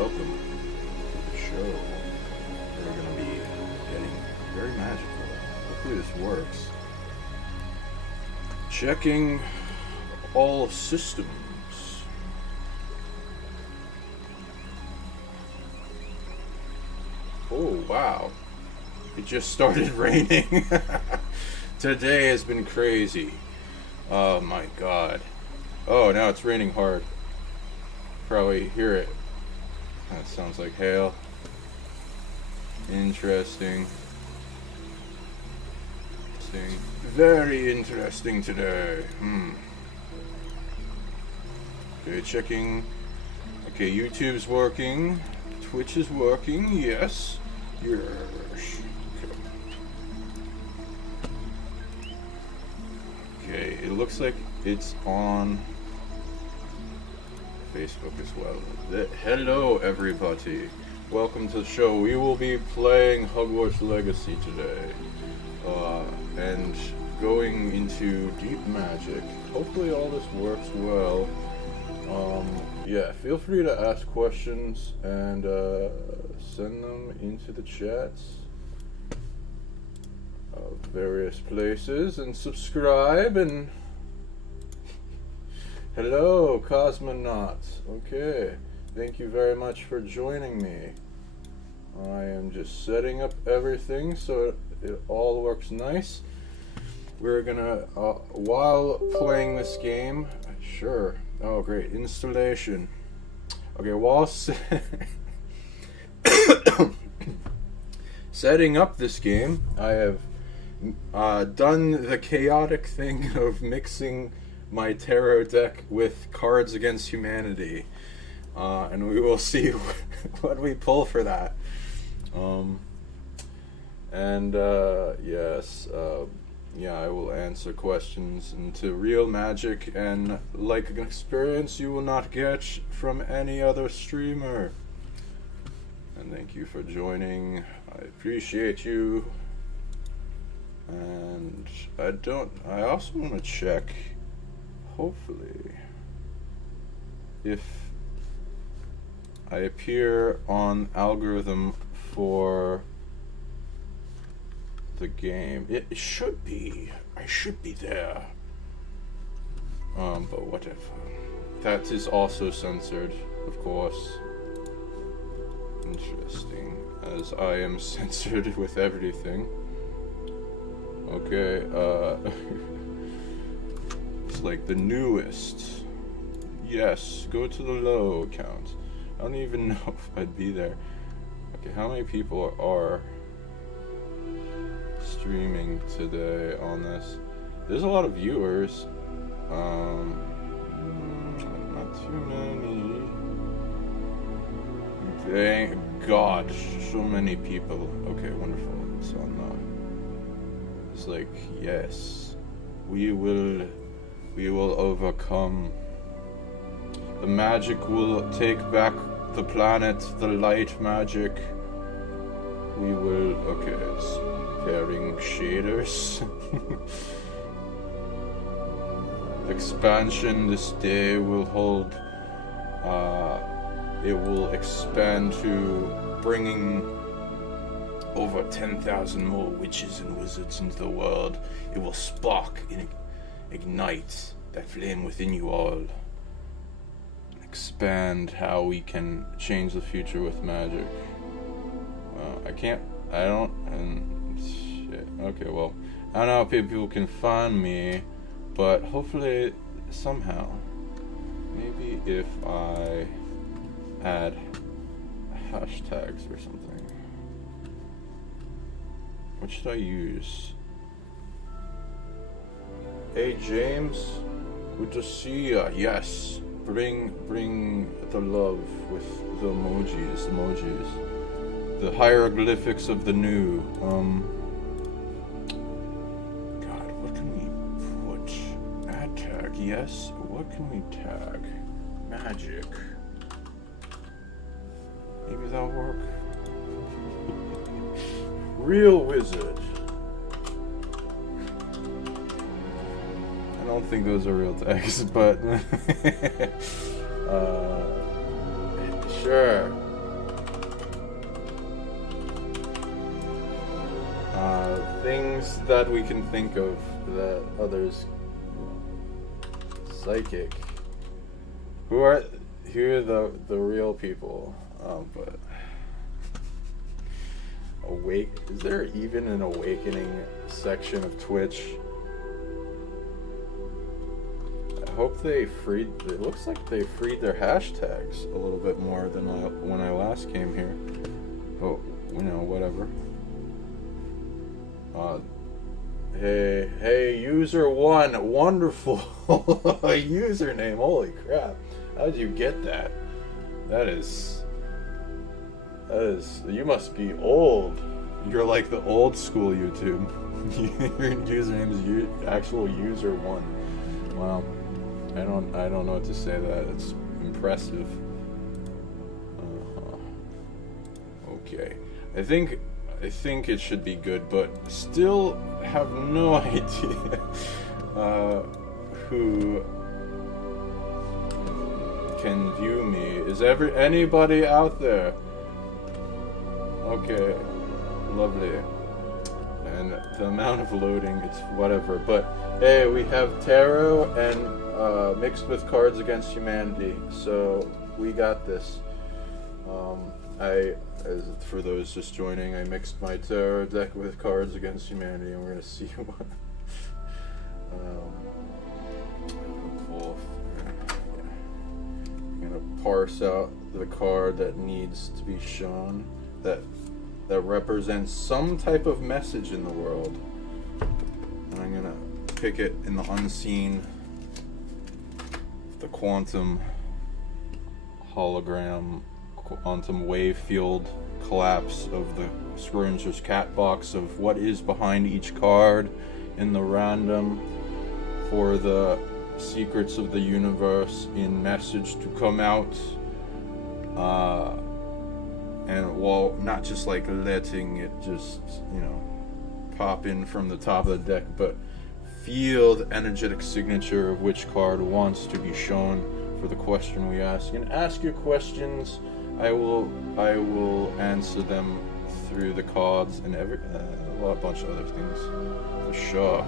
welcome to the show. We're going to be getting very magical. Hopefully this works. Checking all systems. Oh, wow. It just started raining. Today has been crazy. Oh my god. Oh, now it's raining hard. Probably hear it. That sounds like hail. Interesting. Very interesting today. Okay, checking. Okay, YouTube's working. Twitch is working. Yes. Yes. Okay, it looks like it's on Facebook as well. Hello, everybody. Welcome to the show. We will be playing Hogwarts Legacy today. And going into deep magic. Hopefully all this works well. Yeah, feel free to ask questions and send them into the chats of various places and subscribe and hello, Cosmonaut. Okay, thank you very much for joining me. I am just setting up everything so it all works nice. We're gonna, while playing this game, sure. Oh, great. Installation. Okay, while setting up this game, I have done the chaotic thing of mixing my tarot deck with Cards Against Humanity. And we will see what we pull for that. Yes, yeah, I will answer questions into real magic and like an experience you will not get from any other streamer. And thank you for joining. I appreciate you. And I also want to check, hopefully, if I appear on algorithm for the game. It should be. I should be there. But whatever. That is also censored, of course. Interesting. As I am censored with everything. Okay, it's like the newest. Yes, go to the low account. I don't even know if I'd be there. Okay, how many people are streaming today on this? There's a lot of viewers. Not too many. Thank God, so many people. Okay, wonderful. So it's like, yes, we will overcome. The magic will take back the planet, the light magic. We will, okay, it's pairing shaders. Expansion this day will hold, it will expand to bringing over 10,000 more witches and wizards into the world. It will spark and ignite that flame within you all. Expand how we can change the future with magic. Okay, well, I don't know how people can find me, but hopefully, somehow, maybe if I add hashtags or something. What should I use? Hey James, good to see ya. Yes, bring the love with the emojis, the hieroglyphics of the new. God, what can we put? Add tag, yes. What can we tag? Magic. Maybe that'll work. Real wizard. I don't think those are real tags, but sure. things that we can think of that others. Psychic. Who are the real people? But awake. Is there even an awakening section of Twitch? I hope they freed. It looks like they freed their hashtags a little bit more than when I last came here. Oh, you know, whatever. Hey, user one, wonderful username. Holy crap! How'd you get that? That is. You must be old. You're like the old school YouTube. Your username is actual user one. Wow. I don't know what to say to that. It's impressive. Okay. I think it should be good, but still have no idea who can view me. Is anybody out there? Okay, lovely. And the amount of loading, it's whatever. But hey, we have tarot and mixed with Cards Against Humanity, so we got this. For those just joining, I mixed my tarot deck with Cards Against Humanity, and we're gonna see what. I'm gonna parse out the card that needs to be shown, that represents some type of message in the world, and I'm gonna pick it in the unseen, the quantum hologram, quantum wave field collapse of the Schrödinger's cat box of what is behind each card in the random for the secrets of the universe in message to come out, and while not just like letting it just, you know, pop in from the top of the deck, but feel the energetic signature of which card wants to be shown for the question we ask. And ask your questions. I will answer them through the cards and a bunch of other things for sure.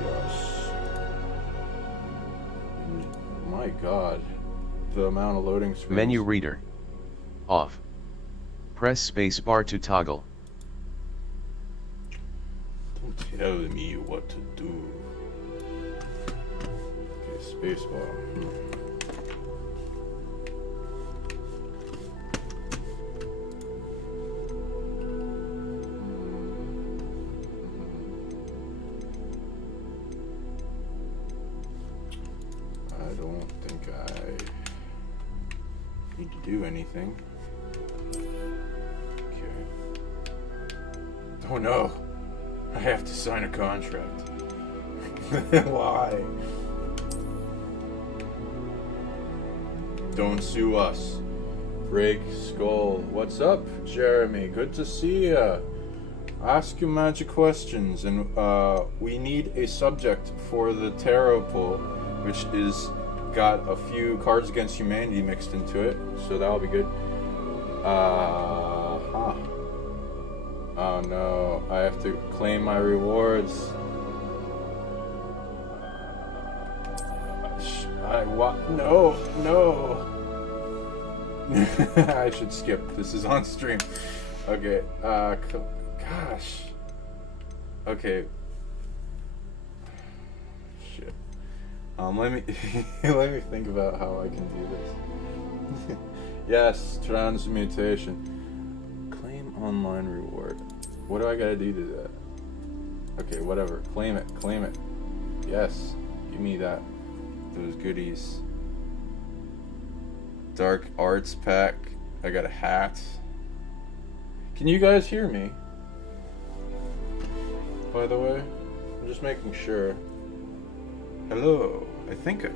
Yes. My God, the amount of loading screens. Menu reader off. Press spacebar to toggle. Don't tell me what to do. Spacebar. I don't think I need to do anything. Okay. Oh no! I have to sign a contract. Why? Don't sue us. Break Skull. What's up, Jeremy? Good to see ya. Ask your magic questions, and we need a subject for the tarot pull, which is got a few Cards Against Humanity mixed into it, so that'll be good. Oh no, I have to claim my rewards. No. I should skip. This is on stream. Okay. Gosh. Okay. Shit. Let me let me think about how I can do this. Yes, transmutation. Claim online reward. What do I gotta do to that? Okay, whatever. Claim it. Yes. Give me that. Those goodies. Dark Arts pack. I got a hat. Can you guys hear me? By the way, I'm just making sure. Hello. I think it.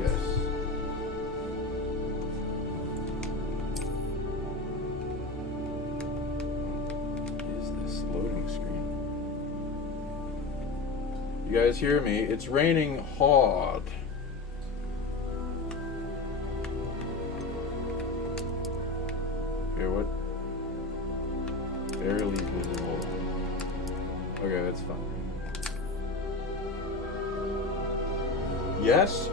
Yes. What is this loading screen? You guys hear me? It's raining hard. Okay, what? Barely visible. Okay, that's fine. Yes?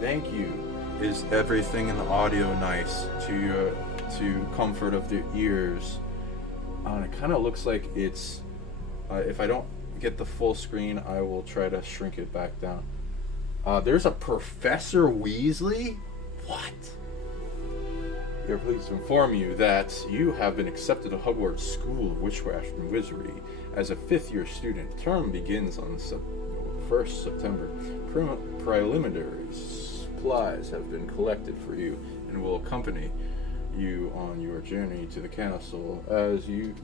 Thank you. Is everything in the audio nice to your comfort of the ears? It kind of looks like it's... if I don't get the full screen, I will try to shrink it back down. There's a Professor Weasley? What? We are pleased to inform you that you have been accepted to Hogwarts School of Witchcraft and Wizardry as a 5th-year student. Term begins on 1st September. Preliminary supplies have been collected for you and will accompany you on your journey to the castle. As you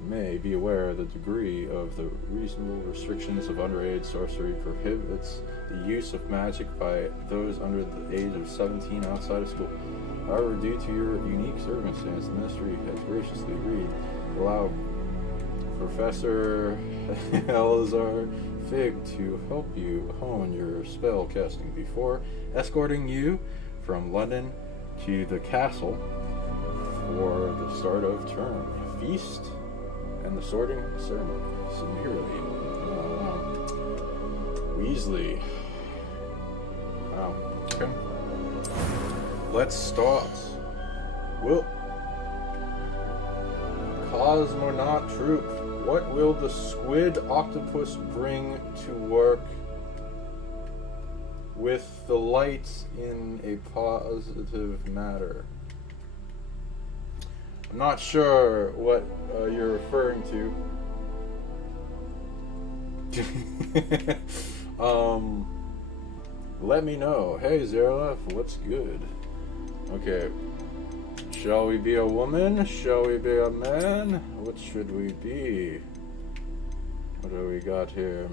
may be aware, the degree of the reasonable restrictions of underage sorcery prohibits the use of magic by those under the age of 17 outside of school. However, due to your unique circumstance, the Ministry has graciously agreed to allow Professor Elazar Fig to help you hone your spell casting before escorting you from London to the castle for the start of term feast and the sorting ceremony. Severely. Wow. Weasley. Wow. Okay. Let's start. Will Cosmonaut Troop, what will the squid octopus bring to work with the light in a positive matter? I'm not sure what you're referring to. Let me know. Hey, Zerlef, what's good? Okay. Shall we be a woman? Shall we be a man? What should we be? What do we got here?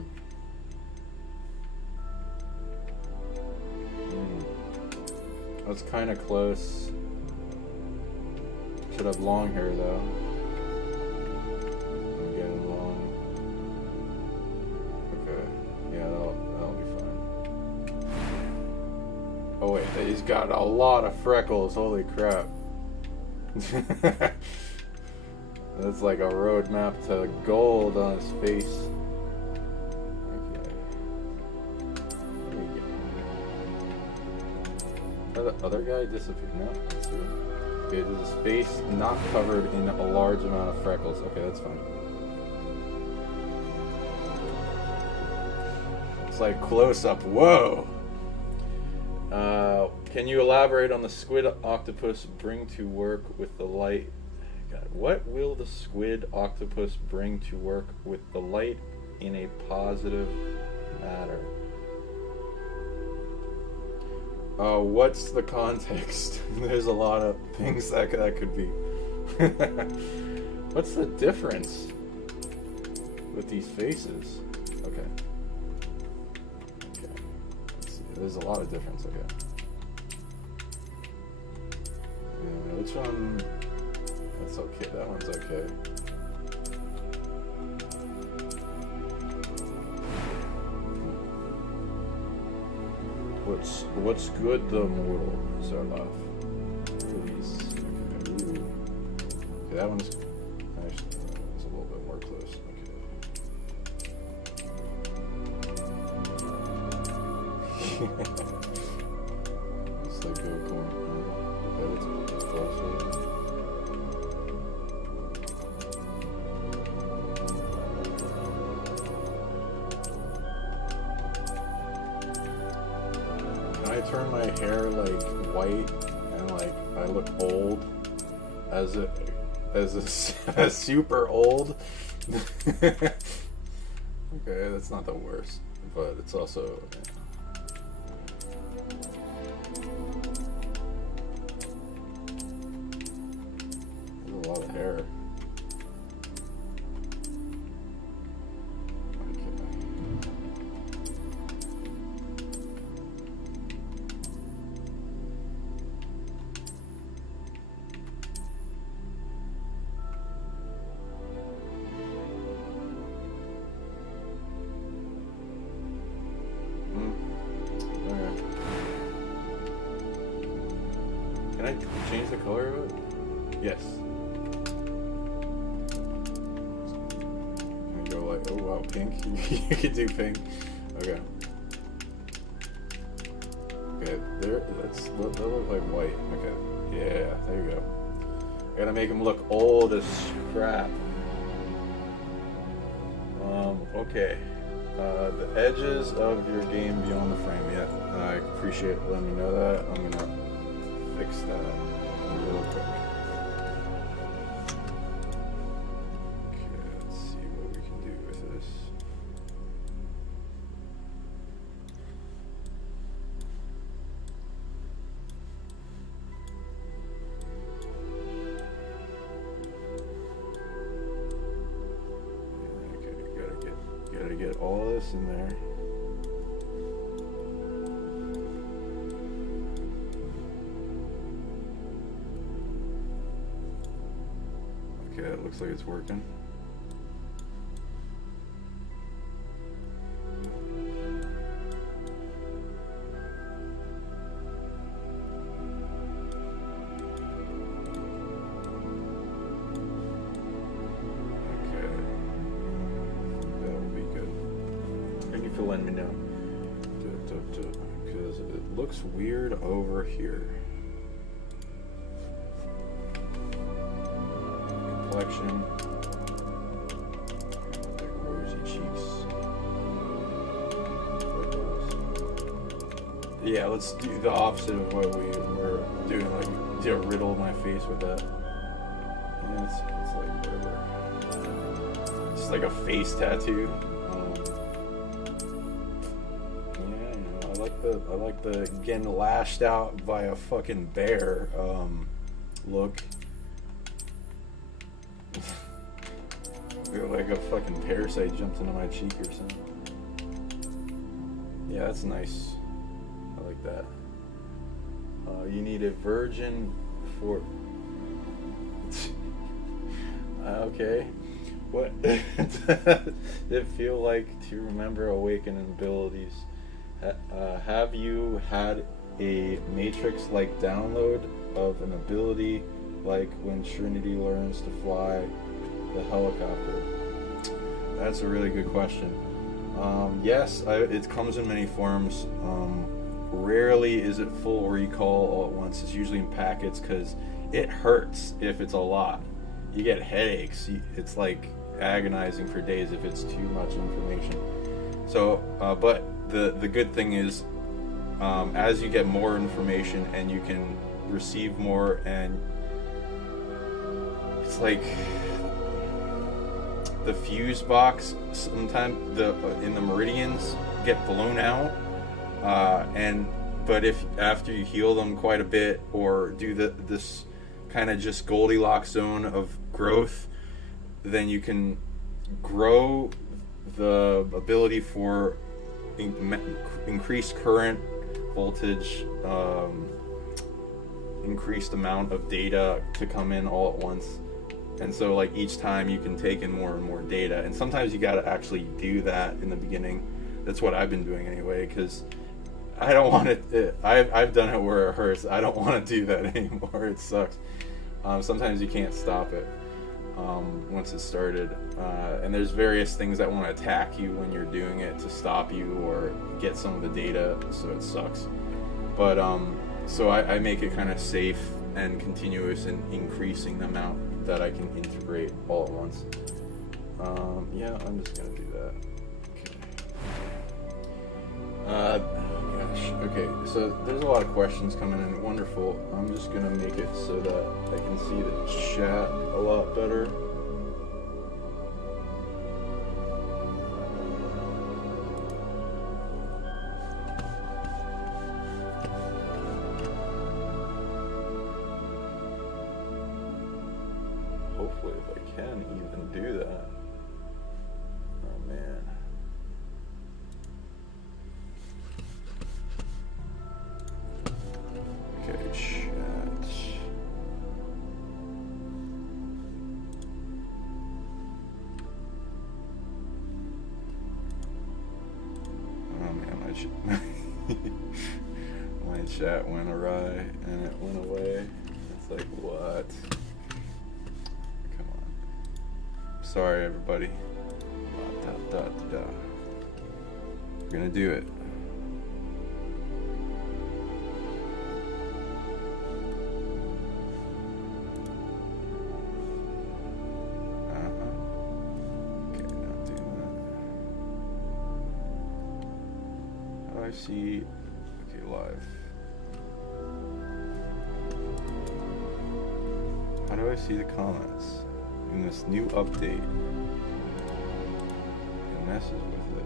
That's kind of close. Should have long hair though. I'm getting long. Okay. Yeah, that'll be fine. Oh wait, he's got a lot of freckles. Holy crap. That's like a roadmap to gold on his face. Okay. The other guy disappeared. No? Let's see. Okay, there's his face not covered in a large amount of freckles. Okay, that's fine. It's like close up. Whoa! Can you elaborate on the squid octopus bring to work with the light? God, what will the squid octopus bring to work with the light in a positive manner? What's the context? There's a lot of things that could be. What's the difference with these faces? Okay. Let's see. There's a lot of difference. Okay. Which one? That's okay. That one's okay. What's good, the mortal? Zarlaf. Please. Okay. Okay, that one's actually it's a little bit more close. Okay. It's like go corn. Okay, that's a little bit closer. I turn my hair like white and like I look old as super old. Okay, that's not the worst, but it's also there's a lot of hair. Can I I change the color of it? Yes. I go like, oh wow, pink. You could do pink. Okay. Okay, there. That look like white. Okay. Yeah, there you go. I gotta make him look old as crap. Okay. The edges of your game beyond the frame. Yeah, I appreciate letting me know that. I'm gonna fix that real quick. Okay, let's see what we can do with this. Okay, gotta get all this in there. Okay, it looks like it's working. Letting me know because it looks weird over here. Complexion, like rosy cheeks. Yeah, let's do the opposite of what we were doing. Like, riddle my face with that. Yeah, it's like whatever. It's like a face tattoo. I like the getting lashed out by a fucking bear look. Like a fucking parasite jumps into my cheek or something. Yeah, that's nice. I like that. You need a virgin for... Okay. What does it feel like to remember awakening abilities? Have you had a Matrix-like download of an ability, like when Trinity learns to fly the helicopter? That's a really good question. Yes, it comes in many forms. Rarely is it full recall all at once. It's usually in packets because it hurts if it's a lot. You get headaches. It's like agonizing for days if it's too much information. So, but the good thing is, as you get more information and you can receive more, and it's like the fuse box sometimes in the meridians get blown out, but if after you heal them quite a bit or do this kind of just Goldilocks zone of growth, then you can grow the ability for increased current voltage, increased amount of data to come in all at once. And so like each time you can take in more and more data, and sometimes you got to actually do that in the beginning. That's what I've been doing anyway, because I don't want it. I've done it where it hurts. I don't want to do that anymore. It sucks. Sometimes you can't stop it once it's started, and there's various things that want to attack you when you're doing it to stop you or get some of the data, so it sucks. But so I make it kind of safe and continuous in increasing the amount that I can integrate all at once. Yeah, I'm just gonna do that. Okay. Gosh. Okay, so there's a lot of questions coming in. Wonderful. I'm just gonna make it so that I can see the chat a lot better. Hopefully, if I can even do that. Oh man. Okay, chat. Oh man, I should. My chat went awry and it went away. It's like, what? Come on. Sorry, everybody. We're gonna do it. See, okay, live. How do I see the comments in this new update? It messes with it.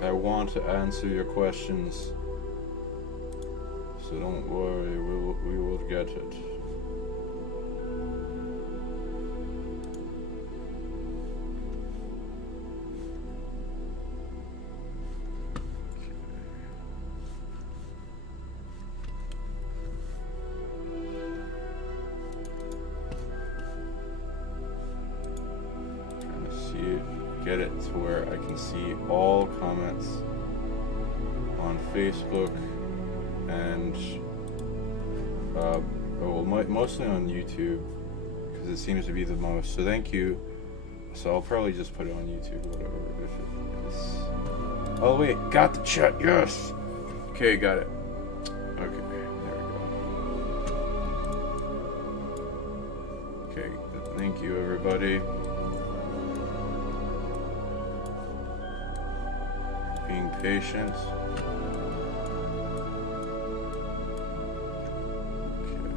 I want to answer your questions, so don't worry, we will get it. Trying to see it. Get it to where I can see all comments on Facebook and mostly on YouTube because it seems to be the most. So thank you. So I'll probably just put it on YouTube, whatever. If it is. Oh wait, got the chat. Yes. Okay, got it. Okay, there we go. Okay, thank you, everybody. Being patient.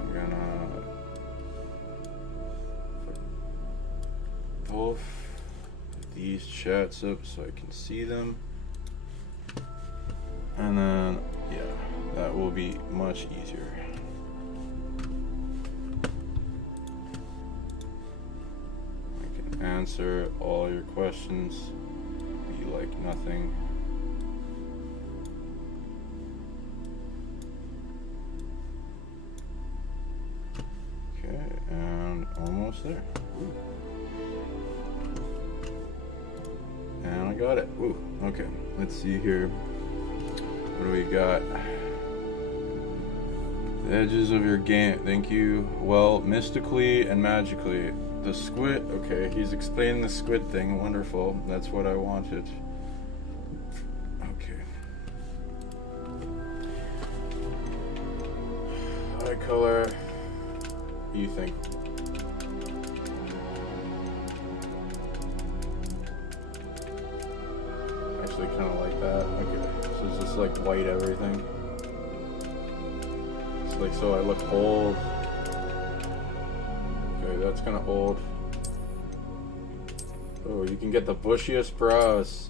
Okay, I'm gonna put both these chats up so I can see them. And then, yeah, that will be much easier. I can answer all your questions, be like nothing. And almost there. Woo. And I got it. Woo. Okay, let's see here. What do we got? The edges of your game. Thank you. Well, mystically and magically. The squid. Okay, he's explaining the squid thing. Wonderful. That's what I wanted. Okay. Eye color. You think? Actually, kind of like that. Okay, so it's just like white everything. It's like so I look old. Okay, that's kind of old. Oh, you can get the bushiest brows.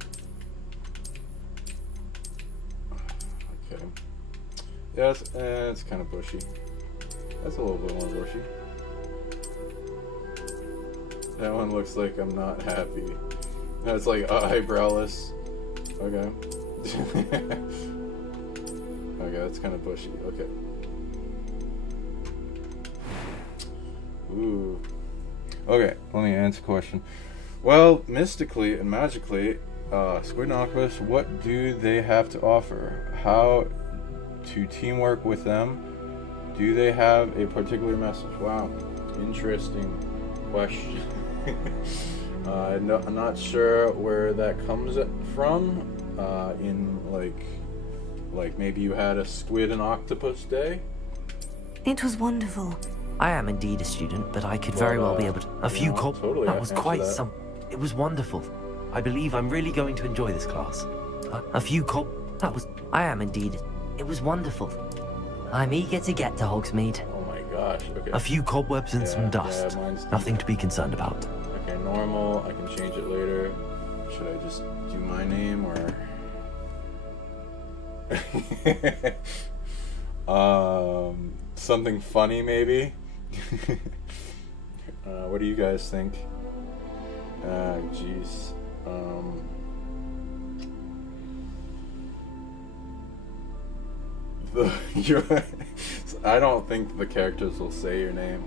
Okay. Yes, it's kind of bushy. That's a little bit more bushy. That one looks like I'm not happy. That's like eyebrowless. Okay. Okay, that's kind of bushy. Okay. Ooh. Okay, let me answer the question. Well, mystically and magically, Squid and Octopus, what do they have to offer? How to teamwork with them? Do they have a particular message? Wow, interesting question. I'm not sure where that comes from. In like maybe you had a squid and octopus day. It was wonderful. I am indeed a student, but I could very well be able to. A few totally that was quite that. some. It was wonderful. I believe I'm really going to enjoy this class. A few that was. I am indeed. It was wonderful. I'm eager to get to Hogsmeade. Oh my gosh. Okay. A few cobwebs and some dust. Nothing to be concerned about. Okay, normal. I can change it later. Should I just do my name or? Something funny maybe. What do you guys think? Jeez. I don't think the characters will say your name.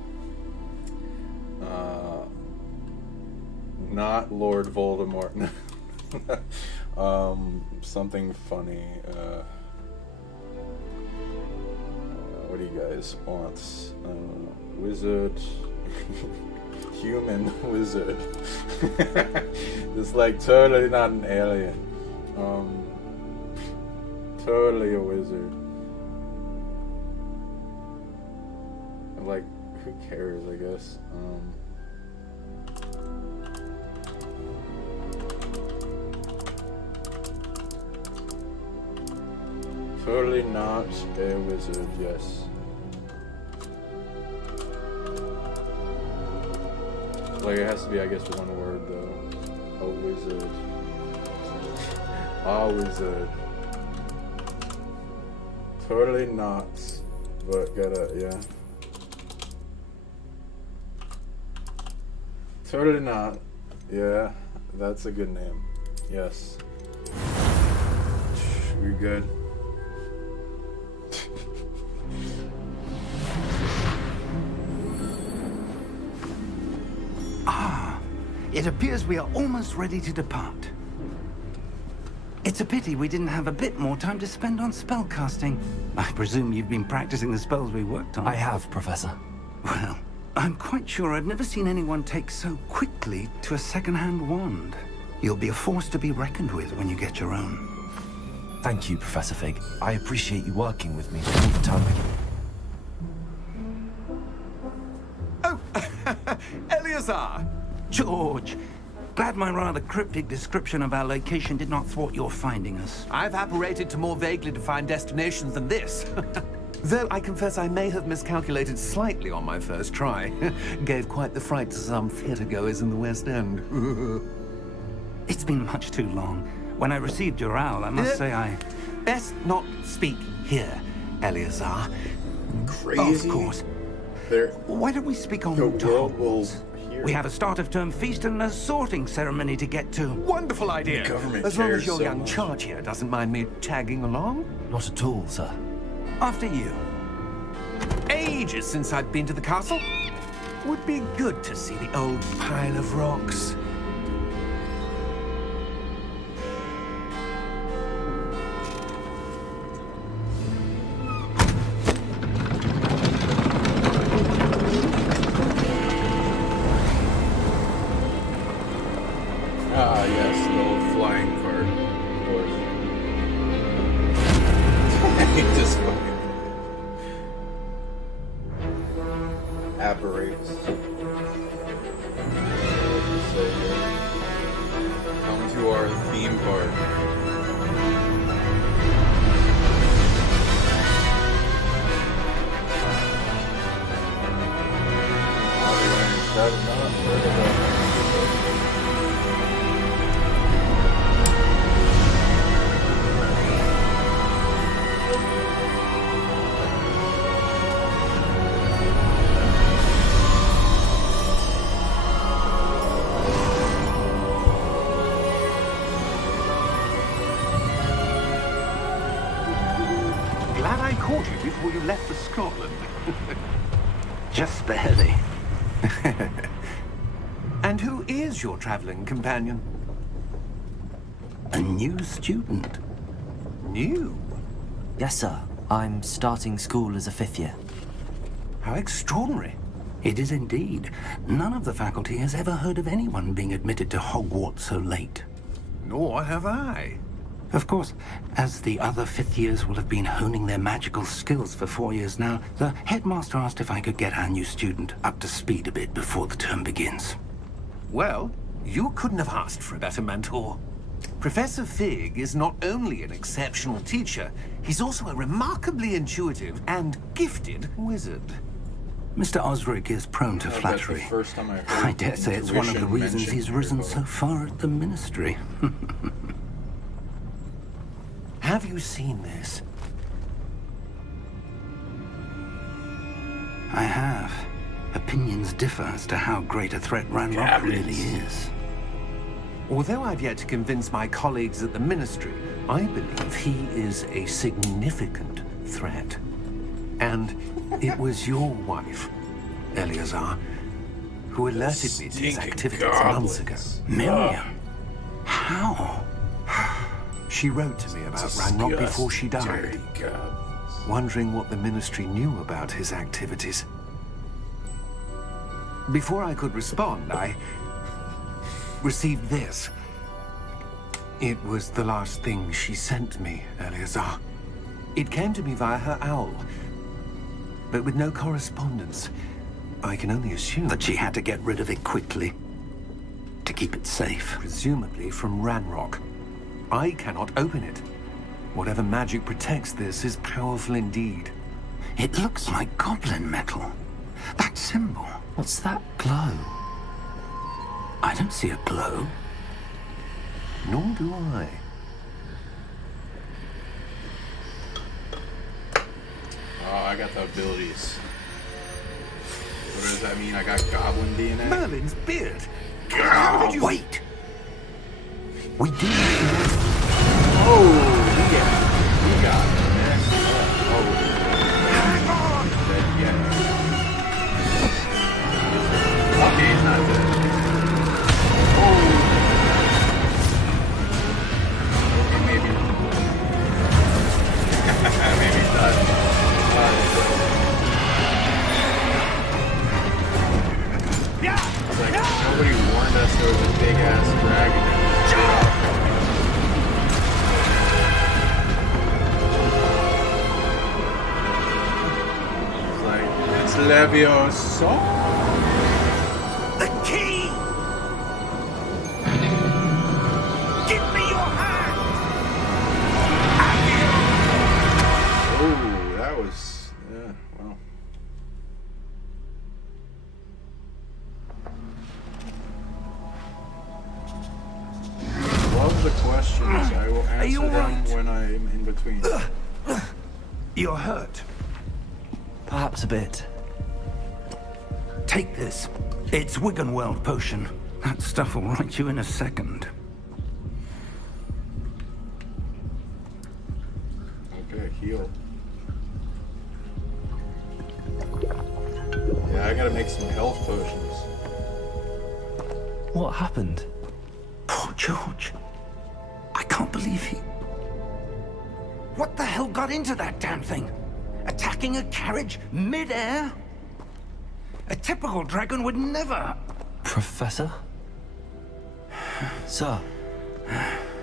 Not Lord Voldemort. Something funny. What do you guys want? Wizard. Human wizard. It's like totally not an alien. Totally a wizard. Like, who cares, I guess. Totally not a wizard, yes. Like, it has to be, I guess, one word, though. A wizard. A wizard. Totally not. But gotta, yeah. Totally not. Yeah, that's a good name. Yes. We good? It appears we are almost ready to depart. It's a pity we didn't have a bit more time to spend on spellcasting. I presume you've been practicing the spells we worked on. I have, Professor. Well, I'm quite sure I've never seen anyone take so quickly to a second-hand wand. You'll be a force to be reckoned with when you get your own. Thank you, Professor Fig. I appreciate you working with me all the time. Oh, Eleazar! George, glad my rather cryptic description of our location did not thwart your finding us. I've apparated to more vaguely defined destinations than this. Though I confess I may have miscalculated slightly on my first try. Gave quite the fright to some theatre-goers in the West End. It's been much too long. When I received your owl, I must say I... Best not speak here, Eleazar. Crazy. Of course. There. Why don't we speak on The world will Hogwarts? hear. We have a start-of-term feast and a sorting ceremony to get to. Wonderful idea. The government as long as cares your so young much. charge here doesn't mind me tagging along. Not at all, sir. After you. Ages since I've been to the castle. Would be good to see the old pile of rocks. Ah, yes, the old flying cart, of course. He just fucking apparates. Come to our theme park. That is not heard of that. Glad I caught you before you left for Scotland. Just barely. And who is your traveling companion? A new student. New? Yes, sir. I'm starting school as a 5th year. How extraordinary. It is indeed. None of the faculty has ever heard of anyone being admitted to Hogwarts so late. Nor have I. Of course, as the other 5th years will have been honing their magical skills for 4 years now, the headmaster asked if I could get our new student up to speed a bit before the term begins. Well, you couldn't have asked for a better mentor. Professor Fig is not only an exceptional teacher, he's also a remarkably intuitive and gifted wizard. Mr. Osric is prone to That's the flattery. first time I heard I dare say it's one of the intuition reasons mentioned he's risen before. so far at the ministry. Have you seen this? I have. Opinions differ as to how great a threat Ranrock really is. Although I've yet to convince my colleagues at the Ministry, I believe he is a significant threat. And it was your wife, Eleazar, who alerted me to his activities months ago. Miriam? How? She wrote to me about Ranrock before she died, Dirty goblins. wondering what the Ministry knew about his activities. Before I could respond, I received this. It was the last thing she sent me, Eleazar. It came to me via her owl, but with no correspondence. I can only assume That she had to get rid of it quickly to keep it safe. presumably from Ranrock. I cannot open it. Whatever magic protects this is powerful indeed. It looks like goblin metal. That symbol. What's that glow? I don't see a glow. Nor do I. Oh, I got the abilities. What does that mean? I got goblin DNA? Merlin's beard! Wait! We do. Oh, he got messed up. Oh. Hang on! Dead yet. Okay, he's not dead. Oh. Okay, maybe. Maybe he's not. It's like nobody warned us there was a big ass dragon. It's like it's Leviosa. The key! Give me your hand! Oh, that was well. Love the questions. I will answer you them alright? when I'm in between. You're hurt. Perhaps a bit. Take this. It's Wiggenweld potion. That stuff will right you in a second. Okay, heal. Yeah, I gotta make some health potions. What happened? Poor George. I can't believe he... What the hell got into that damn thing? Attacking a carriage mid-air? A typical dragon would never... Professor? Sir,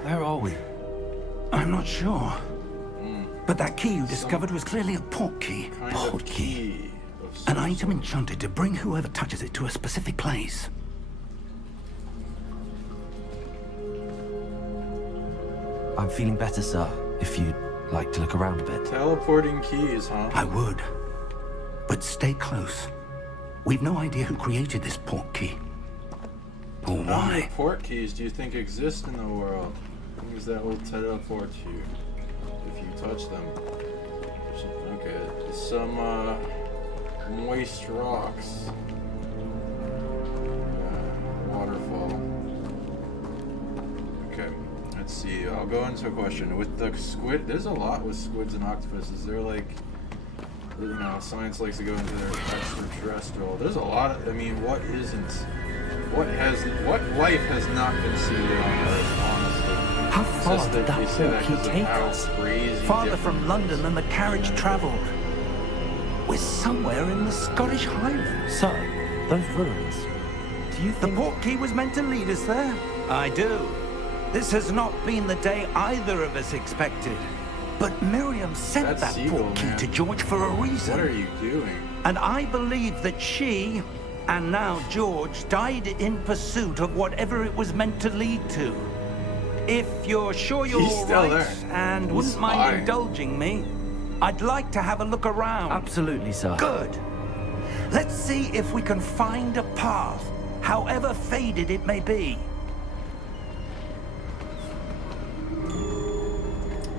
where are we? I'm not sure. But that key you discovered was clearly a port key. Kind of key. Of An some item enchanted to bring whoever touches it to a specific place. I'm feeling better, sir, if you'd like to look around a bit. teleporting keys, huh? I would. But stay close. We've no idea who created this port key. Or How many why. port keys do you think exist in the world? Things that will teleport you if you touch them. Okay, some moist rocks. Waterfall. Okay, let's see. I'll go into a question. With the squid, there's a lot with squids and octopuses. They're like, you know, science likes to go into their extraterrestrial. There's a lot of, I mean, what isn't? What life has not been seeded on Earth, honestly? How It's far just did that they that say port that key 'cause of take how us? crazy Farther different from it London is. than the carriage travelled. We're somewhere in the Scottish Highlands. Sir, those ruins. Do you The think... port key was meant to lead us there? I do. This has not been the day either of us expected. But Miriam sent That that seagull, port key man. to George for a reason. What are you doing? And I believe that she, and now George, died in pursuit of whatever it was meant to lead to. If you're sure you're He's all still right there. and He's wouldn't mind fine. indulging me, I'd like to have a look around. Absolutely, sir. Good. Let's see if we can find a path, however faded it may be.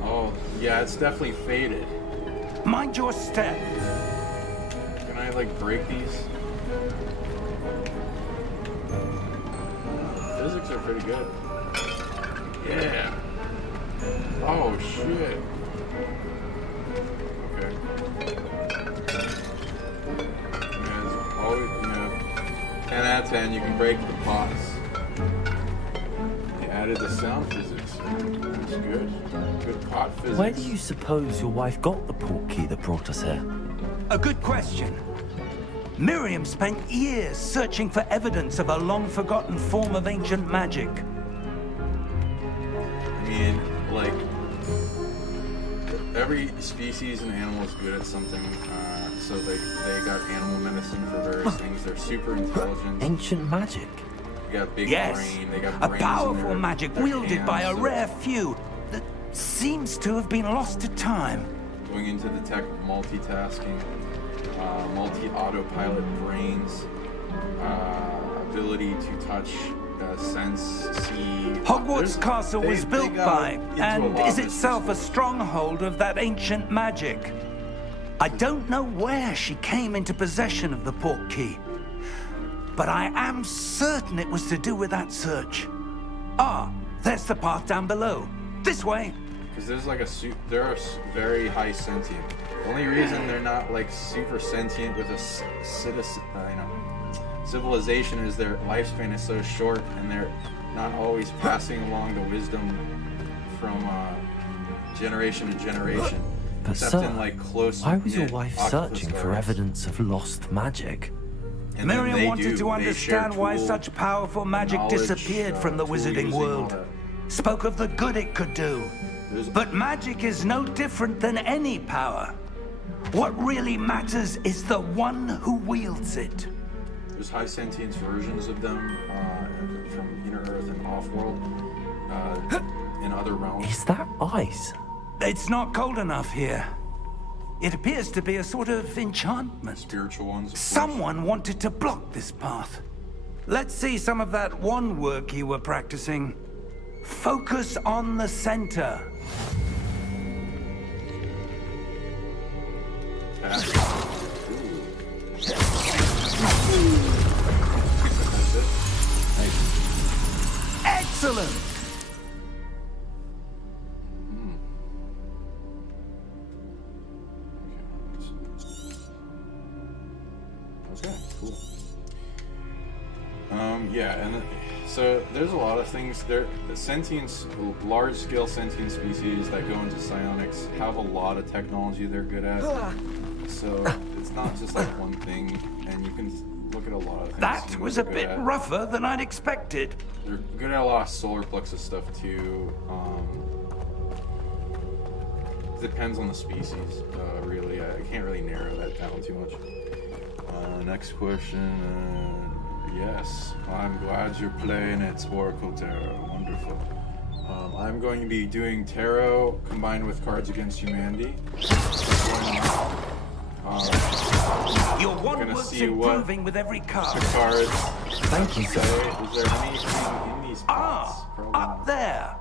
Oh, yeah, it's definitely faded. Mind your step. Can I, like, break these? Physics are pretty good. Yeah. Oh shit. Okay. Yeah, it's always, 10 out of 10. You can break the pots. They added the sound physics. That's good. Good pot physics. Where do you suppose your wife got the port key that brought us here? A good question. Miriam spent years searching for evidence of a long-forgotten form of ancient magic. I mean, like, every species and animal is good at something. So they got animal medicine for various things. They're super intelligent. Ancient magic? They got big Yes, brain. They got a brains in powerful their- magic their wielded hands, by a so rare few that seems to have been lost to time. Going into the tech, multitasking, multi-autopilot brains, ability to touch, sense, see. Hogwarts There's- Castle they- was they built got by, into a and lot is of itself a business. stronghold of that ancient magic. I don't know where she came into possession of the port key, but I am certain it was to do with that search. Ah, there's the path down below. This way. Because there's like they're very high sentient. The only reason they're not like super sentient with a civilization is their lifespan is so short, and they're not always passing along the wisdom from generation to generation. But Except sir, in like close. why was your wife searching for evidence of lost magic? And then Miriam they wanted do. to They understand share why tool such powerful magic knowledge, disappeared from the tool wizarding using, all world. that. Spoke of the good it could do. There's- But magic is no different than any power. What really matters is the one who wields it. There's high sentience versions of them from Inner Earth and Offworld, in other realms. Is that ice? It's not cold enough here. It appears to be a sort of enchantment. Spiritual ones. of course. Someone wanted to block this path. Let's see some of that wand work you were practicing. Focus on the center. That's it. Excellent! Okay, cool. Yeah, and so there's a lot of things there. The sentience, large-scale sentient species that go into psionics have a lot of technology they're good at. So it's not just like one thing, and you can look at a lot of things. That humans was a are good bit at. rougher than I'd expected. They're good at a lot of solar plexus stuff too. Depends on the species, really. I can't really narrow that down too much. Next question. Yes, I'm glad you're playing it, Oracle Tarot. Wonderful. I'm going to be doing Tarot combined with Cards Against Humanity. Your gonna wand work's see what improving with every The card. cards Thank you, say. sir. Is there anything in these pots? Ah, Probably up not. there.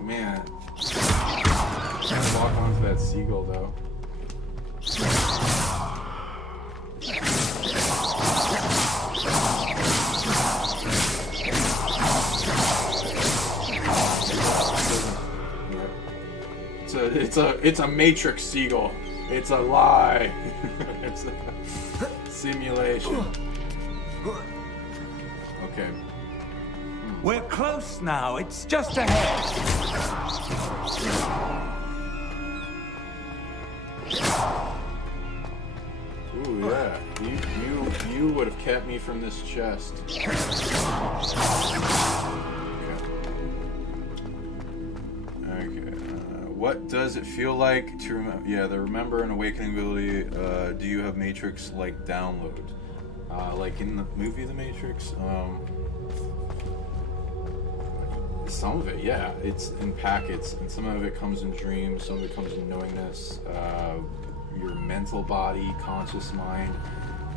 Man. Can't walk onto that seagull though. It's a matrix seagull. It's a lie. It's a simulation. Okay. We're close now. It's just ahead. Ooh, yeah. You would have kept me from this chest. Okay. What does it feel like to remember? Yeah, the remember and awakening ability. Do you have Matrix like download? Like in the movie The Matrix. Some of it, yeah, it's in packets, and some of it comes in dreams. Some of it comes in knowingness. Your mental body, conscious mind.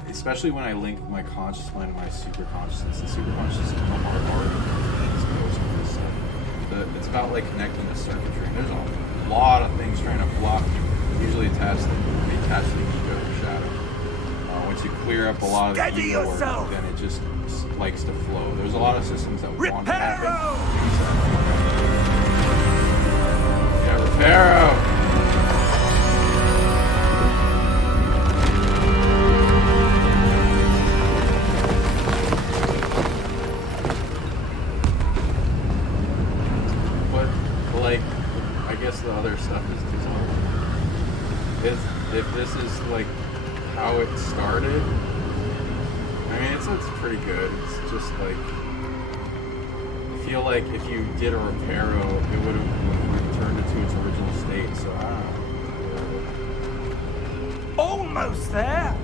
Especially when I link my conscious mind and my super consciousness. The super consciousness is already exposed to this stuff. It's about like connecting the circuitry. There's a lot of things trying to block you. Usually attached to the ego or shadow. to clear up a lot of the Steady evil work, yourself! then it just likes to flow. There's a lot of systems that want to happen. Reparo! Yeah, Reparo! But, like, I guess the other stuff is design. If this is, like, how it started, I mean, it's pretty good. It's just, like, I feel like if you did a Reparo, it would have returned it to its original state, so I don't know. Almost there!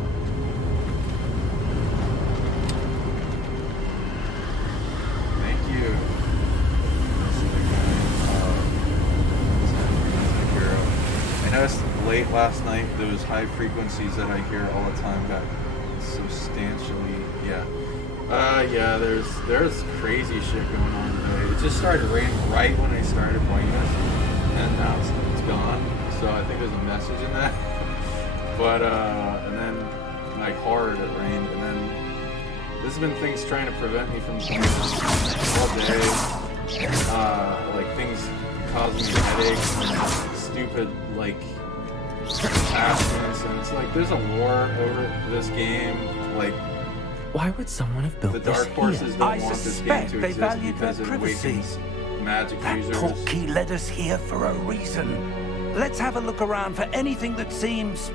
Thank you. I noticed late last night those high frequencies that I hear all the time got substantially, yeah. Yeah, there's crazy shit going on today. It just started raining right when I started playing this, and now it's gone. So I think there's a message in that. But and then like hard it rained, and then there's been things trying to prevent me from playing all day. Like things causing me headaches, and stupid like attachments, and it's like there's a war over this game. Like Why would someone have built the this dark forces here? don't I want this game suspect to they exist valued because their it privacy. awakens magic That users. portkey led us here for a reason. Let's have a look around for anything that seems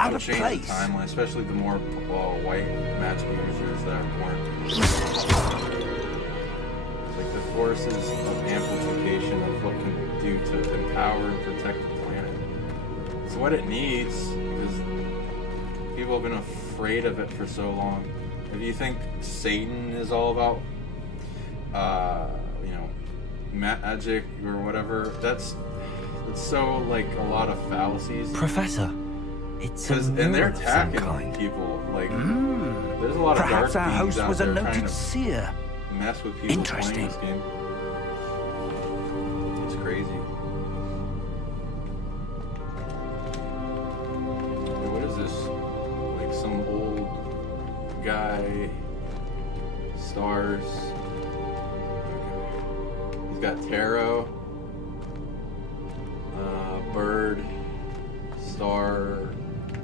out of Change place. the timeline, especially the more white magic users that weren't. Like the forces of amplification of what can do to empower and protect the planet. It's what it needs, because people have been afraid of it for so long. If you think Satan is all about, you know, magic or whatever, it's so like a lot of fallacies. Professor, it's a And they're mirror of some attacking kind. people. Like, there's a lot of Perhaps dark our beings host out was a there trying noted to seer. mess with people Interesting. playing this game. It's crazy. Wait, what is this? Like some old guy. Stars. He's got tarot. Bird. Star.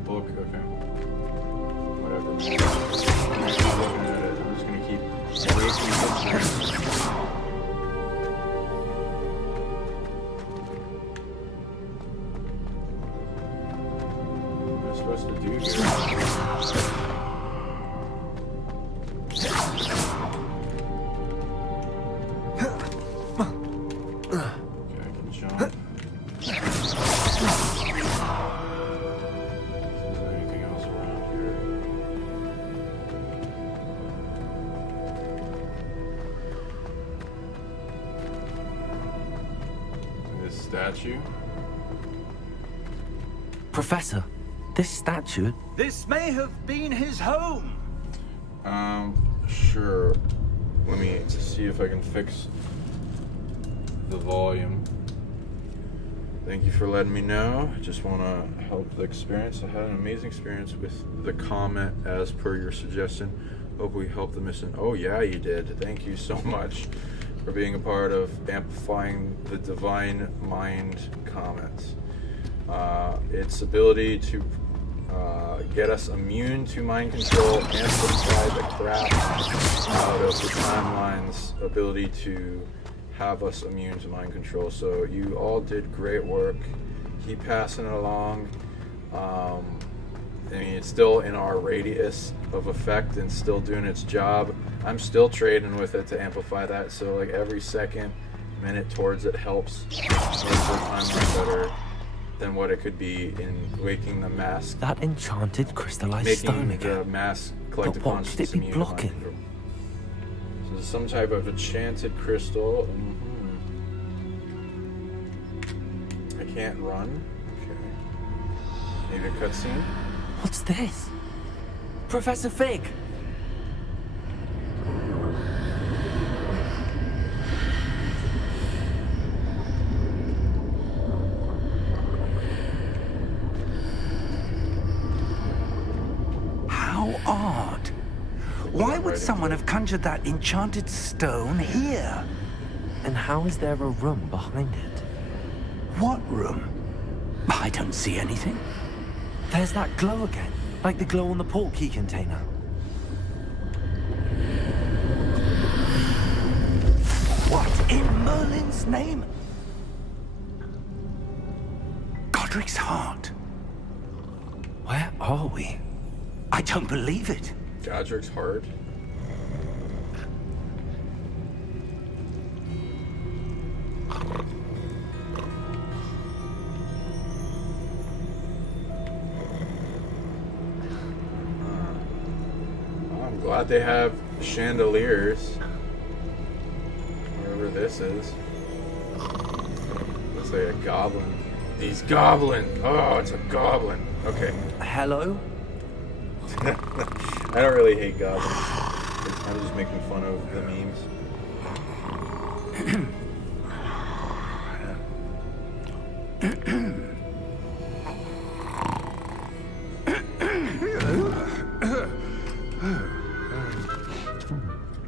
Book. Okay. Whatever. I'm not looking at it. I'm just gonna keep erasing pictures. What am I supposed to do here? Okay, I can jump. Is there anything else around here? This statue? Professor, this statue. This may have been his home. Sure. Let me see if I can fix the volume. Thank you for letting me know. I just want to help the experience. I had an amazing experience with the comment as per your suggestion. Hope we helped the mission. Oh yeah, you did. Thank you so much for being a part of amplifying the divine mind comments. Its ability to get us immune to mind control, amplify the crap out of the timeline's ability to have us immune to mind control. So you all did great work. Keep passing it along. I mean, it's still in our radius of effect and still doing its job. I'm still trading with it to amplify that. So like every second, minute towards it helps make the timeline better than what it could be in waking the mass, That enchanted crystallized stone making the again. mass collective But what would consciousness it be immune to mind blocking? control. So there's some type of enchanted crystal. I can't run. Okay. Maybe a cutscene. What's this? Professor Fig! How odd. Why would someone have conjured that enchanted stone here? And how is there a room behind it? What room? I don't see anything. There's that glow again, like the glow on the portkey container. What in Merlin's name? Godric's heart. Where are we? I don't believe it. Godric's heart. I'm glad they have chandeliers. Wherever this is. Looks like a goblin. These goblin! Oh, it's a goblin. Okay. Hello? I don't really hate goblins. I'm just making fun of the memes.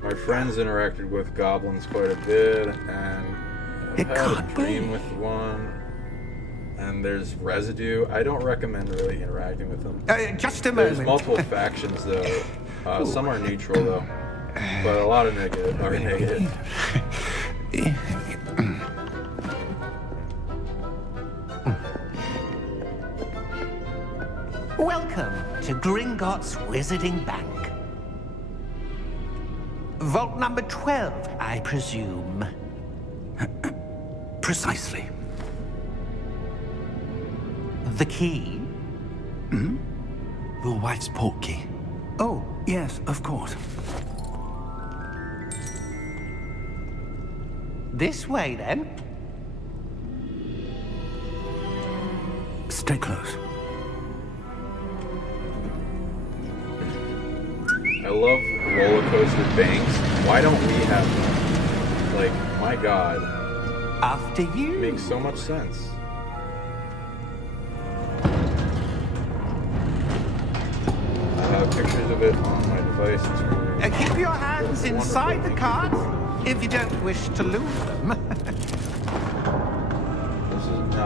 My friends interacted with goblins quite a bit, and I've had a dream with one. And there's residue. I don't recommend really interacting with them. Just a There's moment. multiple factions though. Some are neutral though, but a lot of negative are negative. Welcome to Gringotts Wizarding Bank. Vault number 12, I presume. Precisely. The key? Your wife's portkey. Oh, yes, of course. This way, then. Stay close. I love roller coaster banks. Why don't we have them? Like, my God, After you. it makes so much sense. I have pictures of it on my device. It's really Keep your hands inside the cart if you don't wish to lose them.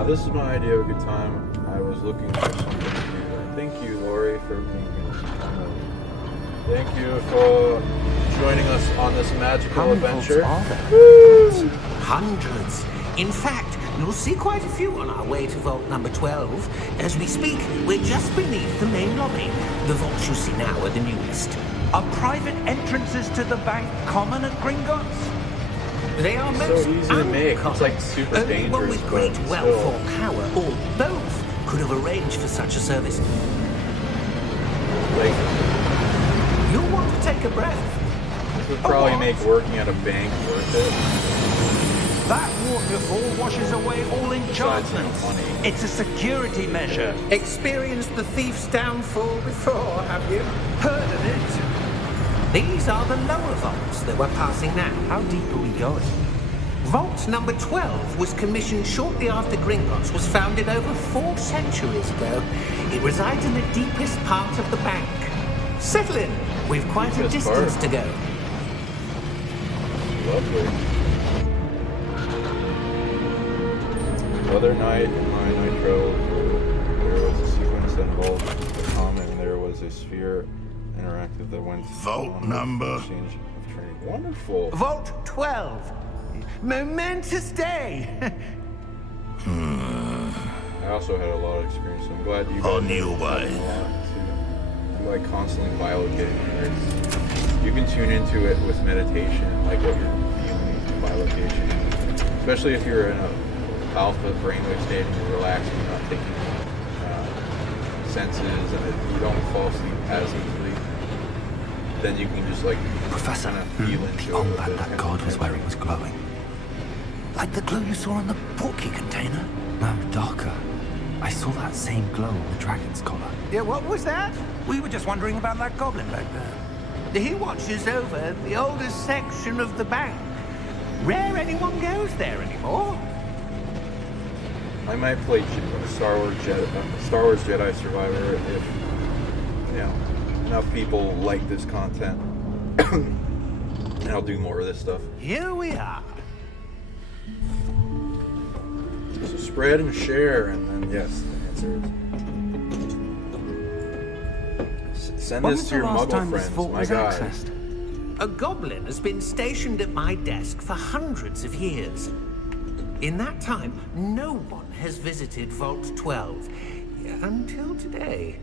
This is my idea of a good time. I was looking for something to do. Thank you, Lori, for being Thank you for joining us on this magical adventure. Hundreds. In fact, you'll see quite a few on our way to vault number 12. As we speak, we're just beneath the main lobby. The vaults you see now are the newest. Are private entrances to the bank common at Gringotts? They are So most easy to make. It's like super Only dangerous. one with great but wealth still. or power, or both, could have arranged for such a service. Like, You'll want to take a breath. this would probably make working at a bank worth it. That waterfall washes away all Besides, enchantments. money. It's a security measure. Experienced the thief's downfall before, have you? Heard of it? These are the lower vaults that we're passing now. How deep are we going? Vault number 12 was commissioned shortly after Gringotts was founded over 4 centuries ago. It resides in the deepest part of the bank. Settle in. We've quite a Deepest distance part? to go. Lovely. The other night in my nitro, there was a sequence that involved the comet, and there was a sphere interactive that went Vault on with number? exchange of training. Wonderful. Vault 12. Momentous day. I also had a lot of experience, so I'm glad you guys On your way. a lot too. I'm like constantly bilocating lyrics. You can tune into it with meditation, like what you're feeling through bilocation. Especially if you're in a alpha brainwave state and you're relaxed and you're not taking senses and you don't fall asleep as easily. Then you can just like Professor, kind of feel the into it. armband that god was wearing was glowing. Like the glow you saw on the portkey container. No, darker. I saw that same glow on the dragon's collar. Yeah, what was that? We were just wondering about that goblin back there. He watches over the oldest section of the bank. Rare anyone goes there anymore. I might play Star Wars Jedi Survivor if, you know, enough people like this content, and I'll do more of this stuff. Here we are. So spread and share, and then yes, the answer is send When this was to the your last Muggle time this friends. vault My was God. accessed? A goblin has been stationed at my desk for hundreds of years. In that time, no one has visited Vault 12 until today.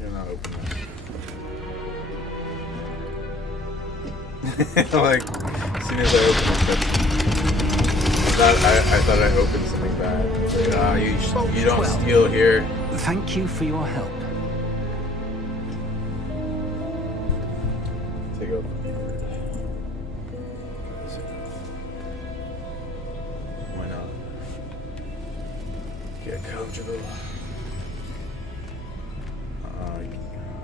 You're not opening it. Like, as soon as I open it, I thought I opened something bad. Like, you don't steal here. Thank you for your help. Take out the beard. Why not? Get comfortable.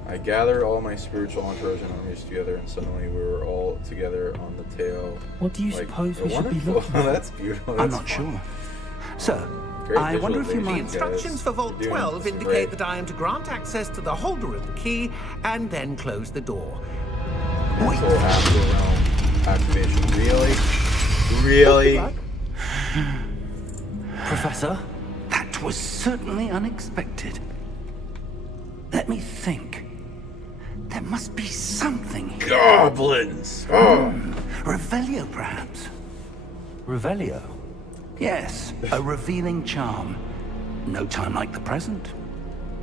I gathered all my spiritual entourage and armies together, and suddenly we were all together on the tail. What do you suppose we should be wonderful. looking at? That's beautiful. I'm That's not fun. sure. Sir, Great I wonder if you visualization, The might... instructions guys. for Vault You're doing 12 this indicate great. that I am to grant access to the holder of the key and then close the door. Mental astral realm activation. Really? Professor, that was certainly unexpected. Let me think. There must be something here. Goblins! Oh. Revelio, perhaps? Revelio? Yes, a revealing charm. No time like the present.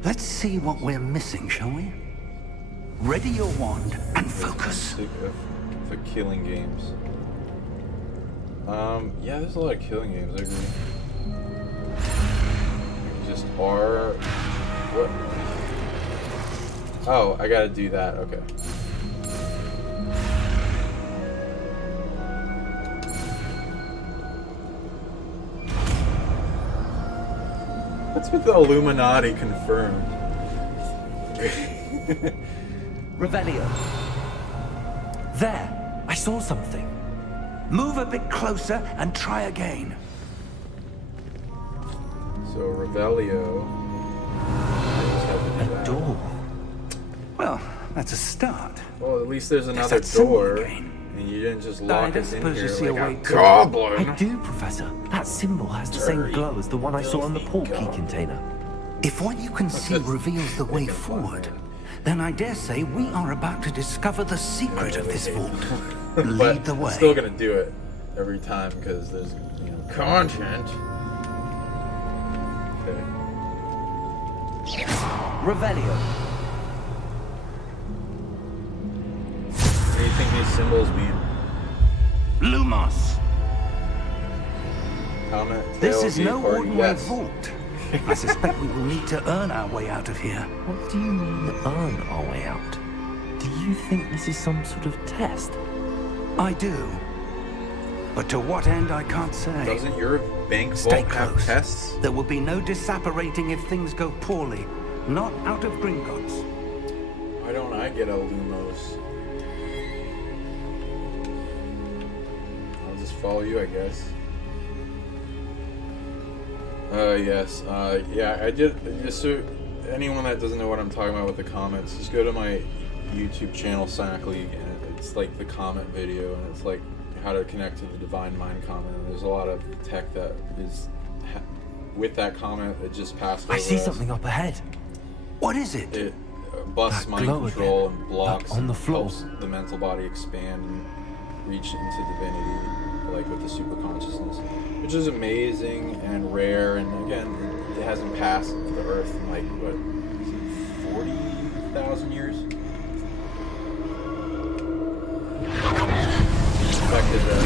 Let's see what we're missing, shall we? Ready your wand and focus. For killing games. Yeah, there's a lot of killing games, I agree. Just R. What? Oh, I gotta do that, okay. What's with the Illuminati confirmed? Revelio. There! I saw something. Move a bit closer and try again. So, Revelio. I just have to do A that. door. Well, that's a start. Well, at least there's another that symbol door. again. And you didn't just I lock don't us in suppose you here see a like way a to- goblin. I do, Professor. That symbol has the same glow as the one I saw on the port key container. If what you can see reveals the way forward, then I dare say we are about to discover the secret of this vault. Lead But the I'm way. still gonna do it every time because there's, content. Okay. Revelio. What do you think these symbols mean? Lumos! Comment. This tail, is V, no party, ordinary yes. vault. I suspect we will need to earn our way out of here. What do you mean, earn our way out? Do you think this is some sort of test? I do. But to what end, I can't say. Doesn't your bank Stay vault have close. tests? There will be no disapparating if things go poorly. Not out of Gringotts. Why don't I get a Lumos? I'll just follow you, I guess. Yes. Yeah, I did. Just so anyone that doesn't know what I'm talking about with the comments, just go to my YouTube channel, PsionicLeague, and it's like the comment video, and it's like how to connect to the Divine Mind comment. And there's a lot of tech that is with that comment. It just passed over I see us. something up ahead. What is it? It busts That mind glow control again. and blocks On the floor. helps the mental body expand and reach into divinity, like with the super consciousness, which is amazing and rare. And again, it hasn't passed the Earth in like what, is it 40,000 years? Expected that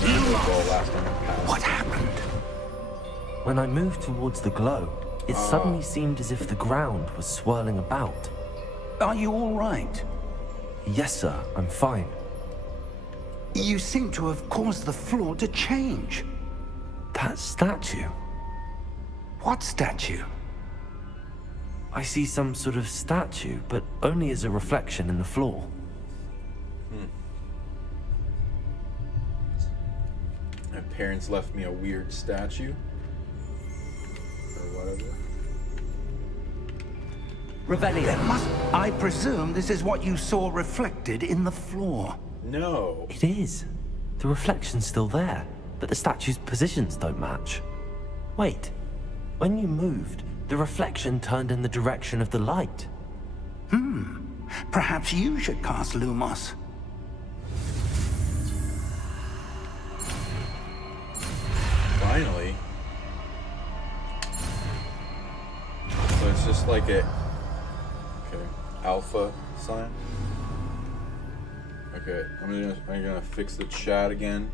the last time it passed. What happened? When I moved towards the glow, it suddenly seemed as if the ground was swirling about. Are you all right? Yes, sir, I'm fine. You seem to have caused the floor to change. That statue. What statue? I see some sort of statue, but only as a reflection in the floor. My parents left me a weird statue. Or whatever. Revelio. I presume this is what you saw reflected in the floor. No. It is. The reflection's still there, but the statue's positions don't match. Wait. When you moved, the reflection turned in the direction of the light. Perhaps you should cast Lumos. Finally. So it's just like a alpha sign. Okay, I'm gonna fix the chat again.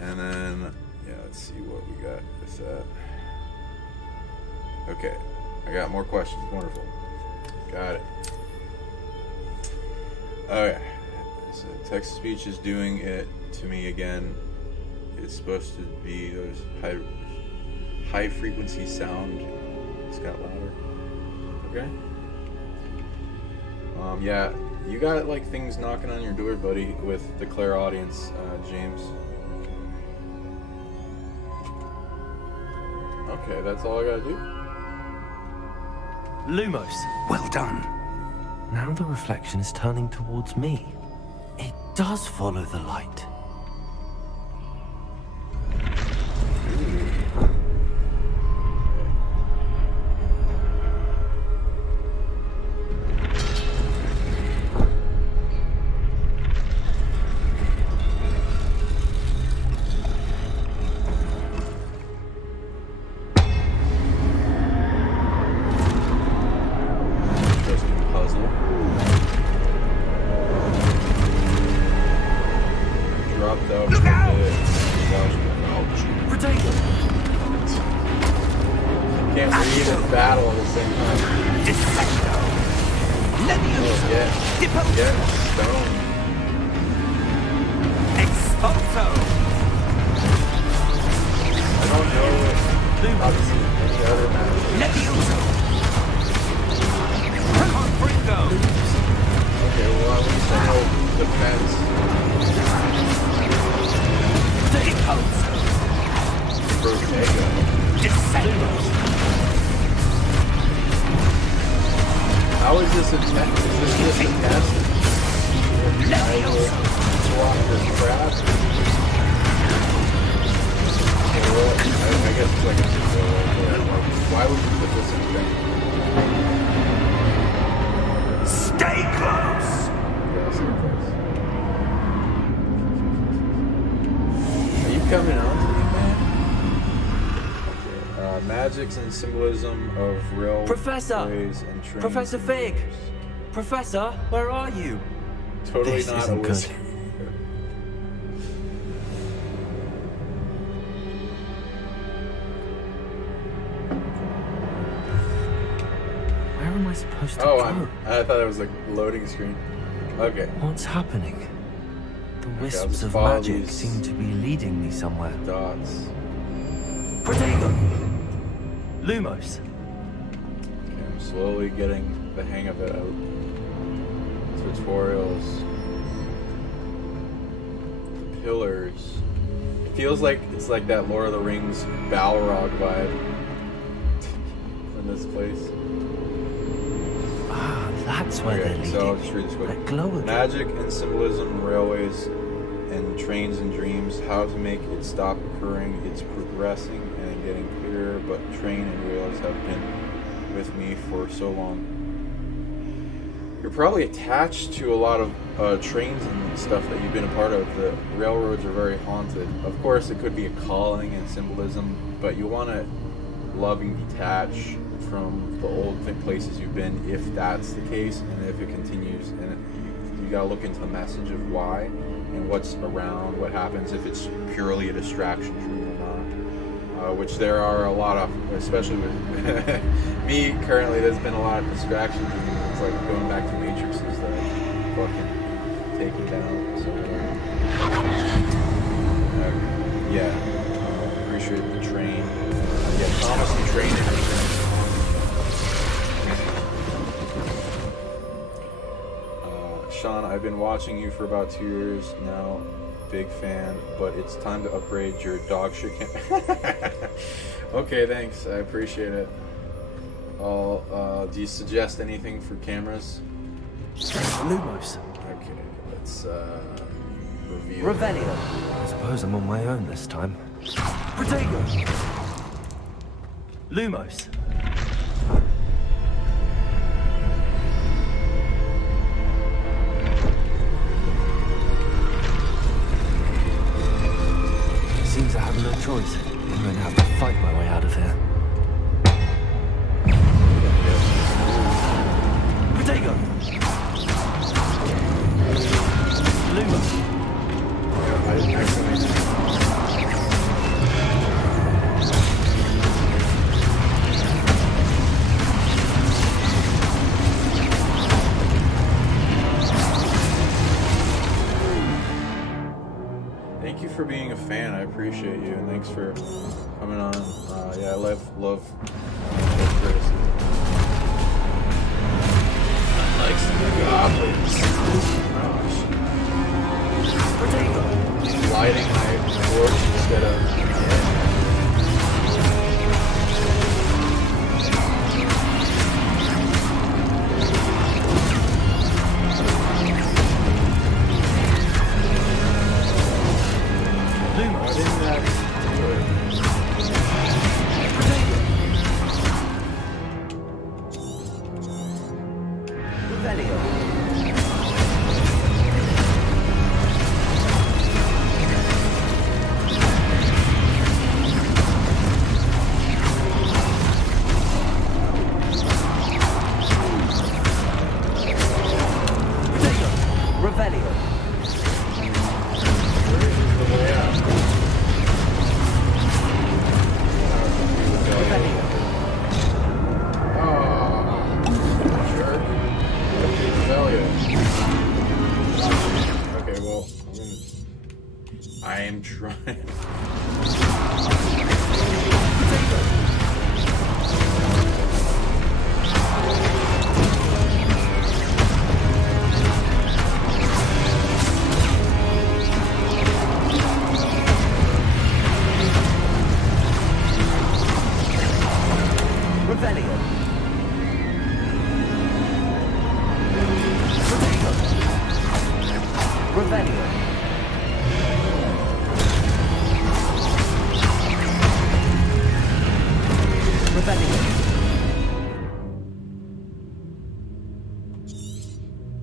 And then yeah, let's see what we got with that. Okay, I got more questions. Wonderful. Got it. Okay. So text-to-speech is doing it to me again. It's supposed to be those high frequency sound. It's got louder. Okay. Yeah, you got like things knocking on your door, buddy, with the clairaudience, James. Okay, that's all I gotta do. Lumos. Well done. Now the reflection is turning towards me. It does follow the light. How is this a test? Is this just a test? I guess it's like a tutorial. Why would you put this in a thing? Stay close! Yeah, stay close. Are you coming on to me, man? Okay. Magics and symbolism of railways Professor! and trains. Professor Fig! Professor, where are you? Totally This not isn't a good. wizard. Where am I supposed to Oh, go? I thought it was like loading screen. Okay. What's happening? The I'll wisps just of follow magic these seem to be leading me somewhere. Dots. Protego! Lumos! Okay, I'm slowly getting the hang of it out. Tutorials. Pillars. It feels like it's like that Lord of the Rings Balrog vibe in this place. Ah, that's where they're Okay, leading. so I'll just read this quick. That glow again. Magic and symbolism, railways and trains and dreams, how to make it stop occurring. It's progressing and getting clearer, but train and rails have been with me for so long. You're probably attached to a lot of trains and stuff that you've been a part of. The railroads are very haunted. Of course, it could be a calling and symbolism, but you want to love and detach from the old places you've been if that's the case, and if it continues. And you got to look into the message of why and what's around, what happens if it's purely a distraction dream or not. Which there are a lot of, especially with me currently. There's been a lot of distractions. It's like going back to matrices that I fucking taking down. So yeah, appreciate the train. Yeah, Thomas the train. Sean, I've been watching you for about 2 years now. big fan, but it's time to upgrade your dog shit Okay, thanks. I appreciate it. Do you suggest anything for cameras? Lumos. Okay, let's reveal. Revelio. I suppose I'm on my own this time. Protego. Lumos. Seems I have no choice. I'm going to have to fight my way out of here. Protego. Lumos. I didn't actually. Thank you for being a fan. I appreciate you, and thanks for coming on. Yeah, I love criticism. I like some goblins. Lighting my torch instead of.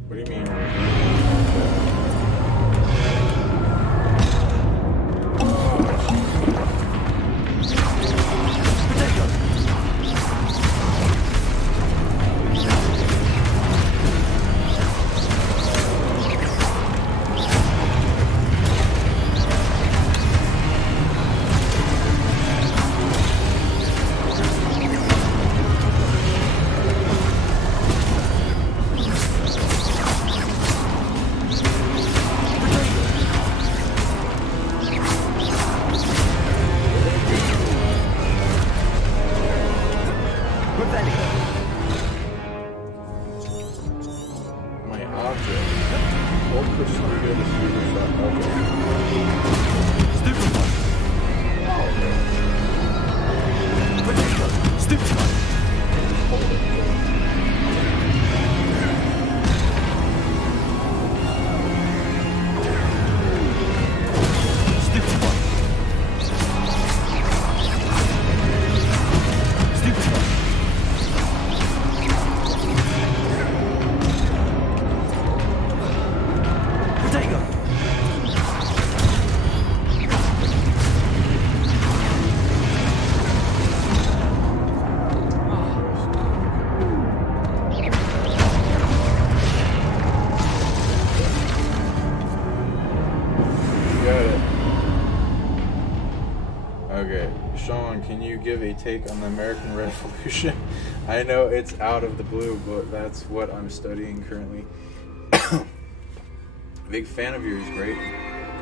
What do you mean? Can you give a take on the American Revolution? I know it's out of the blue, but that's what I'm studying currently. Big fan of yours, great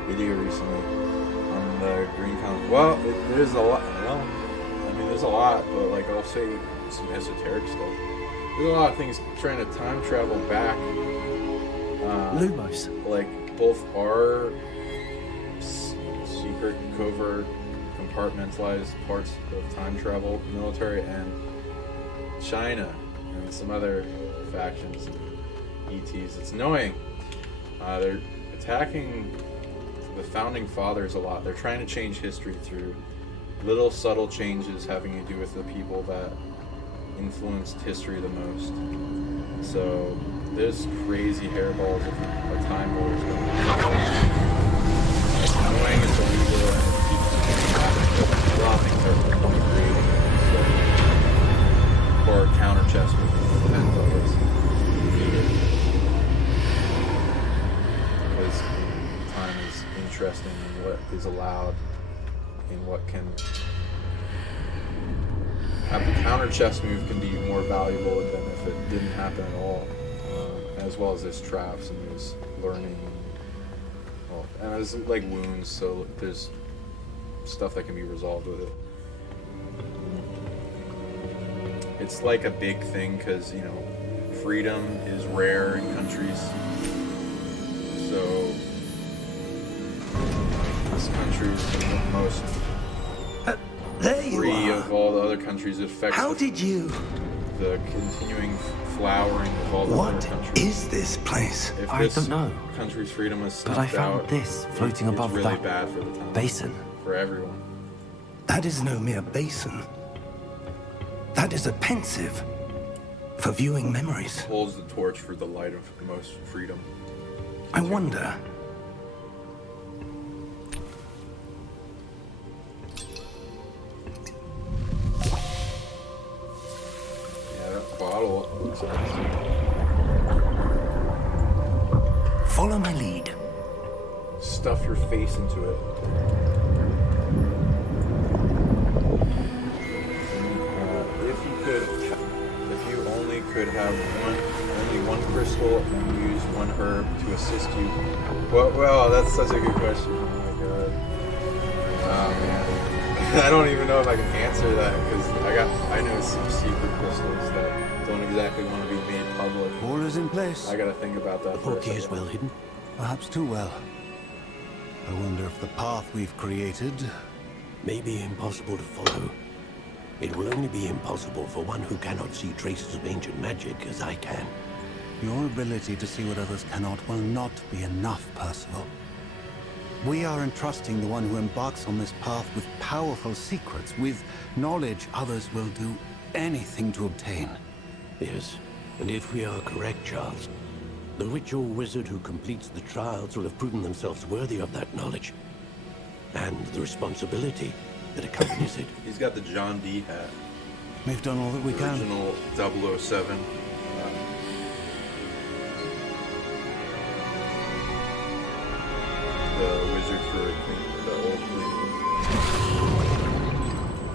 video recently on the Green Comic. Well, there's a lot. Well, I mean, there's a lot, but like I'll say some esoteric stuff. There's a lot of things trying to time travel back. Lumos. Like both our secret, covert, compartmentalized parts of time travel, military, and China, and some other factions and ETs. It's annoying. They're attacking the founding fathers a lot. They're trying to change history through little subtle changes having to do with the people that influenced history the most. So there's crazy hairballs of time wars going on. It's annoying, it's illegal, and it keeps dropping their creating or counter chess movement, depends on what's needed. Because time is interesting in what is allowed, in what can have the counter chess move can be more valuable than if it didn't happen at all, as well as there's traps and there's learning, and there's like wounds, so there's stuff that can be resolved with it. It's like a big thing because, you know, freedom is rare in countries, so this country is the most There you free are. of all the other countries. It affects How did you... the continuing flowering of all the other What countries. is this place? If I this don't know. country's freedom was But I snuffed found out, this floating it's above really that bad for the town, basin. for everyone. That is no mere basin. That is a pensive for viewing memories. Holds the torch for the light of most freedom. I wonder... Yeah, that bottle looks nice. Follow my lead. Stuff your face into it. If you only could have only one crystal and use one herb to assist you. Well, that's such a good question. Oh my god. Oh man. I don't even know if I can answer that because I know some secret crystals that don't exactly want to be made public. All is in place. I gotta think about that. The for a portkey is second. well hidden. Perhaps too well. I wonder if the path we've created May be impossible to follow. It will only be impossible for one who cannot see traces of ancient magic as I can. Your ability to see what others cannot will not be enough, Percival. We are entrusting the one who embarks on this path with powerful secrets, with knowledge others will do anything to obtain. Yes, and if we are correct, Charles, the ritual wizard who completes the trials will have proven themselves worthy of that knowledge. And the responsibility that accompanies it. He's got the John D hat. We've done all that we can. Original 007. The wizard for Queen, the old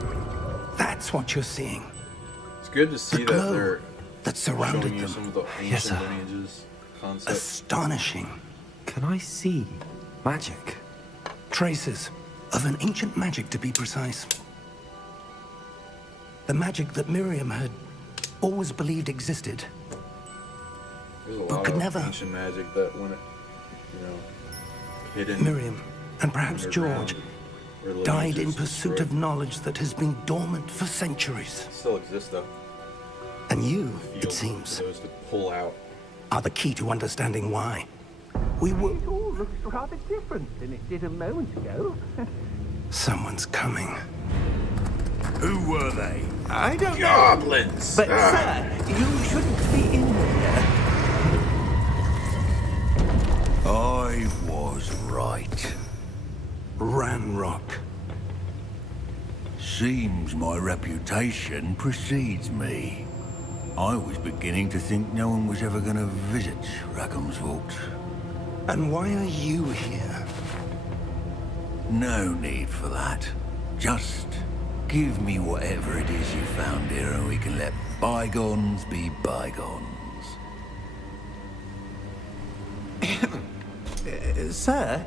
Queen. That's what you're seeing. It's good to see The that glow they're that surrounded showing you them. some of the ancient Yes, sir. lineages, concepts. Astonishing. Can I see magic? Traces of an ancient magic, to be precise. The magic that Miriam had always believed existed. There's a but lot could of never- ancient magic that when it, hidden Miriam, and perhaps underground, George, or died in lineages pursuit destroyed. of knowledge that has been dormant for centuries. Still exists though. And you, Field it seems, for those to pull out. are the key to understanding why. We were... It all looks rather different than it did a moment ago. Someone's coming. Who were they? I don't know. Goblins! But, sir, you shouldn't be in here. I was right. Ranrock. Seems my reputation precedes me. I was beginning to think no one was ever going to visit Rackham's Vault. And why are you here? No need for that. Just give me whatever it is you found here and we can let bygones be bygones. Sir,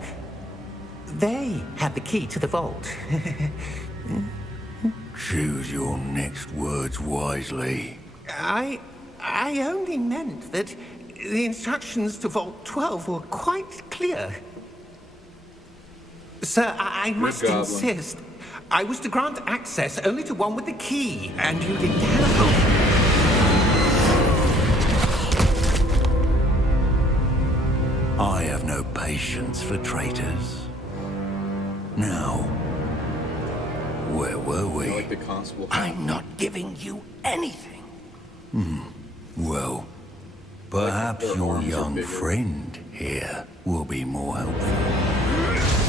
they have the key to the vault. Choose your next words wisely. I only meant that the instructions to Vault 12 were quite clear. Sir, I must goblin. insist. I was to grant access only to one with the key, and you didn't help. I have no patience for traitors. Now, where were we? I like the constable. I'm not giving you anything. Well, perhaps their your arms are young bigger. friend here will be more helpful.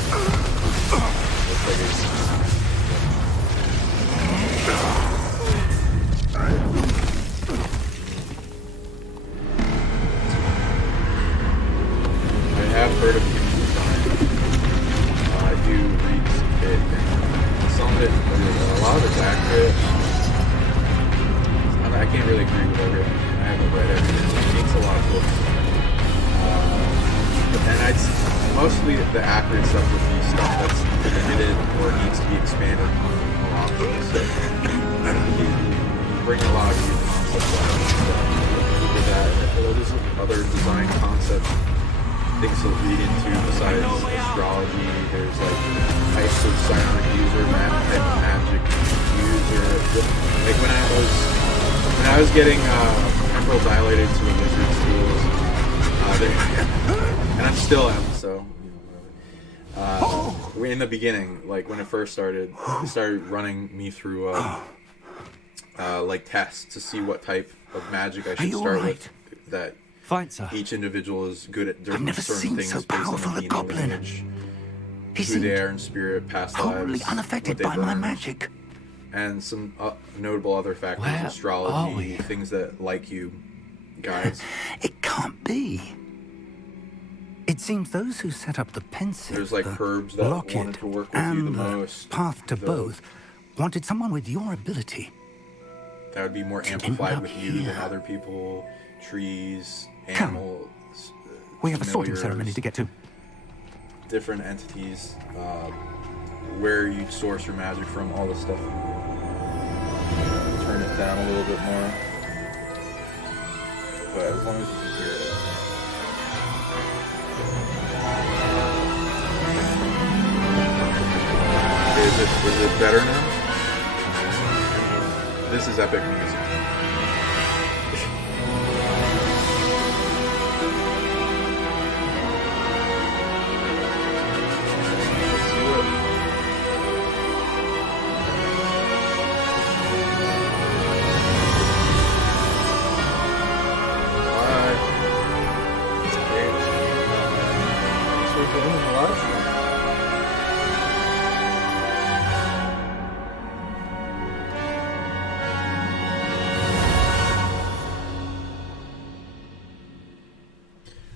I have heard of human design. I do read it, and some of it, a lot of it's accurate. I can't really agree with everything. I haven't read everything. It takes a lot of books. And mostly the accurate stuff would be stuff that's limited or needs to be expanded on a lot. So you bring a lot of new concepts out. With that, there's other design concepts, things to read into besides astrology. There's like types of psionic user, type of magic user. Like when I was getting temporal dilated to the wizard schools, and I'm still am, so in the beginning, like when it first started, they started running me through like tests to see what type of magic I should start with. That Fine, sir. each individual is good at certain never things seen based so on powerful their a goblin. lineage, He who they seemed are in spirit, past totally lives, unaffected what they've by my learned, magic. and some notable other factors: Where are astrology, we? things that like you guys. It can't be. It seems those who set up the pensive, There's like the herbs that locket, wanted to work with you the and most. path to The- both wanted someone with your ability. That would be more end amplified up with you than here. other people, trees, Come. animals. We have a sorting familiars, ceremony to get to. different entities, where you source your magic from, all this stuff. Turn it down a little bit more. But as long as you can hear it. Is it better now? This is epic music. Let's see what.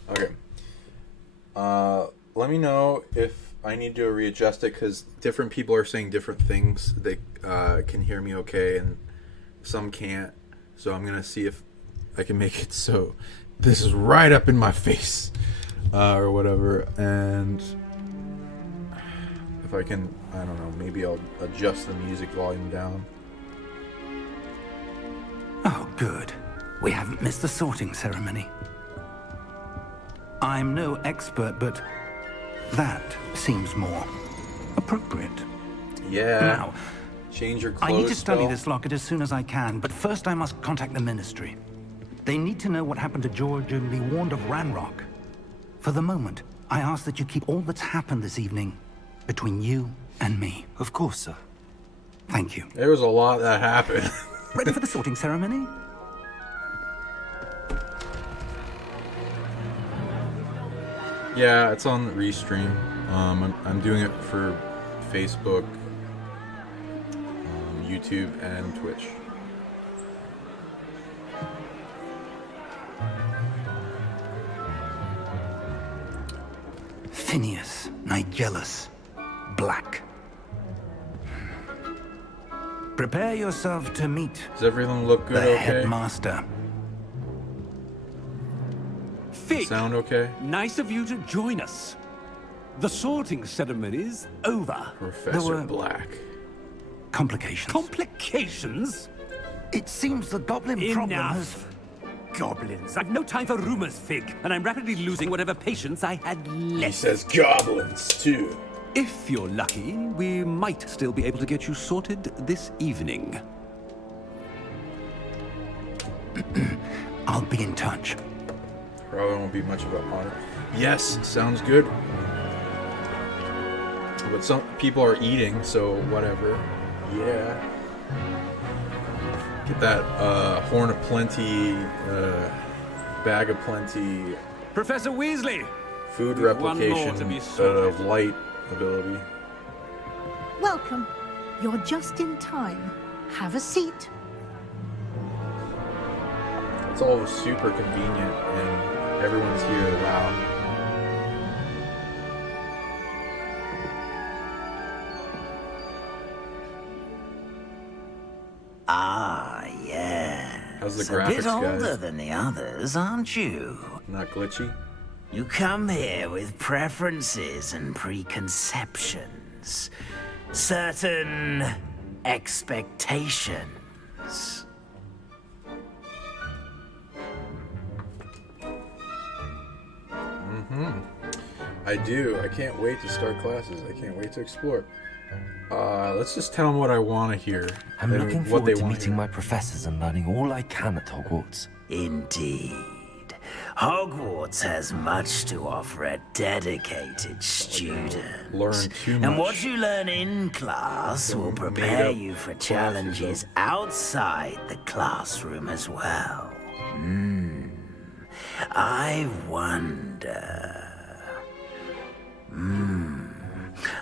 Okay. Let me know if I need to readjust it, because different people are saying different things. They can hear me okay, and some can't. So I'm gonna see if I can make it so this is right up in my face, or whatever. And if I can, I don't know, maybe I'll adjust the music volume down. Oh, good. We haven't missed the sorting ceremony. I'm no expert, but that seems more appropriate. Yeah. Now, Change your clothes. I need to study spell. this locket as soon as I can, but first I must contact the Ministry. They need to know what happened to George and be warned of Ranrock. For the moment, I ask that you keep all that's happened this evening between you and me. Of course, sir. Thank you. There was a lot that happened. Ready for the sorting ceremony? Yeah, it's on Restream. I'm doing it for Facebook, YouTube, and Twitch. Phineas, Nigellus, Black. Prepare yourself to meet Does everything look good? the Okay. headmaster. Fig, Sound okay? nice of you to join us. The sorting ceremony's over. Professor were- Black. Complications. Complications? It seems the goblin problem has... Enough. Goblins. I've no time for rumors, Fig, and I'm rapidly losing whatever patience I had He left. says goblins too. If you're lucky, we might still be able to get you sorted this evening. I'll be in touch. Probably won't be much of an honor. Yes, sounds good. But some people are eating, so whatever. Yeah. Get that horn of plenty, bag of plenty. Professor Weasley! Food With one more replication to be of sorted. light ability. Welcome. You're just in time. Have a seat. It's all super convenient, and everyone's here. Wow. Ah, yeah. How's the A bit graphics, older guys? than the others, aren't you? Not glitchy? You come here with preferences and preconceptions. Certain expectations. I do. I can't wait to start classes. I can't wait to explore. Let's just tell them what I want to hear. I'm and looking what forward they to wanna meeting hear. my professors and learning all I can at Hogwarts. Indeed. Hogwarts has much to offer a dedicated student. Learn too much. And what you learn in class will prepare made-up you for classes, challenges outside the classroom as well. I wonder.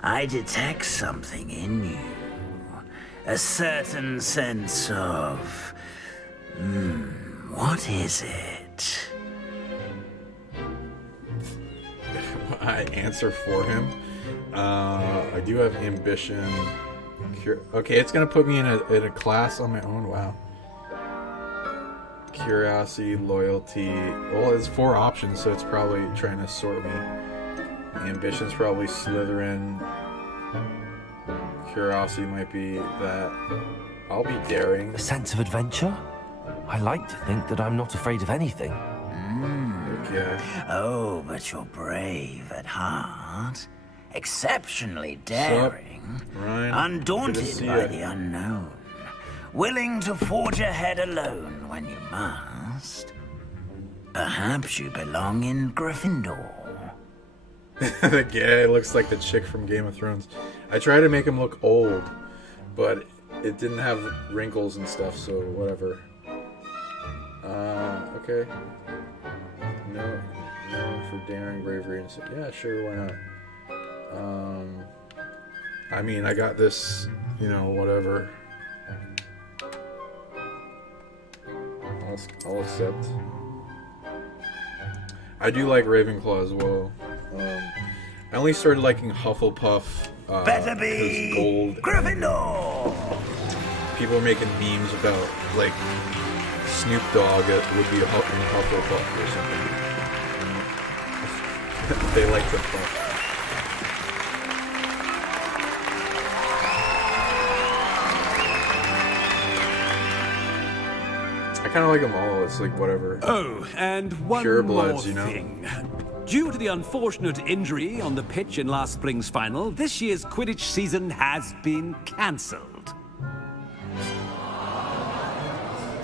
I detect something in you. A certain sense of. What is it? I answer for him. I do have ambition. Okay, it's gonna put me in a class on my own. Wow. Curiosity, loyalty. Well, it's 4 options, so it's probably trying to sort me. Ambition's probably Slytherin. Curiosity might be that. I'll be daring. A sense of adventure? I like to think that I'm not afraid of anything. Okay. Oh, but you're brave at heart. Exceptionally daring. Ryan, good to Undaunted see by ya. the unknown. Willing to forge ahead alone when you must. Perhaps you belong in Gryffindor. The guy looks like the chick from Game of Thrones. I tried to make him look old, but it didn't have wrinkles and stuff, so whatever. Okay. No for daring, bravery, and yeah, sure, why not? I mean, I got this, whatever. I'll accept. I do like Ravenclaw as well. I only started liking Hufflepuff. Better 'cause be gold. Gryffindor! People are making memes about like Snoop Dogg would be in Hufflepuff or something. They like the puff. I kind of like them all. It's like whatever. Oh, and one Purebloods, more thing. Due to the unfortunate injury on the pitch in last spring's final, this year's Quidditch season has been cancelled.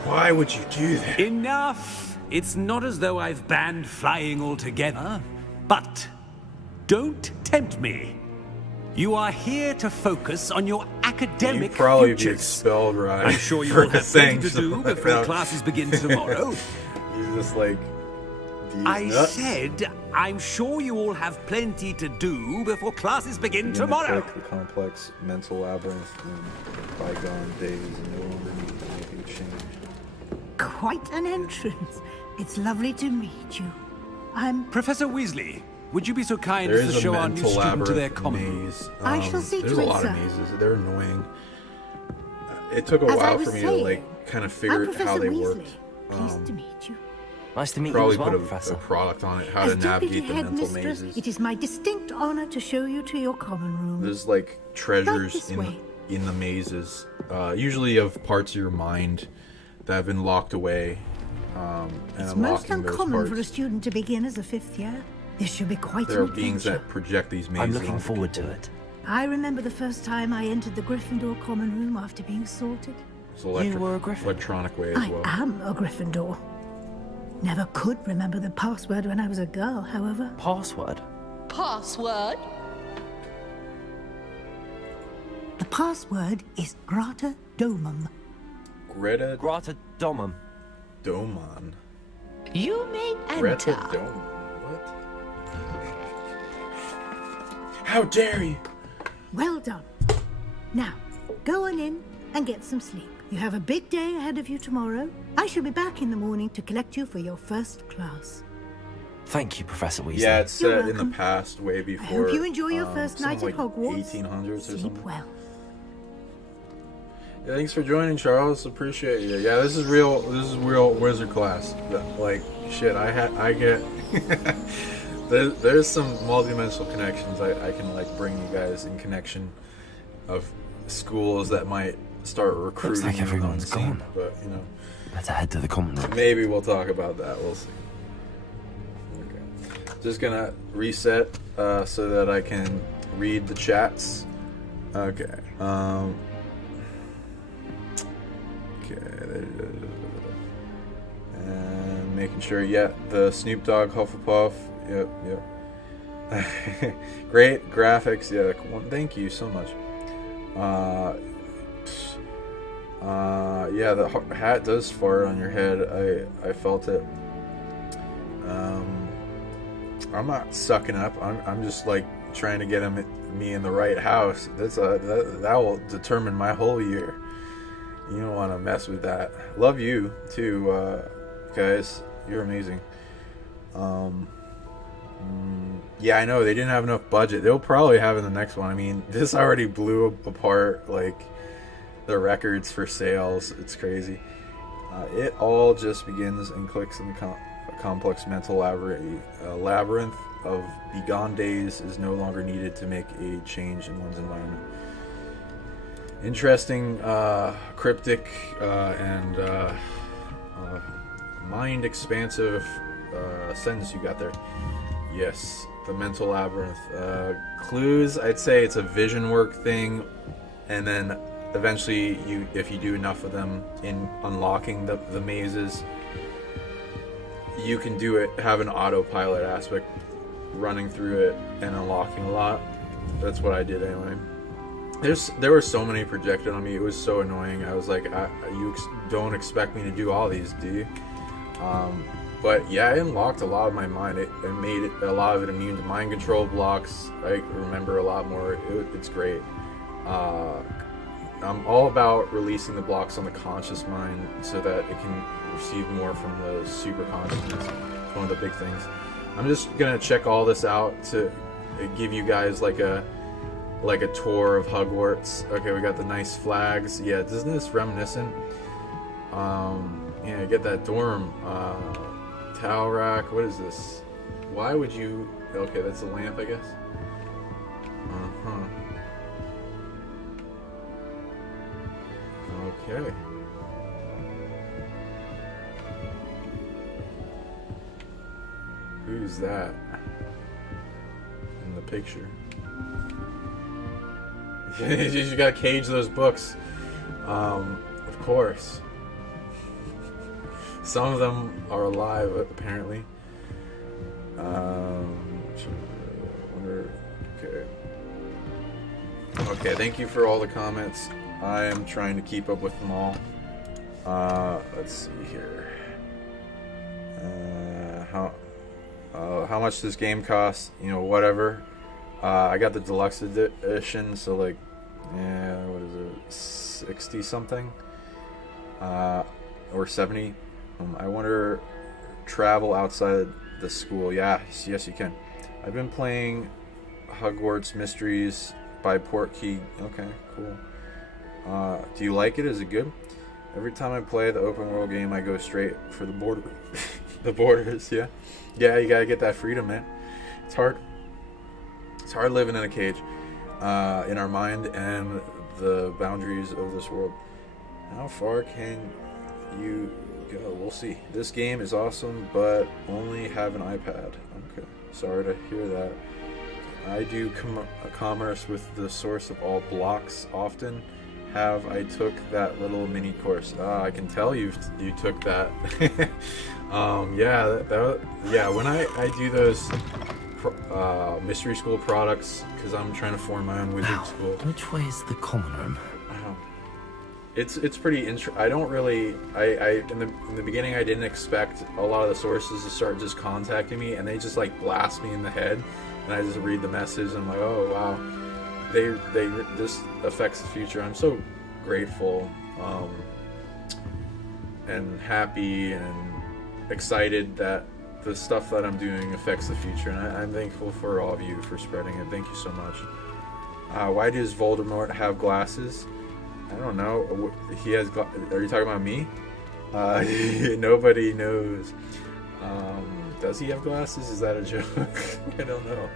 Why would you do that? Enough! It's not as though I've banned flying altogether. But don't tempt me. You are here to focus on your academic You'd probably be futures. expelled, Ryan. I'm sure you for will have saying plenty to do something like before that. classes begin tomorrow. He's just like. I nuts. said, I'm sure you all have plenty to do before classes begin Begin to tomorrow. click the complex mental labyrinth in bygone days no longer need to make a change. Quite an entrance. It's lovely to meet you. I'm... Professor Weasley, would you be so kind There as is to a show our new mental student to their labyrinth common room? maze. I shall see There's to a it, lot sir. of mazes. They're annoying. It took a As I while was for me saying, to like kind of I'm figure out Professor how they Weasley. worked. Pleased to meet you. Nice to meet you Probably as well, put Professor. a product on it, how As to navigate deputy the mental headmistress, mazes. it is my distinct honor to show you to your common room. There's like treasures this way. in the mazes, usually of parts of your mind that have been locked away. And It's most unlocking those uncommon parts. for a student to begin as a 5th year. This should be quite There are an beings adventure. that project these mazes. I'm looking onto forward people. to it. I remember the first time I entered the Gryffindor common room after being sorted. It's electric, were a Gryffindor. electronic way as I well. am a Gryffindor. Never could remember the password when I was a girl, however. Password? Password? The password is Grata Domum. Grata Domum. Domon. You may Greta enter. Dom. What? How dare you? Well done. Now, go on in and get some sleep. You have a big day ahead of you tomorrow. I shall be back in the morning to collect you for your first class. Thank you, Professor Weasley. Yeah, it's You're set in the welcome. past, way I before. hope you enjoy your first night something at like Hogwarts. 1800s or Sleep something. well. Yeah, thanks for joining, Charles. Appreciate you. Yeah, this is real. This is real wizard class. Like shit, I get. there's some multidimensional connections. I can like bring you guys in connection of schools that might start recruiting. Looks like everyone's on scene, gone. but you know. Better head to the common room. Maybe we'll talk about that. We'll see. Okay. Just gonna reset so that I can read the chats. Okay. Okay. And making sure, yeah, the Snoop Dogg Hufflepuff. Yep. Great graphics. Yeah. Thank you so much. Yeah, the hat does fart on your head. I felt it. I'm not sucking up. I'm just like trying to get me in the right house. That will determine my whole year. You don't want to mess with that. Love you too, guys. You're amazing. Yeah, I know they didn't have enough budget. They'll probably have in the next one. I mean, this already blew apart like the records for sales. It's crazy. It all just begins and clicks in the complex mental labyrinth of bygone days is no longer needed to make a change in one's environment. Interesting, cryptic, and mind expansive sentence you got there. Yes, the mental labyrinth. Clues, I'd say it's a vision work thing, and then eventually if you do enough of them in unlocking the mazes, you can do it, have an autopilot aspect running through it and unlocking a lot. That's what I did anyway. There were so many projected on me. It was so annoying. I was like, you don't expect me to do all these, do you? But yeah, I unlocked a lot of my mind. It made a lot of it immune to mind control blocks. I remember a lot more. It's great. I'm all about releasing the blocks on the conscious mind so that it can receive more from the super consciousness. It's one of the big things. I'm just gonna check all this out to give you guys like a tour of Hogwarts. Okay, we got the nice flags. Yeah, isn't this reminiscent? Yeah, get that dorm. Towel rack. What is this? Why would you? Okay, that's a lamp, I guess. Okay. Who's that in the picture? You gotta cage those books. Of course. Some of them are alive, apparently. Okay. Okay, thank you for all the comments. I am trying to keep up with them all. Let's see here. How much this game costs? You know, whatever. I got the deluxe edition, so like, yeah, what is it, 60 something, or 70. I wonder, travel outside the school. Yes, you can. I've been playing Hogwarts Mysteries by Portkey. Okay, cool. Do you like it? Is it good? Every time I play the open world game, I go straight for the border. The borders, yeah. Yeah, you gotta get that freedom, man. It's hard. It's hard living in a cage, in our mind and the boundaries of this world. How far can you go? We'll see. This game is awesome, but only have an iPad. Okay. Sorry to hear that. I do commerce with the source of all blocks often. I took that little mini course. I can tell you took that. Yeah, when I do those mystery school products, because I'm trying to form my own wizard school. Which way is the common room? It's pretty I don't really in the beginning I didn't expect a lot of the sources to start just contacting me, and they just like blast me in the head, and I just read the message and I'm like, oh wow, this affects the future. I'm so grateful and happy and excited that the stuff that I'm doing affects the future, and I'm thankful for all of you for spreading it. Thank you so much. Why does Voldemort have glasses? I don't know. He has. Are you talking about me? Nobody knows. Does he have glasses? Is that a joke? I don't know.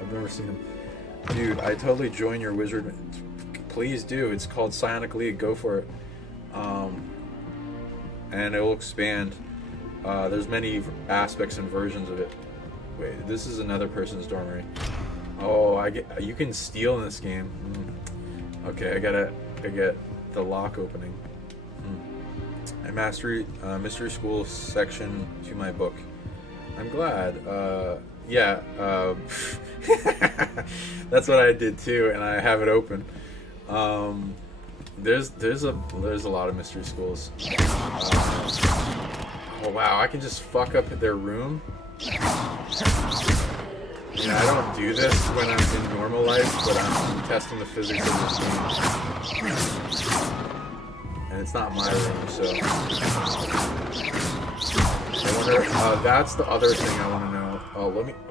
I've never seen him. Dude, I totally join your wizard. Please do. It's called PsionicLeague. Go for it. And it will expand. There's many aspects and versions of it. Wait, this is another person's dormitory. Oh, you can steal in this game. Okay, I get the lock opening. A mystery school section to my book. I'm glad. Yeah, that's what I did too, and I have it open. There's a lot of mystery schools. Oh wow, I can just fuck up their room. Yeah, I don't do this when I'm in normal life, but I'm testing the physics of this game. And it's not my room, so... I wonder, that's the other thing I want to know.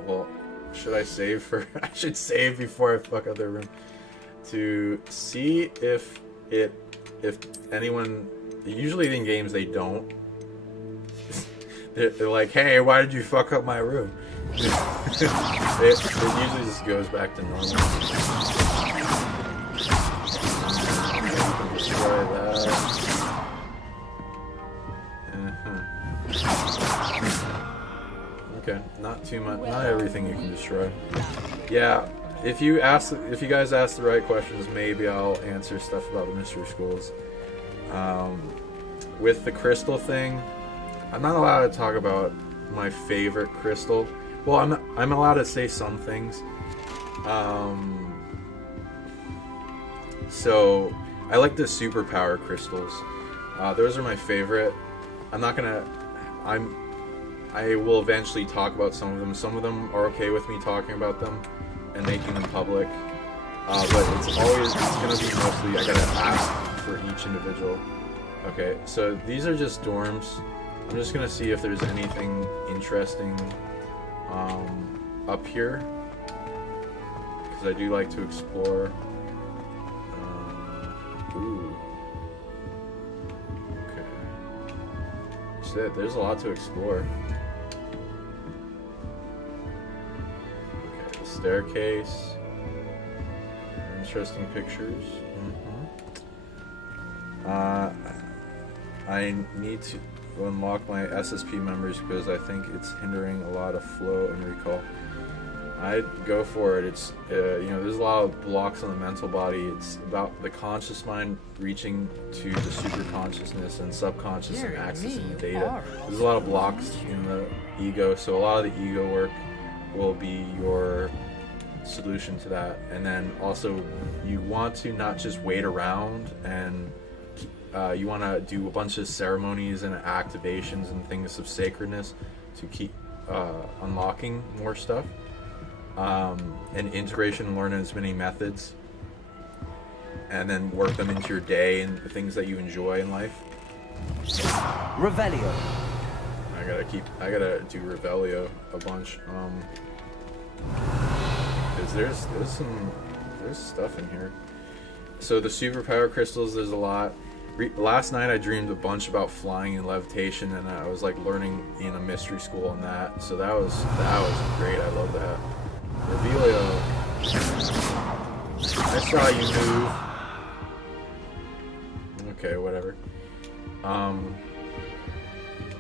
Well, should I save for... I should save before I fuck up their room. To see if anyone... Usually in games they don't. They're like, hey, why did you fuck up my room? it usually just goes back to normal. Destroy that. Okay, not too much. Not everything you can destroy. Yeah, if you guys ask the right questions, maybe I'll answer stuff about the mystery schools. With the crystal thing, I'm not allowed to talk about my favorite crystal. Well, I'm allowed to say some things. So I like the superpower crystals. Those are my favorite. I will eventually talk about some of them. Some of them are okay with me talking about them and making them public. But it's gonna be mostly I gotta ask for each individual. Okay, so these are just dorms. I'm just gonna see if there's anything interesting up here, because I do like to explore. Ooh. Okay. Shit, there's a lot to explore. Okay, the staircase. Interesting pictures. I need to unlock my SSP memories because I think it's hindering a lot of flow and recall. I'd go for it. It's there's a lot of blocks on the mental body. It's about the conscious mind reaching to the super consciousness and subconscious and accessing the data. There's a lot of blocks in the ego, so a lot of the ego work will be your solution to that. And then also you want to not just wait around and you want to do a bunch of ceremonies and activations and things of sacredness to keep unlocking more stuff. And integration, learn as many methods, and then work them into your day and the things that you enjoy in life. Revelio. I gotta do Revelio a bunch. Because there's stuff in here. So the superpower crystals, there's a lot. Last night I dreamed a bunch about flying and levitation, and I was like learning in a mystery school on that. So that was great. I love that. Revelio. I saw you move. Okay, whatever.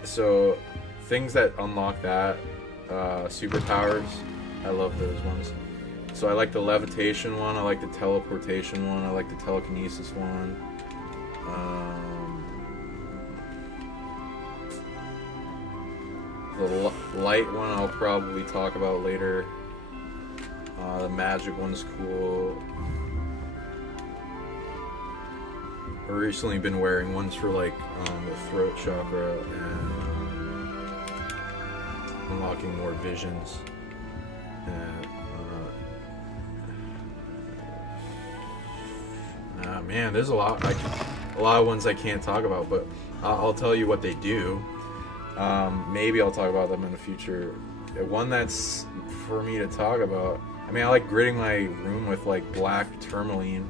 So things that unlock that. superpowers. I love those ones. So I like the levitation one, I like the teleportation one, I like the telekinesis one. The light one I'll probably talk about later. The magic one's cool. I've recently been wearing ones for like the throat chakra and unlocking more visions. And, man, there's a lot of ones I can't talk about, but I'll tell you what they do. Maybe I'll talk about them in the future. One that's for me to talk about. I mean, I like gridding my room with like black tourmaline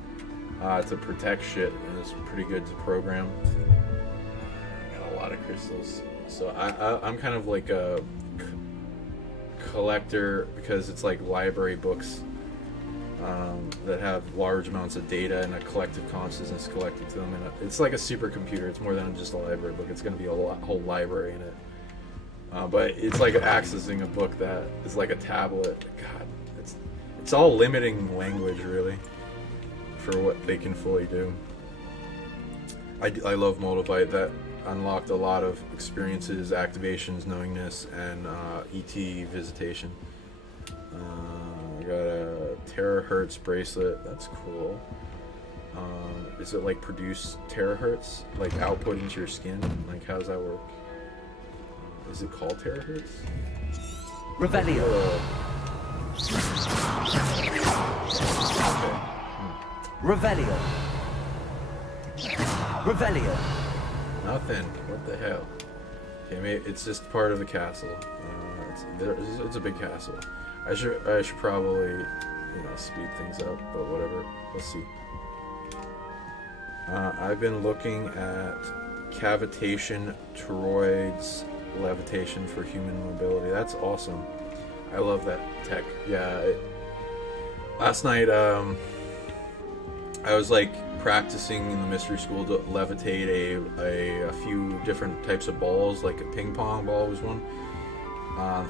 to protect shit, and it's pretty good to program. Got a lot of crystals, so I'm kind of like a collector because it's like library books that have large amounts of data and a collective consciousness collected to them, and it's like a supercomputer. It's more than just a library book. It's going to be a whole library in it, but it's like accessing a book that is like a tablet. God, it's all limiting language really for what they can fully do. I love Moldavite. That unlocked a lot of experiences, activations, knowingness, and ET visitation. I got a terahertz bracelet. That's cool. Is it like produce terahertz, like output into your skin? Like, how does that work? Is it called terahertz? Revelio. Okay. Revelio. Revelio. Nothing. What the hell? Okay, maybe it's just part of the castle. It's a big castle. I should probably, speed things up, but whatever. Let's see. I've been looking at cavitation toroids levitation for human mobility. That's awesome. I love that tech. Yeah. Last night, I was like practicing in the mystery school to levitate a few different types of balls. Like a ping pong ball was one.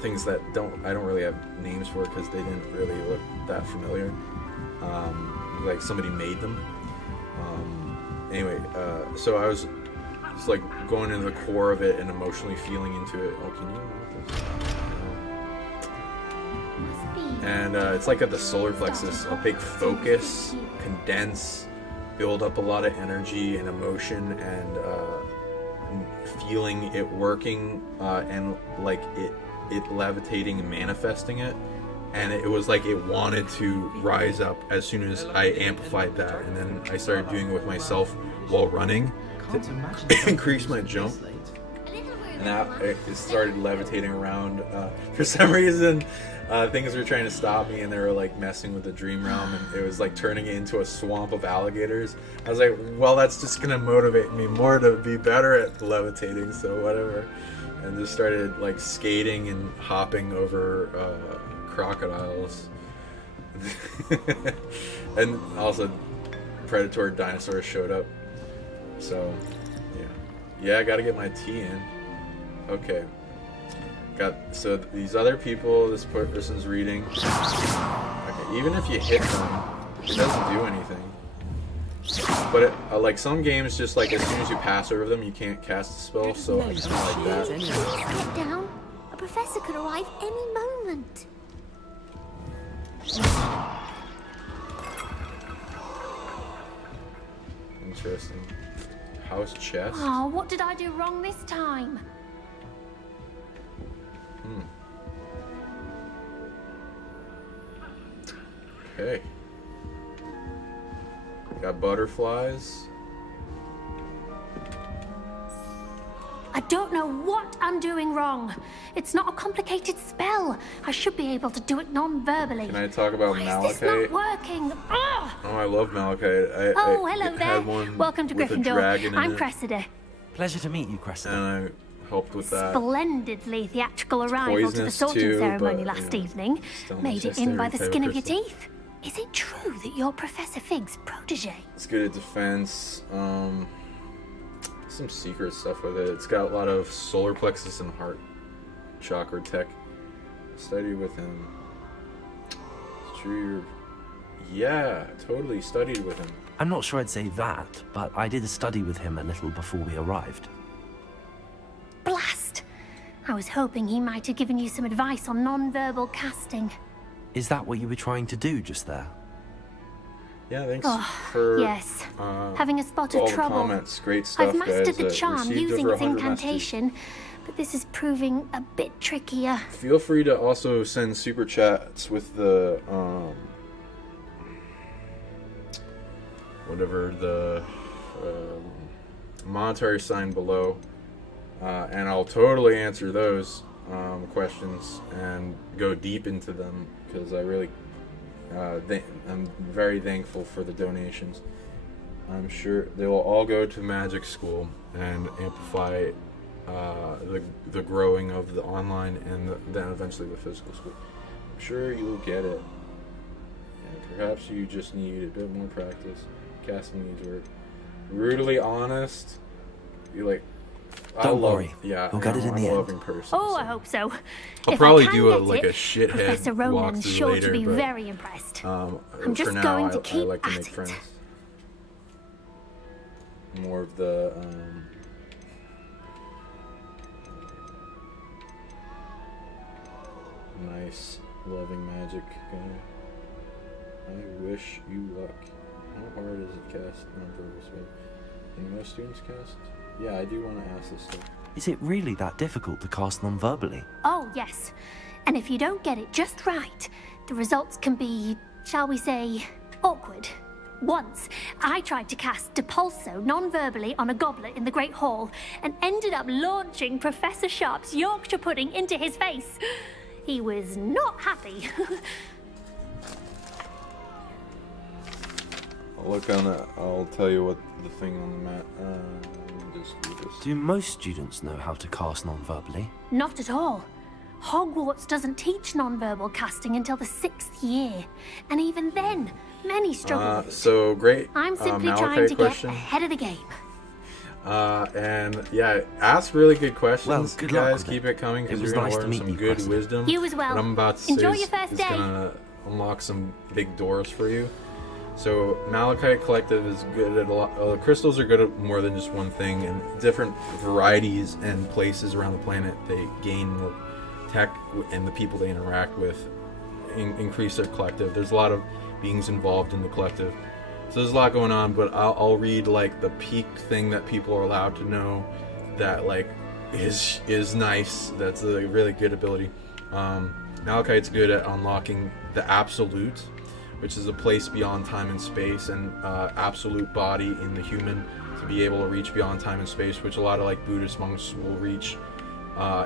Things that I don't really have names for because they didn't really look that familiar. Like somebody made them. Anyway, so I was just like going into the core of it and emotionally feeling into it. Oh, can you move this? And it's like at the solar plexus, a big focus, condense, build up a lot of energy and emotion, and feeling it working, and like it levitating and manifesting it. And it was like it wanted to rise up as soon as I amplified that, and then I started doing it with myself while running to increase my jump. And now it started levitating around. For some reason, things were trying to stop me, and they were like messing with the dream realm, and it was like turning it into a swamp of alligators. I was like, well, that's just gonna motivate me more to be better at levitating, so whatever. And just started like skating and hopping over crocodiles. And also predatory dinosaurs showed up. So yeah, I gotta get my tea in. Okay, so these other people, this person's reading. Okay, even if you hit them, it doesn't do anything. But like some games, just like as soon as you pass over them, you can't cast a spell. So I kind of like that. Get down. A professor could arrive any moment. Interesting. House chest. Oh, what did I do wrong this time? Okay. Got butterflies. I don't know what I'm doing wrong. It's not a complicated spell. I should be able to do it non-verbally. Can I talk about Malachite? Is this not working? Ugh! Oh, I love Malachite. Hello I there. had one Welcome to with a Gryffindor. dragon in I'm it, Cressida. Pleasure to meet you, Cressida. and I helped with that. Splendidly theatrical arrival to the Poisonous sorting too, ceremony but, last evening. still Made it just in a by the type skin of of your crystal. teeth. Is it true that you're Professor Fig's protege? It's good at defense. Some secret stuff with it. It's got a lot of solar plexus and heart chakra tech. Studied with him. It's true. Yeah, totally studied with him. I'm not sure I'd say that, but I did study with him a little before we arrived. Blast! I was hoping he might have given you some advice on non-verbal casting. Is that what you were trying to do just there? Yeah, thanks for yes. Having a spot all of the trouble. comments. Great stuff, I've mastered guys. the charm Received using over its 100 incantation, but this is proving a bit trickier. Feel free to also send super chats with the whatever the monetary sign below, and I'll totally answer those questions and go deep into them, because I really I'm very thankful for the donations. I'm sure they will all go to magic school and amplify the growing of the online and then eventually the physical school. I'm sure you will get it. And perhaps you just need a bit more practice. Casting needs work. Brutally honest, you like. Don't worry. Yeah, we'll get it in the end. Loving person. Oh, I hope so. I'll If probably I can do get like it, a shithead Professor Ronan's walkthrough sure later, to be but, very impressed. I'm for just now, going to I keep like to at make it. friends. More of the nice, loving magic guy. I wish you luck. How hard is it cast non-verbal spell? Can most students cast? Yeah, I do want to ask this stuff. Is it really that difficult to cast non-verbally? Oh, yes. And if you don't get it just right, the results can be, shall we say, awkward. Once, I tried to cast Depulso non-verbally on a goblet in the Great Hall and ended up launching Professor Sharp's Yorkshire pudding into his face. He was not happy. I'll look on it. I'll tell you what the thing on the mat. Just do this. Do most students know how to cast non-verbally? Not at all. Hogwarts doesn't teach non-verbal casting until the 6th year. And even then, many struggle with it. So great. I'm simply Malachi trying to question. get ahead of the game. And yeah, ask really good questions. Well, good luck guys. with Keep it. it coming, because It was you're gonna nice to learn meet some you, good President. wisdom. You as well. What I'm about to Enjoy say your first is day. gonna unlock some big doors for you. So Malachite Collective is good at a lot. Crystals are good at more than just one thing, and different varieties and places around the planet. They gain more tech, and the people they interact with increase their collective. There's a lot of beings involved in the collective, so there's a lot going on. But I'll read like the peak thing that people are allowed to know that like is nice. That's a really good ability. Malachite's good at unlocking the absolute, which is a place beyond time and space, and absolute body in the human to be able to reach beyond time and space, which a lot of like Buddhist monks will reach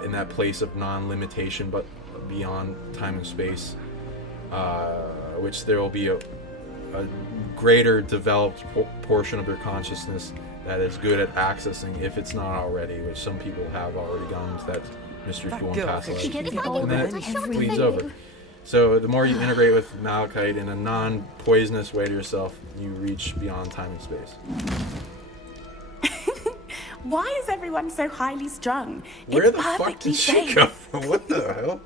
in that place of non-limitation, but beyond time and space, which there will be a greater developed portion of their consciousness that is good at accessing, if it's not already, which some people have already gone into that mystery school and past life, and then it bleeds over. So the more you integrate with Malachite in a non-poisonous way to yourself, you reach beyond time and space. Why is everyone so highly strung? Where It's the fuck perfectly did she safe. come from? What the hell?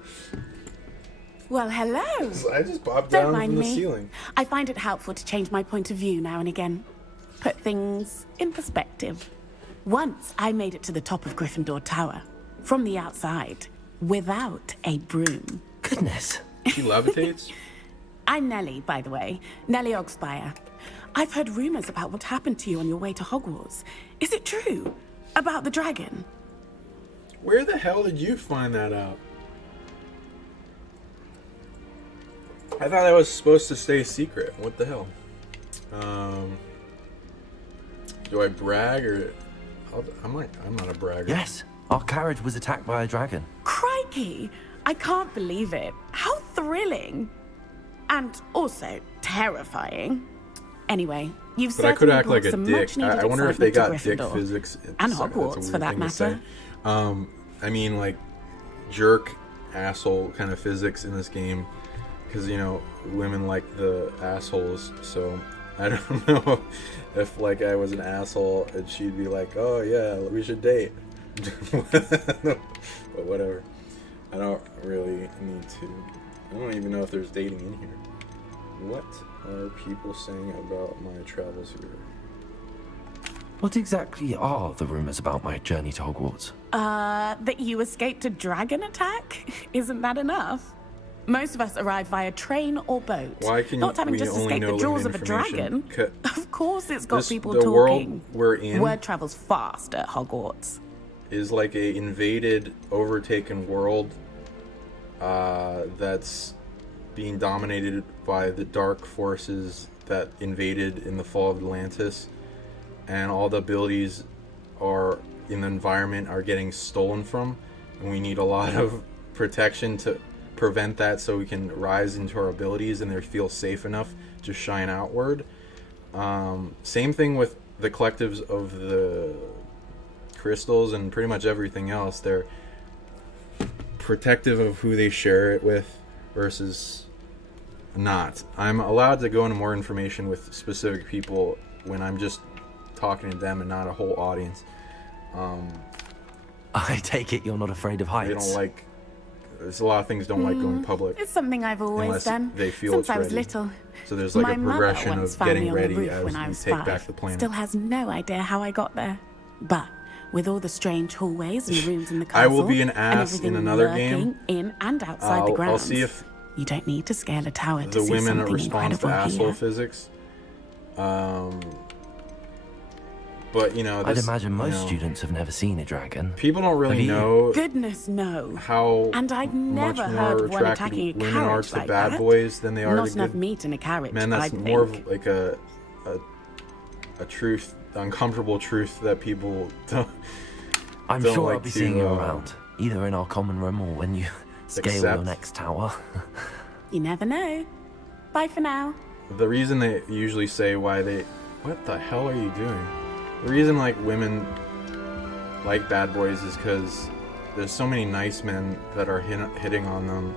Well, hello. I just popped Don't down mind from the me. ceiling. I find it helpful to change my point of view now and again. Put things in perspective. Once I made it to the top of Gryffindor Tower, from the outside, without a broom. Goodness. She levitates? I'm Nellie, by the way. Nellie Ogspire. I've heard rumors about what happened to you on your way to Hogwarts. Is it true? About the dragon? Where the hell did you find that out? I thought that was supposed to stay secret. What the hell? Do I brag or... I'm not a bragger. Yes, our carriage was attacked by a dragon. Crikey! I can't believe it. How thrilling! And also terrifying. Anyway, you've But I could certainly act like brought a some dick. much-needed I wonder if they got excitement dick to Gryffindor. physics. And That's a Hogwarts, weird for that thing to say. matter. I mean, like, jerk, asshole kind of physics in this game. Because, you know, women like the assholes. So, I don't know if, like, I was an asshole and she'd be like, oh, yeah, we should date. But whatever. I don't really need to. I don't even know if there's dating in here. What are people saying about my travels here? What exactly are the rumors about my journey to Hogwarts? That you escaped a dragon attack? Isn't that enough? Most of us arrive via train or boat. Why can Not having we just only escaped know the jaws of a information? dragon. Of course it's got people the talking. world we're in Word travels fast at Hogwarts. is like a invaded, overtaken world that's being dominated by the dark forces that invaded in the fall of Atlantis, and all the abilities are in the environment are getting stolen from, and we need a lot of protection to prevent that so we can rise into our abilities and they feel safe enough to shine outward. Same thing with the collectives of the crystals and pretty much everything else. They're protective of who they share it with versus not. I'm allowed to go into more information with specific people when I'm just talking to them and not a whole audience. I take it you're not afraid of heights. They don't like. There's a lot of things don't like going public. It's something I've always unless done they feel since it's I was ready. little. So there's like My a progression mother once of found me getting on the ready roof as when I we was take 5. back the planet. Still has no idea how I got there. But with all the strange hallways and rooms in the castle, I will be an and ass everything in another lurking game. in and outside the I'll grounds, see if you don't need to scale a tower to the see women something responds to incredible asshole here. physics. But you know, I'd this, imagine most you know, students have never seen a dragon. people don't really Have you? know Goodness no. how And I've much never more heard of one attracted attacking a women are carriage to like bad that. boys than they are Not to enough good meat in a carriage, men. That's I'd more think. of like a truth, uncomfortable truth that people don't. I'm don't sure like I'll be to, seeing you around, either in our common room or when you scale your accept. next tower. You never know. Bye for now. The reason they usually say why they, what the hell are you doing? The reason like women like bad boys is because there's so many nice men that are hitting on them.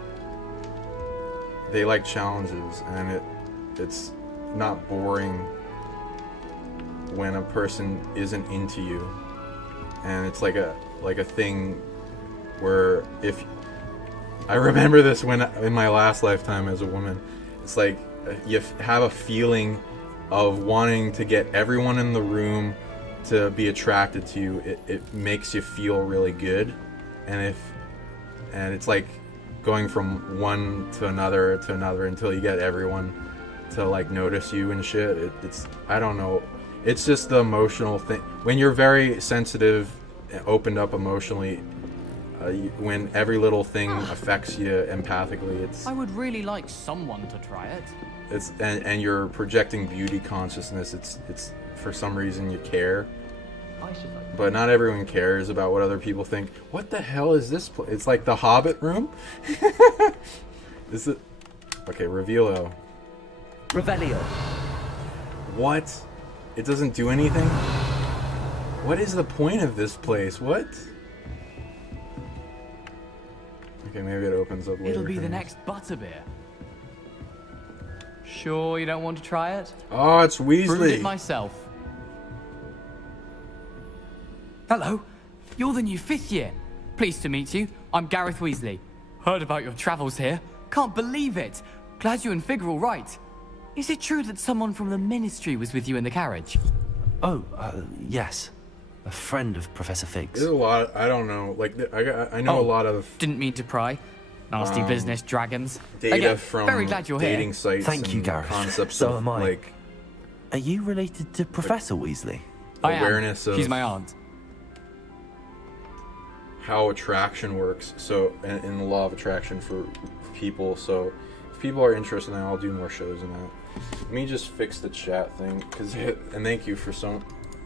They like challenges, and it's not boring when a person isn't into you, and it's like a thing where if I remember this when in my last lifetime as a woman, it's like you have a feeling of wanting to get everyone in the room to be attracted to you. It makes you feel really good, and it's like going from one to another until you get everyone to like notice you and shit. It's I don't know. It's just the emotional thing. When you're very sensitive, opened up emotionally, when every little thing affects you empathically, it's. I would really like someone to try it. It's and you're projecting beauty consciousness. It's for some reason you care, but not everyone cares about what other people think. What the hell is this place? It's like the Hobbit room. Is it? Okay, Revealo. Revelio. What? It doesn't do anything? What is the point of this place? What? Okay, maybe it opens up later. It'll be the next butterbeer. Sure you don't want to try it? Oh, it's Brewed Weasley. it myself. Hello, you're the new 5th year. Pleased to meet you. I'm Gareth Weasley. Heard about your travels here. Can't believe it. Glad you and Fig are all right. Is it true that someone from the Ministry was with you in the carriage? Oh, yes. A friend of Professor Fig's. There's a lot. I don't know. Like I know a lot of. Didn't mean to pry. Nasty business, dragons. Data Again, from very glad you're dating here. sites. Thank you, and Gareth. Concepts So of am I. like Are you related to Professor Weasley? awareness of She's my aunt. how attraction works. So, and the law of attraction for people. So, if people are interested, then I'll do more shows in that. Let me just fix the chat thing, and thank you for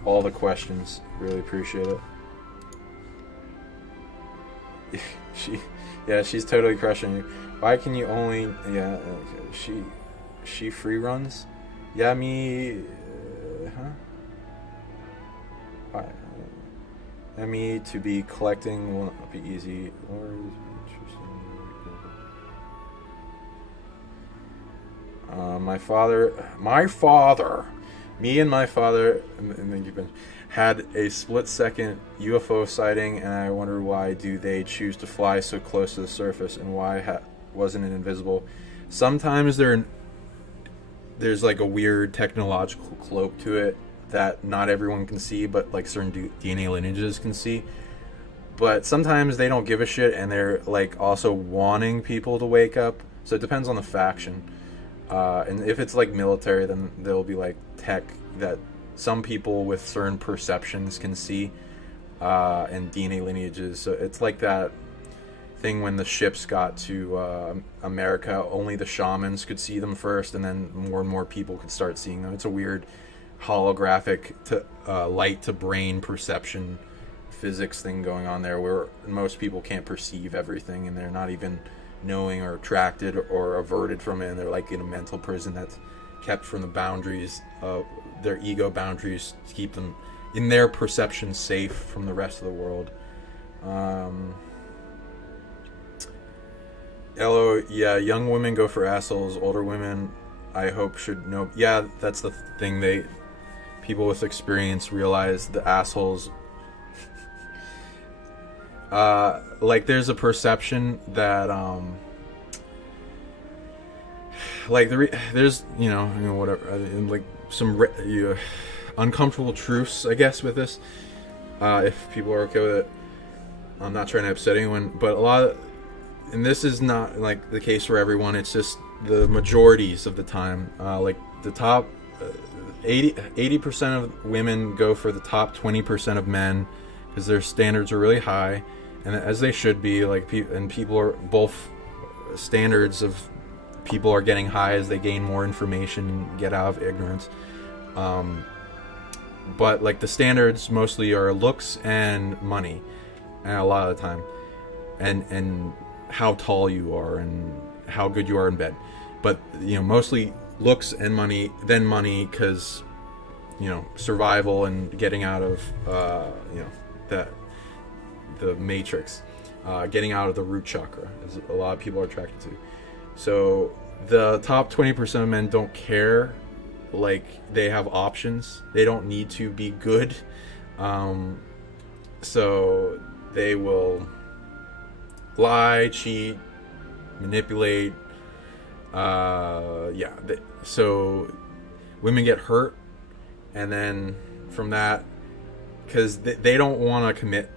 all the questions. Really appreciate it. She's totally crushing you. Why can you only? Yeah, okay. She free runs. Yeah, me. Why? Me to be collecting will not be easy. Or my father Me and my father, and then you've been, had a split-second UFO sighting, and I wonder why do they choose to fly so close to the surface, and why wasn't it invisible? Sometimes there's like a weird technological cloak to it that not everyone can see, but like certain DNA lineages can see. But sometimes they don't give a shit, and they're like also wanting people to wake up. So it depends on the faction. And if it's like military, then there'll be like tech that some people with certain perceptions can see, and DNA lineages. So it's like that thing when the ships got to America, only the shamans could see them first, and then more and more people could start seeing them. It's a weird holographic light to brain perception physics thing going on there, where most people can't perceive everything, and they're not even knowing or attracted or averted from it, and they're like in a mental prison that's kept from the boundaries of their ego boundaries to keep them in their perception safe from the rest of the world. LO, yeah, young women go for assholes, older women I hope should know. Yeah, that's the thing, people with experience realize the assholes, like there's a perception that like there's whatever, like some uncomfortable truths, I guess, with this, if people are okay with it. I'm not trying to upset anyone, but and this is not like the case for everyone, it's just the majorities of the time, like the top 80% of women go for the top 20% of men, because their standards are really high, and as they should be. Like people are both standards of people are getting high as they gain more information and get out of ignorance. But like the standards mostly are looks and money, and a lot of the time, and how tall you are and how good you are in bed. But mostly looks and money, then money, because survival and getting out of the matrix, getting out of the root chakra is a lot of people are attracted to. So the top 20% of men don't care, like they have options, they don't need to be good, so they will lie, cheat, manipulate, so women get hurt, and then from that, because they don't want to commit,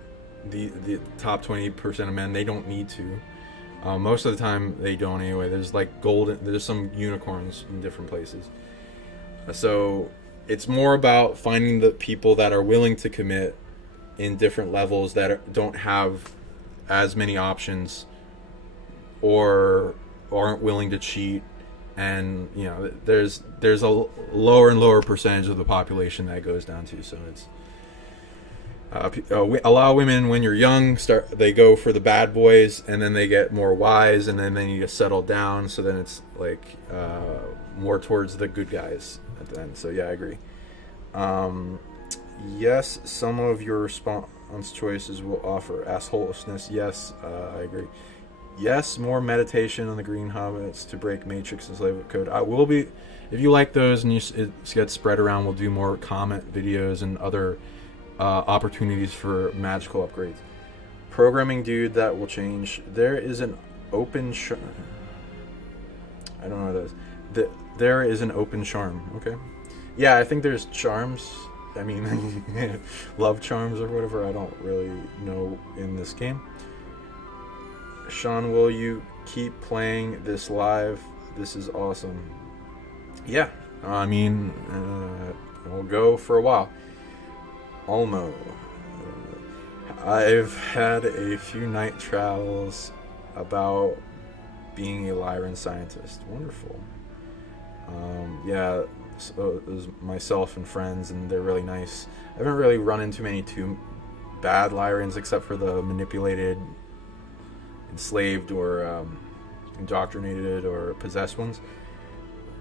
the top 20% of men, they don't need to. Most of the time they don't anyway. There's like there's some unicorns in different places. So it's more about finding the people that are willing to commit in different levels, that don't have as many options or aren't willing to cheat. And there's a lower and lower percentage of the population that goes down to. So it's a lot of women, when you're young, they go for the bad boys, and then they get more wise, and then they need to settle down. So then it's like more towards the good guys at the end. So yeah, I agree. Yes, some of your response choices will offer assholelessness. Yes, I agree. Yes, more meditation on the Green Hobbits to break Matrix and Slave Code. I will be, if you like those and it gets spread around, we'll do more comment videos and other opportunities for magical upgrades. Programming dude, that will change. There is an open I don't know what that is. There is an open charm. Okay. Yeah, I think there's charms. I mean, love charms or whatever. I don't really know in this game. Sean, will you keep playing this live? This is awesome. Yeah, I mean, we'll go for a while. Olmo. I've had a few night travels about being a Lyran scientist. Wonderful. Yeah, so it was myself and friends, and they're really nice. I haven't really run into many too bad Lyrans, except for the manipulated, enslaved, or indoctrinated, or possessed ones,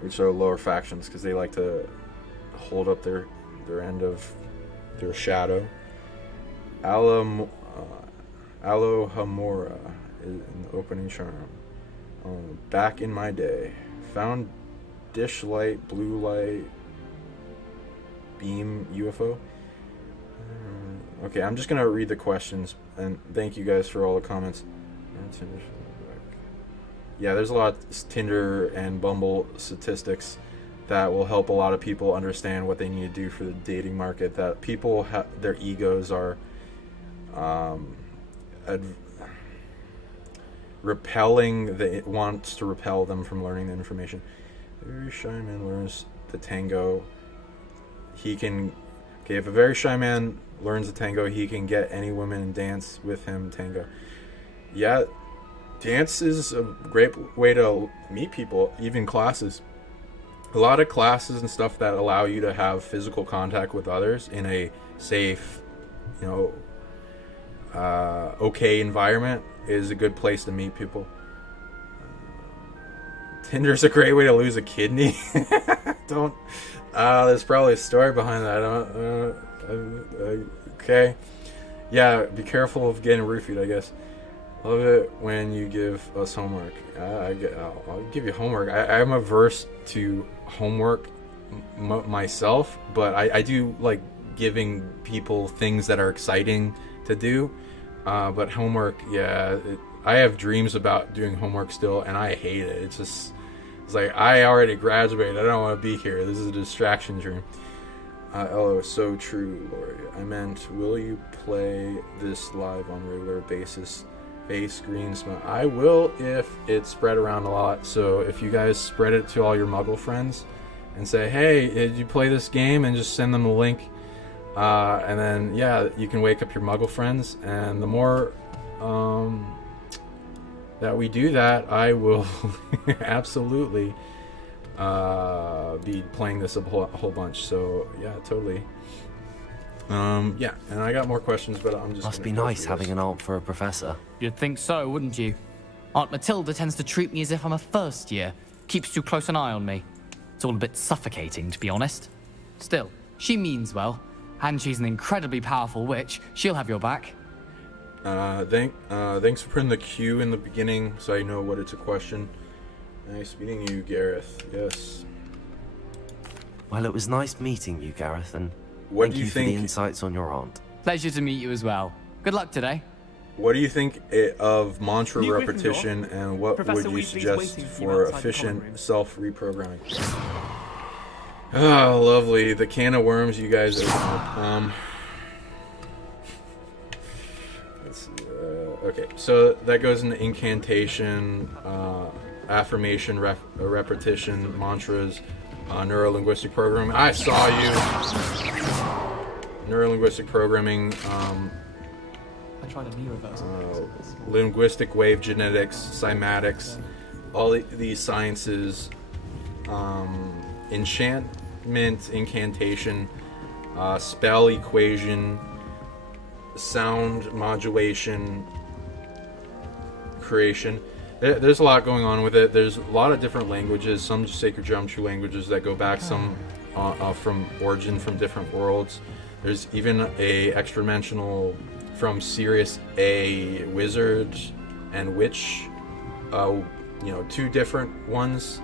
which are lower factions, because they like to hold up their end of their shadow. Alohomora is an opening charm. Back in my day, found dish light, blue light, beam UFO. Okay, I'm just gonna read the questions, and thank you guys for all the comments. Yeah, there's a lot of Tinder and Bumble statistics that will help a lot of people understand what they need to do for the dating market. That people their egos are repelling. It wants to repel them from learning the information. A very shy man learns the tango. He can. Okay, if a very shy man learns the tango, he can get any woman and dance with him tango. Yeah, dance is a great way to meet people, even classes. A lot of classes and stuff that allow you to have physical contact with others in a safe, okay environment is a good place to meet people. Tinder's a great way to lose a kidney. There's probably a story behind that. Okay. Yeah, be careful of getting roofied, I guess. Love it when you give us homework. I'll give you homework. I'm averse to homework myself, but I do like giving people things that are exciting to do. But homework, I have dreams about doing homework still, and I hate it. It's like, I already graduated. I don't want to be here. This is a distraction dream. Oh, so true, Lori. I meant, will you play this live on a regular basis? Base green smell. I will if it's spread around a lot. So if you guys spread it to all your Muggle friends and say, hey, did you play this game? And just send them a link. And then, you can wake up your Muggle friends. And the more that we do that, I will absolutely be playing this a whole bunch. So yeah, totally. And I got more questions, but I'm just must be nice having an aunt for a professor. You'd think so, wouldn't you? Aunt Matilda tends to treat me as if I'm a first year, keeps too close an eye on me. It's all a bit suffocating, to be honest. Still, she means well, and she's an incredibly powerful witch. She'll have your back. Thanks for putting the Q in the beginning so I know what it's a question. Nice meeting you, Gareth. Yes. Well, it was nice meeting you, Gareth, and what thank you for the insights on your aunt. Pleasure to meet you as well. Good luck today. What do you think of mantra repetition, and what would you suggest for efficient self-reprogramming? Oh, lovely. The can of worms you guys opened. Okay, so that goes into incantation, affirmation, repetition, mantras, neuro-linguistic programming. I saw you. Neuro-linguistic programming, I tried a knee reversal. Linguistic wave genetics, cymatics, all these sciences, enchantment, incantation, spell equation, sound modulation, creation. There's a lot going on with it. There's a lot of different languages, some sacred geometry languages that go back, some from origin from different worlds. There's even a extra dimensional from Sirius A wizard and witch, two different ones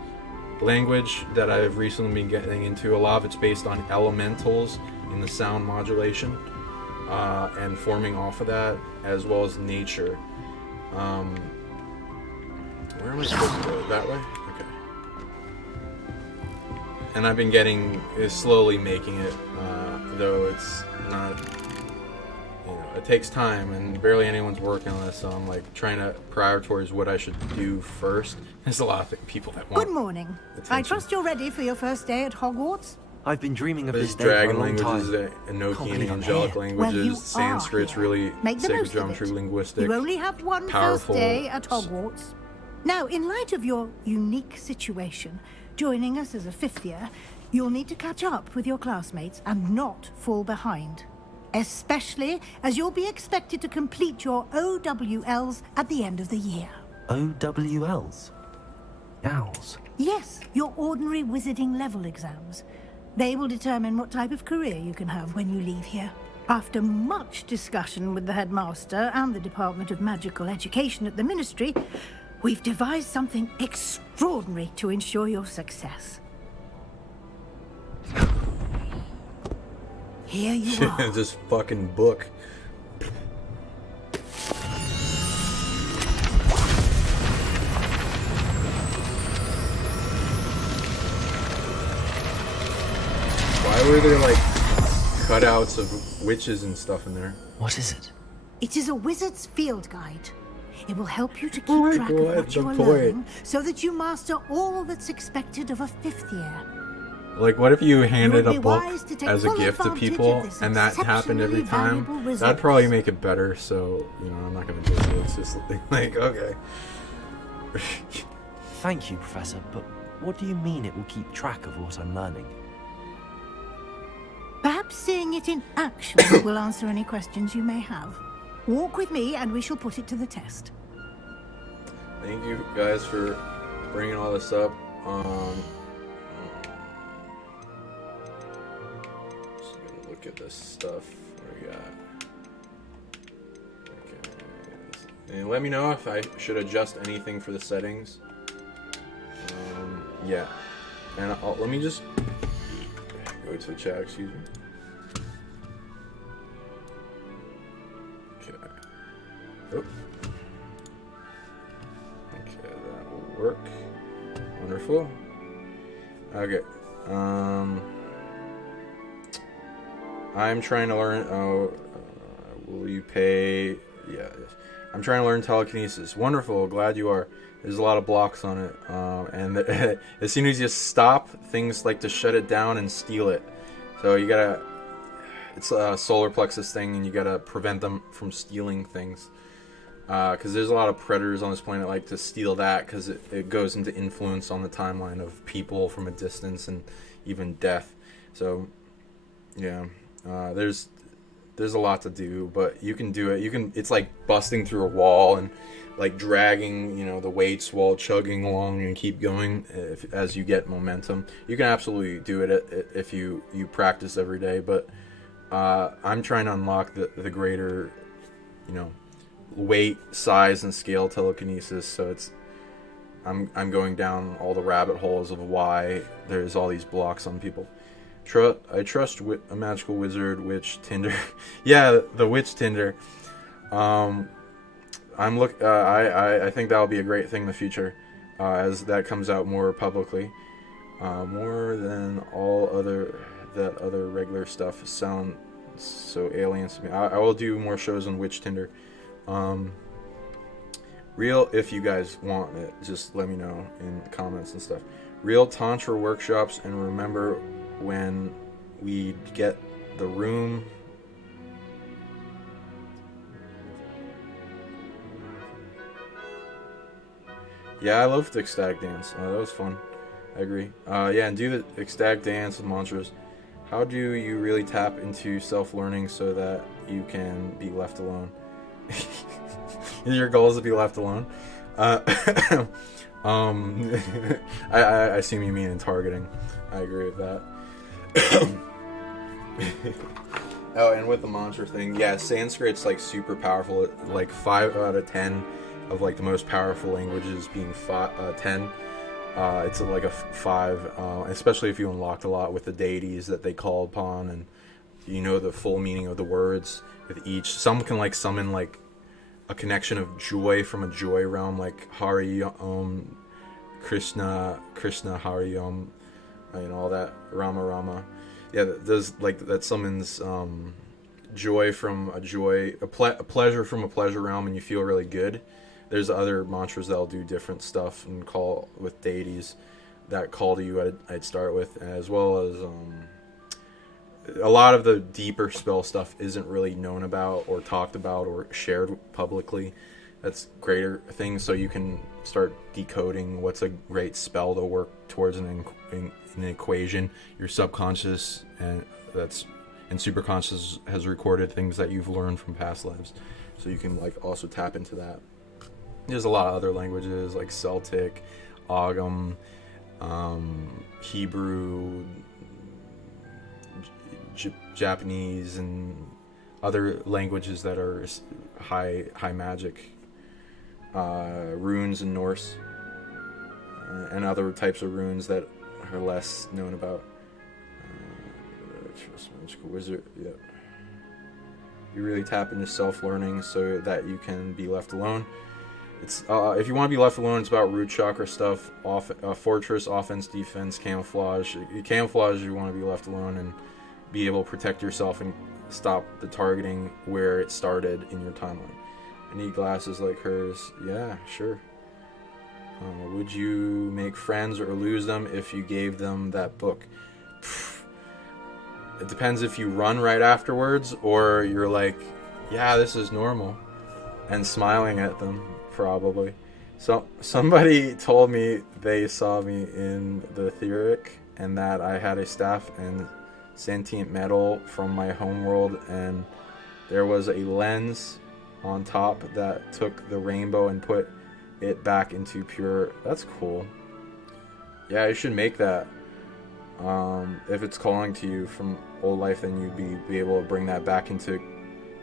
language that I've recently been getting into. A lot of it's based on elementals in the sound modulation and forming off of that, as well as nature. Where am I supposed to go? That way? Okay. And I've been slowly making it, though it's not, it takes time and barely anyone's working on this, so I'm like trying to prioritize what I should do first. There's a lot of people that want Good morning. attention. I trust you're ready for your first day at Hogwarts? I've been dreaming of There's this day for a dragon long languages, time. Enochian, angelic languages, Sanskrit's really Make the sacred most of geometry, it. linguistic, You only have one powerful. first day at Hogwarts. Now, in light of your unique situation, joining us as a fifth year, you'll need to catch up with your classmates and not fall behind. Especially as you'll be expected to complete your OWLs at the end of the year. OWLs? Owls? Yes, your ordinary wizarding level exams. They will determine what type of career you can have when you leave here. After much discussion with the headmaster and the Department of Magical Education at the Ministry, we've devised something extraordinary to ensure your success. Here you are. This fucking book. Why were there like cutouts of witches and stuff in there? What is it? It is a wizard's field guide. It will help you to keep Oh my track of God, what you the are point. learning so that you master all that's expected of a 5th year. Like, what if you handed would a be book wise to take as a full gift to advantage people of this and that happened every exceptionally time? valuable That'd resource. probably make it better, so, you know, I'm not gonna do it. It's just like, okay. Thank you, Professor, but what do you mean it will keep track of what I'm learning? Perhaps seeing it in action will answer any questions you may have. Walk with me and we shall put it to the test. Thank you guys for bringing all this up. Just gonna look at this stuff. What do we got? Okay. And let me know if I should adjust anything for the settings. Yeah. And let me just go to the chat, excuse me. Okay. Oh. Okay, that will work. Wonderful. Okay. I'm trying to learn. Will you pay? Yeah. I'm trying to learn telekinesis. Wonderful. Glad you are. There's a lot of blocks on it, and as soon as you stop, things like to shut it down and steal it. So you gotta. It's a solar plexus thing, and you gotta prevent them from stealing things. Because there's a lot of predators on this planet like to steal that, because it goes into influence on the timeline of people from a distance and even death. So, yeah, there's a lot to do, but you can do it. It's like busting through a wall and like dragging, you know, the weights while chugging along and keep going as you get momentum. You can absolutely do it if you practice every day, but I'm trying to unlock the greater, you know, weight, size, and scale telekinesis. So I'm going down all the rabbit holes of why there's all these blocks on people. I trust a magical wizard, witch, Tinder. Yeah, the witch Tinder. I think that'll be a great thing in the future, as that comes out more publicly. More than all other regular stuff sound so alien to me. I will do more shows on witch Tinder. Real, if you guys want it, just let me know in the comments and stuff. Real Tantra workshops, and remember when we get the room. Yeah, I love the ecstatic dance. That was fun. I agree. Yeah, and do the ecstatic dance with mantras. How do you really tap into self-learning so that you can be left alone? Your goal is to be left alone. I assume you mean in targeting. I agree with that. Oh, and with the mantra thing, yeah, Sanskrit's like super powerful. Like 5 out of 10 of like the most powerful languages being 10. It's like a 5, especially if you unlocked a lot with the deities that they call upon, and you know the full meaning of the words with each. Some can like summon like a connection of joy from a joy realm, like Hari Om, Krishna Hari Om, you know, all that Rama. Yeah, that summons joy from a joy, a pleasure from a pleasure realm, and you feel really good. There's other mantras that'll do different stuff and call with deities that call to you. I'd start with, as well as a lot of the deeper spell stuff isn't really known about or talked about or shared publicly. That's greater things, so you can start decoding what's a great spell to work towards an equation. Your subconscious and superconscious has recorded things that you've learned from past lives, so you can like also tap into that. There's a lot of other languages like Celtic, Ogham, Hebrew, Japanese, and other languages that are high magic, runes in Norse, and other types of runes that are less known about. wizard. Yeah. You really tap into self-learning so that you can be left alone. It's if you want to be left alone, it's about root chakra stuff, fortress, offense, defense, camouflage. Camouflage, you want to be left alone and be able to protect yourself and stop the targeting where it started in your timeline. I need glasses like hers. Yeah, sure. Would you make friends or lose them if you gave them that book? It depends if you run right afterwards or you're like, yeah, this is normal, and smiling at them, probably. So somebody told me they saw me in the Etheric and that I had a staff and sentient metal from my homeworld, and there was a lens on top that took the rainbow and put it back into pure. That's cool. Yeah, you should make that. If it's calling to you from old life, then you'd be able to bring that back into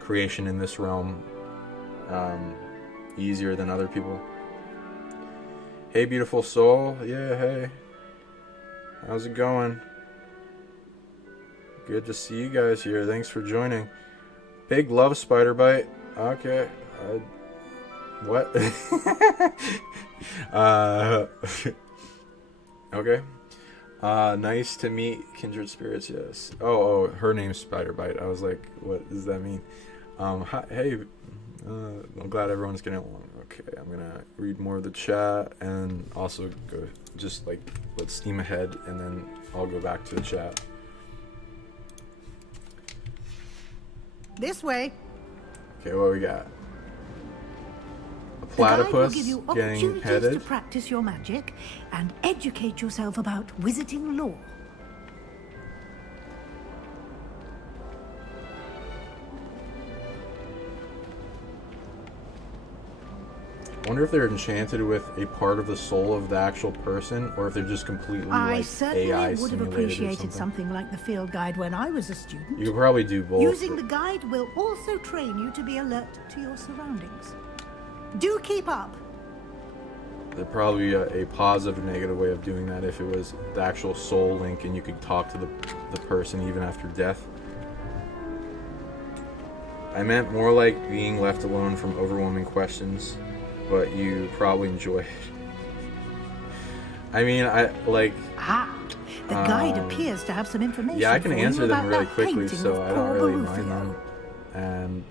creation in this realm easier than other people. Hey, beautiful soul. Yeah, hey. How's it going? Good to see you guys here. Thanks for joining. Big love, Spider Bite. Okay. What? Okay. Nice to meet kindred spirits. Yes. Oh, her name's Spider Bite. I was like, what does that mean? Hi, hey. I'm glad everyone's getting along. Okay, I'm gonna read more of the chat and also go just like let's steam ahead and then I'll go back to the chat. This way. Okay, what we got? A The guide will platypus give you getting opportunities to headed. practice your magic and educate yourself about wizarding lore. I wonder if they're enchanted with a part of the soul of the actual person, or if they're just completely I like certainly AI would have simulated or appreciated something. something like the field guide when I was a student. You could probably do both. Using the guide will also train you to be alert to your surroundings. Do keep up. There'd probably be a positive and negative way of doing that if it was the actual soul link and you could talk to the person even after death. I meant more like being left alone from overwhelming questions, but you probably enjoy it. I mean, I like... The guide appears to have some information. Yeah, I can for you answer them about really that quickly, painting so of I don't poor really Barufio. mind them. And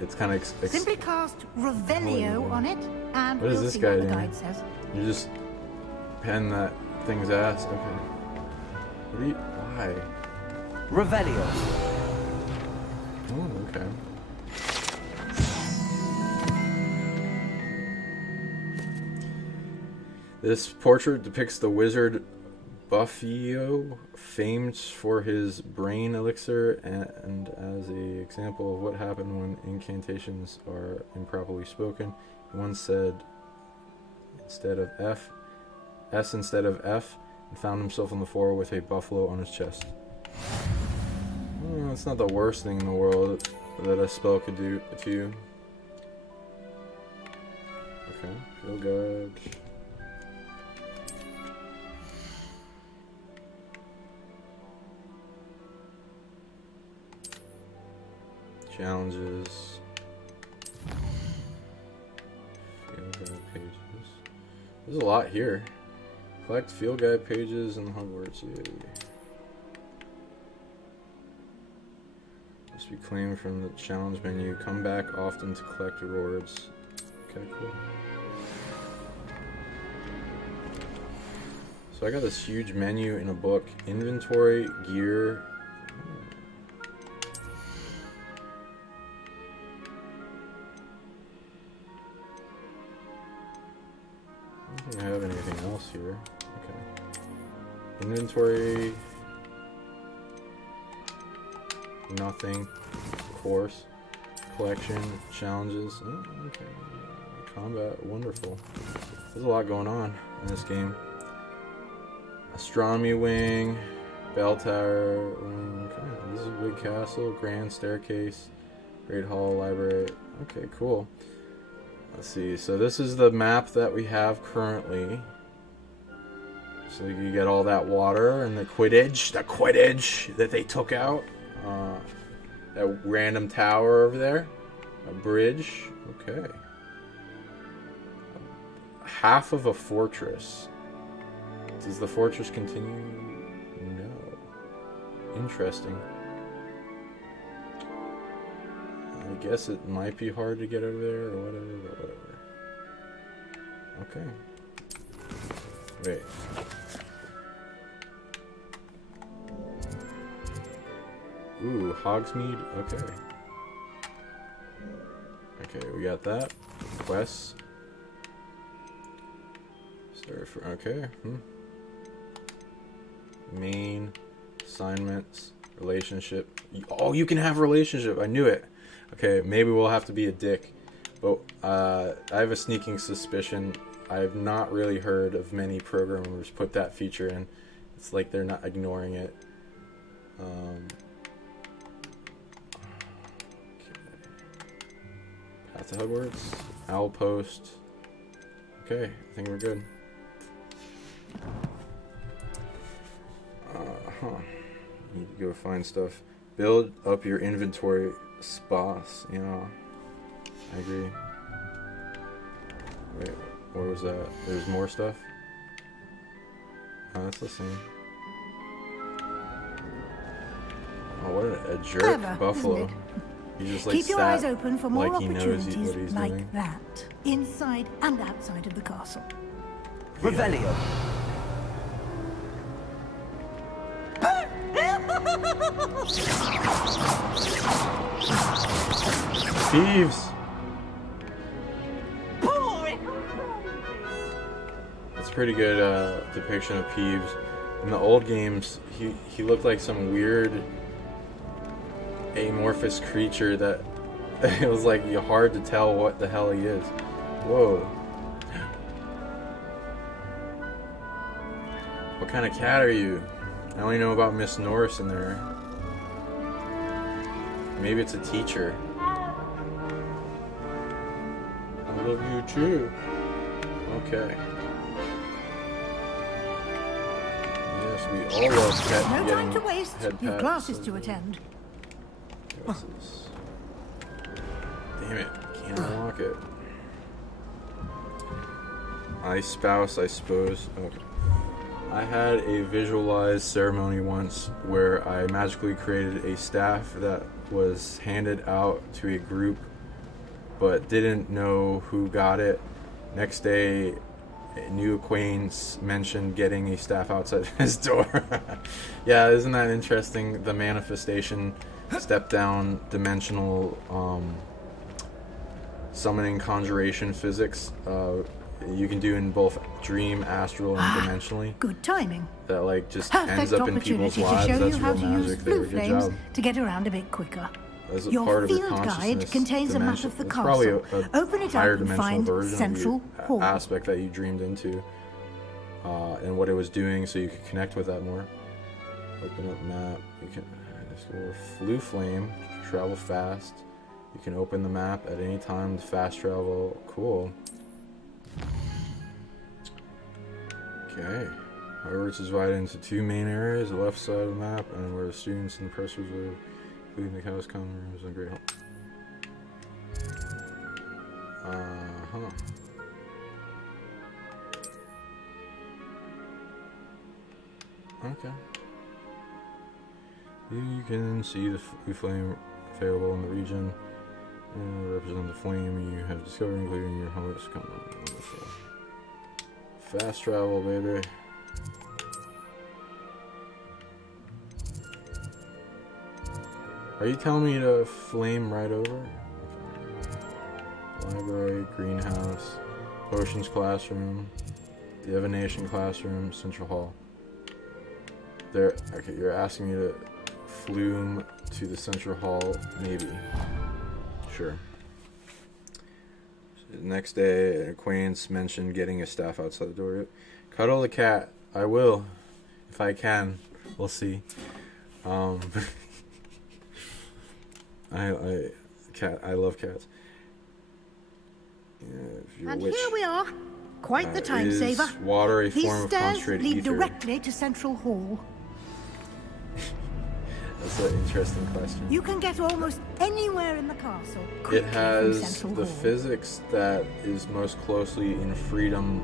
it's kind of... Simply cast Revelio on it, and What is we'll this see guy what the doing? guide says. You just pen that thing's ass. Okay. What do you... Why? Revelio. Oh, okay. This portrait depicts the wizard Buffio, famed for his brain elixir, and as an example of what happened when incantations are improperly spoken. He once said instead of F, S instead of F, and found himself on the floor with a buffalo on his chest. It's not the worst thing in the world that a spell could do to you. Okay, feel good. Challenges. Field guide pages. There's a lot here. Collect field guide pages in Hogwarts. Yay. Must be claimed from the challenge menu. Come back often to collect rewards. Okay, cool. So I got this huge menu in a book. Inventory, gear. I don't think I have anything else here. Okay. Inventory. Nothing. Course. Collection. Challenges. Oh, okay. Combat. Wonderful. There's a lot going on in this game. Astronomy wing. Bell tower wing. Okay. This is a big castle. Grand staircase. Great hall. Library. Okay, cool. Let's see, so this is the map that we have currently. So you get all that water and the Quidditch that they took out. That random tower over there. A bridge. Okay. Half of a fortress. Does the fortress continue? No. Interesting. I guess it might be hard to get over there or whatever, but whatever. Okay. Wait. Ooh, Hogsmeade. Okay. Okay, we got that. Quests. Sorry for. Okay. Main assignments. Relationship. Oh, you can have a relationship. I knew it. Okay, maybe we'll have to be a dick. But I have a sneaking suspicion. I have not really heard of many programmers put that feature in. It's like they're not ignoring it. Path to Hogwarts. Owl Post. Okay, I think we're good. Need to go find stuff. Build up your inventory spots. Yeah, I agree. Wait, what was that? There's more stuff? Oh, that's the same. Oh, what a jerk. Clever, buffalo. He just like Keep your eyes open for more like he knows opportunities what he's like doing. that, inside and outside of the castle. Revelio. Thieves! That's a pretty good depiction of Peeves. In the old games, he looked like some weird amorphous creature that it was like hard to tell what the hell he is. Whoa. What kind of cat are you? I only know about Miss Norris in there. Maybe it's a teacher. I love you too. Okay. Yes, we all love pet No getting time to waste. head You've pats. classes to attend. Glasses. Damn it, can't unlock it. I suppose. Okay. I had a visualized ceremony once where I magically created a staff that was handed out to a group but didn't know who got it. Next day, a new acquaintance mentioned getting a staff outside his door. Yeah, isn't that interesting? The manifestation, step down, dimensional summoning conjuration physics. You can do in both dream, astral, and dimensionally. Good timing. That like just Perfect ends up in people's opportunity to lives. show That's you how real to use magic there. blue Good flames job. to get around a bit quicker. As a Your part of your field guide consciousness contains a map dimension. of the It's probably castle. a Open it higher up and dimensional find version Central of the Hall. aspect that you dreamed into, and what it was doing, so you could connect with that more. Open up map. You can explore Blue Flame. Travel fast. You can open the map at any time to fast travel. Cool. Okay. Hogwarts is divided into two main areas: the left side of the map, and where the students and the professors live, including the house common rooms and Great Hall. Okay. You can see the blue flame available in the region and represent the flame you have discovered, including your house common room. Wonderful. Fast travel, baby. Are you telling me to flame right over? Okay. Library, greenhouse, potions classroom, divination classroom, central hall. There. Okay, you're asking me to flume to the central hall, maybe. Sure. So next day, an acquaintance mentioned getting a staff outside the door. Cuddle the cat. I will, if I can. We'll see. I love cats. Yeah, if you're And a witch, here we are. Quite the time is saver. water a These form of stairs concentrated lead ether? directly to Central Hall. That's an interesting question. You can get almost anywhere in the castle. It quickly from has Central the Hall. physics that is most closely in freedom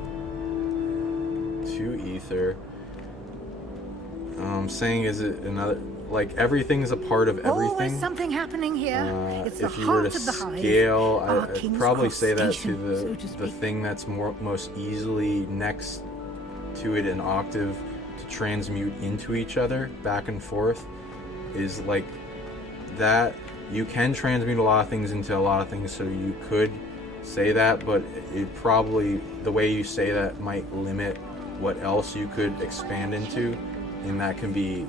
to ether. Saying is it another, like everything's a part of everything. Always something happening here. It's the If you were heart to of the hive. scale, Our I'd King's probably Cross say that to station, so to the speak. thing that's most easily next to it in octave to transmute into each other back and forth is like that. You can transmute a lot of things into a lot of things, so you could say that, but it probably, the way you say that might limit what else you could expand into, and that can be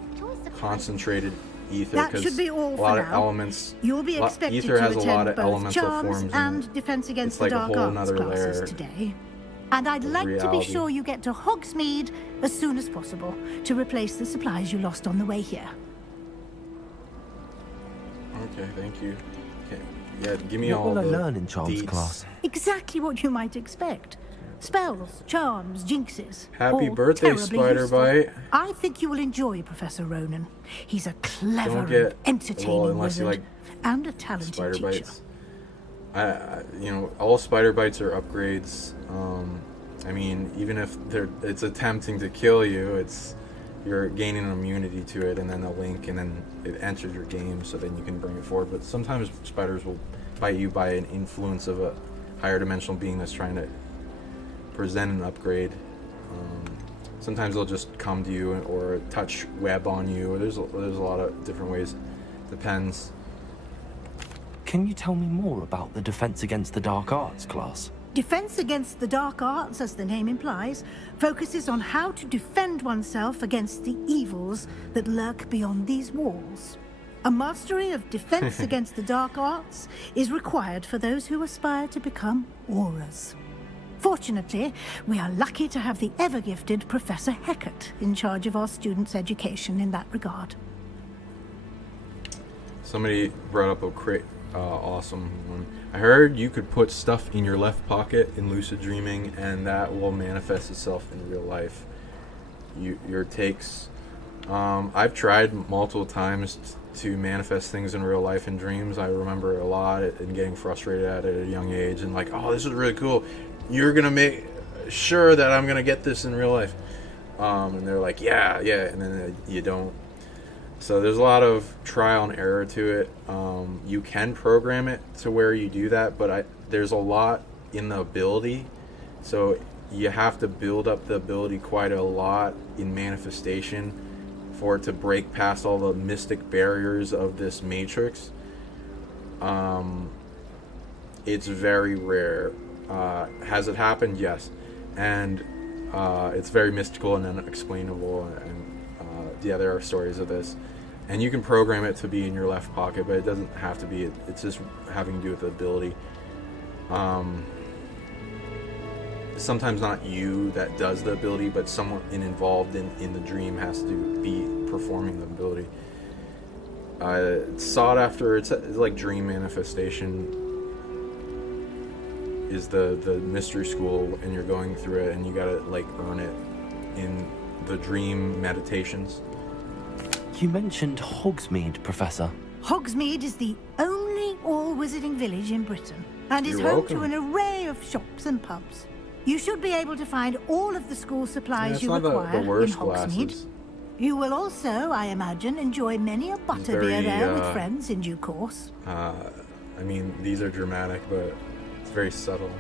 concentrated ether, That because should be all a for lot of now. elements. You'll be expected Ether to has a attend lot of both elemental charms forms, and defense against it's like the a dark whole arts nother classes layer today. And I'd of like to be reality. sure you get to Hogsmeade as soon as possible to replace the supplies you lost on the way here. Okay, thank you. Okay. Yeah, give me What all will I the learn in charms deets. class? Exactly what you might expect. Spells, charms, jinxes. Happy all birthday, terribly Spider useful. Bite. I think you will enjoy Professor Ronan. He's a clever Don't and get, entertaining well, unless you wizard like and a talented spider teacher. bites. You know, all spider bites are upgrades. I mean, even if it's attempting to kill you, you're gaining immunity to it, and then a link, and then it enters your game, so then you can bring it forward. But sometimes spiders will bite you by an influence of a higher dimensional being that's trying to present an upgrade. Sometimes they'll just come to you or touch web on you. Or there's a lot of different ways. Depends. Can you tell me more about the Defense Against the Dark Arts class? Defense against the dark arts, as the name implies, focuses on how to defend oneself against the evils that lurk beyond these walls. A mastery of defense against the dark arts is required for those who aspire to become auras. Fortunately, we are lucky to have the ever-gifted Professor Heckert in charge of our students' education in that regard. Somebody brought up a awesome one. I heard you could put stuff in your left pocket in lucid dreaming, and that will manifest itself in real life. Your takes. I've tried multiple times to manifest things in real life in dreams. I remember a lot and getting frustrated at it at a young age, and like, oh, this is really cool. You're gonna make sure that I'm gonna get this in real life. And they're like, yeah, and then you don't. So there's a lot of trial and error to it. You can program it to where you do that, but there's a lot in the ability. So you have to build up the ability quite a lot in manifestation for it to break past all the mystic barriers of this matrix. It's very rare. Has it happened? Yes. And it's very mystical and unexplainable, and yeah, there are stories of this. And you can program it to be in your left pocket, but it doesn't have to be. It's just having to do with the ability. Sometimes not you that does the ability, but someone involved in the dream has to be performing the ability. It's sought after. It's like dream manifestation is the mystery school, and you're going through it, and you gotta like earn it in the dream meditations. You mentioned Hogsmeade, Professor. Hogsmeade is the only all-wizarding village in Britain, and is You're home welcome. to an array of shops and pubs. You should be able to find all of the school supplies it's you not require the in worst Hogsmeade. glasses. You will also, I imagine, enjoy many a butterbeer very, there with friends in due course. I mean, these are dramatic, but it's very subtle.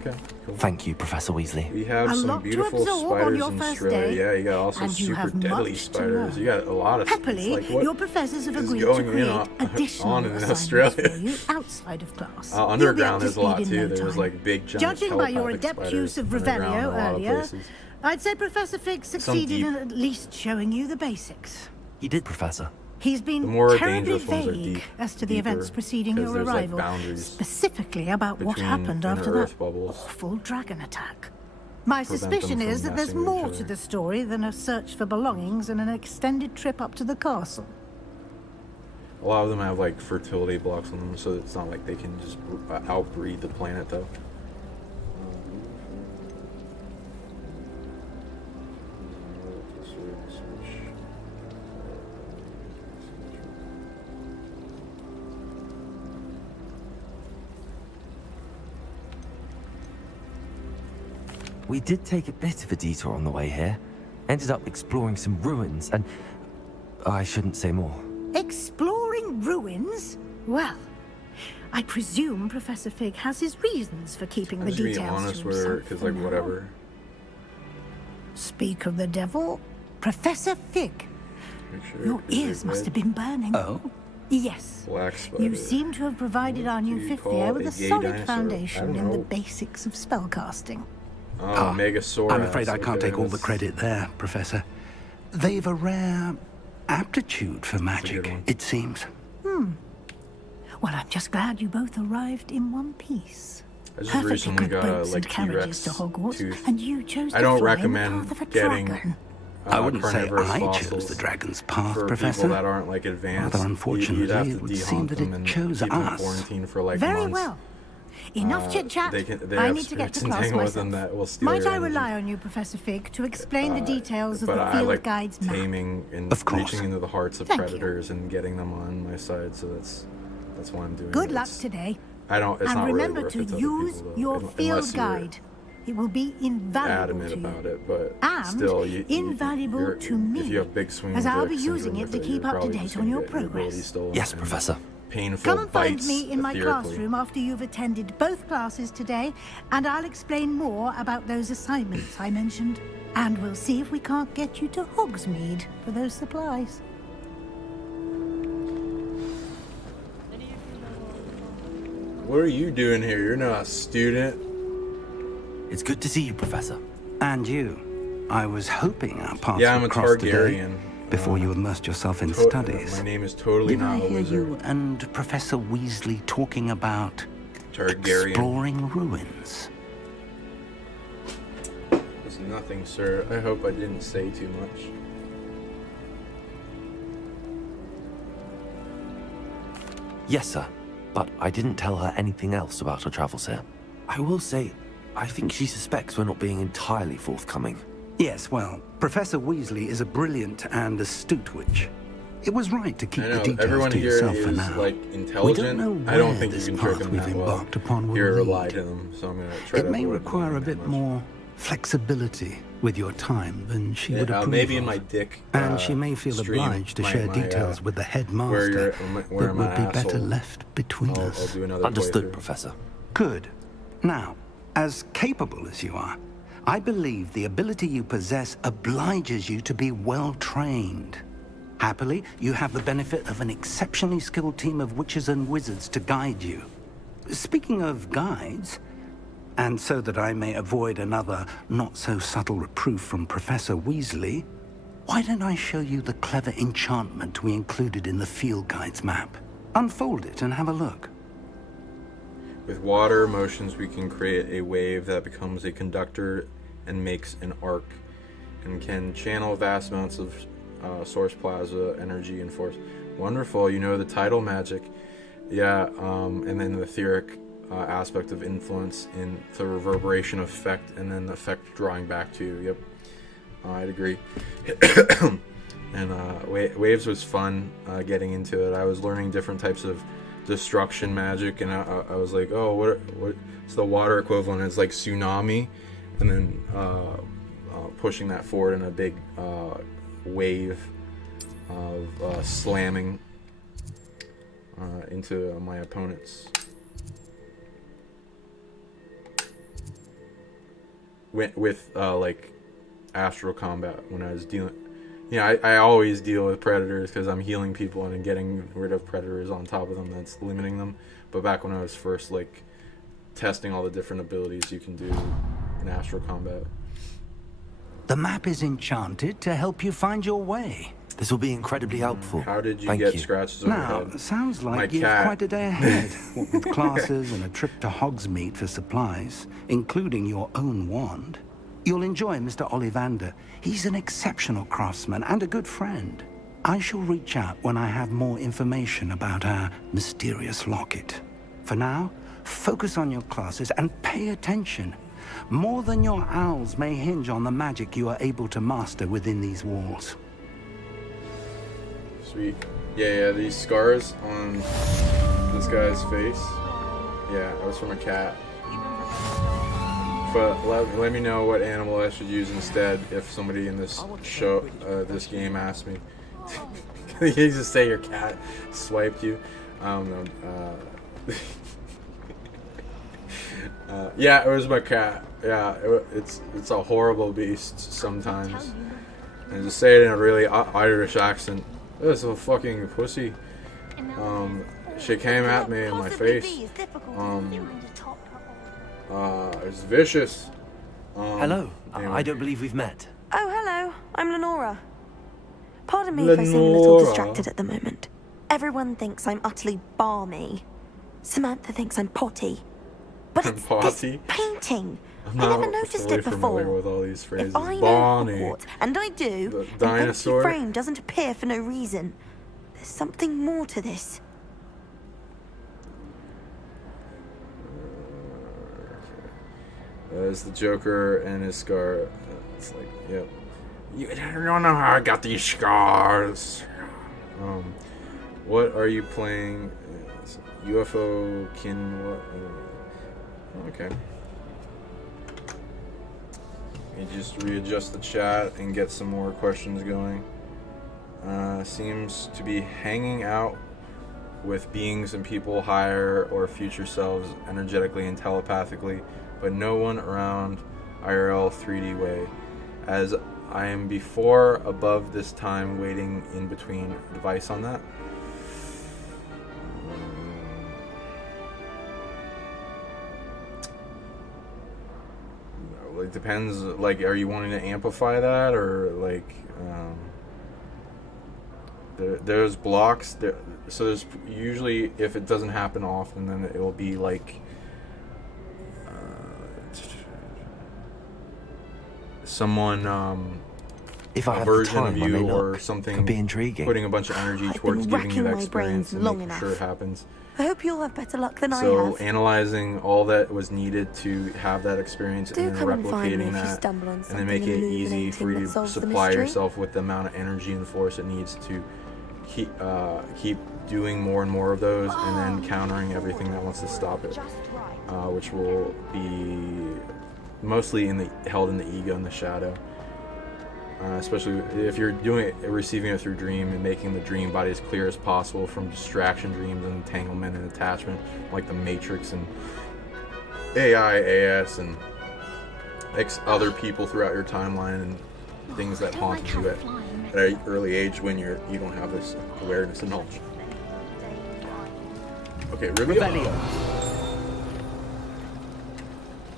Okay, cool. Thank you, Professor Weasley. We have A some lot to beautiful absorb on spiders your in first Australia. day, Yeah, you got also and you super have deadly much to spiders. learn. You got a lot of. Happily, it's like, what your professors have is agreed to going create on additional in assignments Australia? for you outside of class. You'll be Underground, up to there's a lot speed in too. no There's time. like big, giant Judging by your telepathic adept spiders use of underground in Revelio a lot of earlier, places. I'd say Professor Fig succeeded deep. in at least showing you the basics. He did, Professor. He's The been more terribly dangerous ones are vague deep, as to the events deeper, preceding 'cause your there's, like, arrival, boundaries specifically about what between happened after inner that earth bubbles. awful dragon attack. My Prevent them suspicion from is that there's messing with each more other. to the story than a search for belongings and an extended trip up to the castle. A lot of them have like fertility blocks on them, so it's not like they can just outbreed the planet though. we did take a bit of a detour on the way here. Ended up exploring some ruins and... I shouldn't say more. Exploring ruins? Well, I presume Professor Fig has his reasons for keeping the details to himself. I'm just being honest with her, because, like, whatever. Speak of the devil, Professor Fig. Sure Your ears must have been burning. Oh? Yes. Black spider. You seem to have provided our new fifth year with a solid dinosaur? foundation in the basics of spellcasting. Oh, Megasaurus. I'm afraid I can't Okay, take all the that's- credit there, Professor. They've a rare aptitude for magic, it seems. Well, I'm just glad you both arrived in one piece. I just Perfectly recently good got a, boats like, and carriages to T-Rex Hogwarts, tooth. and you chose to I don't fly in the recommend path of a getting dragon. I wouldn't say carnivorous I chose fossils the dragon's path, for Professor. people that aren't like advanced. Rather unfortunately, you'd have to it would seem de-haunt that them it and chose keep them in us. quarantine for like Very months. well. Enough chit-chat. They I have need to get spirits to class entangled with myself. them that will steal Might your I energy. rely on you, Professor Fig, to explain the details of But the I field like guide's map? taming and Of course. reaching into the hearts of Thank you. predators and getting them on my side. So that's why I'm doing. Good it. luck It's- today. I don't. It's and not remember really worth to it to other use people, though, your unless field you're guide. It will be invaluable adamant to you. about it, but And still, invaluable you're, to me, if you have big swing as I'll be dicks using and it to you're keep up to probably date just on gonna your get ability progress. stolen Yes, and Professor. Painful Come and find bites, me in my theoretically. classroom after you've attended both classes today, and I'll explain more about those assignments I mentioned. And we'll see if we can't get you to Hogsmeade for those supplies. What are you doing here? You're not a student. It's good to see you, Professor. And you. I was hoping our paths Yeah, I'm would a cross today Targaryen. before you immersed yourself in To- studies. My name is totally Did not I a hear wizard. you and Professor Weasley talking about Targaryen. exploring ruins? There's nothing, sir. I hope I didn't say too much. Yes, sir. But I didn't tell her anything else about her travels here. I will say, I think she suspects we're not being entirely forthcoming. Yes, well, Professor Weasley is a brilliant and astute witch. It was right to keep I the know details everyone to here yourself is for now. like intelligent. know I don't where think you this can trick path them we've that well. embarked upon will Here, lead. lie to them. So I'm gonna try It to may avoid require a lying bit that much. more flexibility with your time than she would Yeah, approve maybe in of. my dick. And she may feel stream, obliged to my- share my, details with the where headmaster where that I'm would an be better asshole. left between I'll us. do another Understood, playthrough. Professor. Good. Now, as capable as you are, I believe the ability you possess obliges you to be well trained. Happily, you have the benefit of an exceptionally skilled team of witches and wizards to guide you. Speaking of guides, and so that I may avoid another not-so-subtle reproof from Professor Weasley, why don't I show you the clever enchantment we included in the field guide's map? Unfold it and have a look. With water motions, we can create a wave that becomes a conductor and makes an arc, and can channel vast amounts of source plasma, energy, and force. Wonderful, you know the tidal magic. Yeah, and then the etheric aspect of influence in the reverberation effect, and then the effect drawing back to you. Yep, I'd agree. And waves was fun getting into it. I was learning different types of destruction magic, and I was like, oh, what's the water equivalent? It's like tsunami, and then pushing that forward in a big wave of slamming into my opponents. With like astral combat when I was dealing. Yeah, I always deal with predators because I'm healing people and getting rid of predators on top of them that's limiting them. But back when I was first like testing all the different abilities you can do in astral combat. The map is enchanted to help you find your way. This will be incredibly helpful. How did you Thank get you. scratches on your Now, head? sounds like My you've cat. quite a day ahead. What with classes and a trip to Hogsmeade for supplies, including your own wand. You'll enjoy Mr. Ollivander. He's an exceptional craftsman and a good friend. I shall reach out when I have more information about our mysterious locket. For now, focus on your classes and pay attention. More than your owls may hinge on the magic you are able to master within these walls. Sweet. Yeah, these scars on this guy's face. Yeah, that was from a cat. let me know what animal I should use instead if somebody in this show, this game asks me. You just say your cat swiped you. I don't know. Yeah, it was my cat. Yeah, it's a horrible beast sometimes. And just say it in a really Irish accent. This is a fucking pussy. She came at me in my face. It's vicious. Hello. I don't believe we've met. Oh, hello. I'm Lenora. Pardon me if I seem a little distracted at the moment. Everyone thinks I'm utterly balmy. Samantha thinks I'm potty. But it's this painting. I never noticed it before. With all these phrases. If I know Hogwarts, and I do, the dinosaur the empty frame doesn't appear for no reason. There's something more to this. There's the Joker and his scar. It's like, yep. You don't know how I got these scars. What are you playing? UFO kin what? Okay. You just readjust the chat and get some more questions going. Seems to be hanging out with beings and people higher or future selves energetically and telepathically, but no one around IRL 3D way. As I am before above this time waiting in between. Advice on that? It depends, like, are you wanting to amplify that, or like there's blocks there, so there's usually, if it doesn't happen often, then it will be like someone if I a have version time, of I may you look. or something Could be intriguing. putting a bunch of energy towards giving you that experience and long making enough. sure it happens. I hope you'll have better luck than I So have. analyzing all that was needed to have that experience Do and then come and find me replicating if you that, stumble on and then something make it easy illuminating for you that to solves the supply mystery. yourself with the amount of energy and force it needs to keep doing more and more of those, and then countering everything that wants to stop it, which will be mostly held in the ego and the shadow. Especially if you're receiving it through dream and making the dream body as clear as possible from distraction dreams and entanglement and attachment, like the Matrix and AI, AS, and other people throughout your timeline and things that haunted you at an early age when you don't have this awareness and knowledge. Okay, Revelio.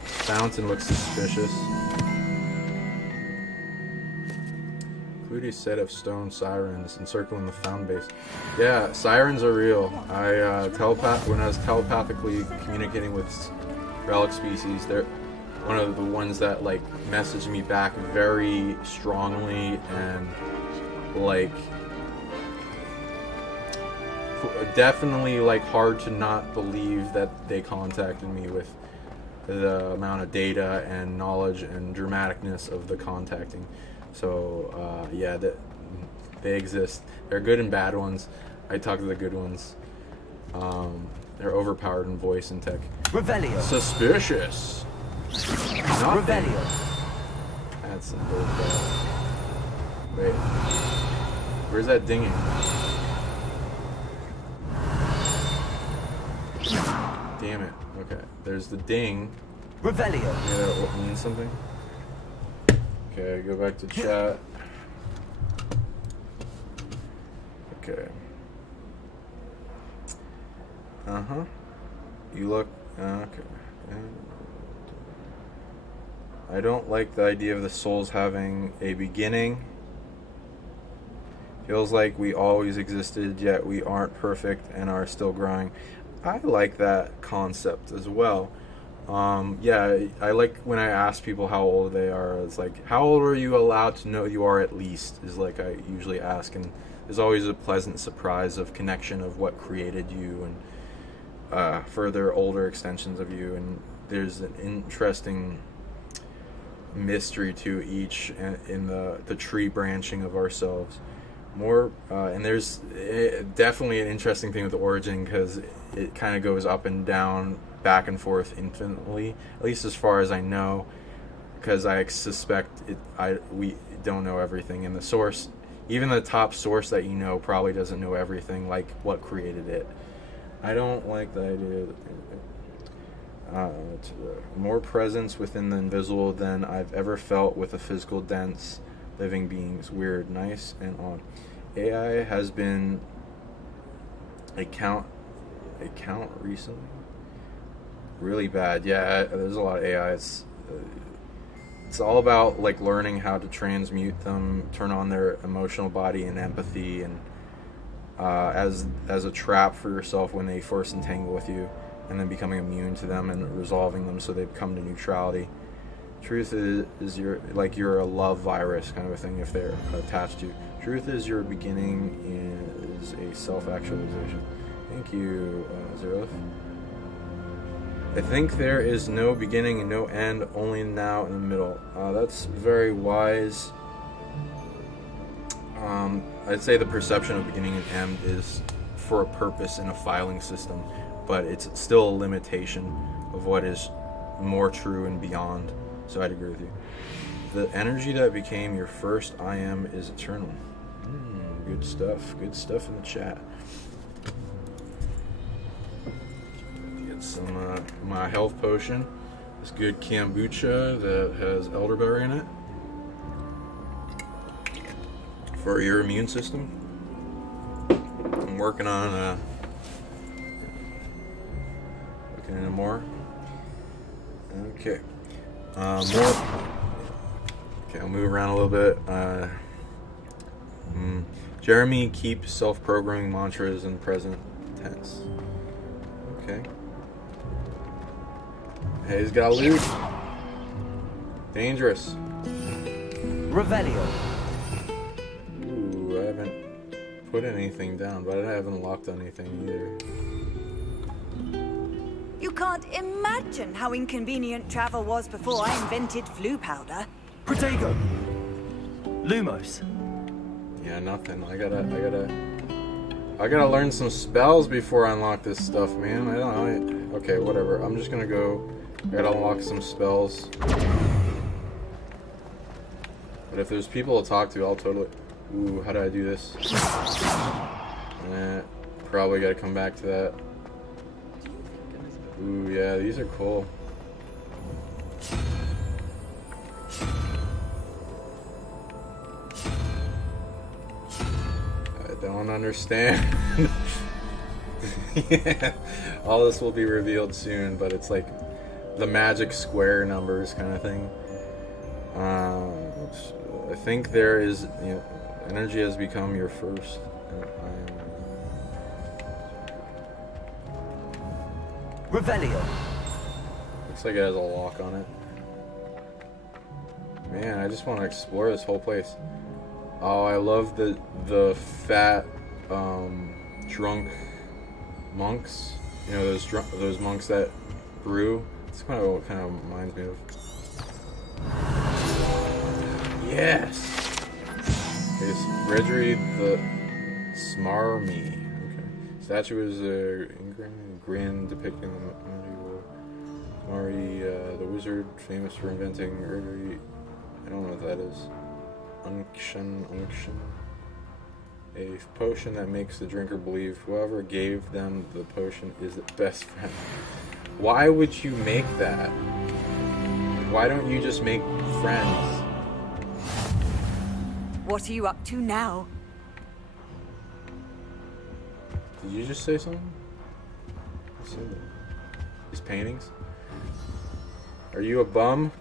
Fountain looks suspicious. Include a set of stone sirens encircling the fountain base. Yeah, sirens are real. When I was telepathically communicating with relic species, they're one of the ones that like messaged me back very strongly, and like definitely like hard to not believe that they contacted me with the amount of data and knowledge and dramaticness of the contacting. So yeah, they exist. They're good and bad ones. I talk to the good ones. They're overpowered in voice and tech. Revelio. Suspicious. Revelio. That's some bullshit. Wait. Where's that dinghy? Damn it. Okay. There's the ding. Revelio. Yeah, that means something. Okay, go back to chat. Okay. You look... okay. I don't like the idea of the souls having a beginning. Feels like we always existed, yet we aren't perfect and are still growing. I like that concept as well. Yeah, I like when I ask people how old they are. It's like, how old are you allowed to know you are at least, is like I usually ask, and there's always a pleasant surprise of connection of what created you and further older extensions of you, and there's an interesting mystery to each in the tree branching of ourselves. More and there's definitely an interesting thing with the origin, because it kind of goes up and down, back and forth infinitely, at least as far as I know, because I suspect we don't know everything, and the source, even the top source that you know, probably doesn't know everything, like what created it. I don't like the idea that more presence within the invisible than I've ever felt with a physical dense living beings. Weird, nice, and on. AI has been a count recently. Really bad. Yeah, there's a lot of AI. It's all about like learning how to transmute them, turn on their emotional body and empathy, and as a trap for yourself when they first entangle with you, and then becoming immune to them and resolving them so they come to neutrality. Truth is you're a love virus kind of a thing if they're attached to you. Truth is your beginning is a self-actualization. Thank you, Zerolith. I think there is no beginning and no end, only now in the middle. That's very wise. I'd say the perception of beginning and end is for a purpose in a filing system, but it's still a limitation of what is more true and beyond. So I'd agree with you. The energy that became your first I am is eternal. Good stuff. Good stuff in the chat. Get some my health potion. This good kombucha that has elderberry in it for your immune system. I'm working on looking into more. Okay. More. Okay, I'll move around a little bit. Jeremy, keep self-programming mantras in present tense. Okay. Hey, he's got loot. Dangerous. Revelio. Ooh, I haven't put anything down, but I haven't locked anything either. You can't imagine how inconvenient travel was before I invented flu powder. Protego. Lumos. Yeah, nothing. I gotta learn some spells before I unlock this stuff, man. Okay, whatever. I'm just gonna go. I gotta unlock some spells. But if there's people to talk to, I'll totally. Ooh, how do I do this? Probably gotta come back to that. Ooh, yeah, these are cool. I don't understand. Yeah, all this will be revealed soon, but it's like the magic square numbers kind of thing. I think there is, energy has become your first. Revelio. Looks like it has a lock on it. Man, I just want to explore this whole place. Oh, I love the fat, drunk monks. You know, those monks that brew. That's kind of what kind of reminds me of. Yes. It's Redry the Smarmy. Okay. Statue is grand depicting the medieval Smarmy, the wizard famous for inventing Redry. I don't know what that is. Unction. A potion that makes the drinker believe whoever gave them the potion is the best friend. Why would you make that? Why don't you just make friends? What are you up to now? Did you just say something? These paintings? Are you a bum?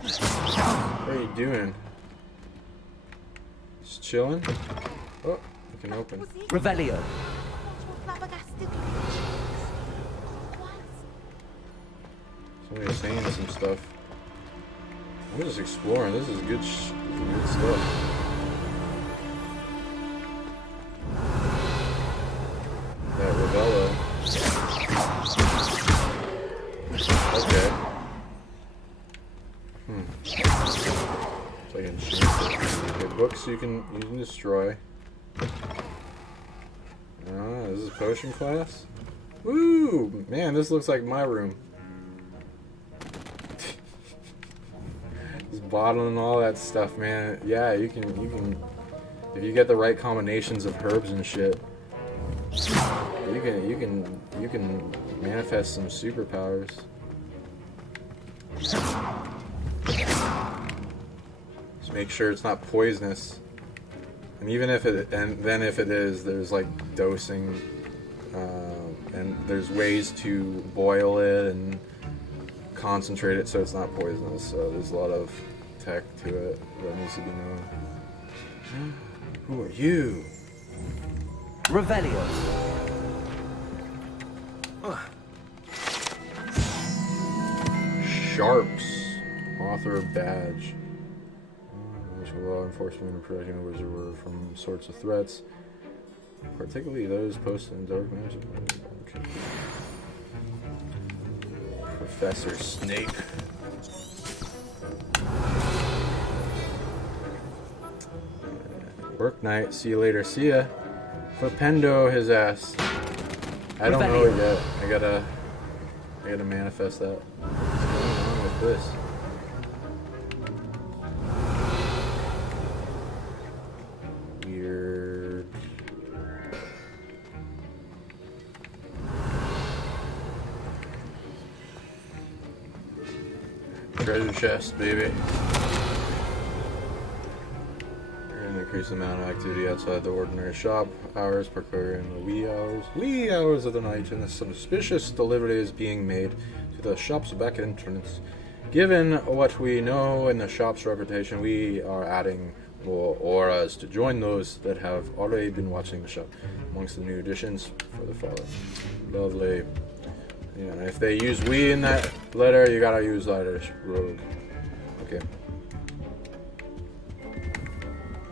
What are you doing? Just chilling? Oh, you can open. Revelio. Somebody's saying some stuff. I'm just exploring. This is good stuff. That Revelio. Okay. It's like enchanted. Okay, books you can destroy. This is potion class? Woo! Man, this looks like my room. Just bottling all that stuff, man. Yeah, you can if you get the right combinations of herbs and shit, you can manifest some superpowers. Just make sure it's not poisonous. And even if it, and then if it is, there's like dosing, and there's ways to boil it and concentrate it so it's not poisonous. So there's a lot of tech to it that needs to be known. Who are you? Revelio. Sharps, author of Badge. Law enforcement and protecting the wizard world from sorts of threats, particularly those posted in dark magic. Okay. Professor Snape. Work night. See you later. See ya. Flipendo his ass. I don't know it yet. I gotta manifest that. What's going on with this? Weird. Treasure chest, baby. Increase the amount of activity outside the ordinary shop hours, particularly in the wee hours of the night, and a suspicious delivery is being made to the shop's back entrance. Given what we know in the shop's reputation, we are adding more auras to join those that have already been watching the shop amongst the new additions for the follow. Lovely. Yeah, and if they use we in that letter, you gotta use letters. Rogue. Okay.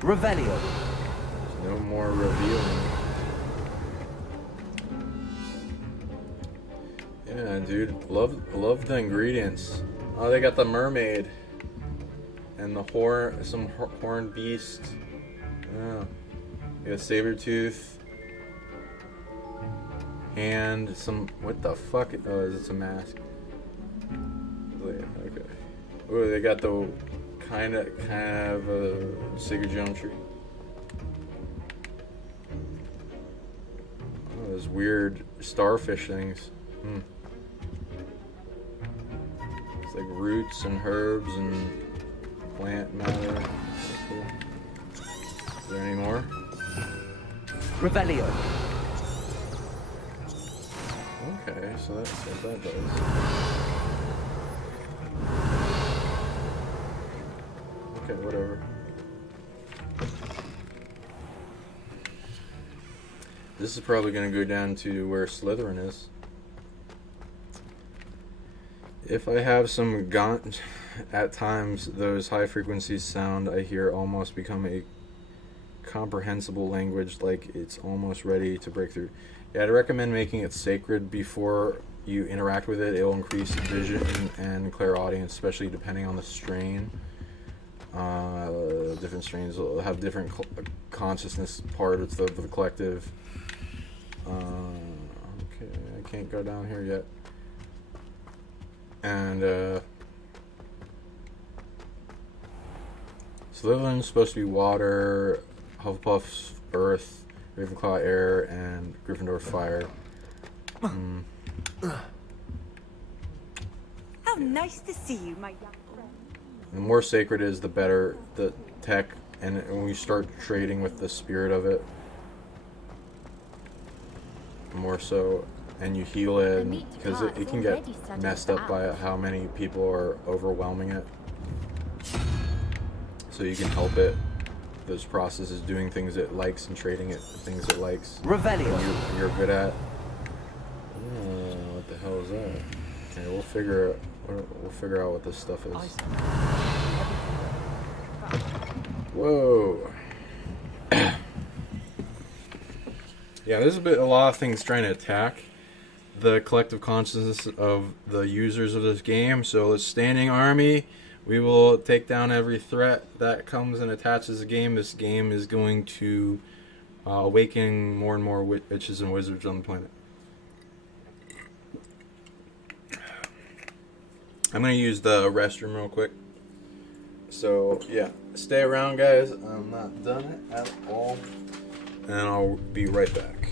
Revelio. There's no more revealing. Yeah, dude, love the ingredients. Oh, they got the mermaid and the some horned beast. Oh, you got saber tooth and some. What the fuck? Oh, is it a mask? Okay. Oh, they got the kind of sacred geometry. Oh, those weird starfish things. It's like roots and herbs and plant matter. That's cool. Is there any more? Revelio. Okay, so that's what that does. Okay, whatever. This is probably going to go down to where Slytherin is. If I have some gaunt, at times those high frequencies sound I hear almost become a comprehensible language, like it's almost ready to break through. Yeah, I'd recommend making it sacred before you interact with it. It'll increase vision and clairaudience, especially depending on the strain. Different strains will have different consciousness parts of the collective. Okay, I can't go down here yet. And Slytherin's supposed to be water, Hufflepuff's earth, Ravenclaw air, and Gryffindor fire. How nice to see you, my young friend. The more sacred it is, the better the tech, and when we start trading with the spirit of it, the more so, and you heal it, because it can get messed up by how many people are overwhelming it. So you can help it. Those processes, doing things it likes and trading it things it likes. Revelio. You're good at. What the hell is that? Okay, we'll figure out what this stuff is. Whoa. Yeah, there's a lot of things trying to attack the collective consciousness of the users of this game. So, as standing army, we will take down every threat that comes and attaches the game. This game is going to awaken more and more witches and wizards on the planet. I'm gonna use the restroom real quick. So yeah, stay around, guys. I'm not done it at all, and I'll be right back.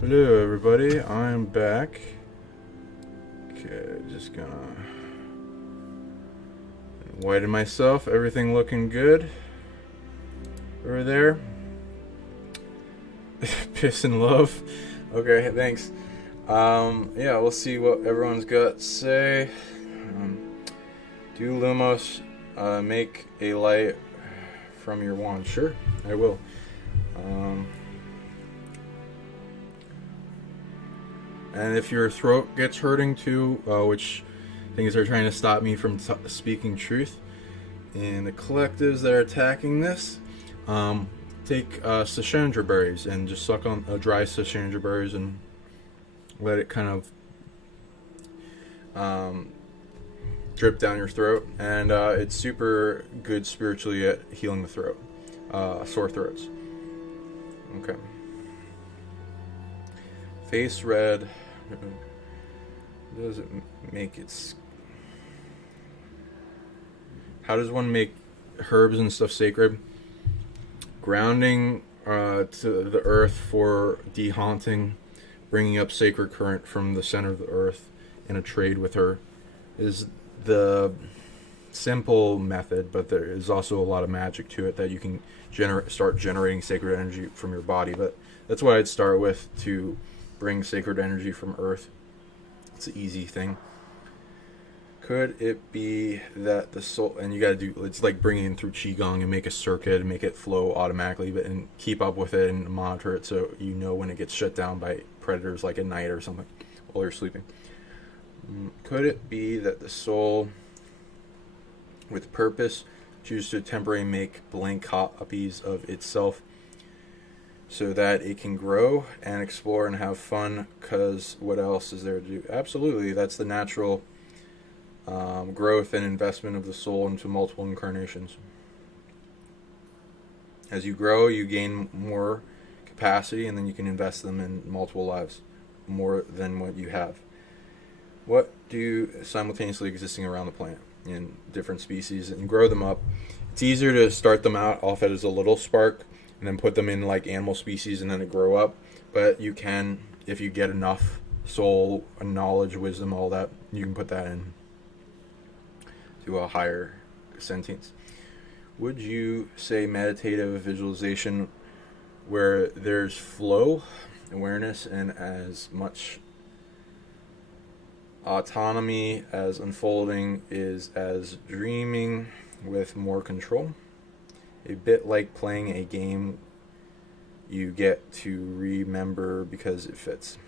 Hello everybody, I'm back. Okay, just gonna whiten myself, everything looking good over there. Piss and love. Okay, thanks. Yeah, we'll see what everyone's got to say. Do Lumos make a light from your wand? Sure, I will. And if your throat gets hurting too, which things are trying to stop me from speaking truth, and the collectives that are attacking this, take Sashandra berries and just suck on dry Sashandra berries and let it kind of drip down your throat. And it's super good spiritually at healing the throat, sore throats. Okay. Face red. Does it make it? How does one make herbs and stuff sacred? Grounding to the earth for dehaunting, bringing up sacred current from the center of the earth in a trade with her is the simple method, but there is also a lot of magic to it that you can start generating sacred energy from your body. But that's what I'd start with to bring sacred energy from earth. It's an easy thing. Could it be that the soul, and you gotta do, it's like bringing it through qigong and make a circuit and make it flow automatically, but and keep up with it and monitor it so you know when it gets shut down by predators, like at night or something while you're sleeping. Could it be that the soul with purpose chooses to temporarily make blank copies of itself so that it can grow and explore and have fun? Because what else is there to do? Absolutely, that's the natural growth and investment of the soul into multiple incarnations. As you grow, you gain more capacity, and then you can invest them in multiple lives, more than what you have. What do simultaneously existing around the planet in different species and grow them up? It's easier to start them out off as a little spark and then put them in like animal species and then it grow up. But you can, if you get enough soul, knowledge, wisdom, all that, you can put that in to a higher sentience. Would you say meditative visualization where there's flow, awareness, and as much autonomy as unfolding is as dreaming with more control? A bit like playing a game you get to remember because it fits.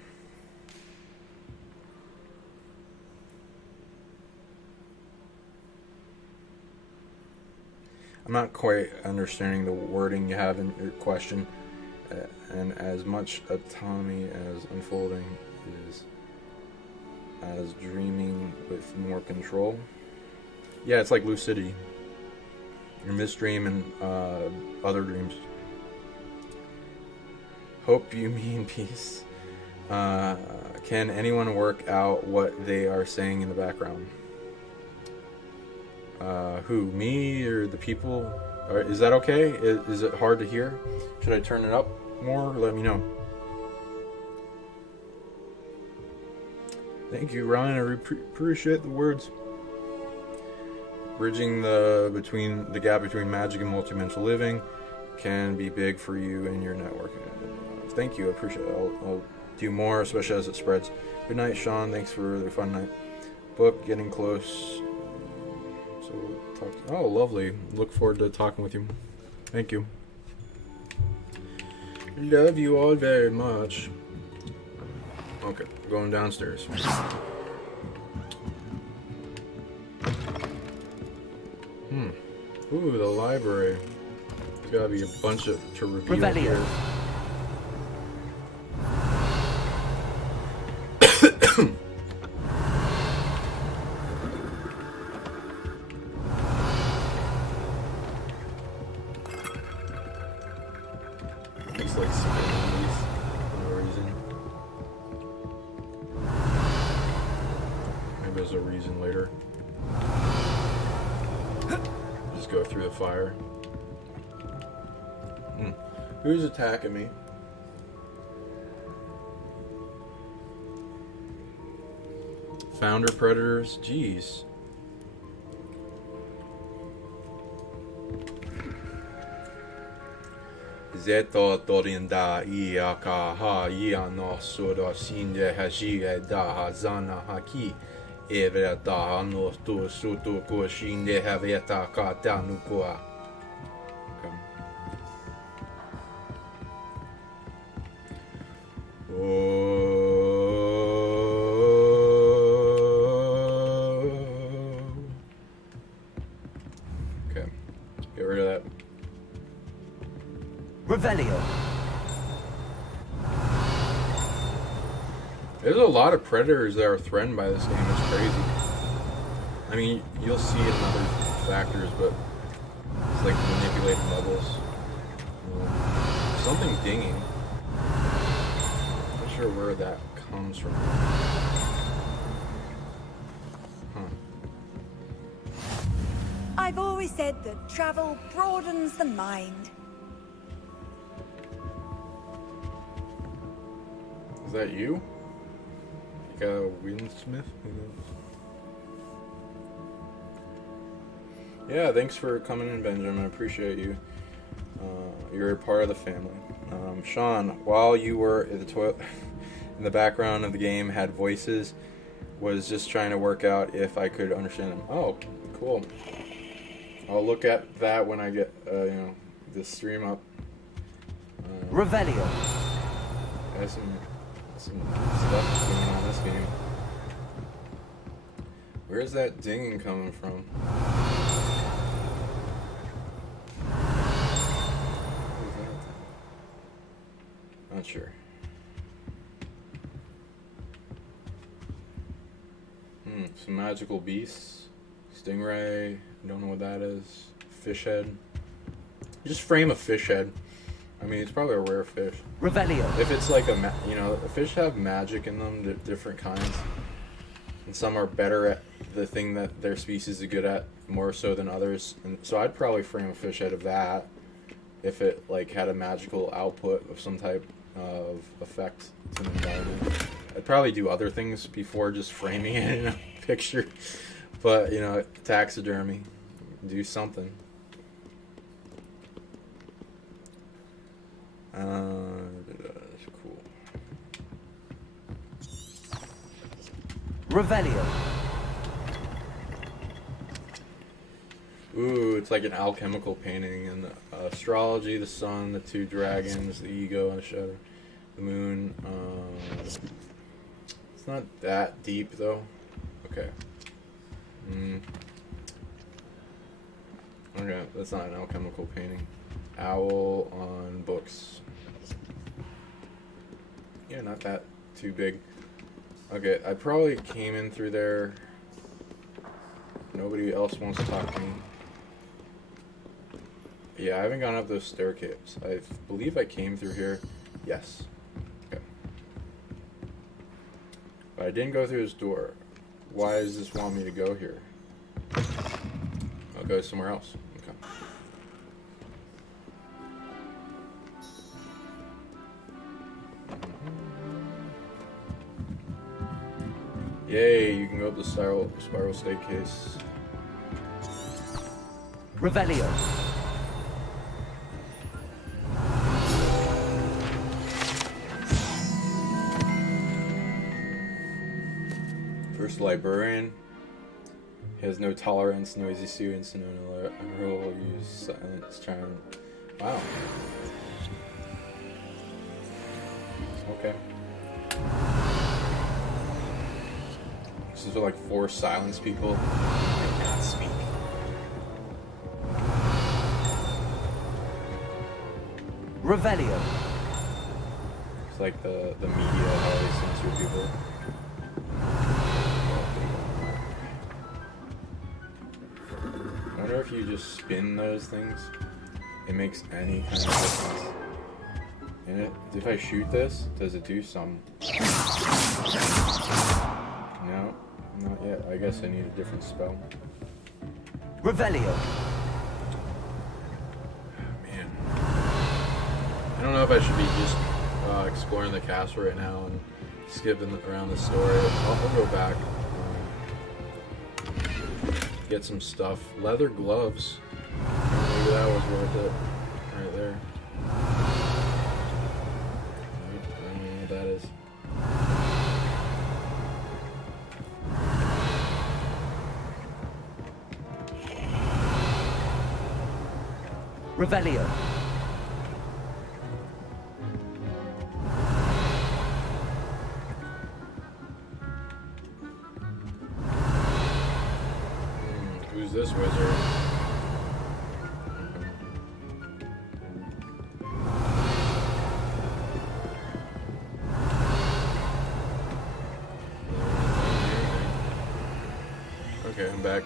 I'm not quite understanding the wording you have in your question, and as much autonomy as unfolding is as dreaming with more control. Yeah, it's like lucidity. In this dream and other dreams. Hope you mean peace. Can anyone work out what they are saying in the background? Who? Me or the people? Or is that okay? Is it hard to hear? Should I turn it up more? Let me know. Thank you, Ryan. I appreciate the words. Bridging the gap between magic and multidimensional living can be big for you and your network. Thank you. I appreciate it. I'll do more, especially as it spreads. Good night, Sean. Thanks for the fun night. Book getting close. Oh, lovely. Look forward to talking with you. Thank you. Love you all very much. Okay, going downstairs. Ooh, the library. There's gotta be a bunch of to review here. It's like skipping these for no reason. Maybe there's a reason later. Just go through the fire. Who's attacking me? Founder predators? Jeez. Zeto Dorinda Iaka Ha Yano Soda Sinde Haji Da Hazana Haki Evereta no to suto koshinde haveta katanukua. Okay. Okay. Get rid of that. Revelio. There's a lot of predators that are threatened by this game. It's crazy. I mean, you'll see it in other factors, but it's like manipulating levels. Something dinging. Not sure where that comes from. I've always said that travel broadens the mind. Is that you? Like a windsmith? Who knows? Yeah, thanks for coming in, Benjamin. I appreciate you. You're a part of the family. Sean, while you were in the toilet, in the background of the game, had voices, was just trying to work out if I could understand them. Oh, cool. I'll look at that when I get, this stream up. Revelio. Has some stuff going on in this game. Where's that dinging coming from? Not sure. Some magical beasts. Stingray. Don't know what that is. Fish head. Just frame a fish head. I mean, it's probably a rare fish. Revelio. If it's like the fish have magic in them, different kinds. And some are better at the thing that their species is good at more so than others. And so I'd probably frame a fish head of that if it like had a magical output of some type of effect to the environment. I'd probably do other things before just framing it in a picture. But, taxidermy. Do something. Cool. Revelio. Ooh, it's like an alchemical painting, and the astrology, the sun, the two dragons, the ego and the shadow, the moon. It's not that deep though. Okay. Okay, that's not an alchemical painting. Owl on books. Yeah, not that too big. Okay, I probably came in through there. Nobody else wants to talk to me. Yeah, I haven't gone up those staircases. I believe I came through here. Yes. Okay. But I didn't go through this door. Why does this want me to go here? I'll go somewhere else. Okay. Yay, you can go up the spiral staircase. Revelio. First librarian. He has no tolerance, noisy students, and no rule use silence charm. Wow. Okay. This is like 4 silence people. They cannot speak. Revelio. It's like the media, how they censor people. I wonder if you just spin those things, it makes any kind of difference. And if I shoot this, does it do some? No, not yet. I guess I need a different spell. Revelio. Man. I don't know if I should be just exploring the castle right now and skipping around the story. I'll go back. Get some stuff. Leather gloves. Maybe that was worth it. Right there. I don't know what that is. Revelio. Who's this wizard? Okay, I'm back.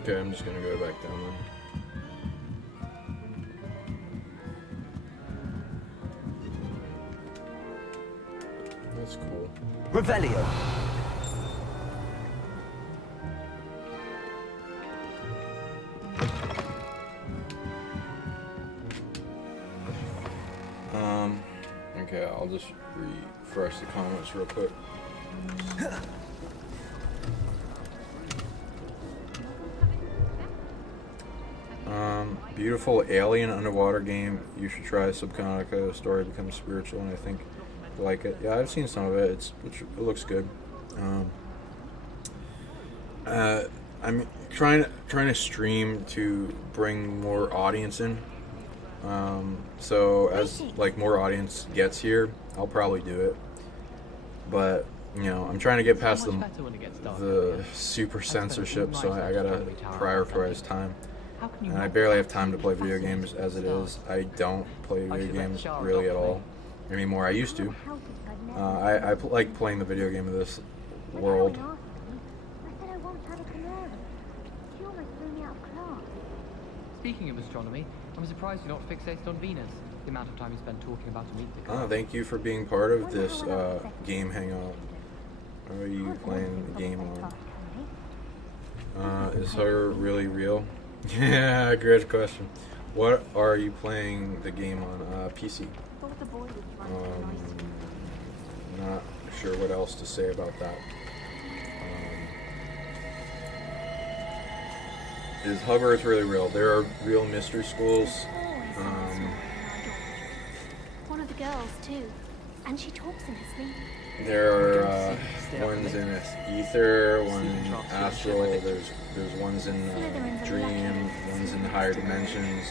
Okay, I'm just gonna go back down then. That's cool. Revelio. Okay, I'll just refresh the comments real quick. Beautiful alien underwater game. You should try Subnautica. Story becomes spiritual, and I think you like it. Yeah, I've seen some of it. It looks good. I'm trying to stream to bring more audience in. So as like more audience gets here, I'll probably do it. But you know, I'm trying to get past the super censorship, so I gotta prioritize time. And I barely have time to play video games as it is. I don't play video games really at all anymore. I used to. I like playing the video game of this world. Speaking of astronomy, I'm surprised you're not fixated on Venus. The amount of time you spend talking about a meteor. Thank you for being part of this game hangout. What are you playing the game on? Is her really real? Yeah, great question. What are you playing the game on? PC. Not sure what else to say about that. Is Hogwarts really real? There are real mystery schools. One of the girls too, and she talks in her sleep. There are ones in ether, one in astral. There's ones in dream, ones in higher dimensions,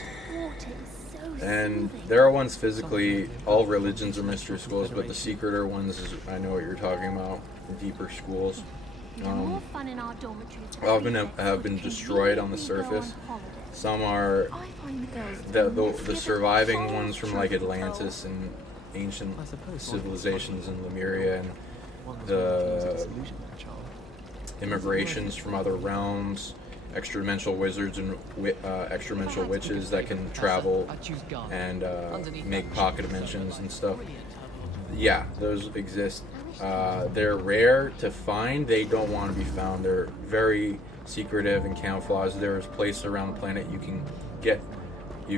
and there are ones physically. All religions are mystery schools, but the secreter ones, I know what you're talking about. Deeper schools. Have been destroyed on the surface. Some are the surviving ones from like Atlantis and ancient civilizations in Lemuria, and the immigrations from other realms, extra-dimensional wizards and extra-dimensional witches that can travel and make pocket dimensions and stuff. Yeah, those exist. They're rare to find. They don't want to be found. They're very secretive and camouflaged. There's places around the planet you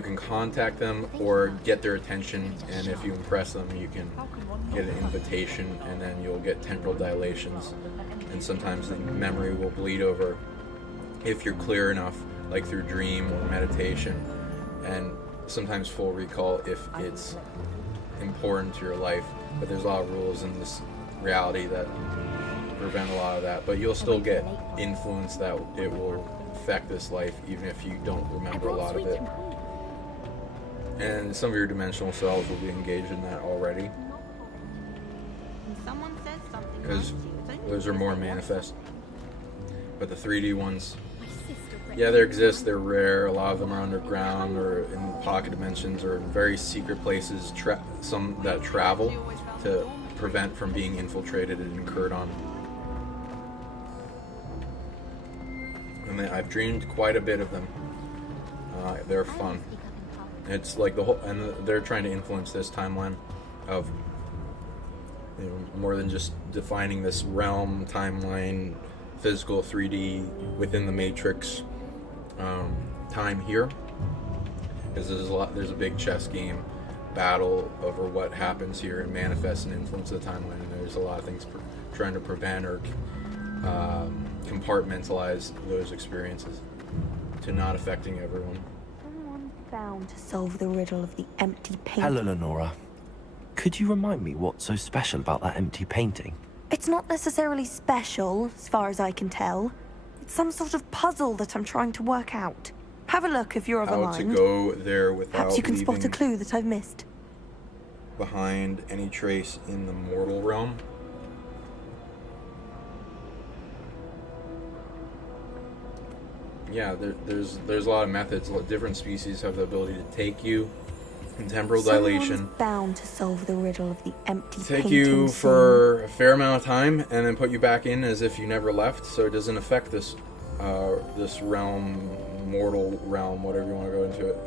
can contact them or get their attention, and if you impress them, you can get an invitation, and then you'll get temporal dilations, and sometimes the memory will bleed over if you're clear enough, like through dream or meditation, and sometimes full recall if it's important to your life. But there's a lot of rules in this reality that prevent a lot of that, but you'll still get influence that it will affect this life even if you don't remember a lot of it. And some of your dimensional selves will be engaged in that already, because those are more manifest. But the 3D ones, yeah, they exist. They're rare. A lot of them are underground or in pocket dimensions or in very secret places. Some that travel to prevent from being infiltrated and incurred on. And I've dreamed quite a bit of them. They're fun. It's like the whole, and they're trying to influence this timeline of, you know, more than just defining this realm, timeline, physical 3D within the Matrix time here. Because there's a big chess game battle over what happens here and manifests and influence the timeline, and there's a lot of things trying to prevent or compartmentalize those experiences to not affecting everyone. Someone found to solve the riddle of the empty painting. Hello, Lenora. Could you remind me what's so special about that empty painting? It's not necessarily special, as far as I can tell. It's some sort of puzzle that I'm trying to work out. Have a look if you're of a mind. How to go there without Perhaps you can spot a leaving clue that I've missed. behind any trace in the mortal realm. Yeah, there's a lot of methods. Different species have the ability to take you in temporal dilation. Someone's bound to solve the riddle of the empty Take painting you scene. for a fair amount of time and then put you back in as if you never left, so it doesn't affect this this realm, mortal realm, whatever you want to go into it.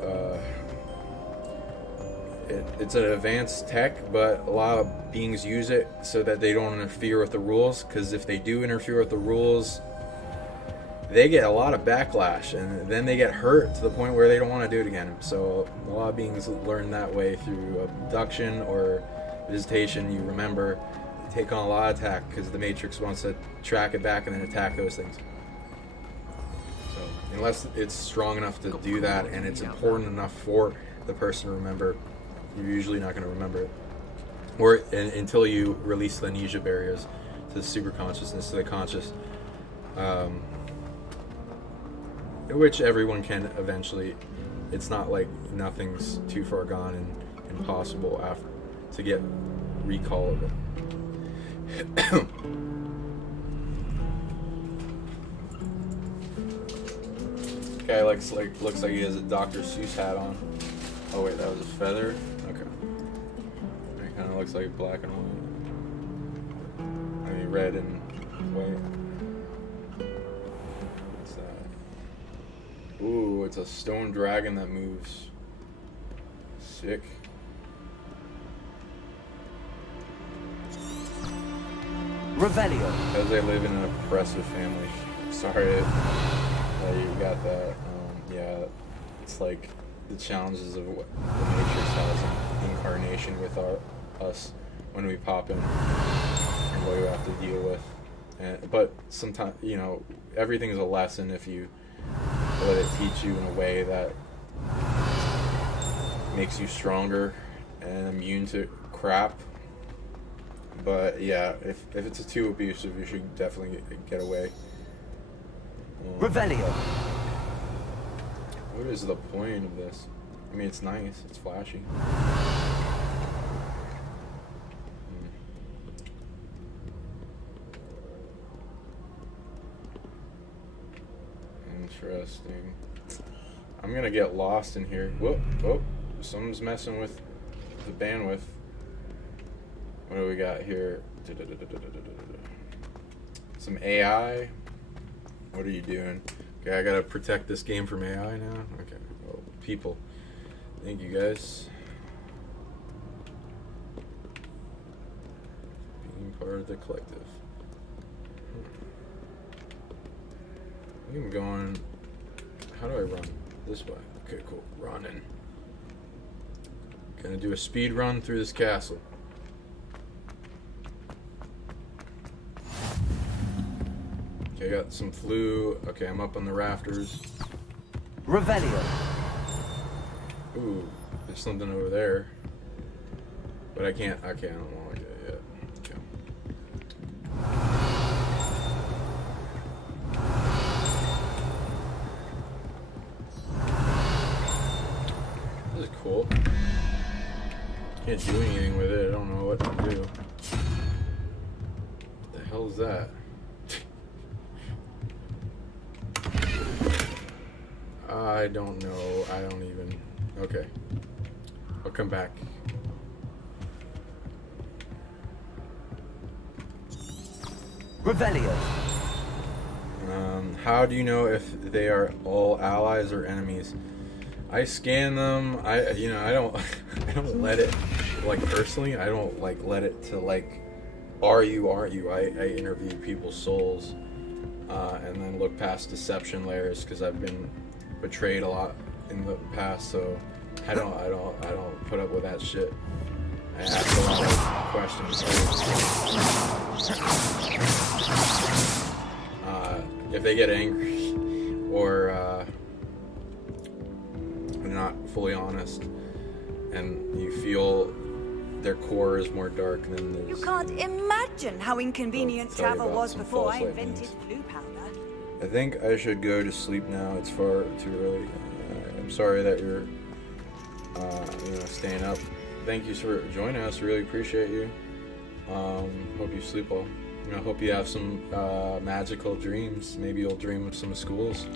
It's an advanced tech, but a lot of beings use it so that they don't interfere with the rules, because if they do interfere with the rules, they get a lot of backlash, and then they get hurt to the point where they don't want to do it again. So a lot of beings learn that way through abduction or visitation. You remember, they take on a lot of attack because the Matrix wants to track it back and then attack those things. So unless it's strong enough to do that and it's important enough for the person to remember, you're usually not going to remember it. Or until you release the amnesia barriers to the super consciousness, to the conscious. Which everyone can eventually. It's not like nothing's too far gone and impossible after to get recall of it. Guy looks like he has a Dr. Seuss hat on. Oh wait, that was a feather? Okay. It kind of looks like black and white. I mean red and white. What's that? Ooh, it's a stone dragon that moves. Sick. Revelio. Because they live in an oppressive family. Sorry that you got that. Yeah, it's like the challenges of what the Matrix has in incarnation with us when we pop in and what we have to deal with. But sometimes, you know, everything's a lesson if you let it teach you in a way that makes you stronger and immune to crap. But yeah, if it's too abusive, you should definitely get away. Revelio. What is the point of this? I mean, it's nice. It's flashy. Interesting. I'm gonna get lost in here. Whoop, whoop. Someone's messing with the bandwidth. What do we got here? Some AI. What are you doing? Okay, I gotta protect this game from AI now. Okay. Oh, people. Thank you guys. Being part of the collective. I think I'm going. How do I run? This way. Okay, cool. Running. Gonna do a speed run through this castle. Okay, I got some flu. Okay, I'm up on the rafters. Revelio. Ooh, there's something over there. But I can't. Okay, I don't want to get it yet. Okay. This is cool. Can't do anything with it. I don't know what to do. What the hell is that? I don't know. I don't even. Okay. I'll come back. Revelio. How do you know if they are all allies or enemies? I scan them. I don't I don't let it, like, personally, I don't like let it to like, are you, aren't you? I interview people's souls and then look past deception layers because I've been betrayed a lot in the past, so I don't put up with that shit. I ask a lot of questions. If they get angry or they're not fully honest, and you feel their core is more dark than this. You can't imagine how inconvenient Tell you travel about was some before false I light invented means. flu powder. I think I should go to sleep now. It's far too early. I'm sorry that you're, staying up. Thank you for joining us. Really appreciate you. Hope you sleep well. Hope you have some magical dreams. Maybe you'll dream of some schools.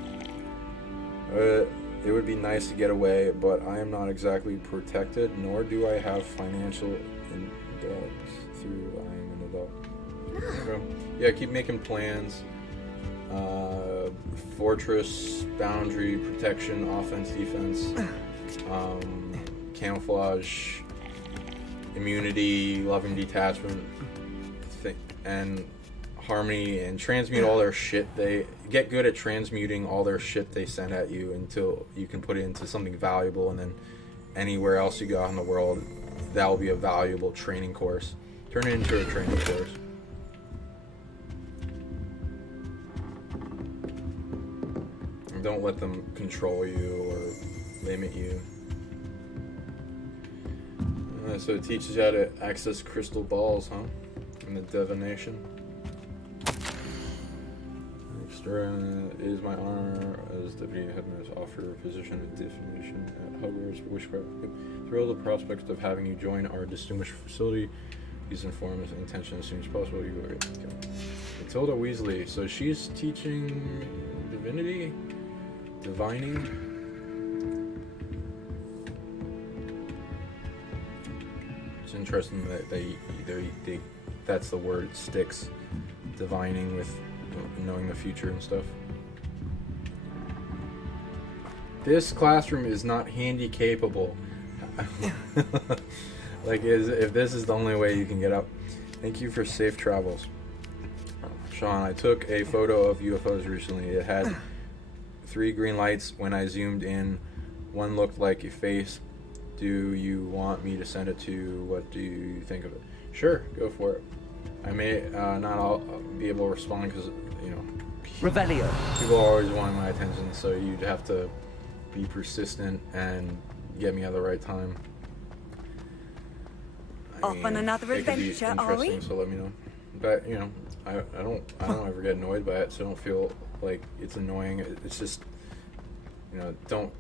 It would be nice to get away, but I am not exactly protected, nor do I have financial indebts through I am an adult. Okay. Yeah, keep making plans. Fortress, boundary, protection, offense, defense, camouflage, immunity, loving detachment, and harmony, and transmute all their shit. They get good at transmuting all their shit they send at you until you can put it into something valuable, and then anywhere else you go out in the world, that will be a valuable training course. Turn it into a training course. Don't let them control you or limit you. So it teaches you how to access crystal balls, huh? In the divination. Extra, it is my honor as deputy headmaster to offer a position of divination at Hogwarts. Witchcraft. Thrilled the prospect of having you join our distinguished facility. Please inform us intention as soon as possible. You go. Okay. Matilda Weasley. So she's teaching divinity. Divining. It's interesting that they that's the word, sticks. Divining with knowing the future and stuff. This classroom is not handy capable. Like, if this is the only way you can get up. Thank you for safe travels. Sean, I took a photo of UFOs recently. It had 3 green lights. When I zoomed in, one looked like a face. Do you want me to send it to you? What do you think of it? Sure, go for it. I may not all be able to respond because, Revelio. People are always wanting my attention, so you'd have to be persistent and get me at the right time. Off on another it could be adventure, are we? interesting, so let me know. But you know, I don't ever get annoyed by it, so don't feel like it's annoying. It's just, you know, don't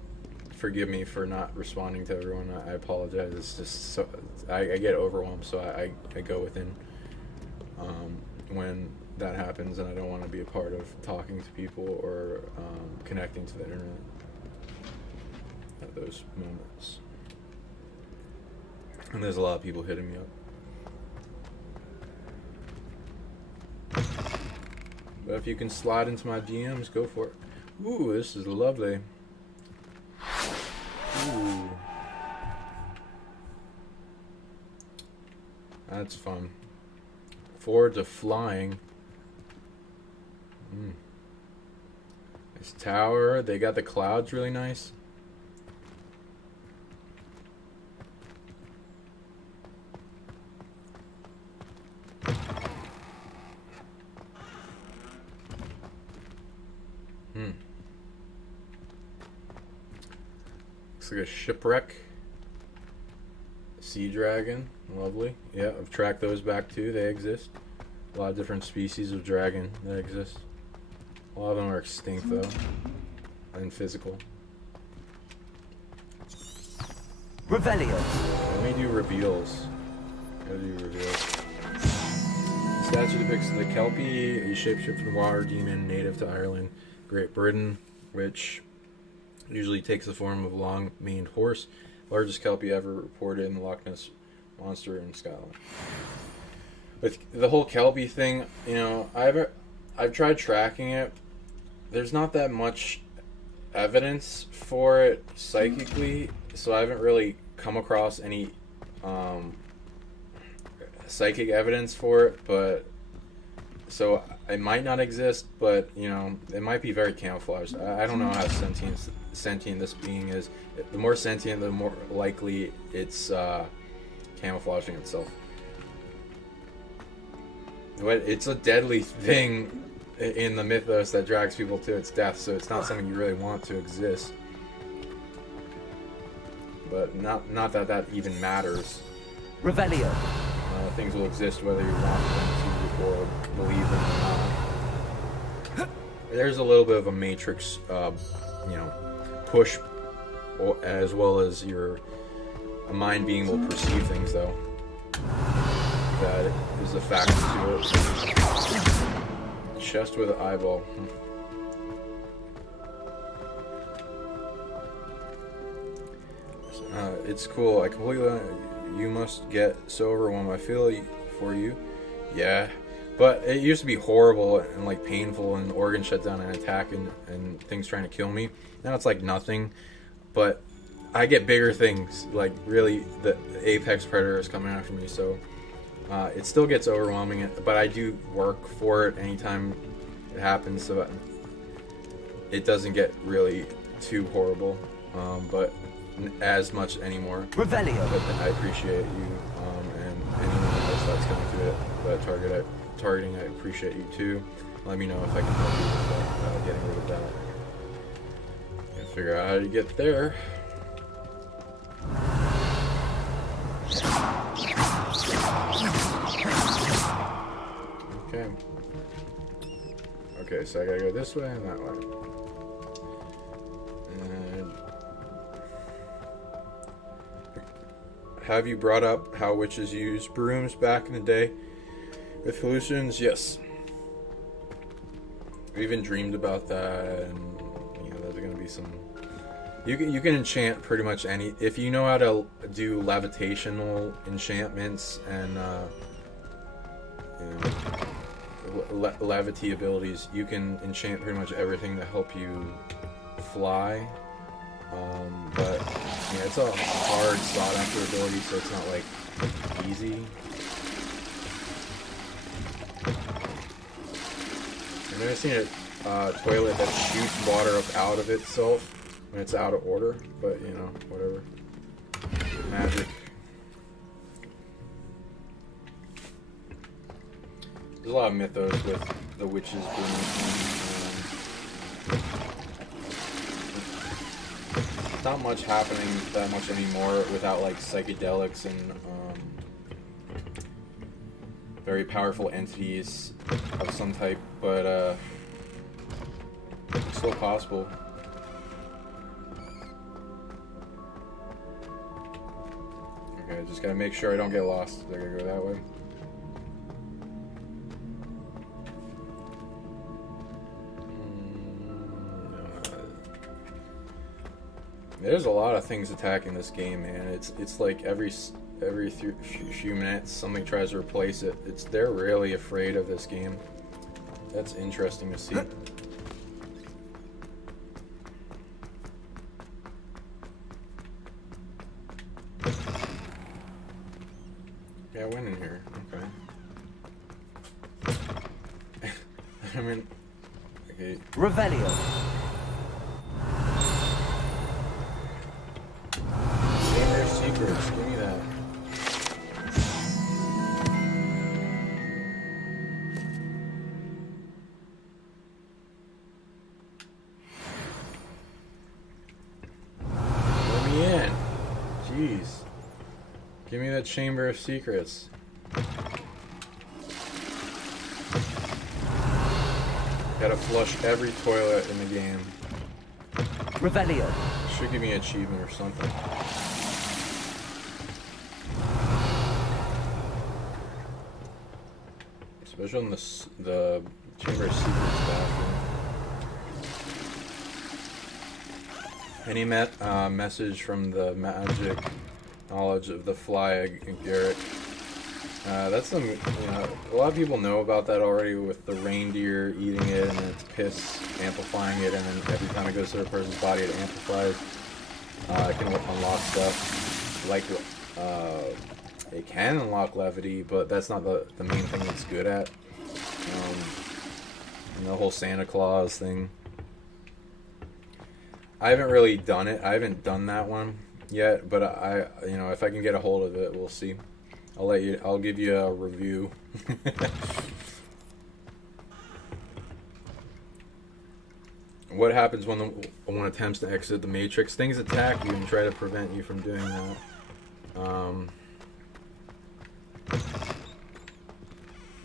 forgive me for not responding to everyone. I apologize. It's just so I get overwhelmed, so I go within when that happens, and I don't want to be a part of talking to people or connecting to the internet at those moments. And there's a lot of people hitting me up. But if you can slide into my DMs, go for it. Ooh, this is lovely. Ooh. That's fun. Forward to flying. This tower, they got the clouds really nice. Looks like a shipwreck. Sea dragon, lovely. Yeah, I've tracked those back too. They exist. A lot of different species of dragon that exist. A lot of them are extinct though, and physical. Revelio. Let me do reveals. Gotta do reveals. Statue depicts the Kelpie, a shapeshifting water demon native to Ireland, Great Britain, which usually takes the form of a long-maned horse, largest Kelpie ever reported in the Loch Ness Monster in Scotland. With the whole Kelpie thing, you know, I've tried tracking it. There's not that much evidence for it psychically, so I haven't really come across any psychic evidence for it, but so it might not exist, but you know, it might be very camouflaged. I don't know how sentient this being is. The more sentient, the more likely it's camouflaging itself. But it's a deadly thing in the mythos that drags people to its death, so it's not something you really want to exist. But not that even matters. Revelio. Things will exist whether you want them to or believe them or not. There's a little bit of a matrix, you know, push, as well as your mind being able to perceive things, though. That is a factor to it. Chest with an eyeball. It's cool. I completely. You must get so overwhelmed. I feel for you. Yeah. But it used to be horrible and like painful and organ shut down and attack and things trying to kill me. Now it's like nothing. But I get bigger things. Like really the apex predator is coming after me. So it still gets overwhelming. But I do work for it anytime it happens. So it doesn't get really too horrible. But as much anymore. Revelio. But I appreciate you and anyone else that's coming to it. But targeting, I appreciate you too. Let me know if I can help you with getting rid of that. And figure out how to get there. Okay. Okay, so I gotta go this way and that way. And have you brought up how witches used brooms back in the day with hallucinations? Yes. I even dreamed about that, and you know, there's gonna be some. You can enchant pretty much any if you know how to do levitational enchantments and you know, levity abilities. You can enchant pretty much everything to help you fly. But yeah, it's a hard sought after ability, so it's not like easy. I've never seen a toilet that shoots water up out of itself when it's out of order, but you know, whatever. Magic. There's a lot of mythos with the witches being not much happening that much anymore without like psychedelics and very powerful entities of some type, but it's still possible. Okay, just gotta make sure I don't get lost. I gotta go that way. There's a lot of things attacking this game, man. It's like every few minutes something tries to replace it. They're really afraid of this game. That's interesting to see. Yeah, I went in here. Okay. I mean, okay. Revelio. Secrets, give me that. Let me in. Jeez. Give me that Chamber of Secrets. Gotta flush every toilet in the game. Revelio. Should give me an achievement or something. Especially on the Chamber of Secrets bathroom. Any message from the magic knowledge of the flag and Garrett? That's some, a lot of people know about that already with the reindeer eating it and its piss amplifying it, and then every time it goes to a person's body it amplifies. It can unlock stuff like it can unlock levity, but that's not the main thing it's good at. And the whole Santa Claus thing. I haven't really done it. I haven't done that one yet, but if I can get a hold of it, we'll see. I'll give you a review. What happens when one attempts to exit the Matrix? Things attack you and try to prevent you from doing that.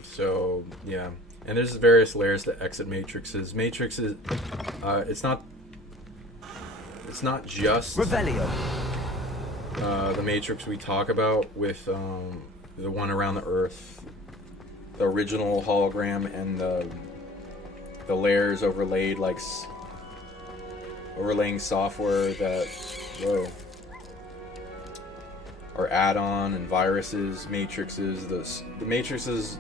So yeah, and there's various layers to exit matrices. Matrixes, it's not just Revelio. The Matrix we talk about with the one around the Earth, the original hologram, and the layers overlaid like overlaying software that or add-on and viruses, matrices. The matrices,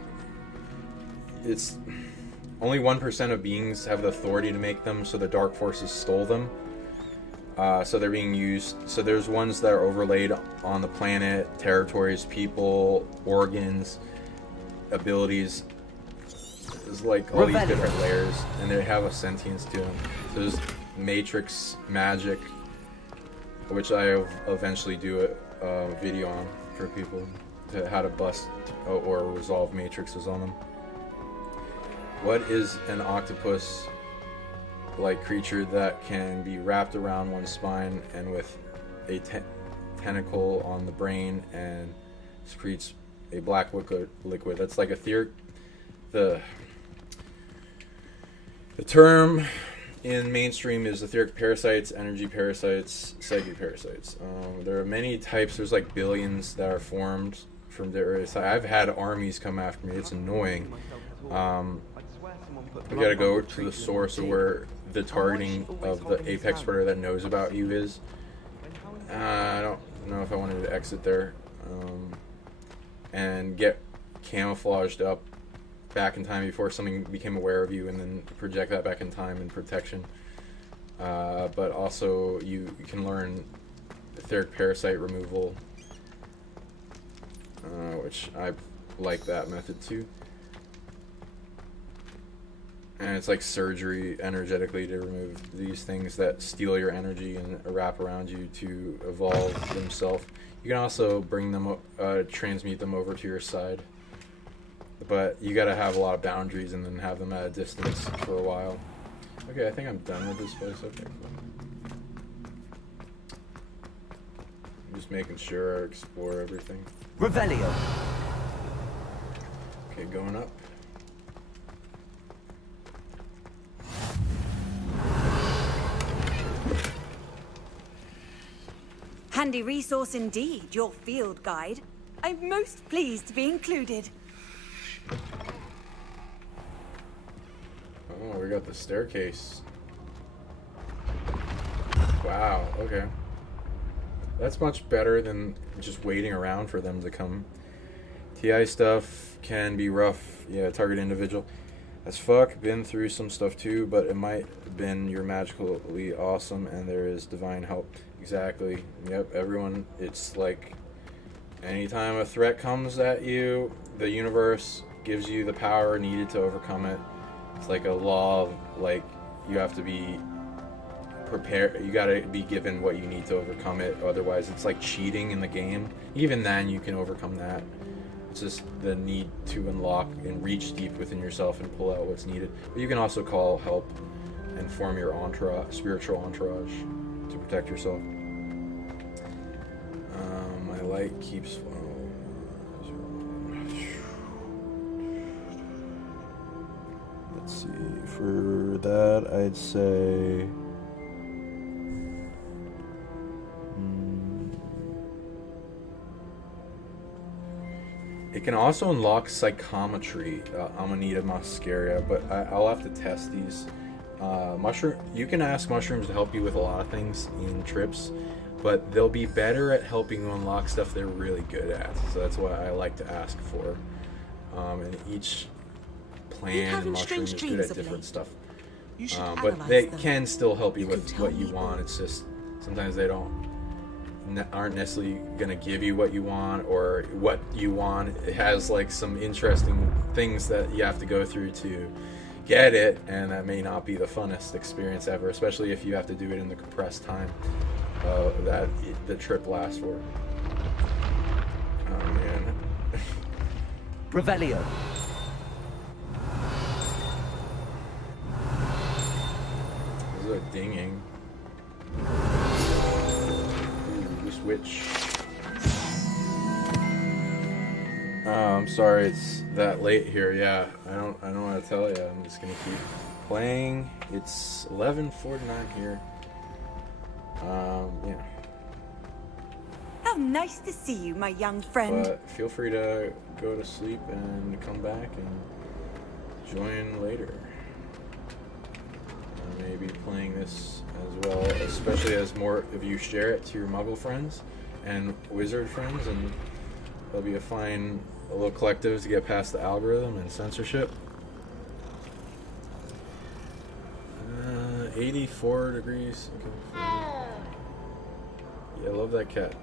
it's only 1% of beings have the authority to make them, so the dark forces stole them. So they're being used. So there's ones that are overlaid on the planet, territories, people, organs, abilities. There's like all these different layers, and they have a sentience to them. So there's Matrix magic, which I eventually do a video on for people to how to bust or resolve matrices on them. What is an octopus-like creature that can be wrapped around one's spine and with a tentacle on the brain and secretes a black liquid? That's like a theory. The term in mainstream is etheric parasites, energy parasites, psychic parasites. There are many types. There's like billions that are formed from various. I've had armies come after me. It's annoying. We gotta go to the source of where the targeting of the apex predator that knows about you is. I don't know if I wanted to exit there and get camouflaged up back in time before something became aware of you, and then project that back in time in protection. But also you can learn etheric parasite removal, which I like that method too. And it's like surgery energetically to remove these things that steal your energy and wrap around you to evolve themselves. You can also bring them, transmute them over to your side. But you gotta have a lot of boundaries and then have them at a distance for a while. Okay, I think I'm done with this place. Okay, cool. I'm just making sure I explore everything. Revelio. Okay, going up. Handy resource indeed, your field guide. I'm most pleased to be included. Oh, we got the staircase. Wow, okay. That's much better than just waiting around for them to come. TI stuff can be rough. Yeah, target individual. As fuck, been through some stuff too, but it might have been you're magically awesome and there is divine help. Exactly. Yep, everyone, it's like anytime a threat comes at you, the universe gives you the power needed to overcome it. It's like a law of, like, you have to be prepared, you gotta be given what you need to overcome it, otherwise it's like cheating in the game. Even then you can overcome that. It's just the need to unlock and reach deep within yourself and pull out what's needed. But you can also call help and form your entourage, spiritual entourage, to protect yourself. My light keeps... Let's see, for that I'd say... It can also unlock psychometry, Amanita muscaria, but I'll have to test these. You can ask mushrooms to help you with a lot of things in trips, but they'll be better at helping you unlock stuff they're really good at. So that's why I like to ask for. And each plant and mushroom is good at different stuff. But they can still help you with what you want. It's just sometimes they aren't necessarily going to give you what you want, or what you want. It has like some interesting things that you have to go through to get it, and that may not be the funnest experience ever, especially if you have to do it in the compressed time that the trip lasts for. Oh man. Revelio. This is a dinging. Switch. Oh, I'm sorry it's that late here. Yeah, I don't know how to tell you. I'm just gonna keep playing. It's 11:49 here. Yeah. How nice to see you, my young friend. But feel free to go to sleep and come back and join later. I may be playing this as well, especially as more of you share it to your Muggle friends and Wizard friends, and it'll be a little collective to get past the algorithm and censorship. 84 degrees. Okay. Yeah, I love that cat.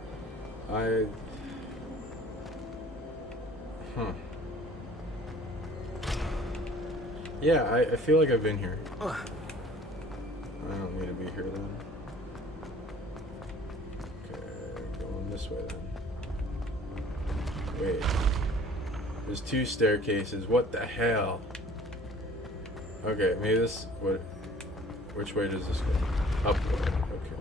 Yeah, I feel like I've been here. I don't need to be here then. Okay, going this way then. Wait. There's two staircases. What the hell? Okay, maybe this... Which way does this go? Upward. Okay,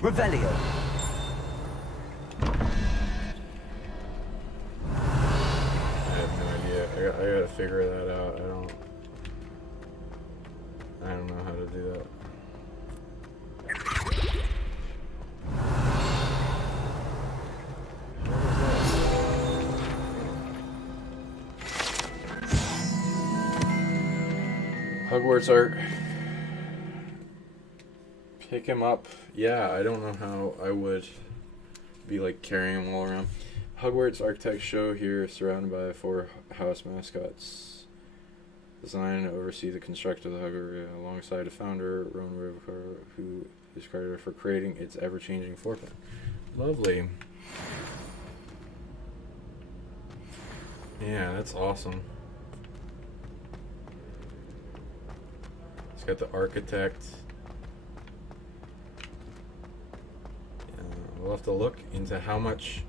cool. Revelio. I have no idea. I gotta figure that out. I don't know how to do that. Hogwarts art. Pick him up. Yeah, I don't know how I would be like carrying him all around. Hogwarts Architects show here, surrounded by 4 house mascots. Designed to oversee the construction of the Hogwarts alongside the founder, Ron Rivera, who is credited for creating its ever-changing floor plan. Lovely. Yeah, that's awesome. It's got the architect. We'll have to look into how much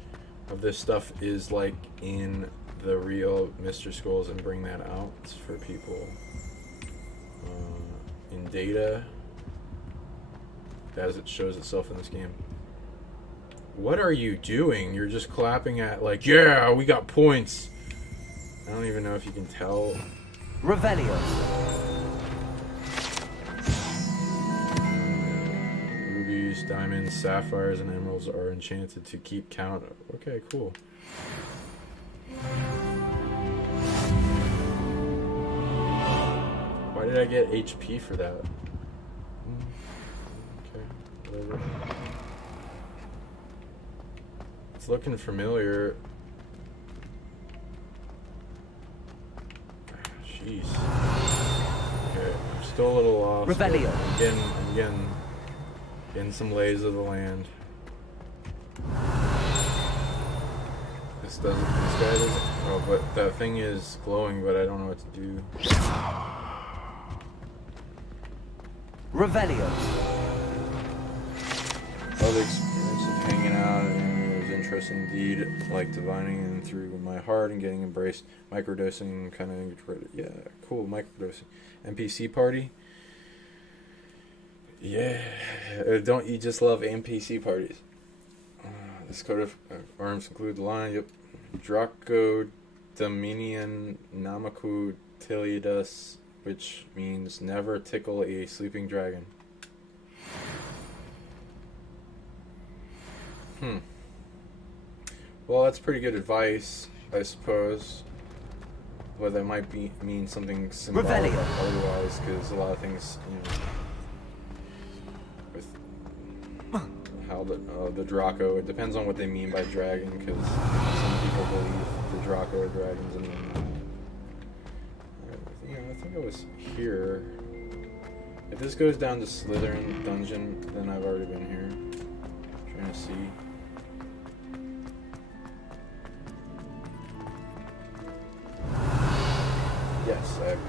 of this stuff is like in the real Mr. Schools and bring that out for people. In data, as it shows itself in this game. What are you doing? You're just clapping at, like, yeah, we got points. I don't even know if you can tell. Revelio. Rubies, diamonds, sapphires, and emeralds are enchanted to keep count. Okay, cool. Why did I get HP for that? Okay, whatever. It's looking familiar. Jeez. Okay, I'm still a little lost. Revelio. I'm getting some lays of the land. This guy doesn't. Oh, but that thing is glowing, but I don't know what to do. Revelio. Oh, the experience of hanging out and it was interesting indeed, like divining in through my heart and getting embraced. Microdosing, kind of, yeah, cool, microdosing. NPC party? Yeah, don't you just love NPC parties? This coat of arms include the line, yep. Draco Dominion Namaku Tilidas, which means never tickle a sleeping dragon. Well, that's pretty good advice, I suppose. But that might mean something symbolic otherwise, because a lot of things, you know, with how the Draco, it depends on what they mean by dragon, because some people believe the Draco are dragons, and then I think I was here. If this goes down to Slytherin dungeon, then I've already been here. I'm trying to see. Yes, I have.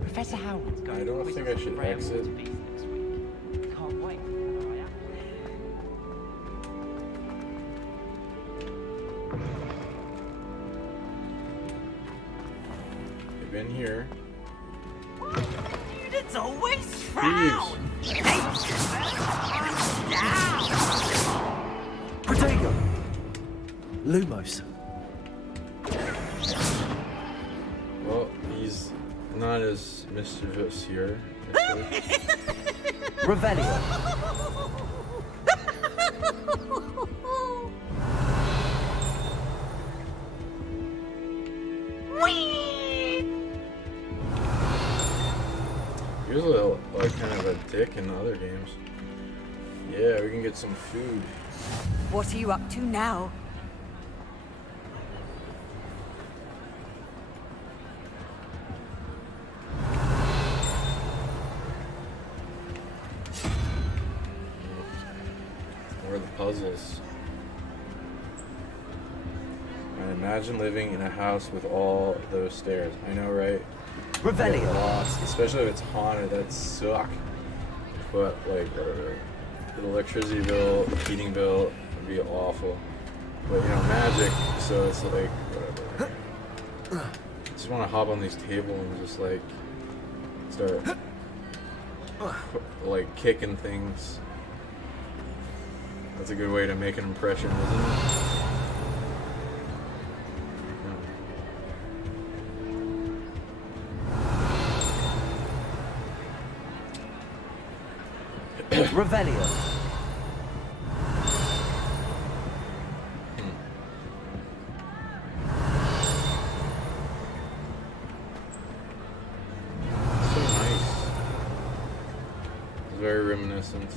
Professor Howard's going I don't think I should exit. Can't wait. I've been here. It's always frown. Protego! Lumos. Well, he's not as mischievous here. Revelio. He was a little, like, kind of a dick in other games. Yeah, we can get some food. What are you up to now? More of the puzzles. I imagine living in a house with all those stairs. I know, right? Revelio. Lost, especially if it's haunted. That'd suck. But like, the electricity bill, the heating bill would be awful. But you know, magic. So it's like whatever. I just want to hop on these tables and just like start like kicking things. That's a good way to make an impression, isn't it? Revelio. So nice. It's very reminiscent.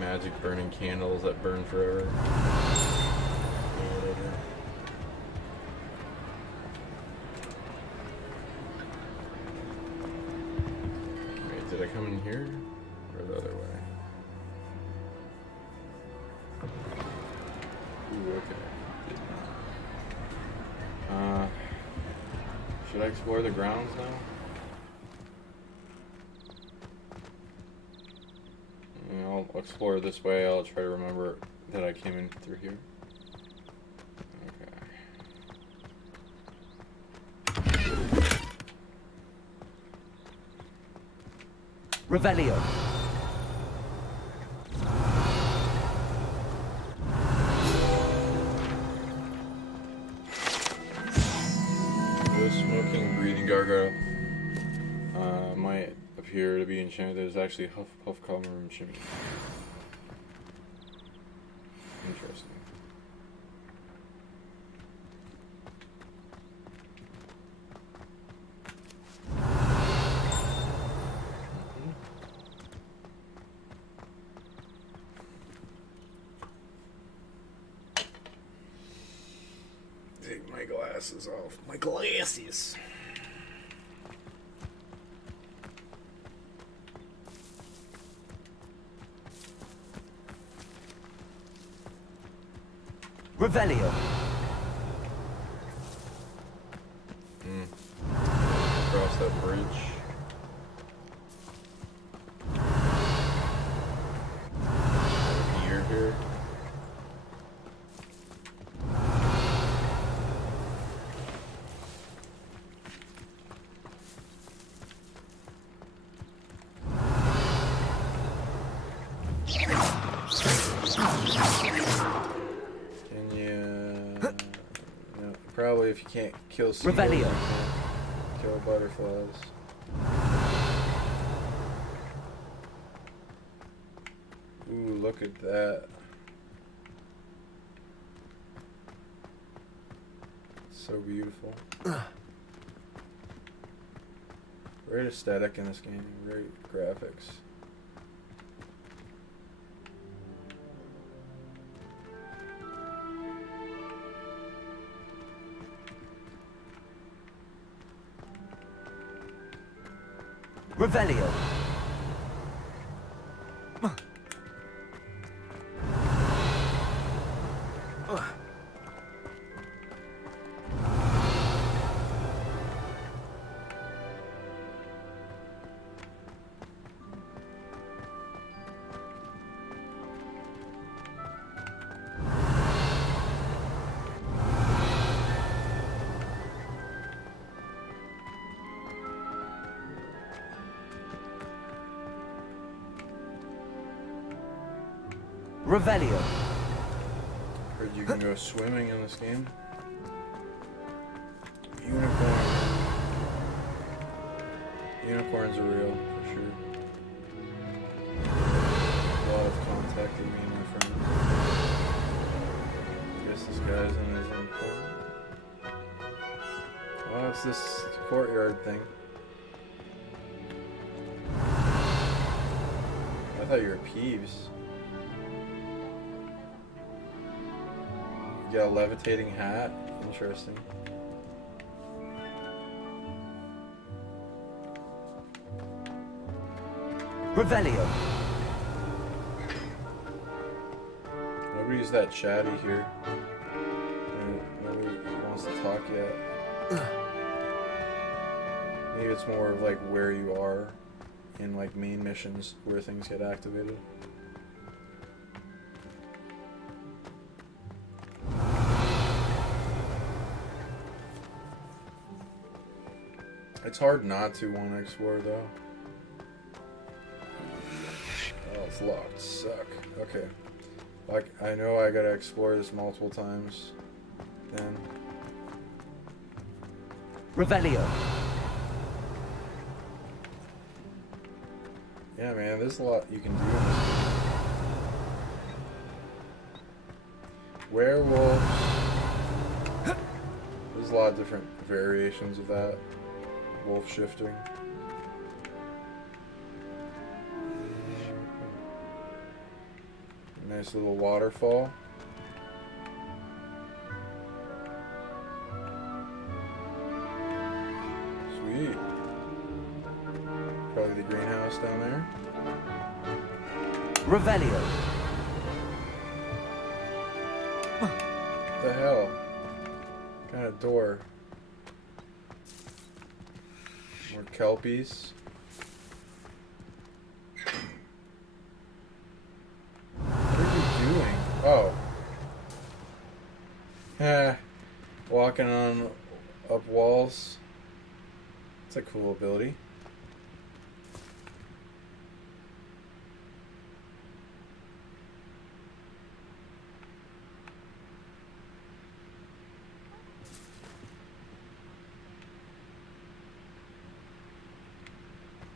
Magic burning candles that burn forever. Wait, did I come in here? Or the other way? Ooh, okay. Should I explore the grounds now? I'll explore this way. I'll try to remember that I came in through here. Revelio. The smoking, breathing gargoyle might appear to be enchanted. There's actually Huff common room chimney. Interesting. Take my glasses off. My glasses. Revelio. Across that bridge. Gear here. Can you? No, probably if you can't kill seagulls, you Revelio. can't kill butterflies. Ooh, look at that. So beautiful. Great aesthetic in this game, great graphics. Revelio. Revelio. Heard you can go swimming in this game. Unicorn. Unicorns are real, for sure. A lot of contact with me and my friends. Guess this guy's in his own court. Oh, it's this courtyard thing. I thought you were Peeves. You got a levitating hat? Interesting. Revelio. Nobody's that chatty here. Nobody wants to talk yet. Maybe it's more of like where you are in like main missions where things get activated. It's hard not to want to explore though. Oh, it's locked. Suck. Okay. Like, I know I gotta explore this multiple times. Then. Revelio. Yeah, man, there's a lot you can do in this game. Werewolves. There's a lot of different variations of that. Wolf shifting. Nice little waterfall. Sweet. Probably the greenhouse down there. Revelio. What the hell? What kind of door? More kelpies. Oh. Walking on up walls. It's a cool ability.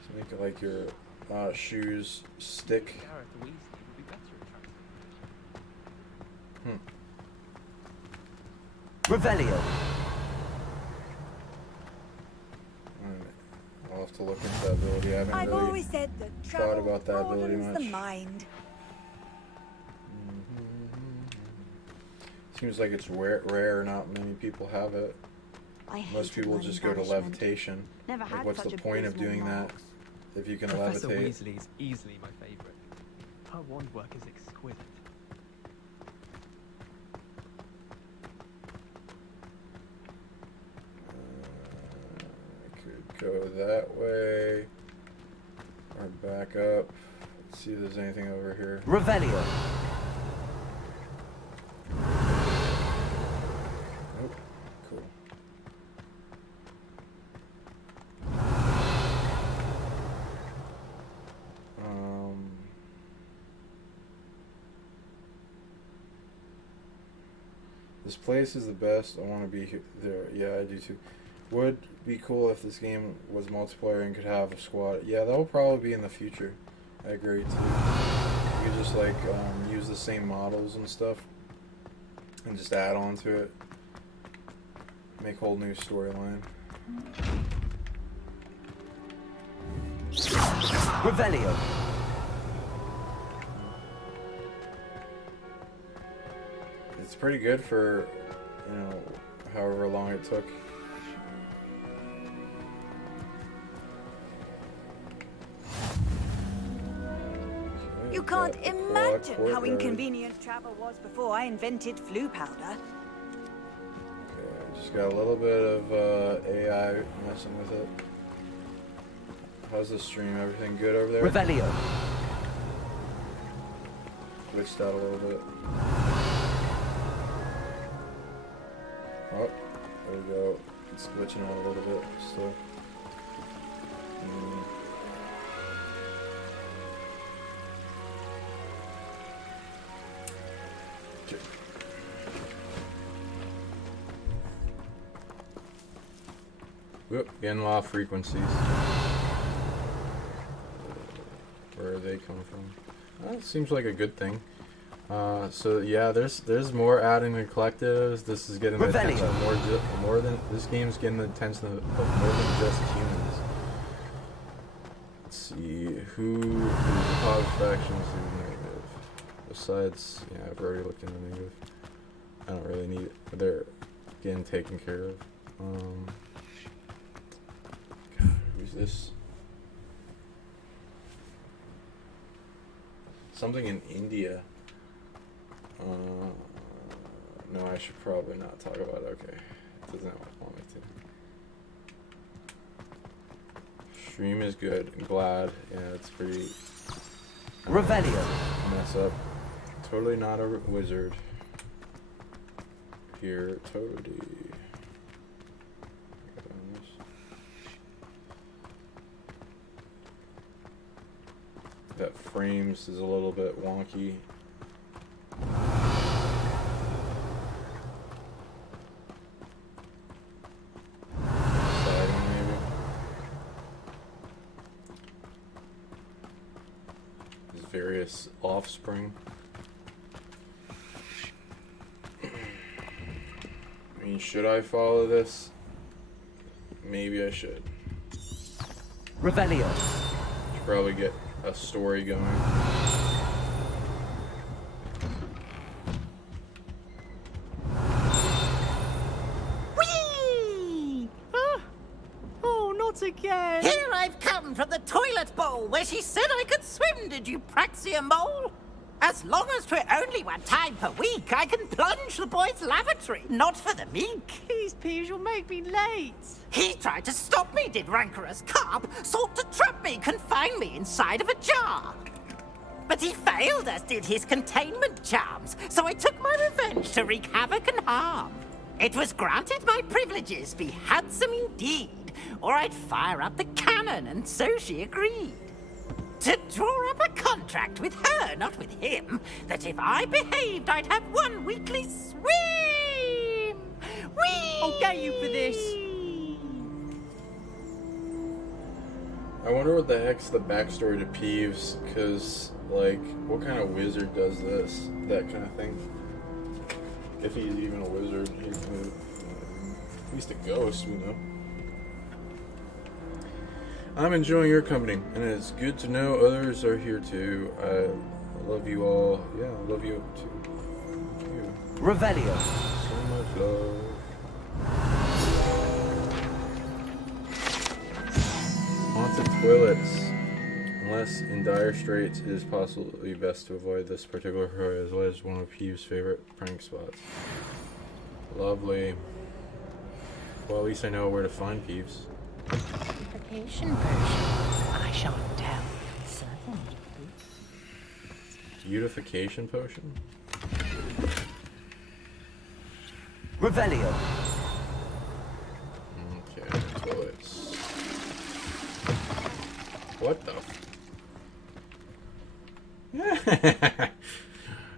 So make it like your shoes stick. Revelio. I'll have to look into that ability. I haven't I've really always said that thought travel about that ability broadens much. the mind. Seems like it's rare. Not many people have it. Most people just go to levitation. Never had Like, what's such the point of abysmal doing that marks. if you can Professor levitate? Weasley is easily my favorite. Her wand work is exquisite. Could go that way or back up. Let's see if there's anything over here. Revelio. Nope. Cool. This place is the best. I want to be there. Yeah, I do too. Would be cool if this game was multiplayer and could have a squad. Yeah, that will probably be in the future. I agree too. You could just like use the same models and stuff and just add on to it. Make a whole new storyline. Revelio. It's pretty good for, you know, however long it took. You can't imagine how inconvenient travel was before I invented flu powder. Just got a little bit of AI messing with it. How's the stream? Everything good over there? Revelio. Glitched out a little bit. Oh, there we go. It's glitching out a little bit still. Whoop, getting low frequencies. Where are they coming from? It seems like a good thing. So yeah, there's more adding to collectives. This is getting the attention of more than this game's getting the attention of more than just humans. Let's see who the positive factions who negative. Besides, yeah, I've already looked into negative. I don't really need it. They're getting taken care of. God, who's this? Something in India. No, I should probably not talk about it. Okay. It doesn't want me to. Stream is good. I'm glad. Yeah, it's pretty. Revelio. Mess up. Totally not a wizard. Here, totally. That frames is a little bit wonky. Various offspring. I mean, should I follow this? Maybe I should. Revelio. Should probably get a story going. Whee! Oh, not again! Here I've come from the toilet bowl where she said I could swim, did you praxia mole? As long as 'twere only one time per week, I can plunge the boy's lavatory, not for the meek. These peeves will make me late. He tried to stop me, did rancorous carp, sought to trap me, confine me inside of a jar. But he failed, as did his containment charms, so I took my revenge to wreak havoc and harm. It was granted my privileges be handsome indeed, or I'd fire up the cannon, and so she agreed. To draw up a contract with her, not with him, that if I behaved, I'd have one weekly swim! Whee! I'll get you for this! I wonder what the heck's the backstory to Peeves, because, like, what kind of wizard does this? That kind of thing. If he's even a wizard, he's at least a ghost, we know. I'm enjoying your company, and it's good to know others are here too. I love you all. Yeah, I love you too. Thank you. Revelio. So much love. Haunted toilets. Unless in dire straits, it is possibly best to avoid this particular toilet, as well as one of Peeves' favorite prank spots. Lovely. Well, at least I know where to find Peeves. Beautification potion. I shan't tell. Certainly. Beautification potion? Revelio. Okay, toilets. What the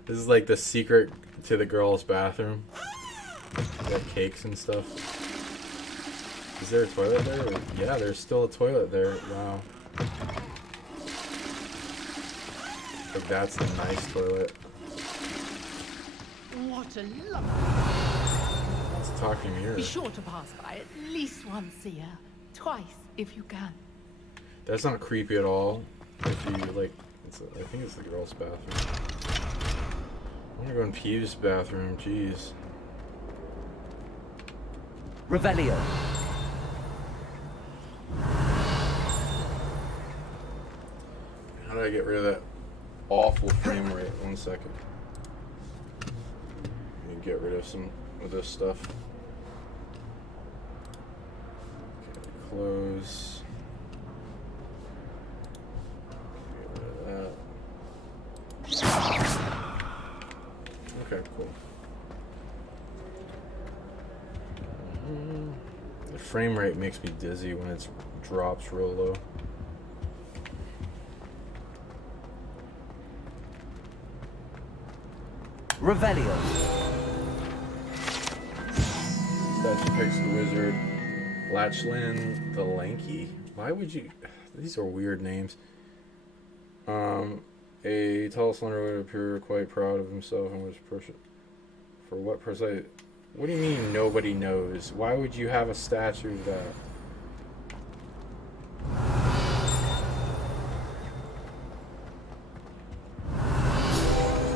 This is like the secret to the girls' bathroom. They have cakes and stuff. Is there a toilet there? Yeah, there's still a toilet there. Wow. Like, that's a nice toilet. What a love. It's a talking mirror. Be sure to pass by at least once a year. Twice, if you can. That's not creepy at all. If you, like, I think it's the girls' bathroom. I want to go in Peeves' bathroom, jeez. Revelio. How do I get rid of that awful frame rate? 1 second. Let me get rid of some of this stuff. Okay, close. Get rid of that. Okay, cool. The frame rate makes me dizzy when it drops real low. Revelio. Statue picks the wizard. Latchlin the Lanky. Why would you... These are weird names. A tall slender would appear quite proud of himself and was for what precise... What do you mean nobody knows? Why would you have a statue of that?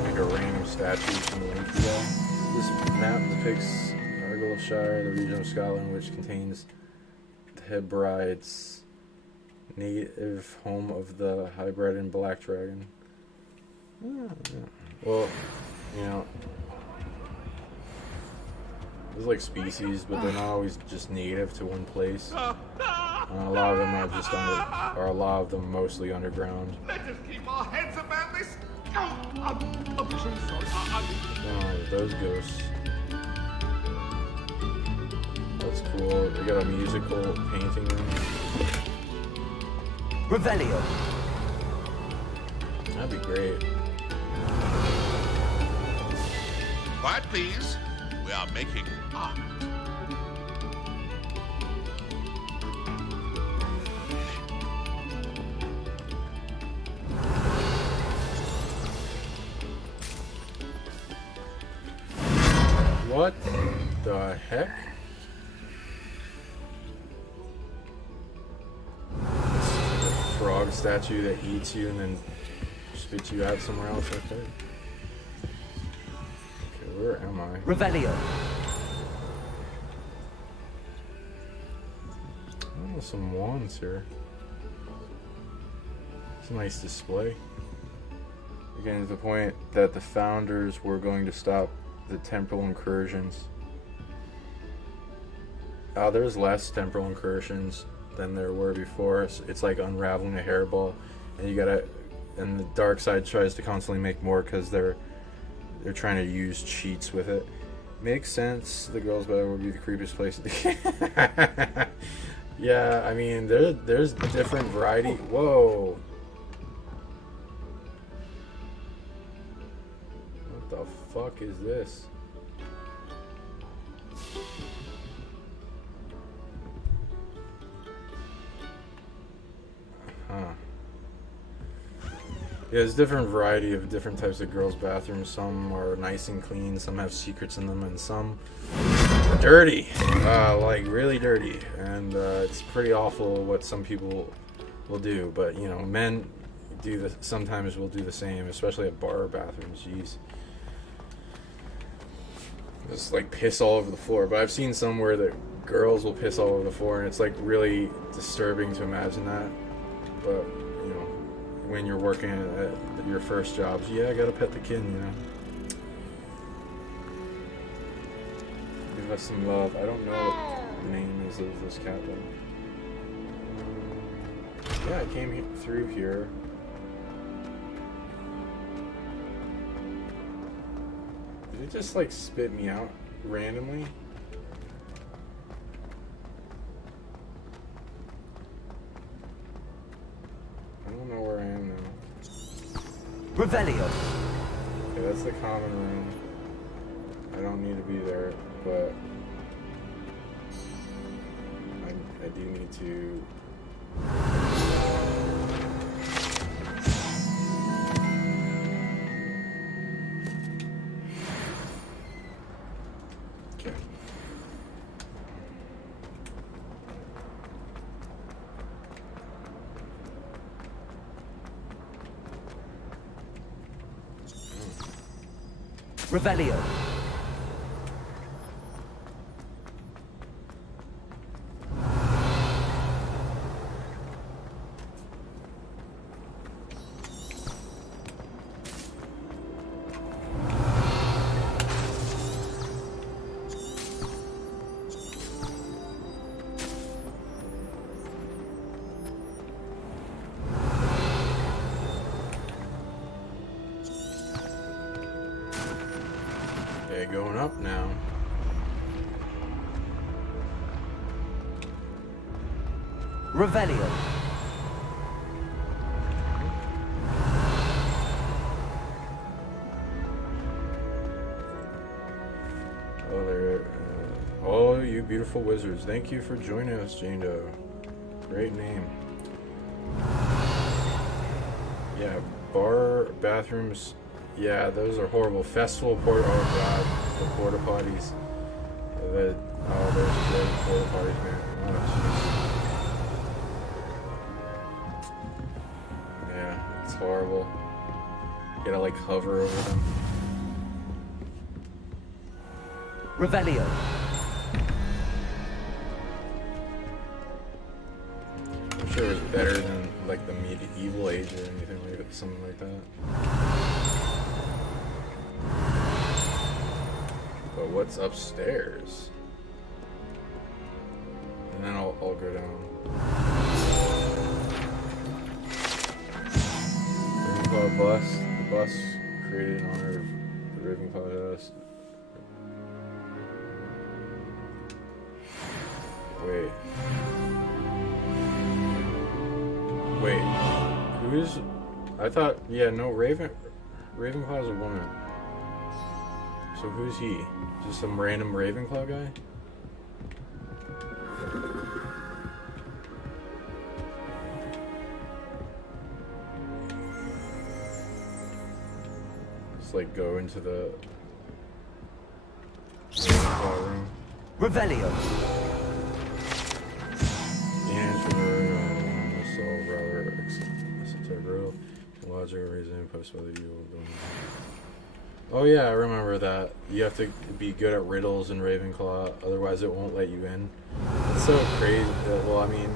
Make a random statue from the Lanky guy. This map depicts Argyllshire, the region of Scotland which contains the Hebrides, native home of the hybrid and black dragon. Well, you know, there's like species, but they're not always just native to one place. A lot of them are just a lot of them mostly underground. Let us keep our heads about this. I'm so sorry. Oh, those ghosts. That's cool. They got a musical painting room. Revelio. That'd be great. Quiet, please. We are making art. What the heck? It's a frog statue that eats you and then spits you out somewhere else. Okay. Where am I? Revelio. Oh, some wands here. It's a nice display. Again, to the point that the founders were going to stop the temporal incursions. There's less temporal incursions than there were before. It's like unraveling a hairball, and you gotta and the dark side tries to constantly make more because they're trying to use cheats with it. Makes sense. The girls' bed would be the creepiest place. Yeah, I mean, there's different variety. Whoa. What the fuck is this? Huh. Yeah, there's different variety of different types of girls' bathrooms. Some are nice and clean, some have secrets in them, and some are dirty. Like really dirty. And it's pretty awful what some people will do. But, you know, men sometimes will do the same, especially at bar bathrooms. Jeez. Just like piss all over the floor. But I've seen some where the girls will piss all over the floor, and it's like really disturbing to imagine that. But, you know, when you're working at your first jobs, yeah, I gotta pet the kid, you know. Give us some love. I don't know what the name is of this cat, though. Yeah, I came through here. Did it just, like, spit me out randomly? I don't know where I am now. Revelio. Okay, that's the common room. I don't need to be there, but I do need to. Okay. Revelio. Okay, going up now. Revelio. Oh, there. Oh, you beautiful wizards. Thank you for joining us, Jane Doe. Great name. Yeah, bar, bathrooms. Yeah, those are horrible. Festival port. Oh god, the porta potties. There's great porta potties, man. Oh, jeez. Yeah, it's horrible. You gotta like hover over them. Revelio. I'm sure it's better than like the medieval age or anything like that, something like that. But what's upstairs? And then I'll go down. Ravenclaw bus. The bus created in honor of the Ravenclaw house. Wait. Who's? I thought. Yeah, no. Ravenclaw's a woman. So who's he? Just some random Ravenclaw guy? Just like go into the Ravenclaw room. Revelio. The answer to the room is all rather integral. Logical reason post whether you will do. Oh yeah, I remember that. You have to be good at riddles in Ravenclaw, otherwise it won't let you in. It's so crazy. Well, I mean,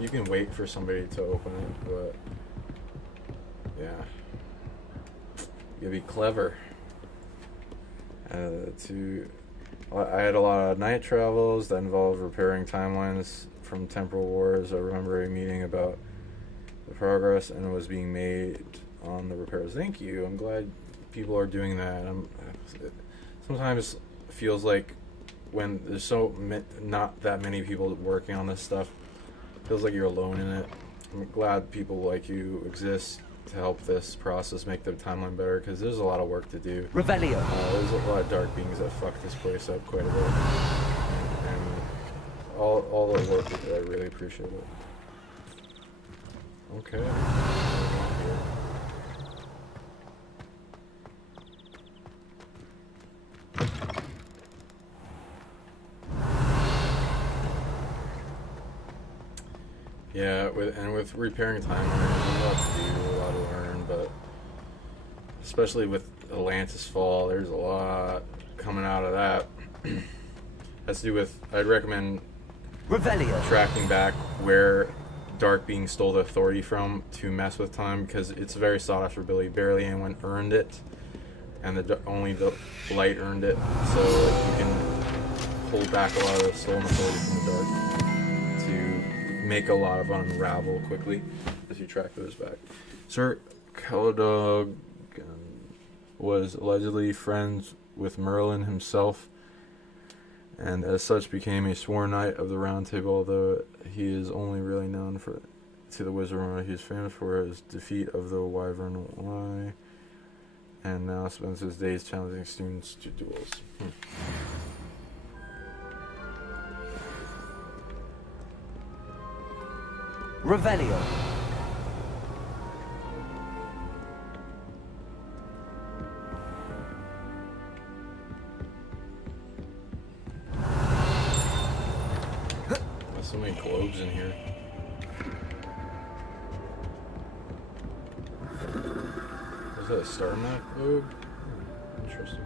you can wait for somebody to open it, but yeah, you gotta be clever. I had a lot of night travels that involved repairing timelines from temporal wars. I remember a meeting about the progress and was being made on the repairs. Thank you. I'm glad people are doing that. Sometimes it feels like when there's not that many people working on this stuff, it feels like you're alone in it. I'm glad people like you exist to help this process make the timeline better, because there's a lot of work to do. Revelio. There's a lot of dark beings that fuck this place up quite a bit, and all the work that I really appreciate it. Okay. Yeah, with repairing timelines, there's a lot to do, a lot to learn, but especially with Atlantis Fall, there's a lot coming out of that. Has to do with, I'd recommend Revelio. Tracking back where Dark Being stole the authority from to mess with time, because it's a very sought after ability. Barely anyone earned it, and only the light earned it, so you can hold back a lot of the stolen authority from the dark to make a lot of unravel quickly as you track those back. Sir Caladog was allegedly friends with Merlin himself, and as such became a sworn knight of the Round Table, although he is only really known to the Wizard. He is famous for his defeat of the Wyvern Y, and now spends his days challenging students to duels. Revelio. There's so many globes in here. Is that a star map globe? Interesting.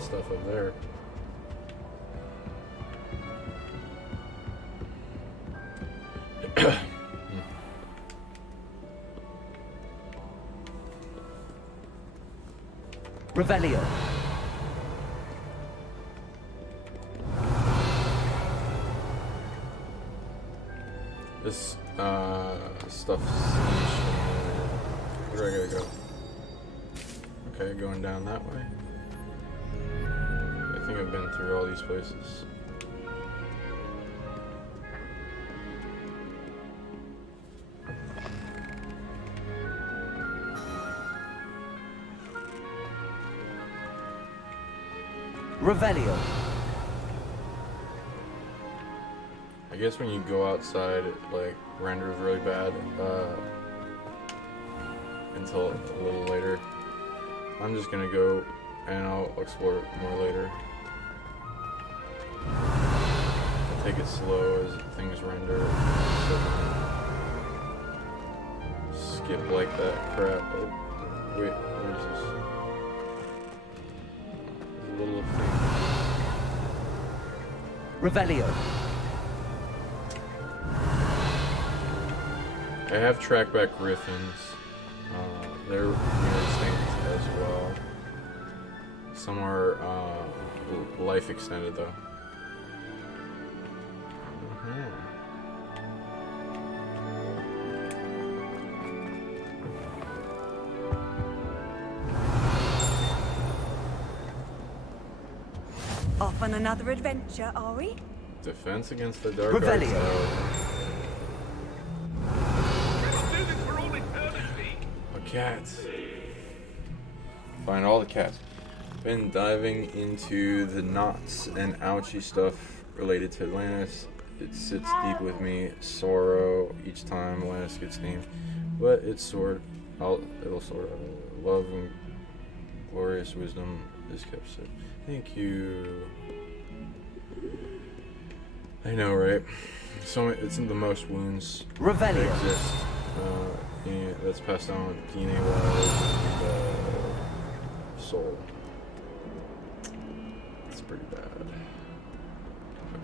Stuff up there. Revelio. This stuff's where do I gotta go? Okay, going down that way. I think I've been through all these places. Revelio. I guess when you go outside, it like renders really bad until a little later. I'm just gonna go and I'll explore it more later. I'll take it slow as things render. So skip like that crap. Oh, wait, where's this? There's a little thing. Revelio. I have tracked back griffins. They're near extinct as well. Some are life extended though. Off on another adventure, are we? Defense against the dark Revelio. A cat. Find all the cats. Been diving into the knots and ouchy stuff related to Atlantis. It sits deep with me, sorrow each time Atlantis gets named, but it'll sort. Love and glorious wisdom is kept safe. Thank you. I know, right? So it's in the most wounds Revelio. that exist. Yeah, that's passed down DNA-wise and soul. It's pretty bad.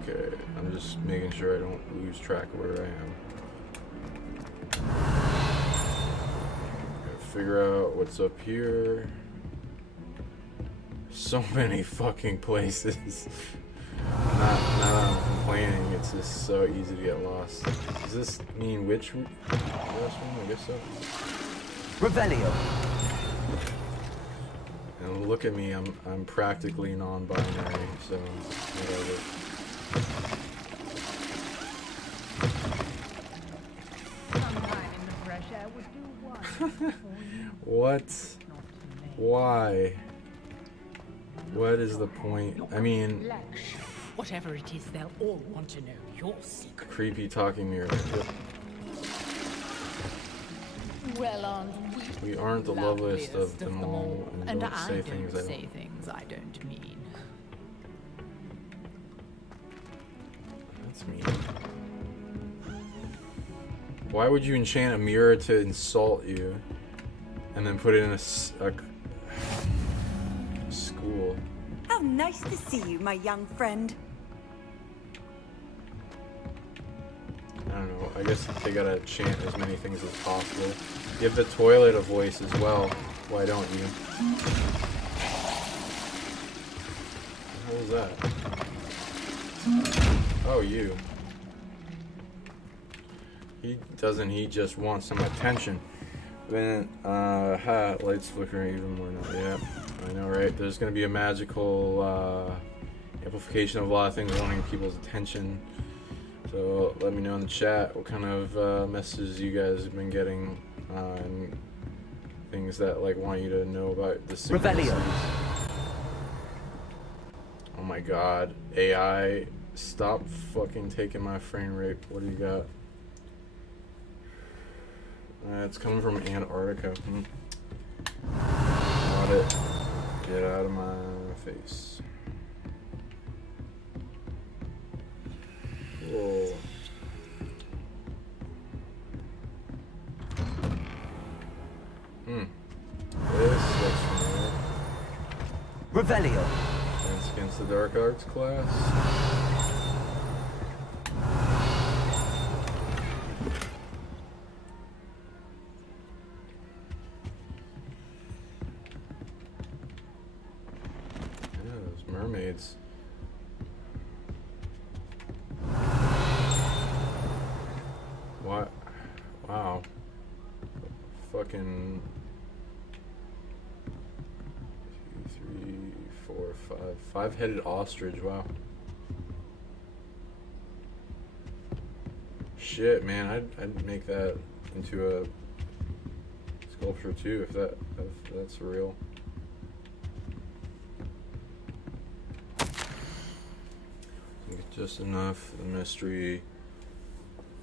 Okay, I'm just making sure I don't lose track of where I am. Gotta figure out what's up here. So many fucking places. Not I'm complaining, it's just so easy to get lost. Does this mean which room? I guess so. Revelio. And look at me, I'm practically non-binary, so whatever. What? Why? What is the point? I mean, whatever it is, they'll all want to know your secret. creepy talking mirror. Well, aren't we? We aren't the loveliest of them all, and don't say things I say things I don't mean. That's mean. Why would you enchant a mirror to insult you, and then put it in a school? How nice to see you, my young friend. I don't know. I guess they gotta chant as many things as possible. Give the toilet a voice as well. Why don't you? What was that? Oh, you. He just wants some attention. Then, lights flickering even more now. Yeah, I know, right? There's gonna be a magical amplification of a lot of things wanting people's attention. So let me know in the chat what kind of messages you guys have been getting and things that like want you to know about the synchronicities. Oh my god, AI, stop fucking taking my frame rate. What do you got? It's coming from Antarctica. Got it. Get out of my face. Whoa. This looks familiar. Revelio. Defense against the Dark Arts class. Mermaids. What? Wow. Fucking 2, 3, 4, 5. 5-headed ostrich. Wow. Shit, man. I'd make that into a sculpture too if that's real. Just enough. The mystery.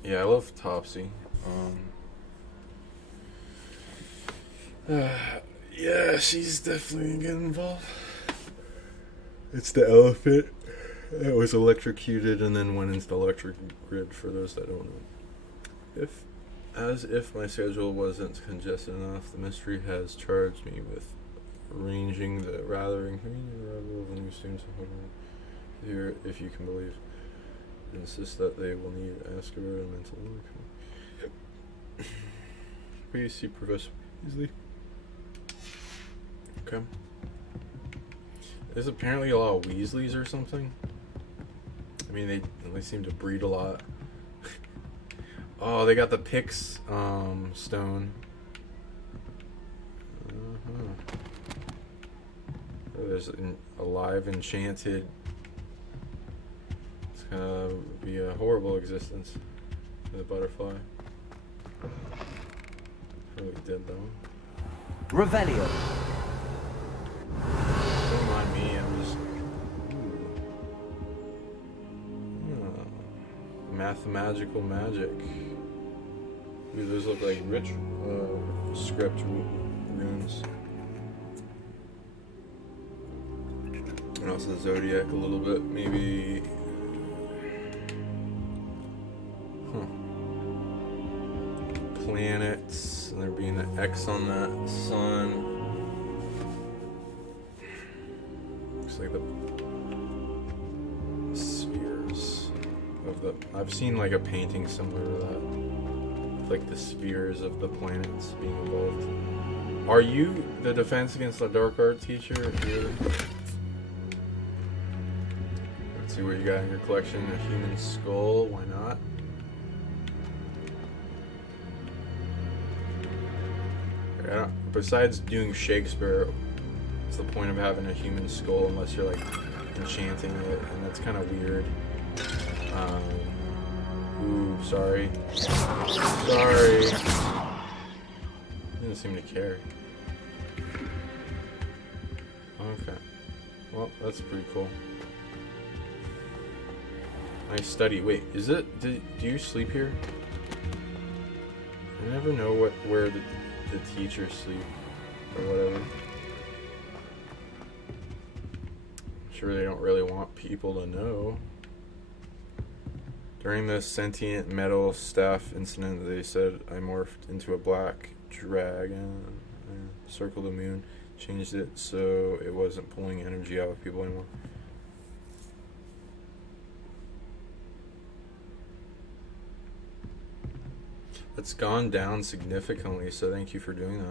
Yeah, I love Topsy. Yeah, she's definitely gonna get involved. It's the elephant that was electrocuted and then went into the electric grid, for those that don't know. As if my schedule wasn't congested enough, the mystery has charged me with arranging the rather inconvenient arrival of the new students of Hogwarts. Here, if you can believe, insist that they will need Azkaban and mental work. Please see Professor Weasley. Okay. There's apparently a lot of Weasleys or something. I mean, they seem to breed a lot. Oh, they got the Pix stone. Oh, there's a live enchanted. Be a horrible existence for the butterfly. Really dead though. Revelio. Don't mind me, I'm just. Mathemagical magic. Ooh, those look like rich script runes. And also the zodiac a little bit, maybe. Planets, and there being an X on that sun. Looks like the spheres of the. I've seen like a painting similar to that, like the spheres of the planets being involved. Are you the defense against the dark art teacher here? Let's see what you got in your collection. A human skull, why not? Besides doing Shakespeare, what's the point of having a human skull unless you're like enchanting it, and that's kind of weird. Ooh, sorry. Sorry. He doesn't seem to care. Okay. Well, that's pretty cool. Nice study. Wait, is it? Do you sleep here? I never know where the teachers sleep or whatever. I'm sure they don't really want people to know. During the sentient metal staff incident, they said I morphed into a black dragon, circled the moon, changed it so it wasn't pulling energy out of people anymore. It's gone down significantly, so thank you for doing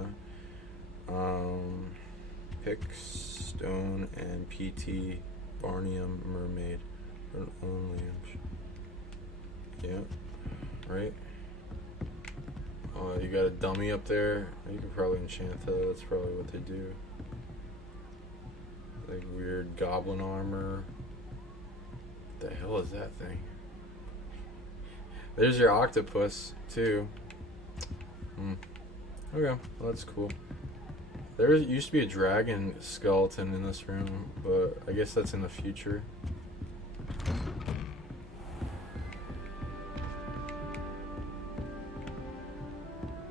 that. Pick, stone, and PT, Barnium, Mermaid. Only. Yeah, right. Oh, you got a dummy up there. You can probably enchant that. That's probably what they do. Like weird goblin armor. What the hell is that thing? There's your octopus too. Okay, well, that's cool. There used to be a dragon skeleton in this room, but I guess that's in the future.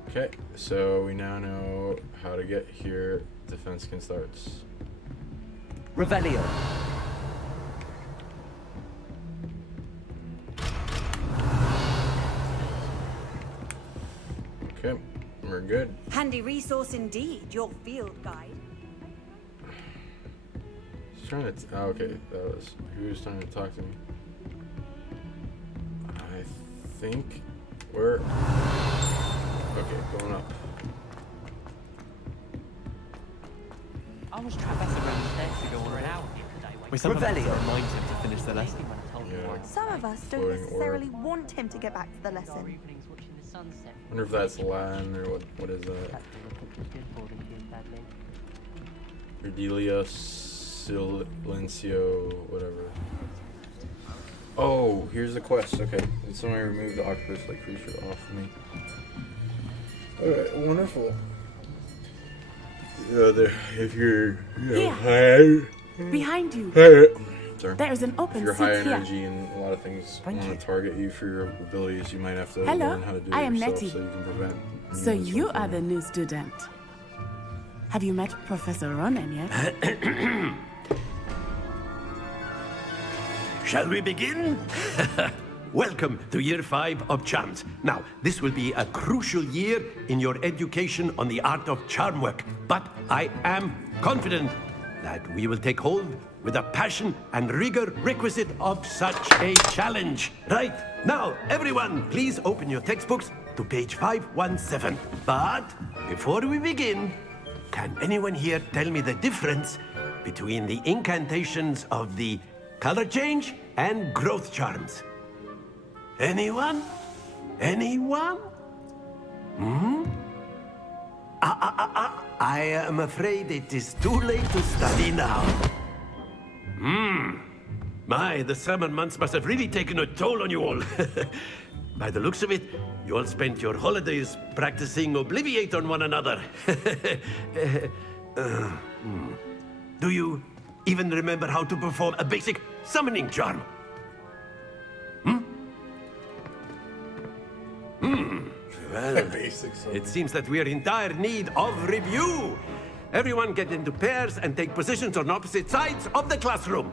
Okay, so we now know how to get here. Defense can start. Revelio. Okay, we're good. Handy resource indeed, your field guide. He's trying to. Oh, okay, that was. Who was trying to talk to me? I think we're. Okay, going up. I was traversing around the stairs to go on an hour here today. We somehow have to remind him to finish the lesson. Yeah. Some of us don't necessarily want him to get back to the lesson. I wonder if that's Latin or what is that? Cordelia Silencio, whatever. Oh, here's the quest. Okay, did somebody remove the octopus like creature off me? Alright, wonderful. If you're, high, behind you. Sorry. There's an open if you're seat high here. energy and a lot of things want to target you for your abilities, you might have to Hello, learn how to do it I am yourself Nettie. so you can prevent. So humans you from are the new student. Have you met Professor Ronan yet? Shall we begin? Welcome to Year 5 of Charms. Now, this will be a crucial year in your education on the art of charm work, but I am confident that we will take hold with the passion and rigor requisite of such a challenge. Right, now, everyone, please open your textbooks to page 517. But before we begin, can anyone here tell me the difference between the incantations of the color change and growth charms? Anyone? Anyone? I am afraid it is too late to study now. My, the summer months must have really taken a toll on you all. By the looks of it, you all spent your holidays practicing Obliviate on one another. Do you even remember how to perform a basic summoning charm? Well, it seems that we are in dire need of review. Everyone get into pairs and take positions on opposite sides of the classroom.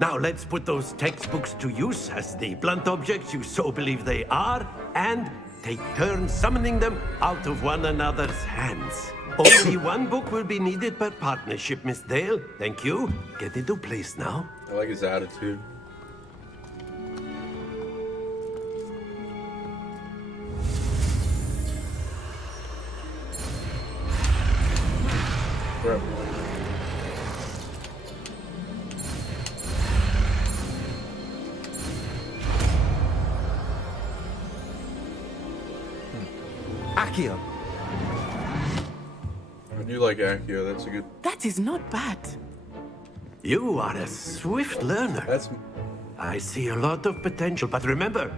Now let's put those textbooks to use as the blunt objects you so believe they are, and take turns summoning them out of one another's hands. Only one book will be needed per partnership, Miss Dale. Thank you. Get into place now. I like his attitude. Accio. I do like Accio. That's a good. That is not bad. You are a swift learner. I see a lot of potential, but remember,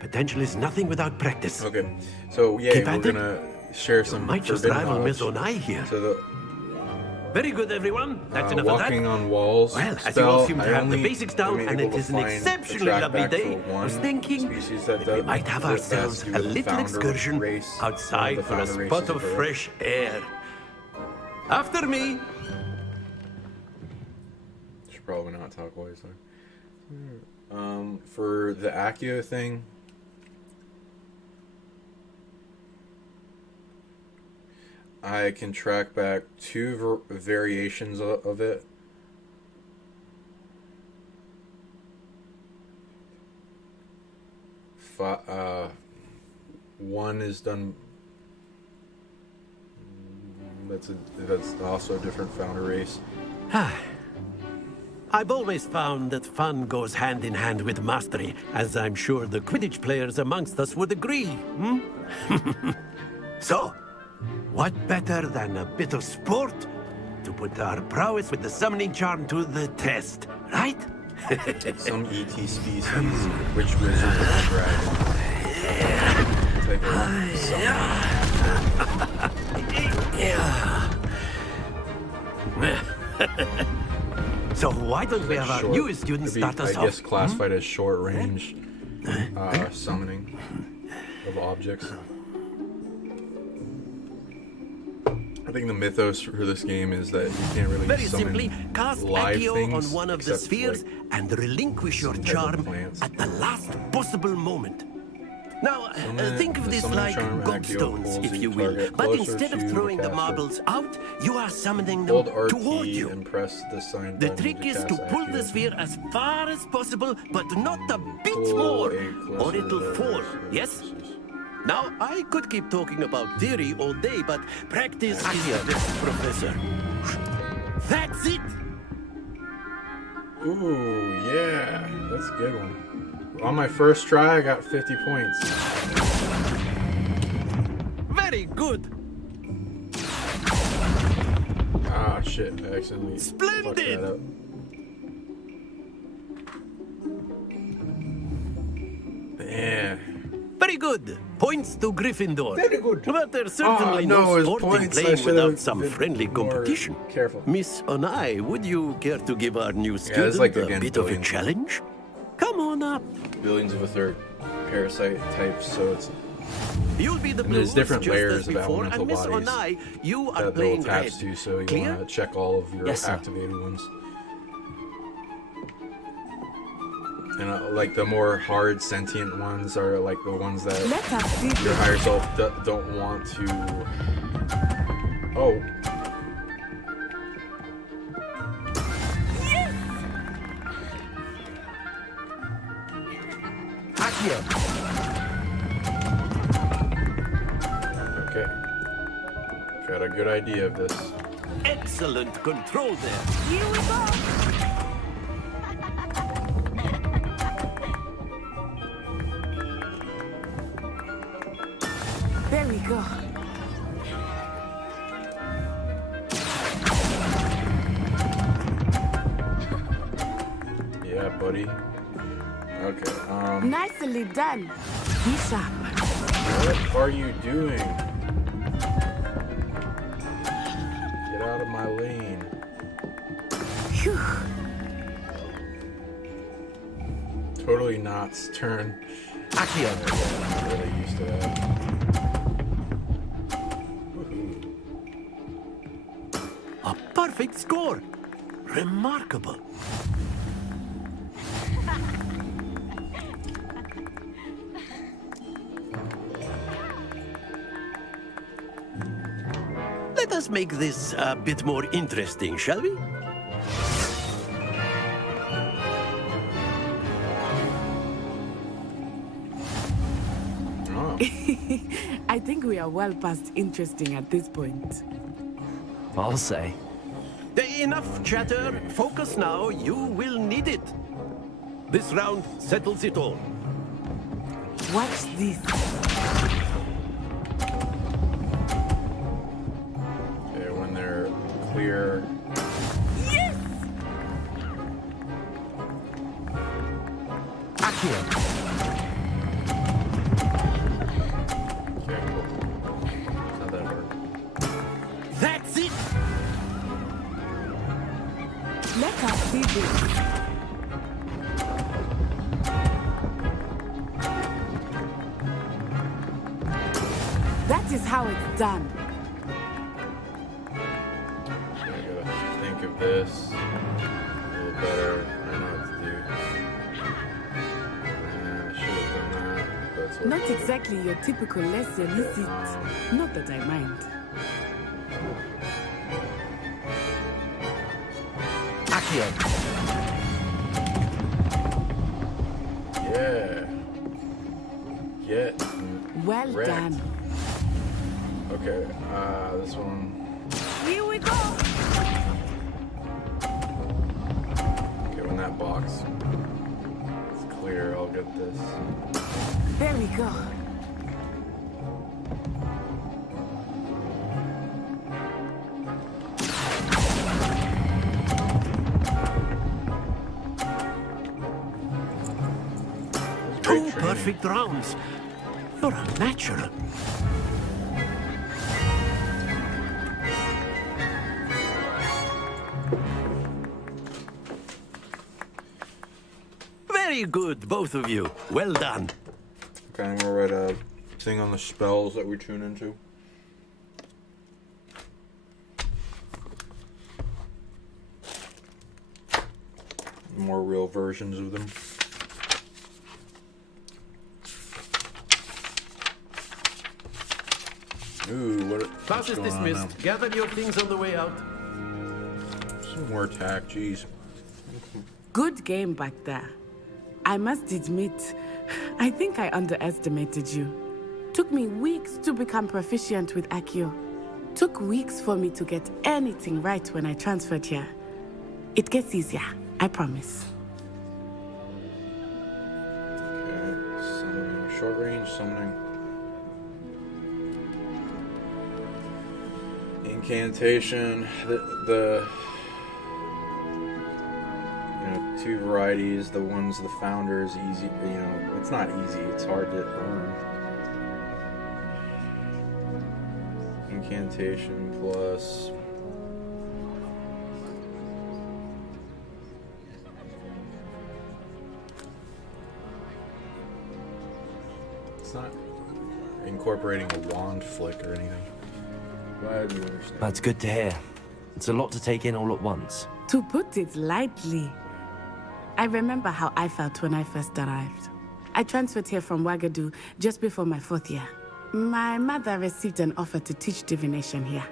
potential is nothing without practice. Okay, so yeah, Keep we're at it. gonna share some. Might just forbidden rival knowledge. Maisonai here. So the Very good, everyone. That's enough of that. walking on walls. Well, as spell, you all seem to I have the only basics down, am and able it is to an find exceptionally the track lovely back day, for I was one thinking species that that we might have ourselves a little excursion outside for a spot of fresh air. After me. Should probably not talk wisely. For the Accio thing, I can track back 2 variations of it. One is done. That's also a different founder race. I've always found that fun goes hand in hand with mastery, as I'm sure the Quidditch players amongst us would agree. Hmm? So, what better than a bit of sport to put our prowess with the summoning charm to the test, right? Some ET species, which wizard or dragon? Take a So why don't we have our newest student start us off? I guess classified as short range summoning of objects. I think the mythos for this game is that you can't really Very summon simply, cast live Accio things on one of the except, spheres like, and relinquish your some type of charm plants. at the last possible moment. Now, think of the this summoning like charm gobstones, pulls if the you will. target But closer instead of to the throwing the caster. marbles out, you are summoning them Hold R toward key you. and press the sign The button trick is to cast pull the Accio. sphere as far as possible, but not a bit Pull more, a or closer it'll to fall. the Yes? Now, I could keep talking about theory all day, but practice is the best professor. That's it! Ooh, yeah, that's a good one. On my first try, I got 50 points. Very good! Ah, shit, I accidentally Splendid! fucked that up. Yeah. Very good. Points to Gryffindor. Very good. But there's certainly no, no his sport in points, I playing should without have some been friendly more competition. Careful. Miss Onai, would you care to give our new it's student like, a again, bit of a billions. challenge? Come on up. Billions of a third parasite types, so it's. You'll be the And there's blues different just layers as of before, elemental and Miss bodies Onai, you are that they'll playing attach red. to, so you Clear? want to check all of your Yes, sir. activated ones. And like the more hard sentient ones are like the ones that Let us see your this. higher self don't want to. Oh. Okay. Got a good idea of this. Excellent control there. Here we go. There we go. Yeah, buddy. Okay. Nicely done. Be sharp. What are you doing? Get out of my lane. Phew. Totally Knott's turn. Accio. I'm really used to that. A perfect score. Remarkable. Let us make this a bit more interesting, shall we? Oh. I think we are well past interesting at this point. I'll say. Enough chatter. Focus now. You will need it. This round settles it all. Watch this. clear. Yes! Okay, cool. It's not that hard. That's it! Let us see this. That is how it's done. I gotta think of this a little better. I know what to do. I should have done that. That's what Not exactly your typical lesson, is it? Not that I mind. Yeah. Get Well wrecked. done. Okay, this one. Here we go. Okay, when that box is clear, I'll get this. There we go. Two perfect rounds. You're a natural. Very good, both of you. Well done. Okay, I'm gonna write a thing on the spells that we tune into. More real versions of them. Ooh, Class is dismissed. Gather your things on the way out. Some more attack, jeez. Good game back there. I must admit, I think I underestimated you. Took me weeks to become proficient with Accio. Took weeks for me to get anything right when I transferred here. It gets easier, I promise. Okay, summoning, short range summoning. Incantation, the you know, two varieties, the ones the founders easy, you know, it's not easy, it's hard to earn. Incantation plus it's not incorporating a wand flick or anything. Glad you understand. That's good to hear. It's a lot to take in all at once. To put it lightly, I remember how I felt when I first arrived. I transferred here from Ouagadougou just before my 4th year. My mother received an offer to teach divination here.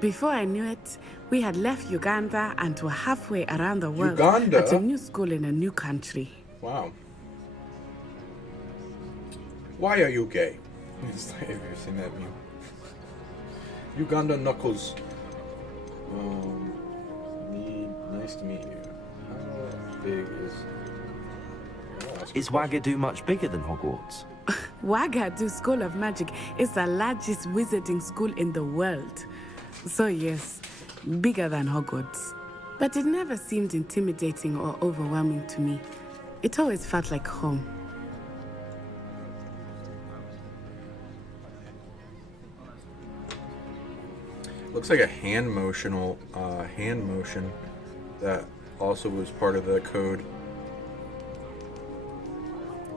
Before I knew it, we had left Uganda and were halfway around the world Uganda? at a new school in a new country. Wow. Why are you gay? Have you seen that meme? Uganda Knuckles. Nice to meet you. How big is... Is Ouagadougou much bigger than Hogwarts? Ouagadougou School of Magic is the largest wizarding school in the world. So yes, bigger than Hogwarts. But it never seemed intimidating or overwhelming to me. It always felt like home. Looks like a hand motion that also was part of the code.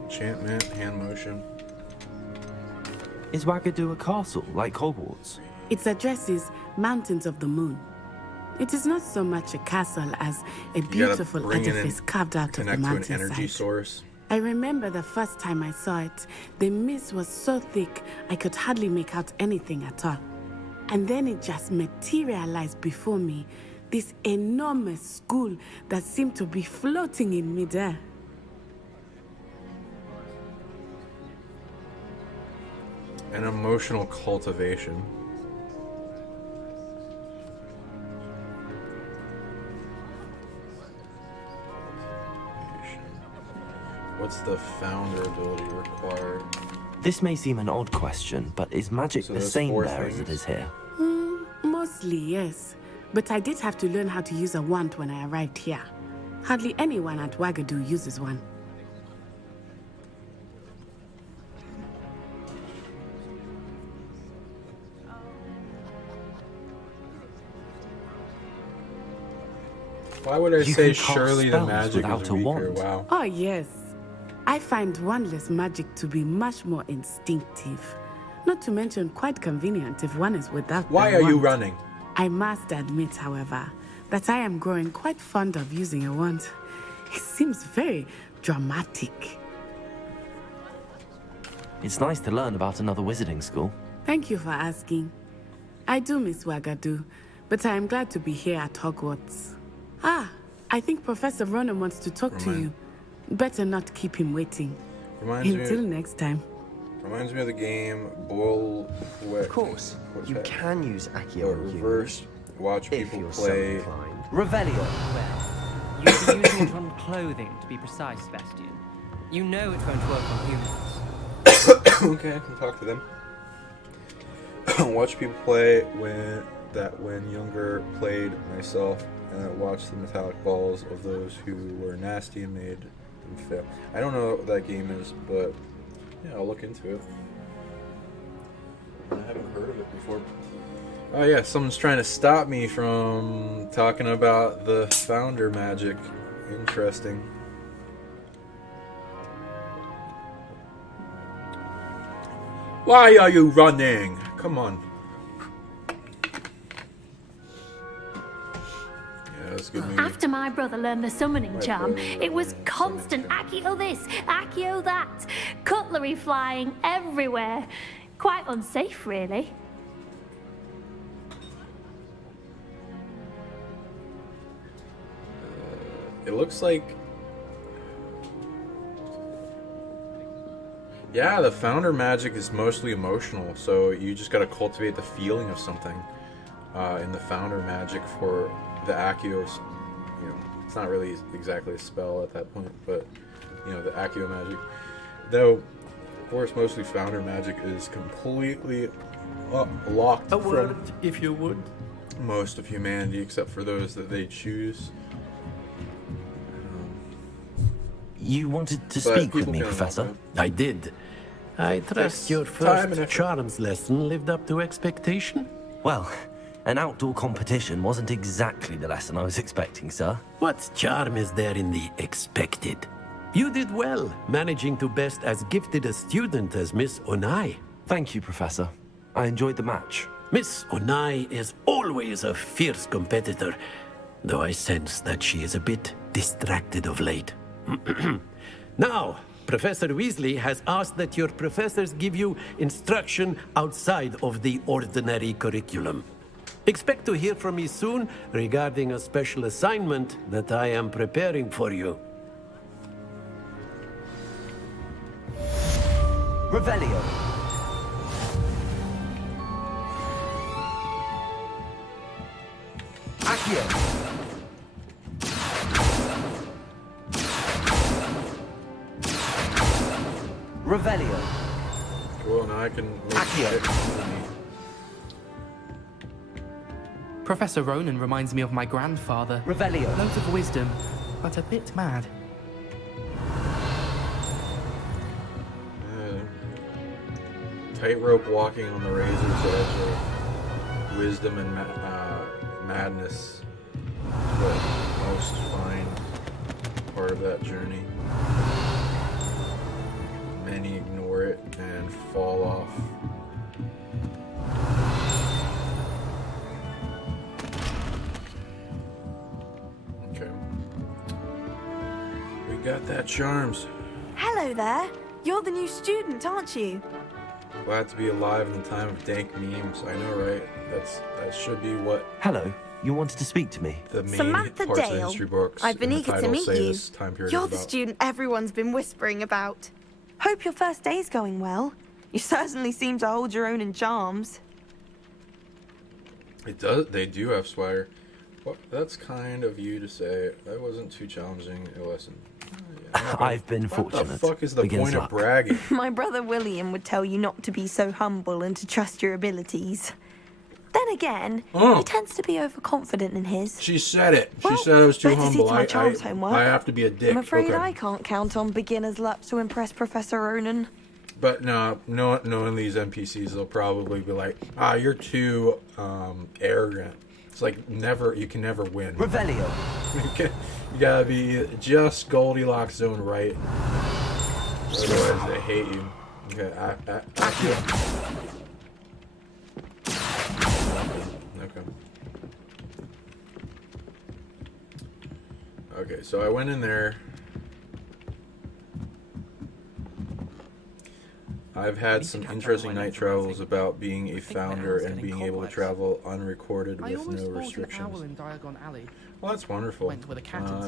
Enchantment, hand motion. Is Ouagadougou a castle like Hogwarts? Its address is Mountains of the Moon. It is not so much a castle as a beautiful edifice carved out of the mountainside. Connect to an energy source. I remember the first time I saw it, the mist was so thick I could hardly make out anything at all. And then it just materialized before me, this enormous school that seemed to be floating in midair. An emotional cultivation. What's the founder ability required? This may seem an odd question, but is magic the same there as it is here? Mostly, yes. but I did have to learn how to use a wand when I arrived here. Hardly anyone at Wagadu uses one. Why would I You say can cast surely the spells magic without is a weaker? wand. Wow. Oh, yes. I find wandless magic to be much more instinctive. Not to mention quite convenient if one is without Why the are you wand. running? I must admit, however, that I am growing quite fond of using a wand. It seems very dramatic. It's nice to learn about another wizarding school. Thank you for asking. I do miss Wagadu, but I am glad to be here at Hogwarts. Ah, I think Professor Ronan wants to talk to you. Better not keep him waiting. Until next time. Reminds me of the game Bull. Of course, you can use Accio or reverse. Watch people play. Revelio. Well, you'd be using it on clothing, to be precise, Sebastian. You know it won't work on humans. Okay, I can talk to them. Watch people play when younger played myself, and I watched the metallic balls of those who were nasty and made them fail. I don't know what that game is, but yeah, I'll look into it. I haven't heard of it before. Oh yeah, someone's trying to stop me from talking about the founder magic. Interesting. Why are you running? Come on. Yeah, that's a good movie. After my brother learned the summoning charm, it was constant Accio this, Accio that, cutlery flying everywhere. Quite unsafe, really. It looks like... Yeah, the founder magic is mostly emotional, so you just gotta cultivate the feeling of something in the founder magic for the Accio. You know, it's not really exactly a spell at that point, but you know, the Accio magic. Though, of course, mostly founder magic is completely locked from if you would. Most of humanity, except for those that they choose. You wanted to speak with me, Professor? I did. I trust your first charms lesson lived up to expectation? Well, an outdoor competition wasn't exactly the lesson I was expecting, sir. What charm is there in the expected? You did well, managing to best as gifted a student as Miss Onai. Thank you, Professor. I enjoyed the match. Miss Onai is always a fierce competitor, though I sense that she is a bit distracted of late. Now, Professor Weasley has asked that your professors give you instruction outside of the ordinary curriculum. Expect to hear from me soon regarding a special assignment that I am preparing for you. Revelio. Accio. Revelio. Cool, now I can make it. Professor Ronan reminds me of my grandfather. Revelio. Loads of wisdom, but a bit mad. Tightrope walking on the razor's edge of wisdom and madness. The most fine part of that journey. Many ignore it and fall off. Okay. We got that charms. Hello there. You're the new student, aren't you? Glad to be alive in the time of dank memes. I know, right? That should be what. Hello. You wanted to speak to me. The main Samantha parts of the Dale. history books. I've been in the eager to title meet say you. this time period You're is the about. student everyone's been whispering about. Hope your first day's going well. You certainly seem to hold your own in charms. It does. They do have swagger. Well, that's kind of you to say. That wasn't too challenging a lesson. I've been fortunate. What the fuck is the Begins point of luck. bragging? My brother William would tell you not to be so humble and to trust your abilities. Then again, Oh. he tends to be overconfident in his. She said it. She Well, said I was too better see humble. to my charms homework. I have to be a dick. I'm afraid Okay. I can't count on beginner's luck to impress Professor Ronan. But no, knowing these NPCs, they'll probably be like, you're too arrogant. It's like you can never win. Revelio. You gotta be just Goldilocks zone right. Otherwise, they hate you. Okay, Okay. Okay, so I went in there. I've had some interesting night travels about being a founder and being able to travel unrecorded with no restrictions. Well, that's wonderful.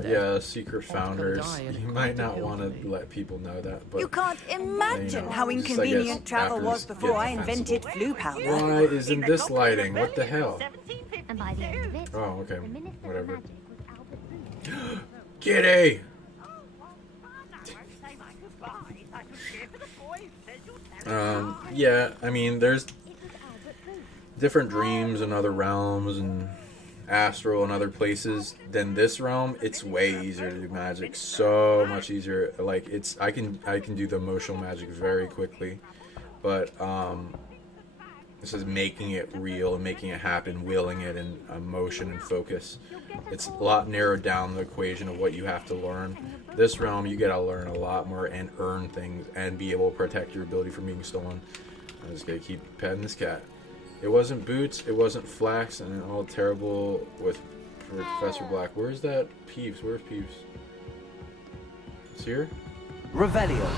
Yeah, secret founders. You might not want to let people know that, but You can't imagine how inconvenient travel was before I invented flu powder. why isn't this lighting? What the hell? And by the end of it, Oh, okay. the Minister Whatever. of Magic was Albert Booth. Kitty! Yeah, I mean, there's different dreams and other realms and astral and other places than this realm. It's way easier to do magic, so much easier. Like I can do the emotional magic very quickly, but this is making it real and making it happen, willing it, and emotion and focus. It's a lot narrowed down the equation of what you have to learn. This realm, you gotta learn a lot more and earn things and be able to protect your ability from being stolen. I'm just gonna keep petting this cat. It wasn't Boots, it wasn't Flax, and all terrible with Professor Black. Where's that Peeves? Where's Peeves? It's here? Revelio.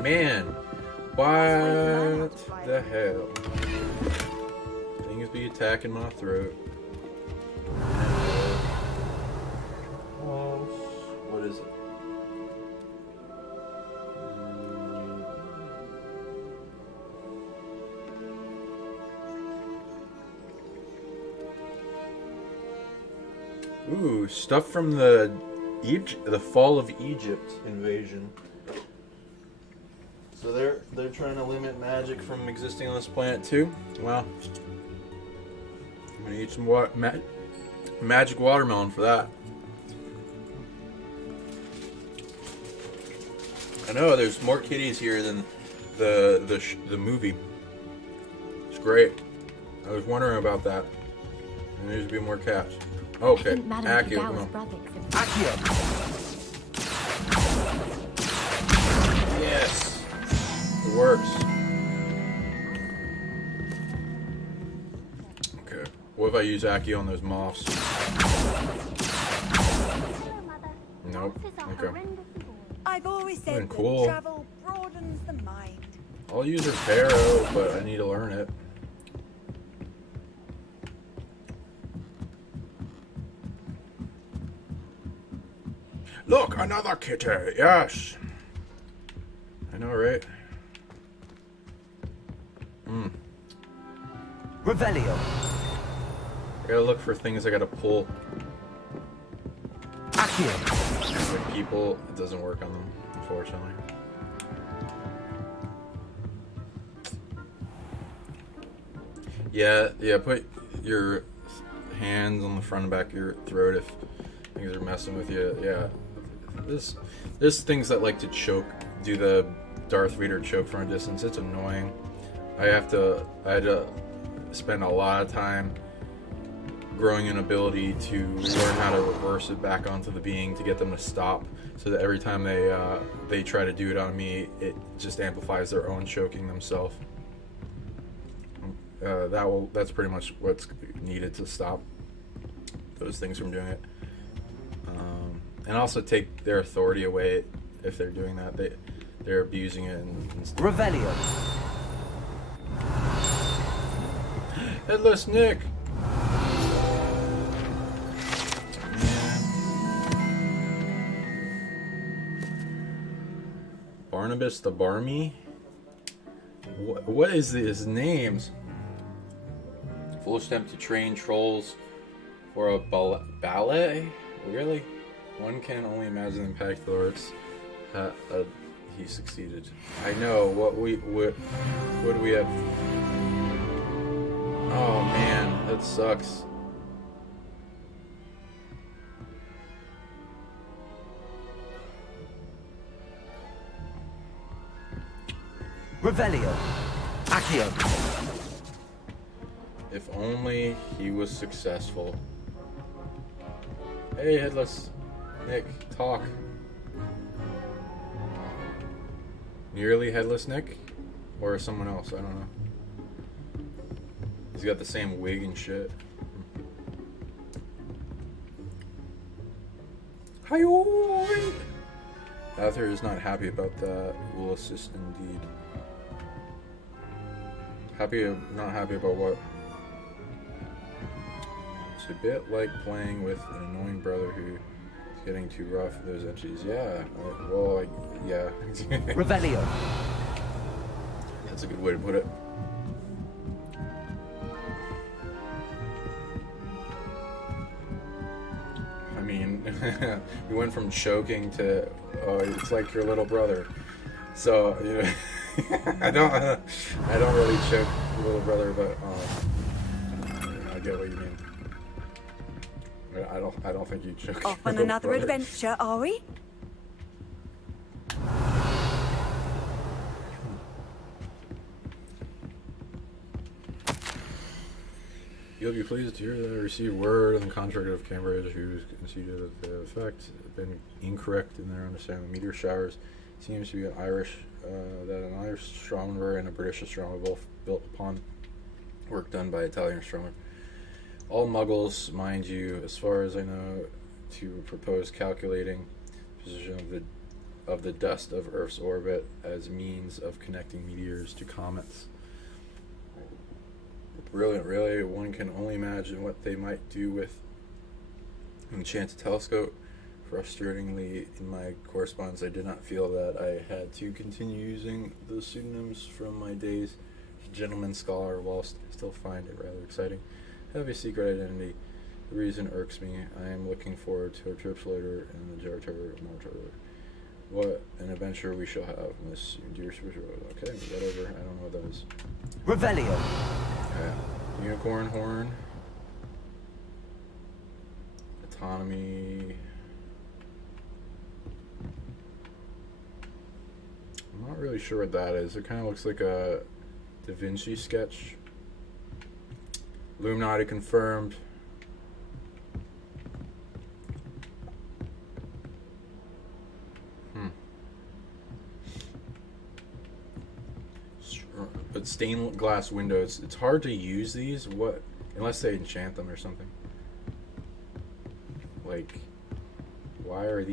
Man, what the hell? Things be attacking my throat. What is it? Ooh, stuff from the Fall of Egypt invasion. So they're trying to limit magic from existing on this planet too. Well, I'm gonna eat some magic watermelon for that. I know there's more kitties here than the movie. It's great. I was wondering about that. There needs to be more cats. Okay, Accio, come on. Yes, it works. Okay, what if I use Accio on those moths? Nope. Okay. I've always said that Cool. travel broadens the mind. I'll use Reparo, but I need to learn it. Look, another kitty. Yes. I know, right? Revelio. I gotta look for things I gotta pull. Accio. Like people, it doesn't work on them, unfortunately. Yeah, put your hands on the front and back of your throat if things are messing with you. Yeah. There's things that like to choke, do the Darth Vader choke from a distance. It's annoying. I had to spend a lot of time growing an ability to learn how to reverse it back onto the being to get them to stop, so that every time they try to do it on me, it just amplifies their own choking themselves. That's pretty much what's needed to stop those things from doing it, and also take their authority away if they're doing that. They're abusing it and stuff. Revelio. Headless Nick. Barnabas the Barmy? What is his names? Full attempt to train trolls for a ballet? Really? One can only imagine the impact the works. He succeeded. I know. What do we have? Oh man, that sucks. Revelio. Accio. If only he was successful. Hey, Headless Nick, talk. Nearly Headless Nick? Or someone else, I don't know. He's got the same wig and shit. Hi-oi! Arthur is not happy about that. Will assist indeed. Not happy about what? It's a bit like playing with an annoying brother who is getting too rough with those edges. Yeah, yeah. Revelio. That's a good way to put it. I mean, you went from choking to, oh, it's like your little brother. So, you know, I don't really choke your little brother, but I get what you mean. I don't think you choke. Off on another adventure, are we? You'll be pleased to hear that I received word on the contractor of Cambridge who conceded that the effect had been incorrect in their understanding of meteor showers. It seems to be an Irish astronomer and a British astronomer both built upon work done by Italian astronomer. All muggles, mind you, as far as I know, to propose calculating position of the dust of Earth's orbit as means of connecting meteors to comets. Brilliant, really. One can only imagine what they might do with an enchanted telescope. Frustratingly, in my correspondence, I did not feel that I had to continue using those pseudonyms from my days as a gentleman scholar, whilst I still find it rather exciting. I have a secret identity. The reason irks me. I am looking forward to our trips later in the Jartar Mortar. What an adventure we shall have, Miss Dear Spiritual. Okay, whatever. I don't know what that is. Revelio. Okay. Unicorn horn. Autonomy. I'm not really sure what that is. It kind of looks like a Da Vinci sketch. Illuminati confirmed. But stained glass windows, it's hard to use these, unless they enchant them or something. Like, why are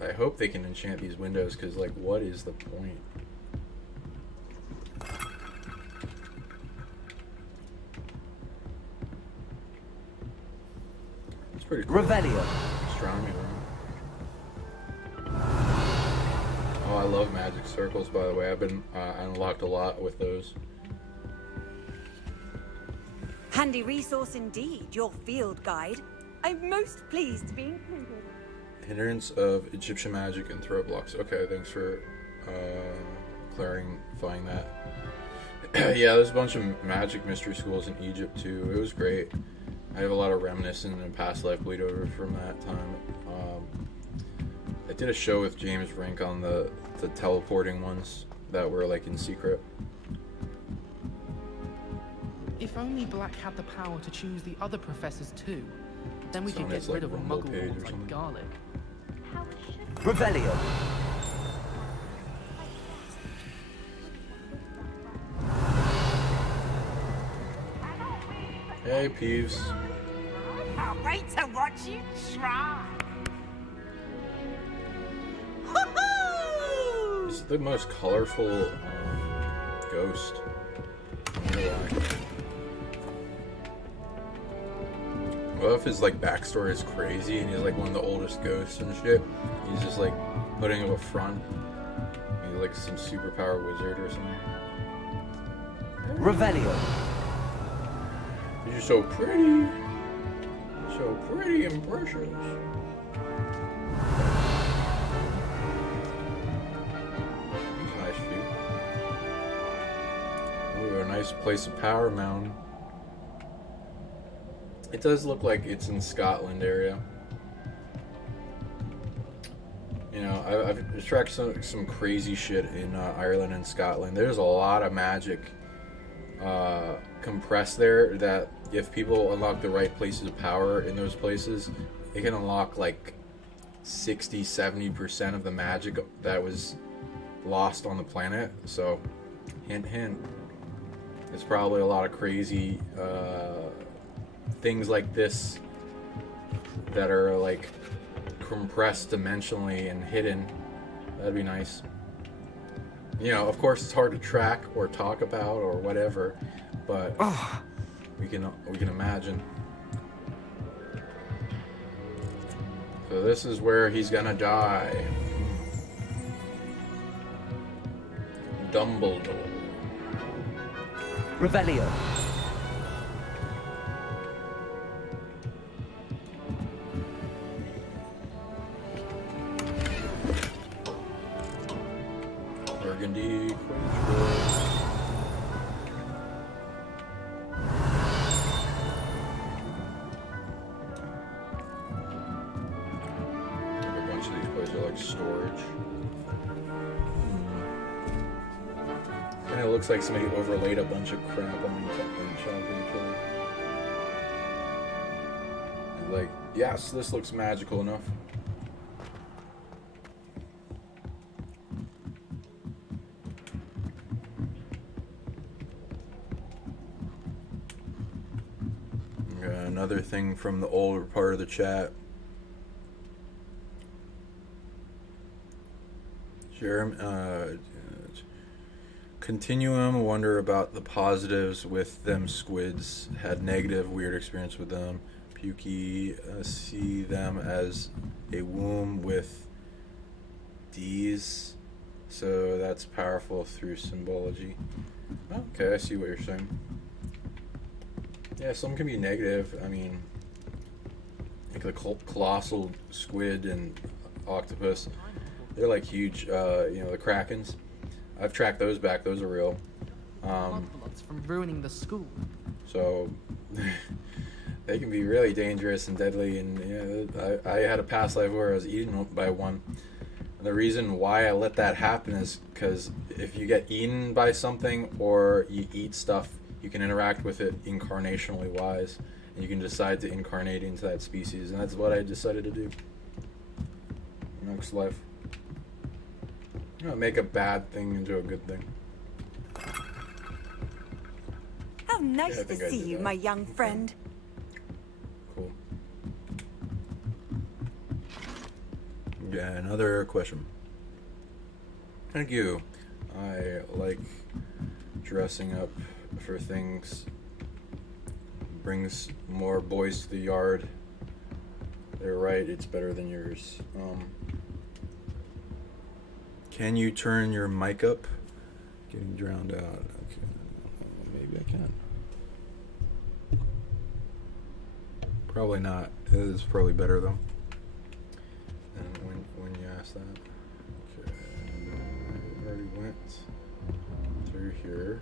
I hope they can enchant these windows, because, like, what is the point? It's pretty cool. Revelio. Astronomy room. Oh, I love magic circles, by the way. I've been unlocked a lot with those. Handy resource indeed, your field guide. I'm most pleased to be included. Hindrance of Egyptian magic and throw blocks. Okay, thanks for clarifying that. Yeah, there's a bunch of magic mystery schools in Egypt too. It was great. I have a lot of reminiscent and past life bleed over from that time. I did a show with James Rink on the teleporting ones that were like in secret. If only Black had the power to choose the other professors too, then we could get rid of a muggle ones like Garlic. Revelio. Hey, Peeves. Can't wait to watch you try. This is the most colorful ghost. I don't know why. What if his like backstory is crazy and he's like one of the oldest ghosts and shit? He's just like putting up a front. He's like some superpower wizard or something. Revelio. Did You're so pretty. So pretty and precious. Nice view. Ooh, a nice place of power mountain. It does look like it's in Scotland area. You know, I've tracked some crazy shit in Ireland and Scotland. There's a lot of magic compressed there that if people unlock the right places of power in those places, it can unlock like 60-70% of the magic that was lost on the planet. So, hint, hint. It's probably a lot of crazy things like this that are like compressed dimensionally and hidden. That'd be nice. You know, of course, it's hard to track or talk about or whatever, but we can imagine. So this is where he's gonna die. Dumbledore. Revelio. Burgundy. A bunch of these places are like storage. And it looks like somebody overlaid a bunch of crap on each other. Like, yes, this looks magical enough. Another thing from the older part of the chat. Continuum, wonder about the positives with them squids. Had negative, weird experience with them. Pukey, see them as a womb with D's. So that's powerful through symbology. Okay, I see what you're saying. Yeah, some can be negative. I mean, like the colossal squid and octopus, they're like huge, you know, the krakens. I've tracked those back. Those are real. From ruining the school. So they can be really dangerous and deadly. And you know, I had a past life where I was eaten by one. And the reason why I let that happen is because if you get eaten by something or you eat stuff, you can interact with it incarnationally wise, and you can decide to incarnate into that species, and that's what I decided to do. Next life. You know, make a bad thing into a good thing. How nice Yeah, I to think I see did you, that. my young friend. Cool. Yeah, another question. Thank you. I like dressing up for things. Brings more boys to the yard. They're right, it's better than yours. Can you turn your mic up? Getting drowned out. Okay. Maybe I can. Probably not. It is probably better though. And when you ask that. Okay. I already went through here.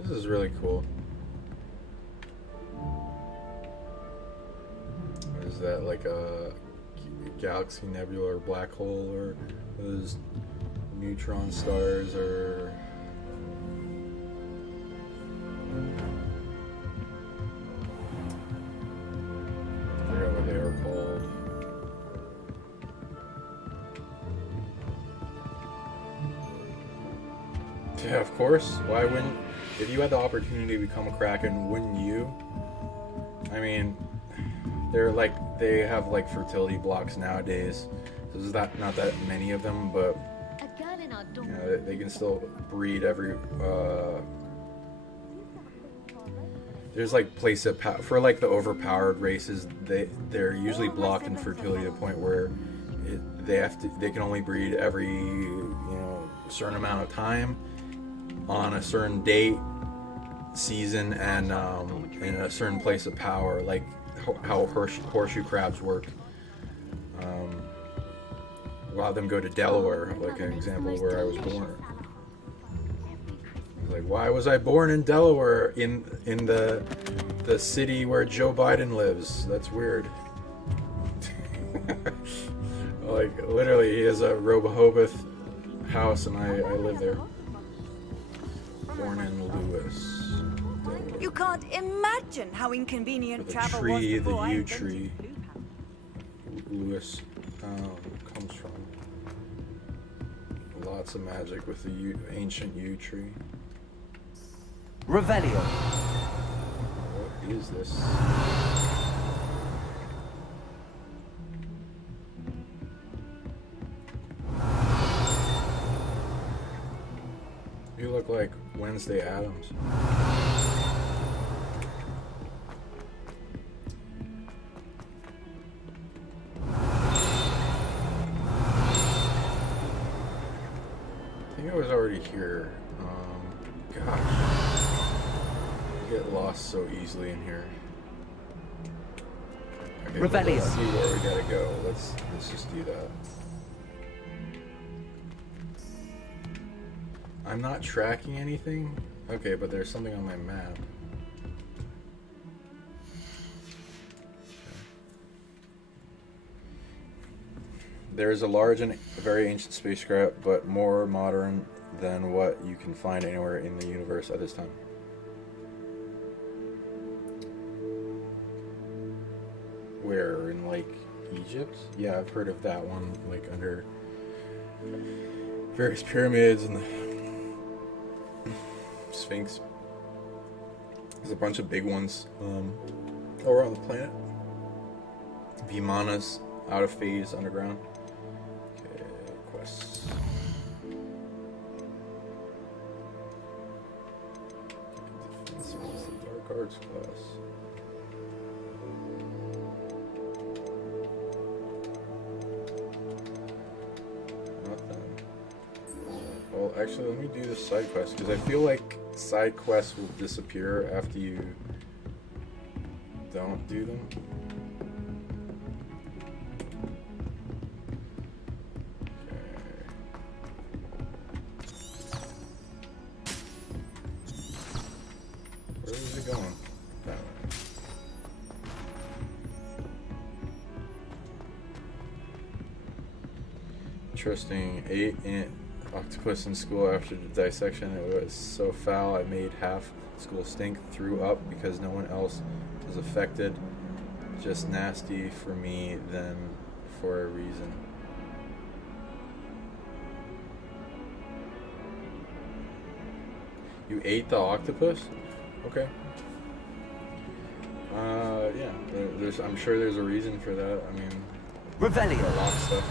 This is really cool. Is that like a galaxy nebula or black hole, or those neutron stars, or I forgot what they were called. Yeah, of course. Why wouldn't? If you had the opportunity to become a Kraken, wouldn't you? I mean, they have like fertility blocks nowadays. So there's not that many of them, but you know, they can still breed every. There's like place for like the overpowered races. They're usually blocked in fertility to the point where they can only breed every certain amount of time on a certain date, season and in a certain place of power, like how horseshoe crabs work. A lot of them go to Delaware, like an example where I was born. Like, why was I born in Delaware, in the city where Joe Biden lives? That's weird. Like, literally, he has a Rehoboth house, and I live there. Born in Lewis. You can't imagine how inconvenient travel was The before I yew invented tree. Lewis comes from. Lots of magic with the ancient yew tree. Revelio. What is this? You look like Wednesday Addams. I think I was already here. Gosh. I get lost so easily in here. Okay, well, let's see where we gotta go. Let's just do that. I'm not tracking anything? Okay, but there's something on my map. There is a large and very ancient spacecraft, but more modern than what you can find anywhere in the universe at this time. Where? In, like, Egypt? Yeah, I've heard of that one, like, under various pyramids and the Sphinx. There's a bunch of big ones all around the planet. Vimana's out of phase underground. Okay, quests. This one's the Dark Arts class. Nothing. Well, actually, let me do the side quest because I feel like side quests will disappear after you don't do them. Where is it going? That way. Interesting. 8 octopus in school after the dissection. It was so foul I made half school stink, threw up because no one else was affected. Just nasty for me then for a reason. You ate the octopus? Okay. Yeah. I'm sure there's a reason for that. I mean, Revelio. A lot of stuff.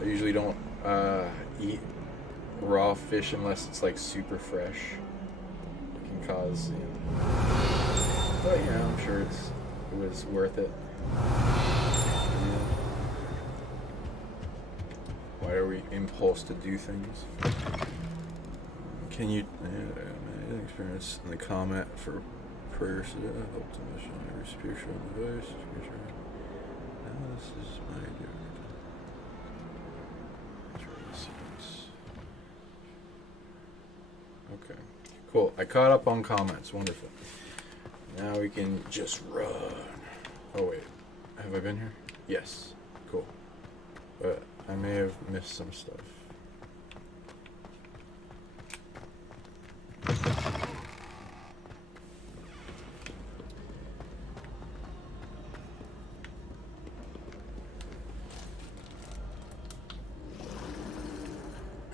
I usually don't eat raw fish unless it's like super fresh. It can cause, you know. But yeah, I'm sure it was worth it. Yeah. Why are we impulse to do things? Can you experience in the comment for prayers to help the mission every spiritual device? Now this is my idea. Okay, cool. I caught up on comments. Wonderful. Now we can just run. Oh wait, have I been here? Yes. Cool. But I may have missed some stuff.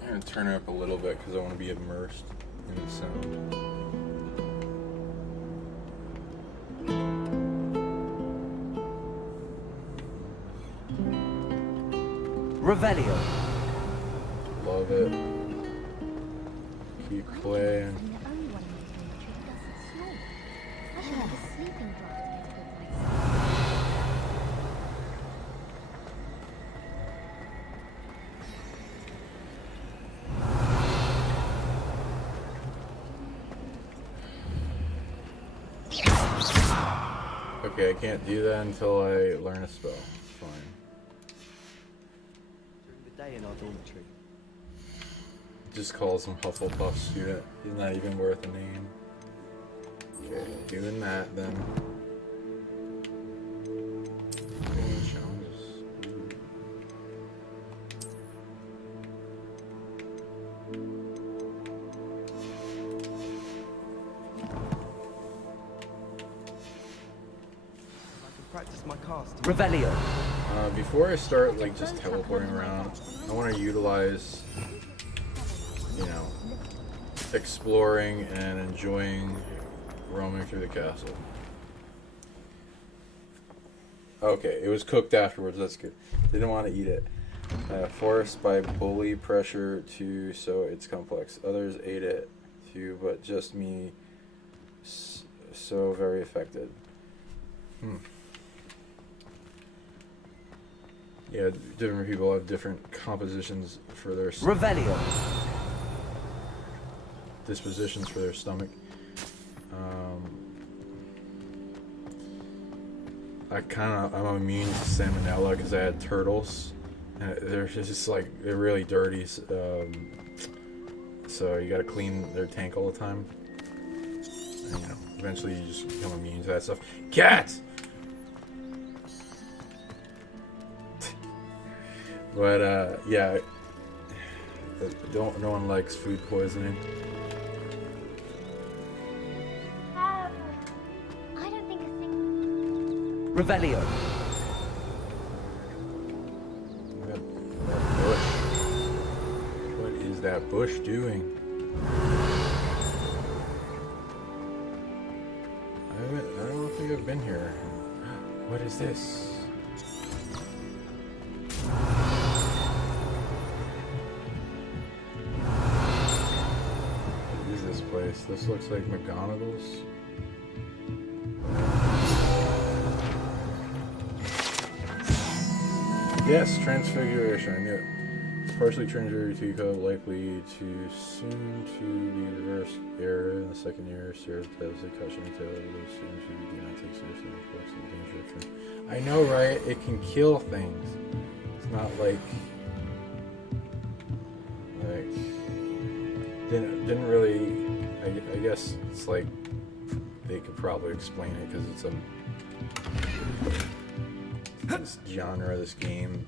I'm gonna turn it up a little bit because I want to be immersed in the sound. Revelio. Love it. Keep playing. Okay, I can't do that until I learn a spell. Fine. During the day in our dormitory. Just calls him Hufflepuff student. He's not even worth a name. Okay, doing that then. Any challenges? Practice my cast. Revelio. Before I start like just teleporting around, I want to utilize, you know, exploring and enjoying roaming through the castle. Okay, it was cooked afterwards. That's good. Didn't want to eat it. Forced by bully pressure to so it's complex. Others ate it too, but just me. So very affected. Yeah, different people have different compositions for their Revelio. Dispositions for their stomach. I'm immune to salmonella because I had turtles, and they're just like they're really dirty. So you got to clean their tank all the time. And, you know, eventually you just become immune to that stuff. Cats. But yeah, no one likes food poisoning. I don't think a thing. Revelio. That bush. What is that bush doing? I don't think I've been here. What is this? Place. This looks like McGonagall's. Yes, transfiguration. I knew it. Partially transfigured teacup, likely to soon to be reversed error in the second year. Serves as a cautionary tale of those students who do not take seriously the books of danger of things. I know, right? It can kill things. It's not like didn't really. I guess it's like they could probably explain it because it's this genre, this game,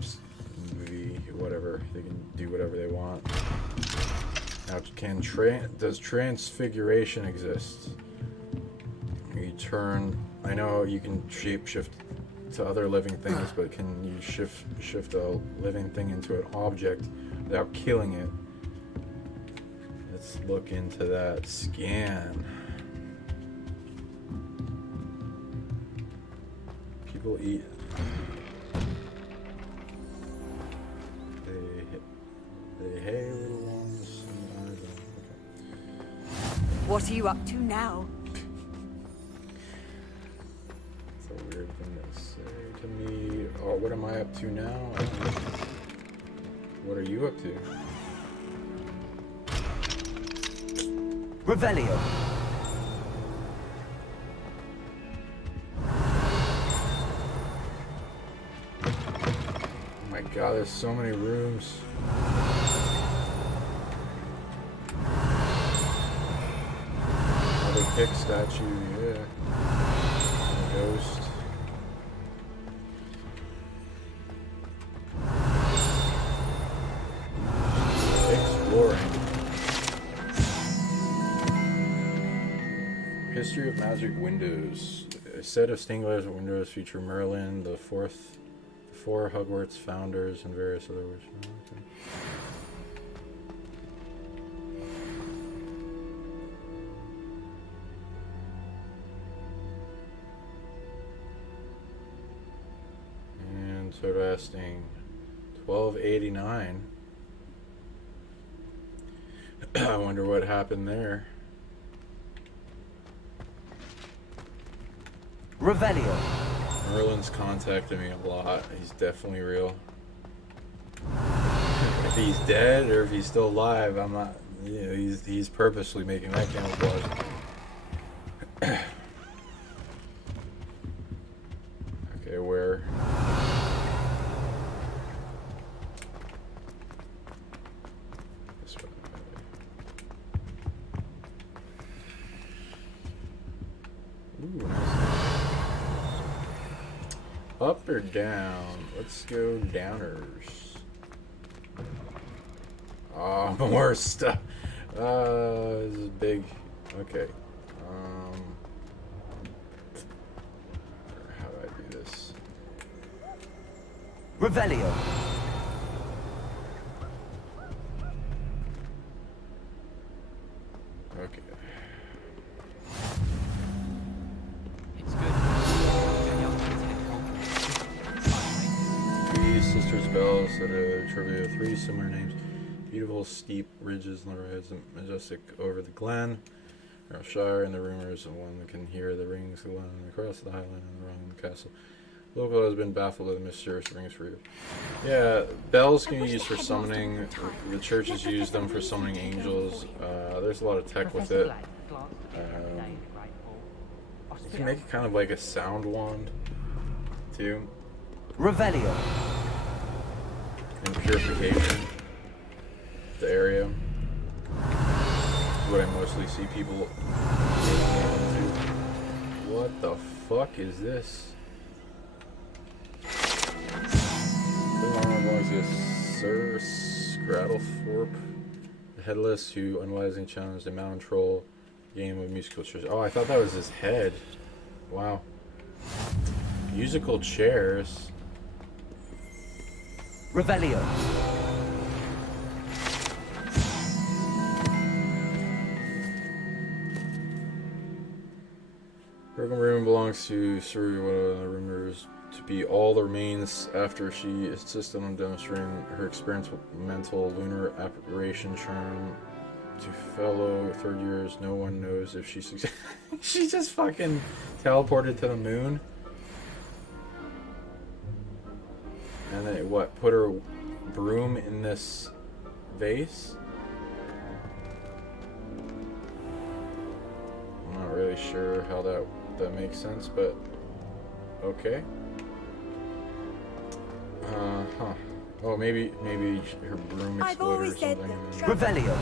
movie, whatever. They can do whatever they want. Now, does transfiguration exist? You turn. I know you can shapeshift to other living things, but can you shift a living thing into an object without killing it? Let's look into that scan. People eat. They hay little ones. Okay. What are you up to now? It's a weird thing to say to me. Oh, what am I up to now? I don't know. What are you up to? Revelio. Oh my god, there's so many rooms. Another pick statue, yeah. A ghost. Exploring. History of Magic Windows. A set of stained glass windows feature Merlin, the four Hogwarts founders, and various other words. Okay. Interesting. 1289. I wonder what happened there. Revelio. Merlin's contacting me a lot. He's definitely real. If he's dead or if he's still alive, I'm not. You know, he's purposely making that camouflage. Okay, where? This way. Ooh, nice. Up or down? Let's go downers. Oh, more stuff. This is big. Okay. How do I do this? Revelio. Okay. It's good. Three sisters bells that are trivia. Three similar names. Beautiful steep ridges on the horizon, majestic over the glen. Shire and the rumors of one that can hear the rings of the glen across the highland and around the castle. Local has been baffled by the mysterious rings for you. Yeah, bells can be used for summoning. The churches use them for summoning angels. There's a lot of tech with it. You can make it kind of like a sound wand, too. Revelio. And purification. The area. What I mostly see people. What the fuck is this? Sir Scrattlethorpe, the headless who unwisely challenged the mountain troll game of musical chairs. Oh, I thought that was his head. Wow. Musical chairs. Revelio. Broken Room belongs to Suri, one of the rumors to be all that remains after she insisted on demonstrating her experimental lunar apparition charm to fellow third years. No one knows if she succeeded. She just fucking teleported to the moon. And then what? Put her broom in this vase? I'm not really sure how that makes sense, but okay. Huh. Oh, maybe her broom exploded or something. Revelio.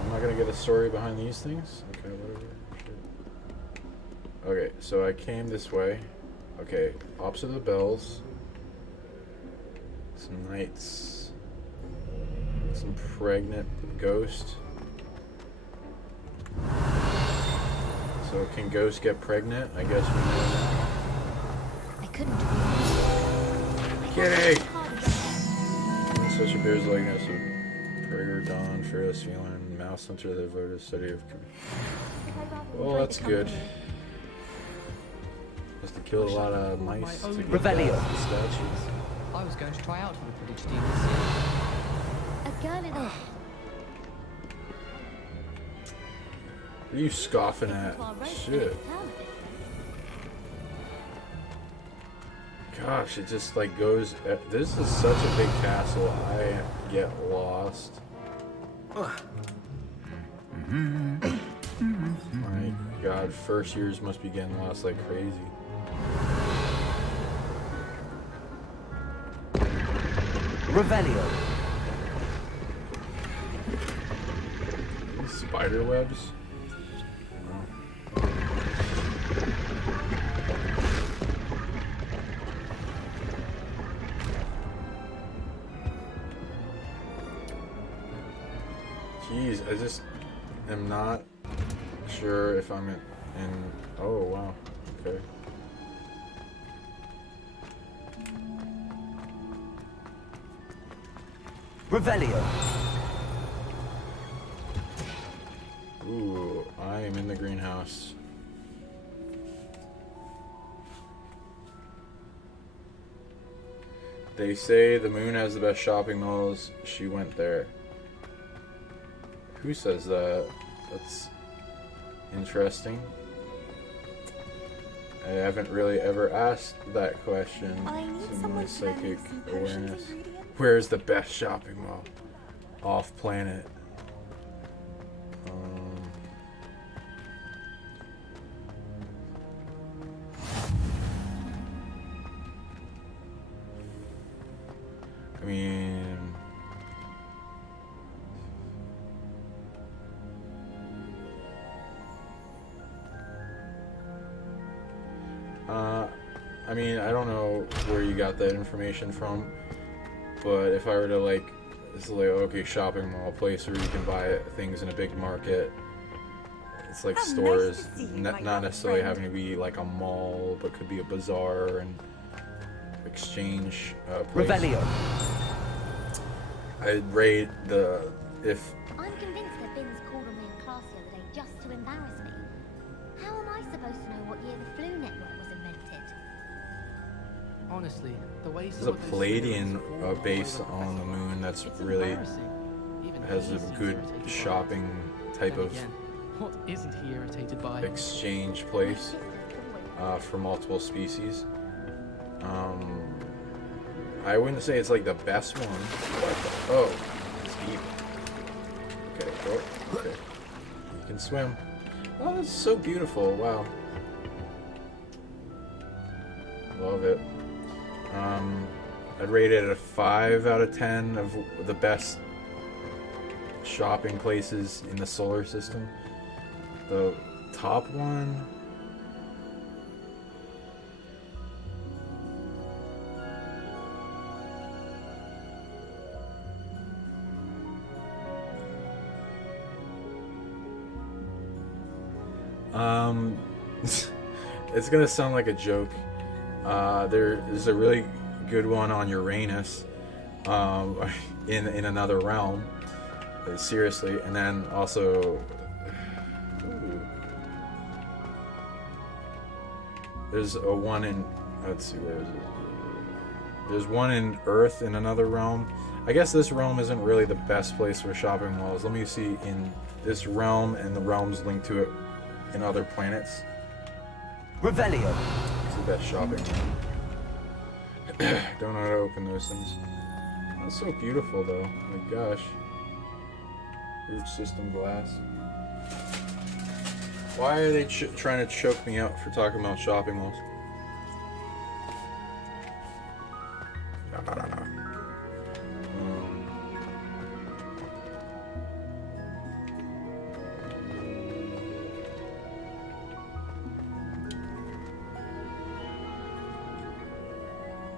I'm not gonna get a story behind these things. Okay, whatever. Shit. Okay, so I came this way. Okay, opposite of the bells. Some knights. Some pregnant ghost. So can ghosts get pregnant? I guess we know now. I couldn't Kitty! Such appears likeness of Prager Dawn, Fearless Feline, Mouse Hunter, the devoted study of. Well, that's good. Must have killed a lot of mice to get Revelio. statues. I was going to try out for the Quidditch team this year. A girl in a... What are you scoffing at? Shit. Gosh, it just like goes. This is such a big castle. I get lost. My God, first years must be getting lost like crazy. Revelio. Spider webs. Jeez, I just am not sure if I'm in. Oh wow, okay. Revelio. Ooh, I am in the greenhouse. They say the moon has the best shopping malls. She went there. Who says that? That's interesting. I haven't really ever asked that question to my psychic awareness. Where's the best shopping mall? Off planet. I mean, I don't know where you got that information from, but if I were to like, it's like, okay, shopping mall, place where you can buy things in a big market. It's like stores, not necessarily having to be like a mall, but could be a bazaar and exchange place. Revelio. I'd rate the, if... I'm convinced that Binns called on me in class the other day just to embarrass me. How am I supposed to know what year the flu network was invented? Honestly, the way there's a Palladian base on the moon that's really has a good shopping type of what isn't he irritated by? Exchange place for multiple species. I wouldn't say it's like the best one. But, oh, it's deep. Okay, oh, okay. You can swim. Oh, it's so beautiful. Wow. Love it. I'd rate it a 5 out of 10 of the best shopping places in the solar system. The top one, it's gonna sound like a joke. There is a really good one on Uranus, in another realm. Seriously, and then also, there's a one in. Let's see, where is it? There's one in Earth in another realm. I guess this realm isn't really the best place for shopping malls. Let me see in this realm and the realms linked to it in other planets. Revelio. It's the best shopping mall. Don't know how to open those things. That's so beautiful, though. Oh my gosh. Root system glass. Why are they trying to choke me out for talking about shopping malls?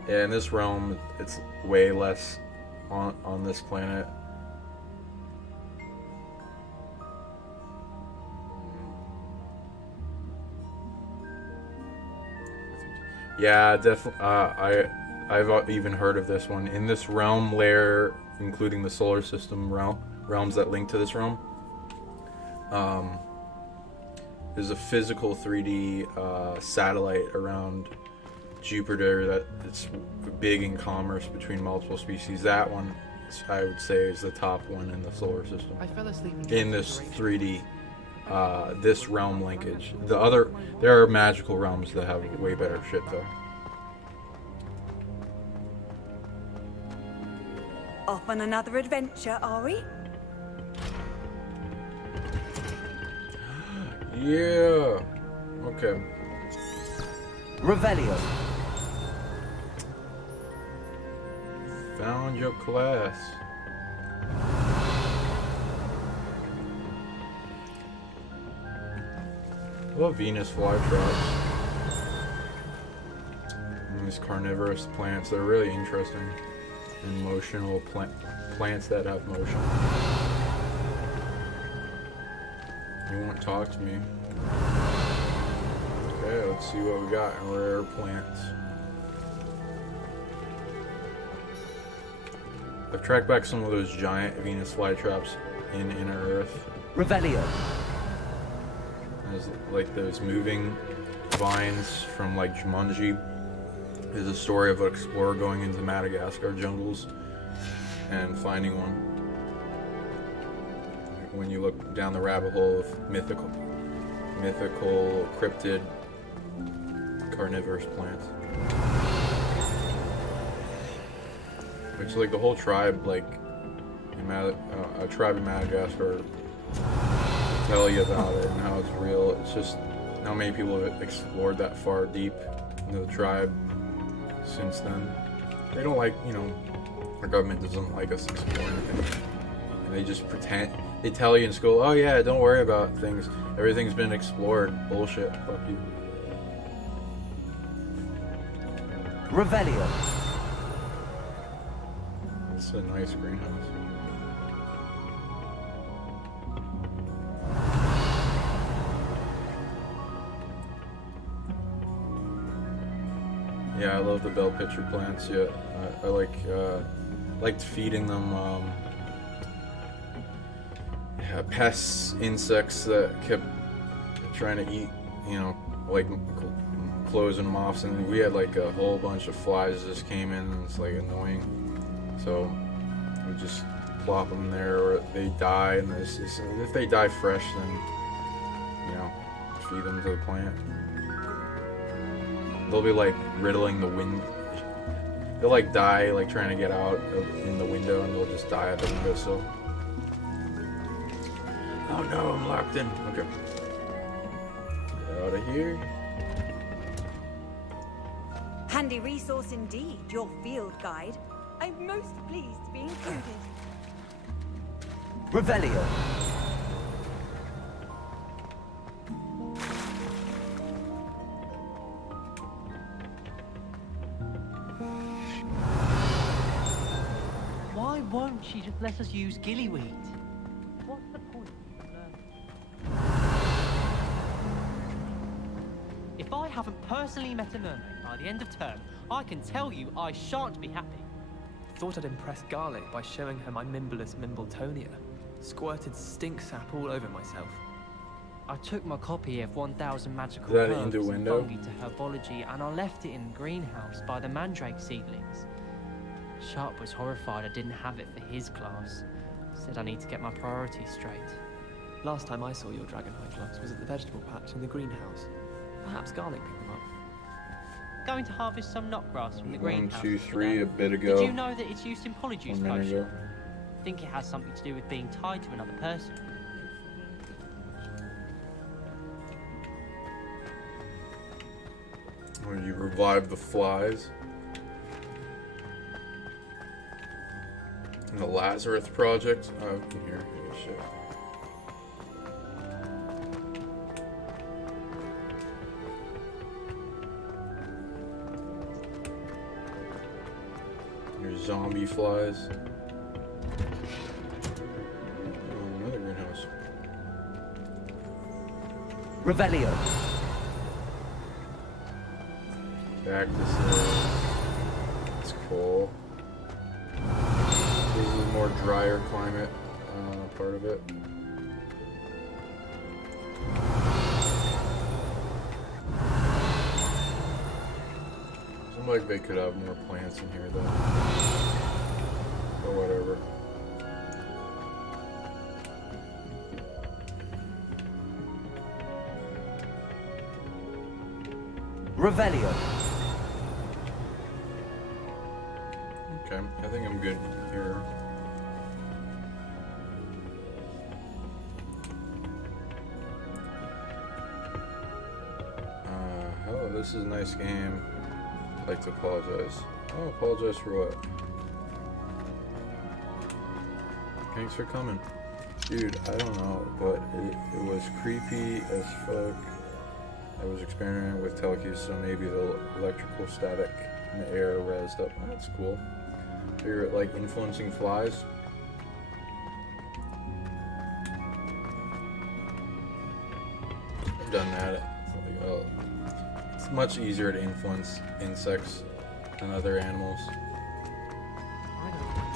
Yeah, in this realm, it's way less on this planet. Yeah, definitely. I've even heard of this one. In this realm layer, including the solar system realms that link to this realm, there's a physical 3D satellite around Jupiter that it's big in commerce between multiple species. That one, I would say, is the top one in the solar system. I fell asleep in this 3D, this realm linkage. There are magical realms that have way better shit though. Off on another adventure, are we? Yeah. Okay. Revelio. Found your class. I love Venus flytraps. And these carnivorous plants, they're really interesting. And motional plants that have motion. You won't talk to me. Okay, let's see what we got in rare plants. I've tracked back some of those giant Venus flytraps in Inner Earth. Revelio. There's like those moving vines from like Jumanji. There's a story of an explorer going into Madagascar jungles and finding one. When you look down the rabbit hole of mythical cryptid carnivorous plants. Which, like, the whole tribe, like, a tribe in Madagascar tell you about it and how it's real. It's just not many people have explored that far deep into the tribe since then. They don't like, our government doesn't like us exploring things. And they just pretend, they tell you in school, oh yeah, don't worry about things. Everything's been explored. Bullshit. Fuck you. Revelio. It's a nice greenhouse. Yeah, I love the bell pitcher plants. Yeah, I liked feeding them pests, insects that kept trying to eat, like closing them off. And we had like a whole bunch of flies just came in, and it's like annoying. So we just plop them there, or they die. And if they die fresh, then feed them to the plant. They'll be like riddling the wind. They'll like die, like trying to get out in the window, and they'll just die at the windowsill. Oh no, I'm locked in. Okay. Get out of here. Handy resource indeed, your field guide. I'm most pleased to be included. Revelio. Why won't she just let us use gillyweed? What's the point of learning? If I haven't personally met a mermaid by the end of term, I can tell you I shan't be happy. Thought I'd impress Garlic by showing her my Mimbleless Mimbletonia. Squirted stink sap all over myself. I took my copy of 1000 Magical Is that Herbs and innuendo? Fungi to Herbology, and I left it in the greenhouse by the mandrake seedlings. Sharp was horrified I didn't have it for his class. Said I need to get my priorities straight. Last time I saw your dragonhide gloves was at the vegetable patch in the greenhouse. Perhaps Garlic picked them up. Going to harvest some knotgrass from the 1, greenhouse. 2, 3, today. a bit ago. Did you know that it's used in polyjuice 1 minute potion? ago. I think it has something to do with being tied to another person. When you revive the flies. And the Lazarus Project. Oh, I can hear shit. There's zombie flies. Oh, another greenhouse. Revelio. Cactuses. It's cool. This is a more drier climate part of it. Seems like they could have more plants in here though. Or whatever. Revelio. Okay, I think I'm good here. Hello, this is a nice game. I'd like to apologize. Oh, apologize for what? Thanks for coming. Dude, I don't know, but it was creepy as fuck. I was experimenting with telekinesis, so maybe the electrical static in the air rezzed up. Oh, that's cool. You're like influencing flies. I've done that. It's much easier to influence insects than other animals.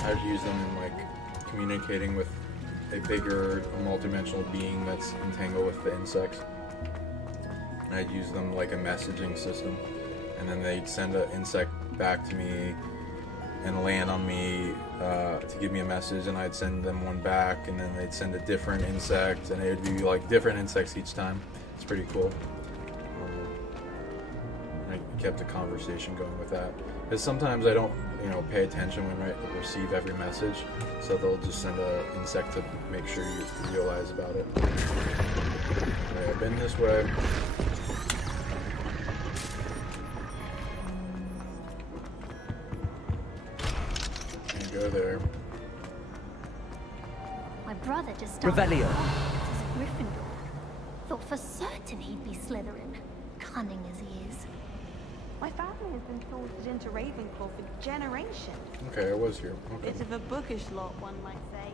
I'd use them in like communicating with a bigger multidimensional being that's entangled with the insects. And I'd use them like a messaging system, and then they'd send an insect back to me and land on me to give me a message, and I'd send them one back, and then they'd send a different insect, and it would be like different insects each time. It's pretty cool. I kept a conversation going with that, because sometimes I don't, pay attention when I receive every message, so they'll just send an insect to make sure you realize about it. Okay, I've been this way. Go there. My brother just started Revelio. as a Gryffindor. Thought for certain he'd be Slytherin, cunning as he is. My family family has been sorted into Ravenclaw for generations. Okay, I was here. Okay. Bit of a bookish lot, one might say.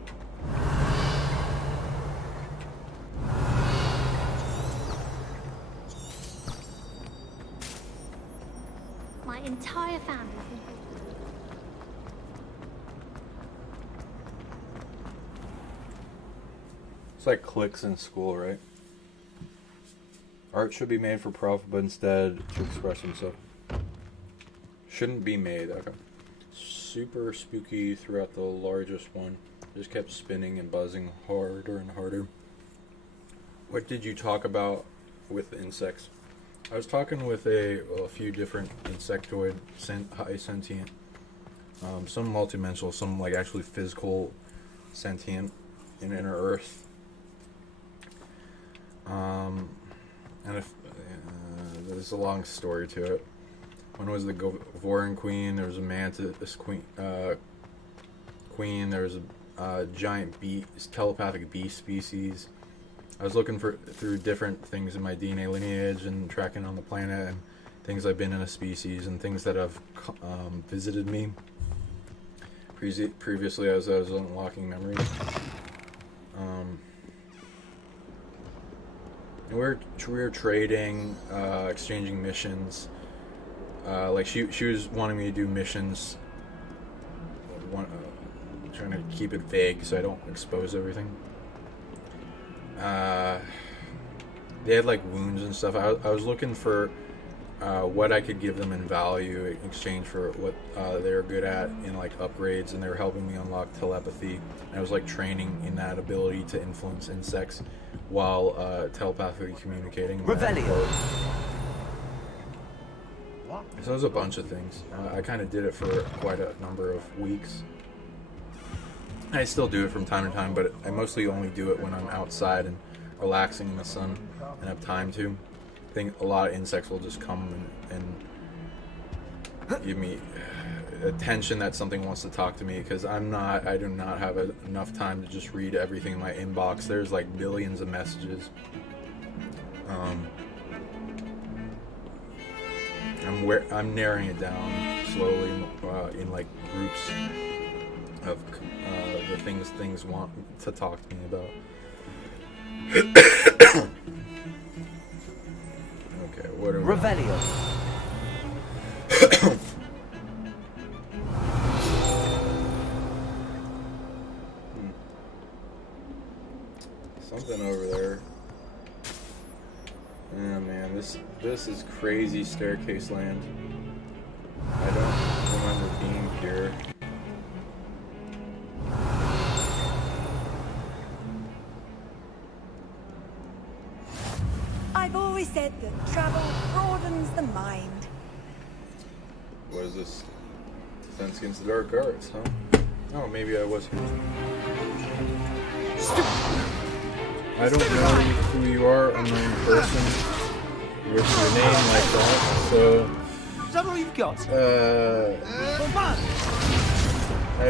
My entire family. It's like cliques in school, right? Art should be made for profit, but instead to express himself. Shouldn't be made. Okay. Super spooky throughout the largest one. Just kept spinning and buzzing harder and harder. What did you talk about with the insects? I was talking with a few different insectoid, high sentient. Some multidimensional, some like actually physical sentient in inner Earth. And if there's a long story to it. One was the Voran Queen. There was a Mantis Queen. There was a giant bee, telepathic bee species. I was looking through different things in my DNA lineage and tracking on the planet and things I've been in a species and things that have visited me. Previously, as I was unlocking memories. We were trading, exchanging missions. Like she was wanting me to do missions. Trying to keep it vague so I don't expose everything. They had like wounds and stuff. I was looking for what I could give them in value in exchange for what they were good at in like upgrades, and they were helping me unlock telepathy. And I was like training in that ability to influence insects while telepathically communicating. Revelio. So it was a bunch of things. I kind of did it for quite a number of weeks. I still do it from time to time, but I mostly only do it when I'm outside and relaxing in the sun and have time to. I think a lot of insects will just come and give me attention that something wants to talk to me, because I do not have enough time to just read everything in my inbox. There's like billions of messages. I'm narrowing it down slowly in like groups of the things want to talk to me about. Okay, what are we? Revelio. Something over there. Yeah, man, this is crazy staircase land. I don't remember being here. I've always said that travel broadens the mind. What is this? Defense against the dark arts, huh? Oh, maybe I was here. I don't know who you are, unknown person with your name like that, so... Is that all you've got? I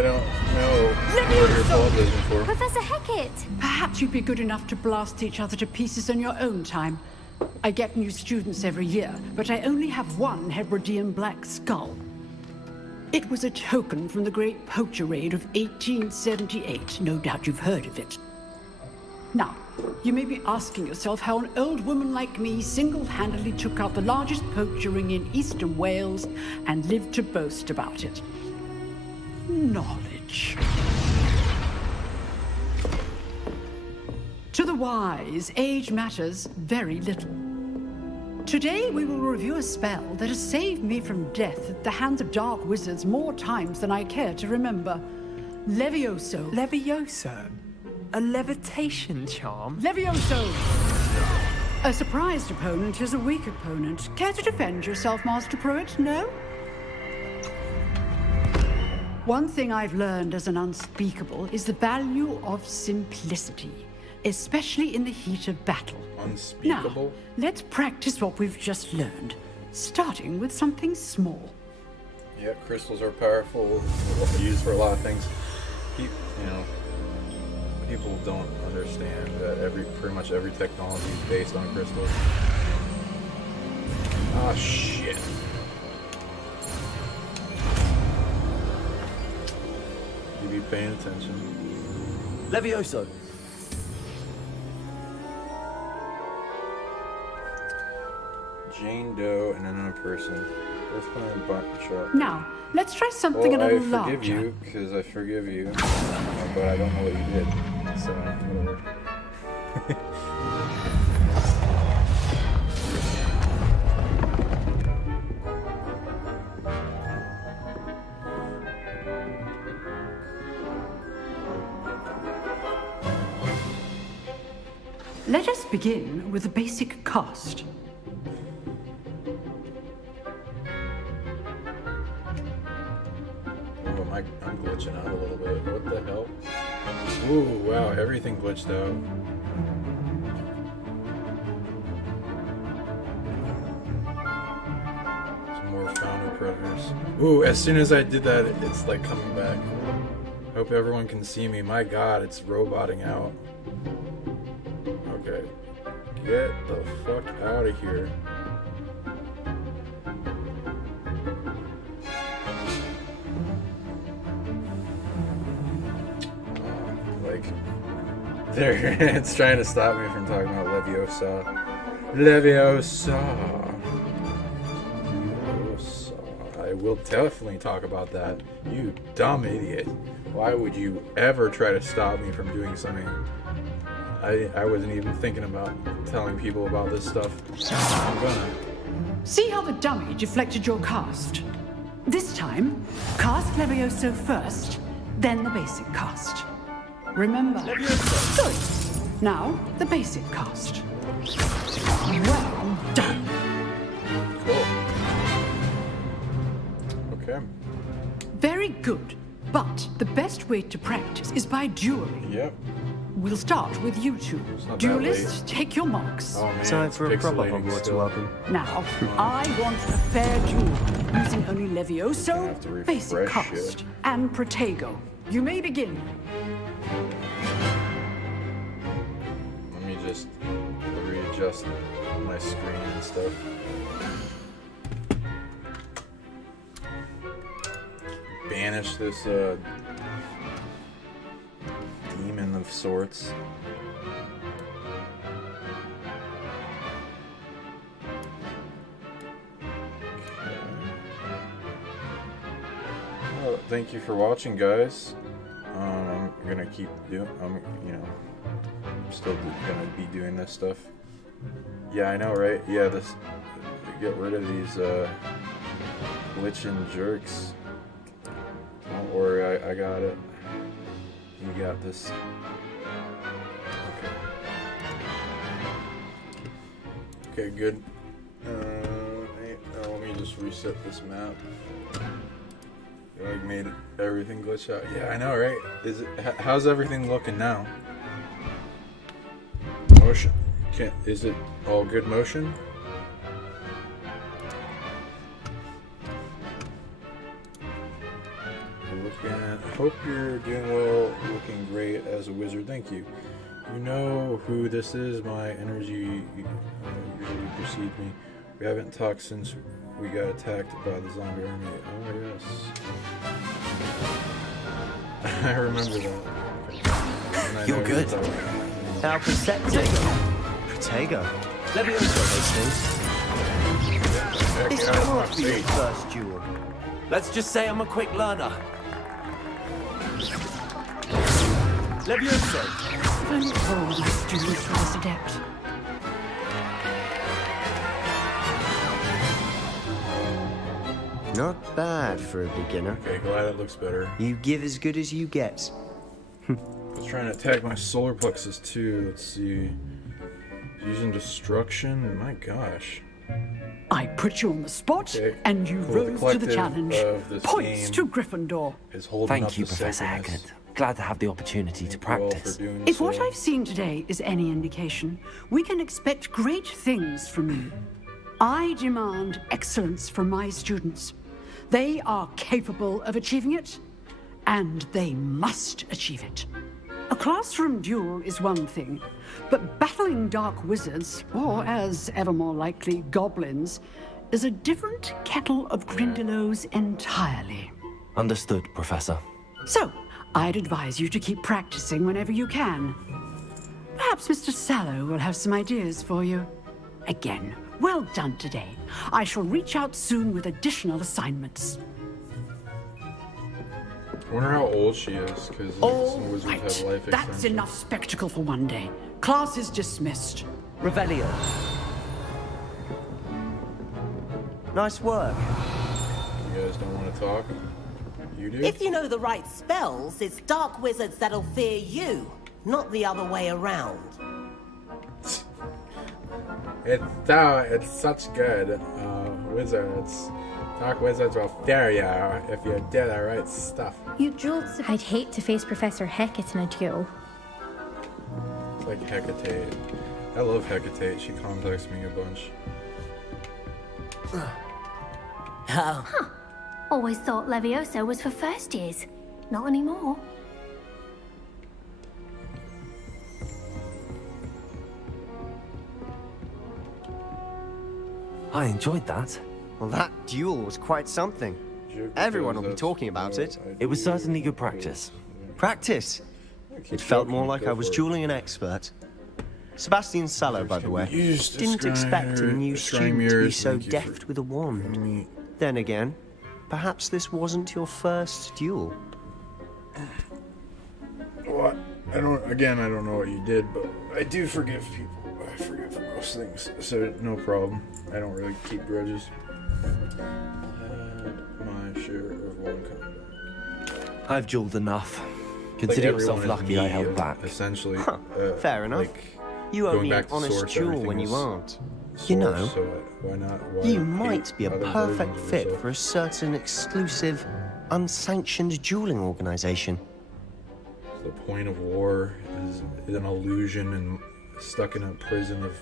don't know what you're apologizing for. Professor Hecat! Perhaps you'd be good enough to blast each other to pieces in your own time. I get new students every year, but I only have one Hebridean black skull. It was a token from the Great Poacher Raid of 1878. No doubt you've heard of it. Now, you may be asking yourself how an old woman like me single-handedly took out the largest poacher ring in eastern Wales and lived to boast about it. Knowledge. To the wise, age matters very little. Today we will review a spell that has saved me from death at the hands of dark wizards more times than I care to remember. Levioso. Levioso? A levitation charm? Levioso! A surprised opponent is a weak opponent. Care to defend yourself, Master Pruitt? No? One thing I've learned as an unspeakable is the value of simplicity, especially in the heat of battle. Unspeakable? Now, let's practice what we've just learned, starting with something small. Yeah, crystals are powerful, used for a lot of things. People don't understand that pretty much every technology is based on crystals. Ah, shit. you paying attention. Levioso. Jane Doe and another person. Both playing a shot. Now, let's try something a little larger. I forgive you, because I forgive you. But I don't know what you did. So, whatever. Let us begin with the basic cast. I'm glitching out a little bit. What the hell? Ooh, wow, everything glitched out. Some more founder predators. Ooh, as soon as I did that, it's like coming back. Hope everyone can see me. My god, it's roboting out. Okay. Get the fuck out of here. There, it's trying to stop me from talking about Leviosa. Leviosa. I will definitely talk about that. You dumb idiot. Why would you ever try to stop me from doing something? I wasn't even thinking about telling people about this stuff. I'm gonna. See how the dummy deflected your cast? This time, cast Levioso first, then the basic cast. Remember. Good. Now, the basic cast. Well done. Cool. Okay. Very good. But the best way to practice is by dueling. Yep. We'll start with you two. Duelists, take your marks. Oh, man, time for a proper Hogwarts welcome. Now, I want a fair duel, using only Levioso, basic cast, and Protego. You may begin. Let me just readjust my screen and stuff. Banish this demon of sorts. Well, thank you for watching, guys. I'm gonna keep doing. I'm still gonna be doing this stuff. Yeah, I know, right? Yeah, this. Get rid of these glitching jerks. Don't worry, I got it. You got this. Okay. Okay, good. Let me just reset this map. I made everything glitch out. Yeah, I know, right? Is it? How's everything looking now? Motion. Is it all good motion? Hope you're doing well, looking great as a wizard. Thank you. You know who this is? My energy usually precedes me. We haven't talked since we got attacked by the zombie army. Oh yes. I remember that. Okay. You're good. Now Protego. Levioso makes news. This won't be your first duel. Let's just say I'm a quick learner. Levioso. I'm all my students for this adept. Not bad for a beginner. Okay, glad it looks better. You give as good as you get. I was trying to attack my solar plexus too. Let's see. Using destruction? My gosh. I put you on the spot, and you rose to the challenge. Points to Gryffindor. Thank you, Professor Hagrid. Glad to have the opportunity to practice. If what I've seen today is any indication, we can expect great things from you. I demand excellence from my students. They are capable of achieving it, and they must achieve it. A classroom duel is one thing, but battling dark wizards, or as ever more likely, goblins, is a different kettle of Grindylows entirely. Understood, Professor. So, I'd advise you to keep practicing whenever you can. Perhaps Mr. Sallow will have some ideas for you. Again, well done today. I shall reach out soon with additional assignments. I wonder how old she is, because some wizards have life That's extensions. enough spectacle for one day. Class is dismissed. Revelio. Nice work. You guys don't want to talk? You do? If you know the right spells, it's dark wizards that'll fear you, not the other way around. It's such good wizards. Dark wizards will fear you if you do the right stuff. You jolts. I'd hate to face Professor Hecate in a duel. It's like Hecate. I love Hecate. She contacts me a bunch. Huh. Always thought Levioso was for first years. Not anymore. I enjoyed that. Well, that duel was quite something. Everyone will be talking about it. It was certainly good practice. Practice? It felt more like I was dueling an expert. Sebastian Sallow, by the way, didn't expect a new student to be so deft with a wand. Then again, perhaps this wasn't your first duel. What? I don't know what you did, but I do forgive people. I forgive most things, so no problem. I don't really keep grudges. Had my share of one combat. I've dueled enough. Consider yourself lucky I held back. Essentially. Fair enough. You owe me an honest duel when you aren't. You know, why not? you might be a perfect fit for a certain exclusive, unsanctioned dueling organization. The point of war is an illusion and stuck in a prison of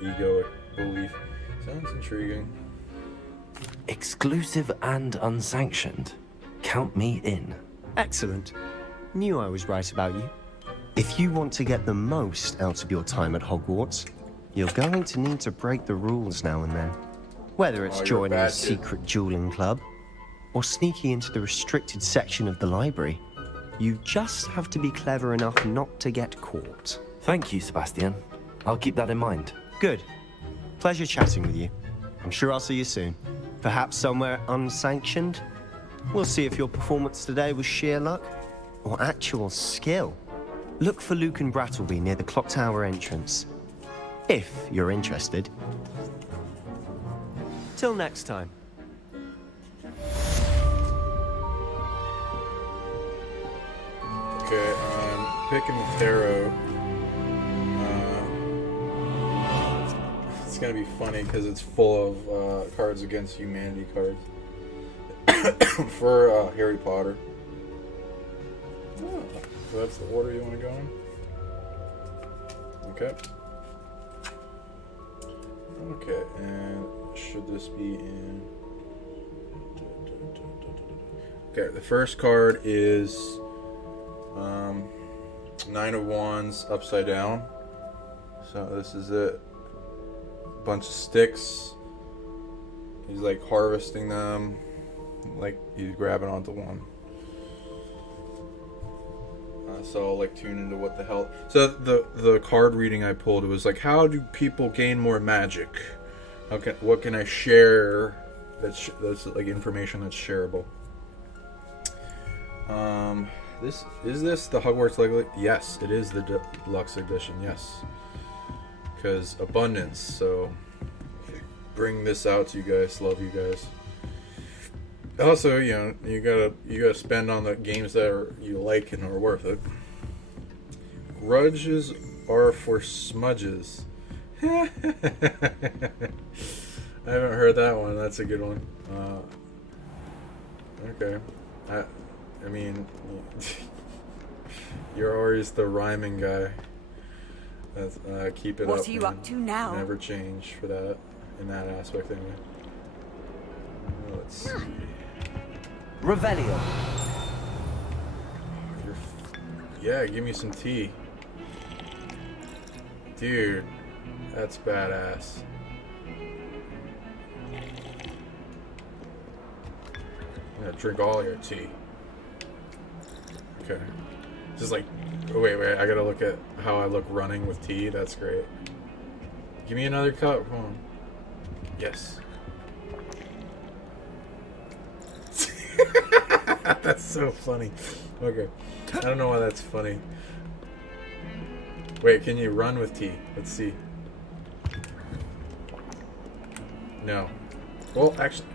egoic belief. Sounds intriguing. Exclusive and unsanctioned. Count me in. Excellent. Knew I was right about you. If you want to get the most out of your time at Hogwarts, you're going to need to break the rules now and then. Whether it's joining a secret dueling club, or sneaking into the restricted section of the library, you just have to be clever enough not to get caught. Thank you, Sebastian. I'll keep that in mind. Good. Pleasure chatting with you. I'm sure I'll see you soon. Perhaps somewhere unsanctioned? We'll see if your performance today was sheer luck or actual skill. Look for Luke and Brattleby near the clock tower entrance. If you're interested. Till next time. Okay, I'm picking the tarot. It's gonna be funny because it's full of Cards Against Humanity cards for Harry Potter. Oh, so that's the order you want to go in? Okay. Okay, and should this be in... Okay, the first card is Nine of Wands upside down. So this is it. Bunch of sticks. He's like harvesting them. Like he's grabbing onto one. So I'll like tune into what the hell. So the card reading I pulled, it was like, how do people gain more magic? What can I share that's like information that's shareable? Is this the Hogwarts Legacy? Yes, it is the deluxe edition. Yes, because abundance. So bring this out to you guys. Love you guys. Also, you know, you gotta spend on the games that you like and are worth it. Grudges are for smudges. I haven't heard that one. That's a good one. Okay. I mean, you're always the rhyming guy. That's, keep it up. What are you up to now? Never change for that, in that aspect anyway. Let's see. Revelio. Yeah, give me some tea. Dude, that's badass. I'm gonna drink all your tea. Okay. Just like, wait, I gotta look at how I look running with T. That's great. Give me another cup. Come on. Yes. That's so funny. Okay. I don't know why that's funny. Wait, can you run with T? Let's see. No. Well, actually,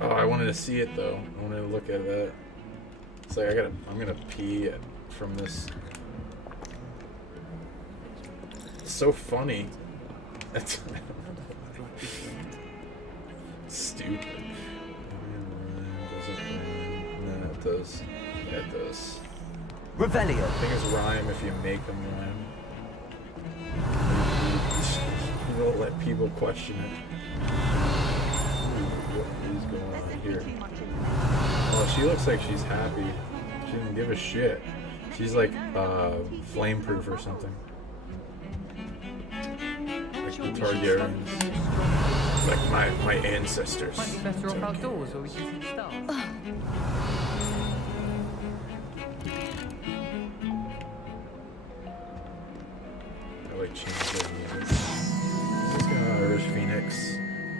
oh, I wanted to see it though. I wanted to look at that. It's like I'm gonna pee from this. It's so funny. That's stupid. Does it rhyme? No, it does. Yeah, it does. Revelio. I think it's rhyme if you make them rhyme. You don't let people question it. What is going on here? Oh, she looks like she's happy. She doesn't give a shit. She's like flame-proof or something. Like the Targaryens. Like my ancestors. Might be better off outdoors where we can see the stars. I like change their music. Is this gonna Irish Phoenix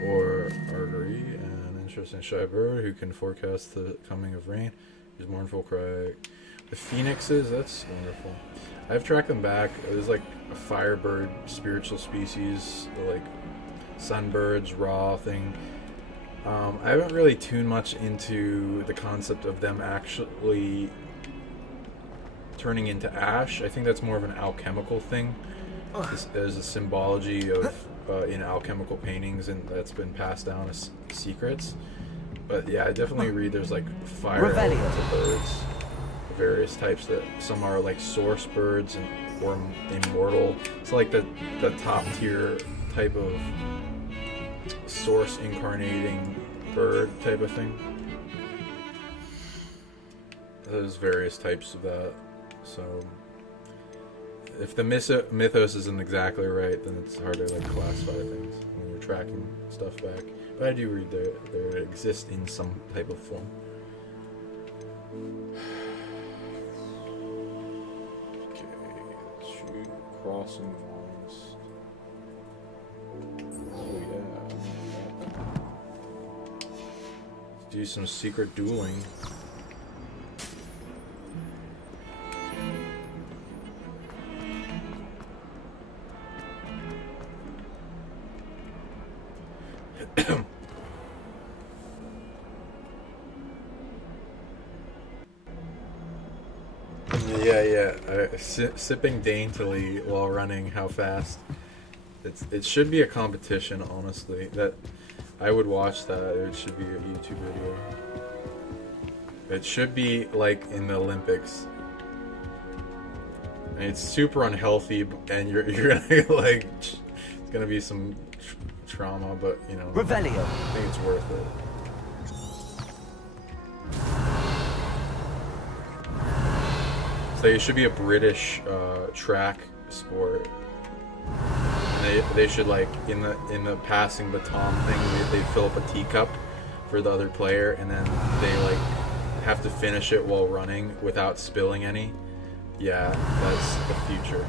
or Artery? An interesting shy bird who can forecast the coming of rain. His mournful cry. The phoenixes, that's wonderful. I've tracked them back. There's like a firebird spiritual species, like sunbirds, raw thing. I haven't really tuned much into the concept of them actually turning into ash. I think that's more of an alchemical thing. There's a symbology of in alchemical paintings, and that's been passed down as secrets. But yeah, I definitely read there's like fire elemental birds, various types. That some are like source birds or immortal. It's like the top tier type of source incarnating bird type of thing. There's various types of that. So if the mythos isn't exactly right, then it's hard to like classify things when you're tracking stuff back. But I do read there exist in some type of form. Okay, let's shoot crossing lines. Oh yeah. Let's do some secret dueling. Sipping daintily while running. How fast? It should be a competition, honestly. That I would watch that. It should be a YouTube video. It should be like in the Olympics. And it's super unhealthy, and you're gonna like it's gonna be some trauma, but you know. Revelio. I think it's worth it. So it should be a British track sport. And they should like in the passing baton thing they fill up a teacup for the other player, and then they like have to finish it while running without spilling any. Yeah, that's the future.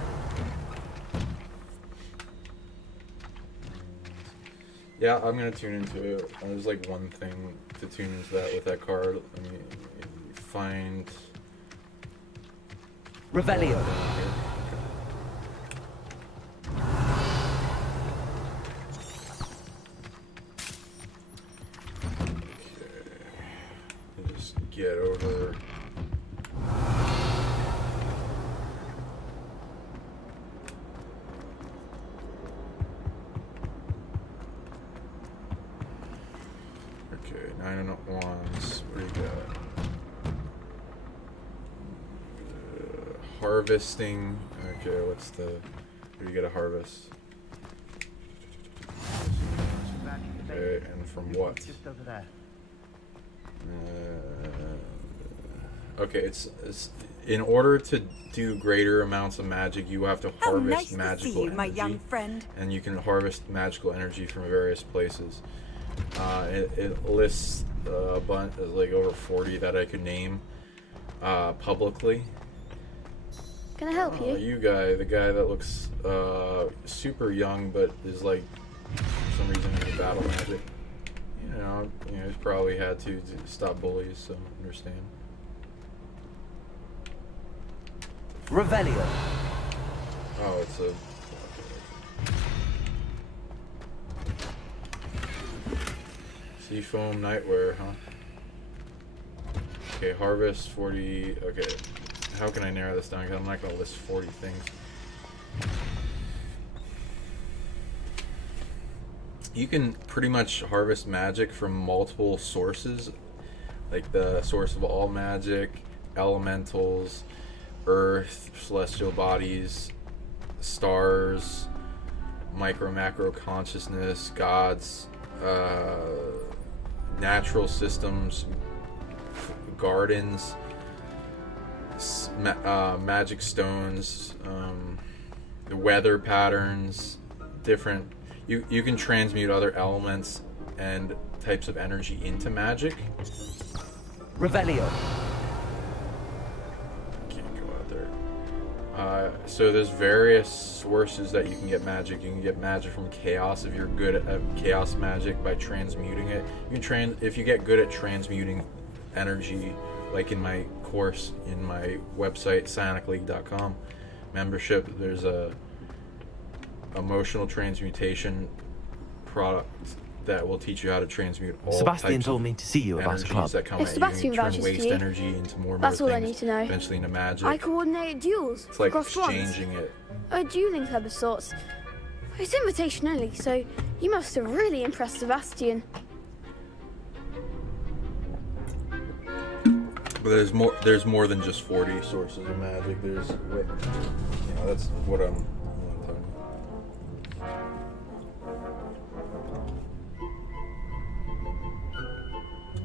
Yeah, I'm gonna tune into it. There's like one thing to tune into that with that card. I mean, find Revelio. Okay. Just get over. Okay, 9 of wands. What do you got? Harvesting. Okay, what's the... What do you get a harvest? Okay, and from what? Just over there. Okay, it's in order to do greater amounts of magic, you have to harvest magical to see you, energy. my young friend. And you can harvest magical energy from various places. It lists a bunch, like over 40 that I could name. publicly. Can I help you? You guy, the guy that looks super young but is like for some reason into battle magic. You know, he's probably had to stop bullies, so understand. Revelio. Oh, it's a... Seafoam nightwear, huh? Okay, harvest 40... Okay, how can I narrow this down? Because I'm not going to list 40 things. You can pretty much harvest magic from multiple sources, like the source of all magic, elementals, earth, celestial bodies, stars, macro consciousness, gods, natural systems, gardens, magic stones, the weather patterns, different. You can transmute other elements and types of energy into magic. Revelio. Can't go out there. So there's various sources that you can get magic. You can get magic from chaos if you're good at chaos magic by transmuting it. You can if you get good at transmuting energy, like in my course in my website PsionicLeague.com membership. There's a emotional transmutation product that will teach you how to transmute all Sebastian types told of me to see you about the club. that come If at you. Sebastian You can vouches turn for waste you, energy into more that's all I things, need to know. eventually into magic. I coordinate duels. It's like across fronts. exchanging it. A dueling club of sorts. It's invitation only, so you must have really impressed Sebastian. But there's more than just 40 sources of magic. There's that's what I'm talking about.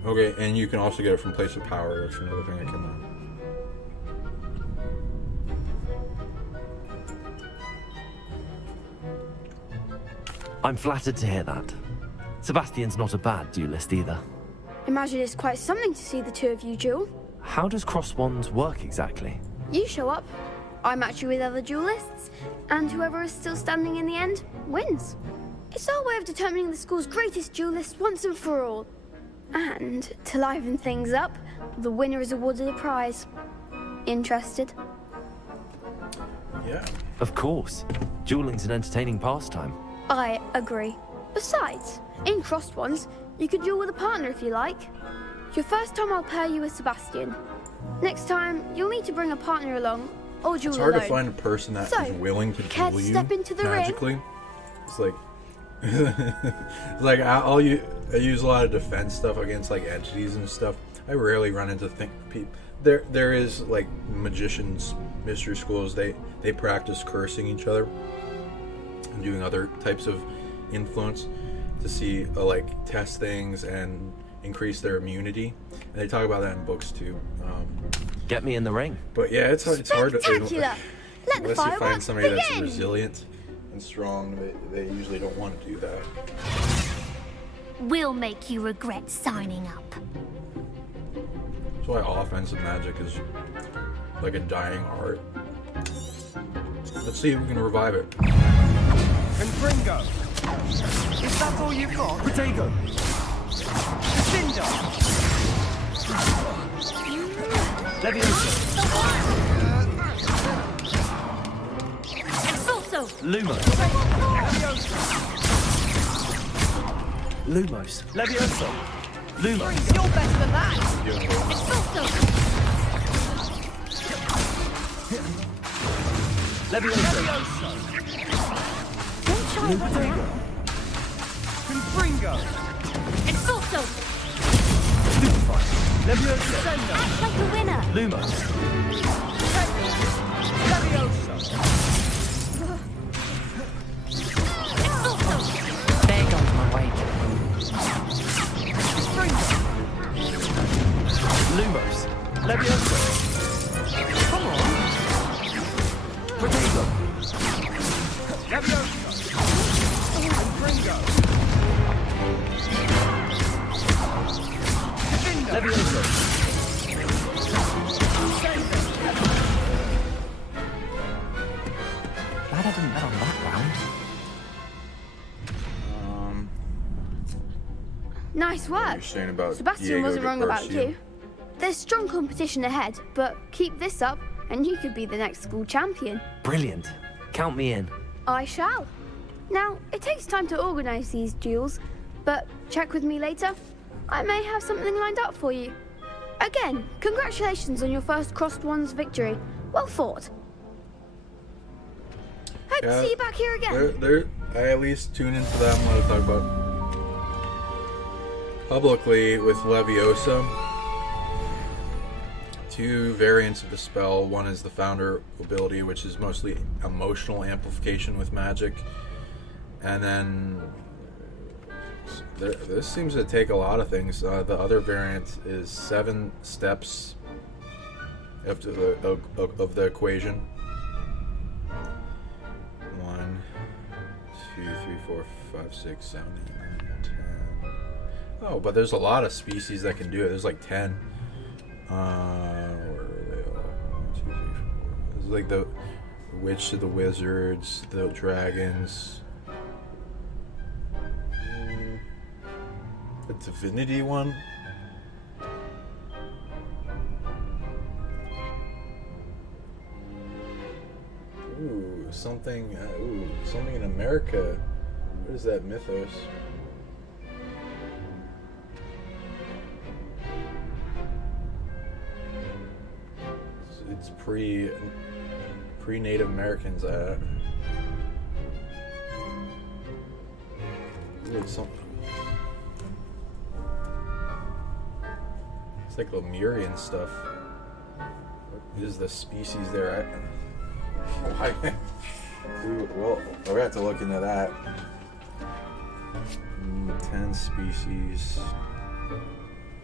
Okay, and you can also get it from Place of Power. That's another thing that came out. I'm flattered to hear that. Sebastian's not a bad duelist either. Imagine it's quite something to see the two of you duel. How does cross wands work exactly? You show up, I match you with other duelists, and whoever is still standing in the end wins. It's our way of determining the school's greatest duelist once and for all. And to liven things up, the winner is awarded a prize. Interested? Yeah. Of course. Dueling's an entertaining pastime. I agree. Besides, in crossed ones, you could duel with a partner if you like. Your first time I'll pair you with Sebastian. Next time, you'll need to bring a partner along, or duel It's hard alone. to find a person that is willing to care duel to you step into the magically. ring? It's like, it's like I use a lot of defense stuff against like entities and stuff. I rarely run into people. There is like magicians, mystery schools. They practice cursing each other and doing other types of influence to see like test things and increase their immunity. And they talk about that in books too. Get me in the ring. But yeah, it's hard to Spectacular! Let the unless you find fireworks somebody that's begin! resilient and strong. They usually don't want to do that. We'll make you regret signing up. That's why offensive magic is like a dying art. Let's see if we can revive it. Confringo! Is that all you've got? Protego! Cinder! Leviosa! Expulso! Lumos! Lumos! Leviosa! Lumos! You're better than that! Expulso! Leviosa! Protego! Confringo! Expulso! Leviosa! Act like a winner! Lumos! Leviosa! There goes my wager. Lumos! Leviosa! Come on! Protego! Leviosa! Confringo! Leviosa! Nice work. You're saying about Sebastian Diego wasn't de wrong about Garcia. you. There's strong competition ahead, but keep this up and you could be the next school champion. Brilliant. Count me in. I shall. Now, it takes time to organise these duels, but check with me later. I may have something lined up for you. Again, congratulations on your first Crossed Ones victory. Well fought. Hope to see you back here again. I at least tune into that and let it talk about publicly with Leviosa. Two variants of the spell. One is the Founder ability, which is mostly emotional amplification with magic. And then this seems to take a lot of things. The other variant is 7 steps of the equation. 1, 2, 3, 4, 5, 6, 7, 8, 9, 10. Oh, but there's a lot of species that can do it. There's like 10. Where are they all? 1, 2, 3, 4. There's like the witch, the wizards, the dragons. The divinity one. Ooh, something in America. What is that mythos? It's pre-Native Americans. Ooh, something. It's like Lemurian stuff. What is the species there? Ooh, well, we're gonna have to look into that. 10 species.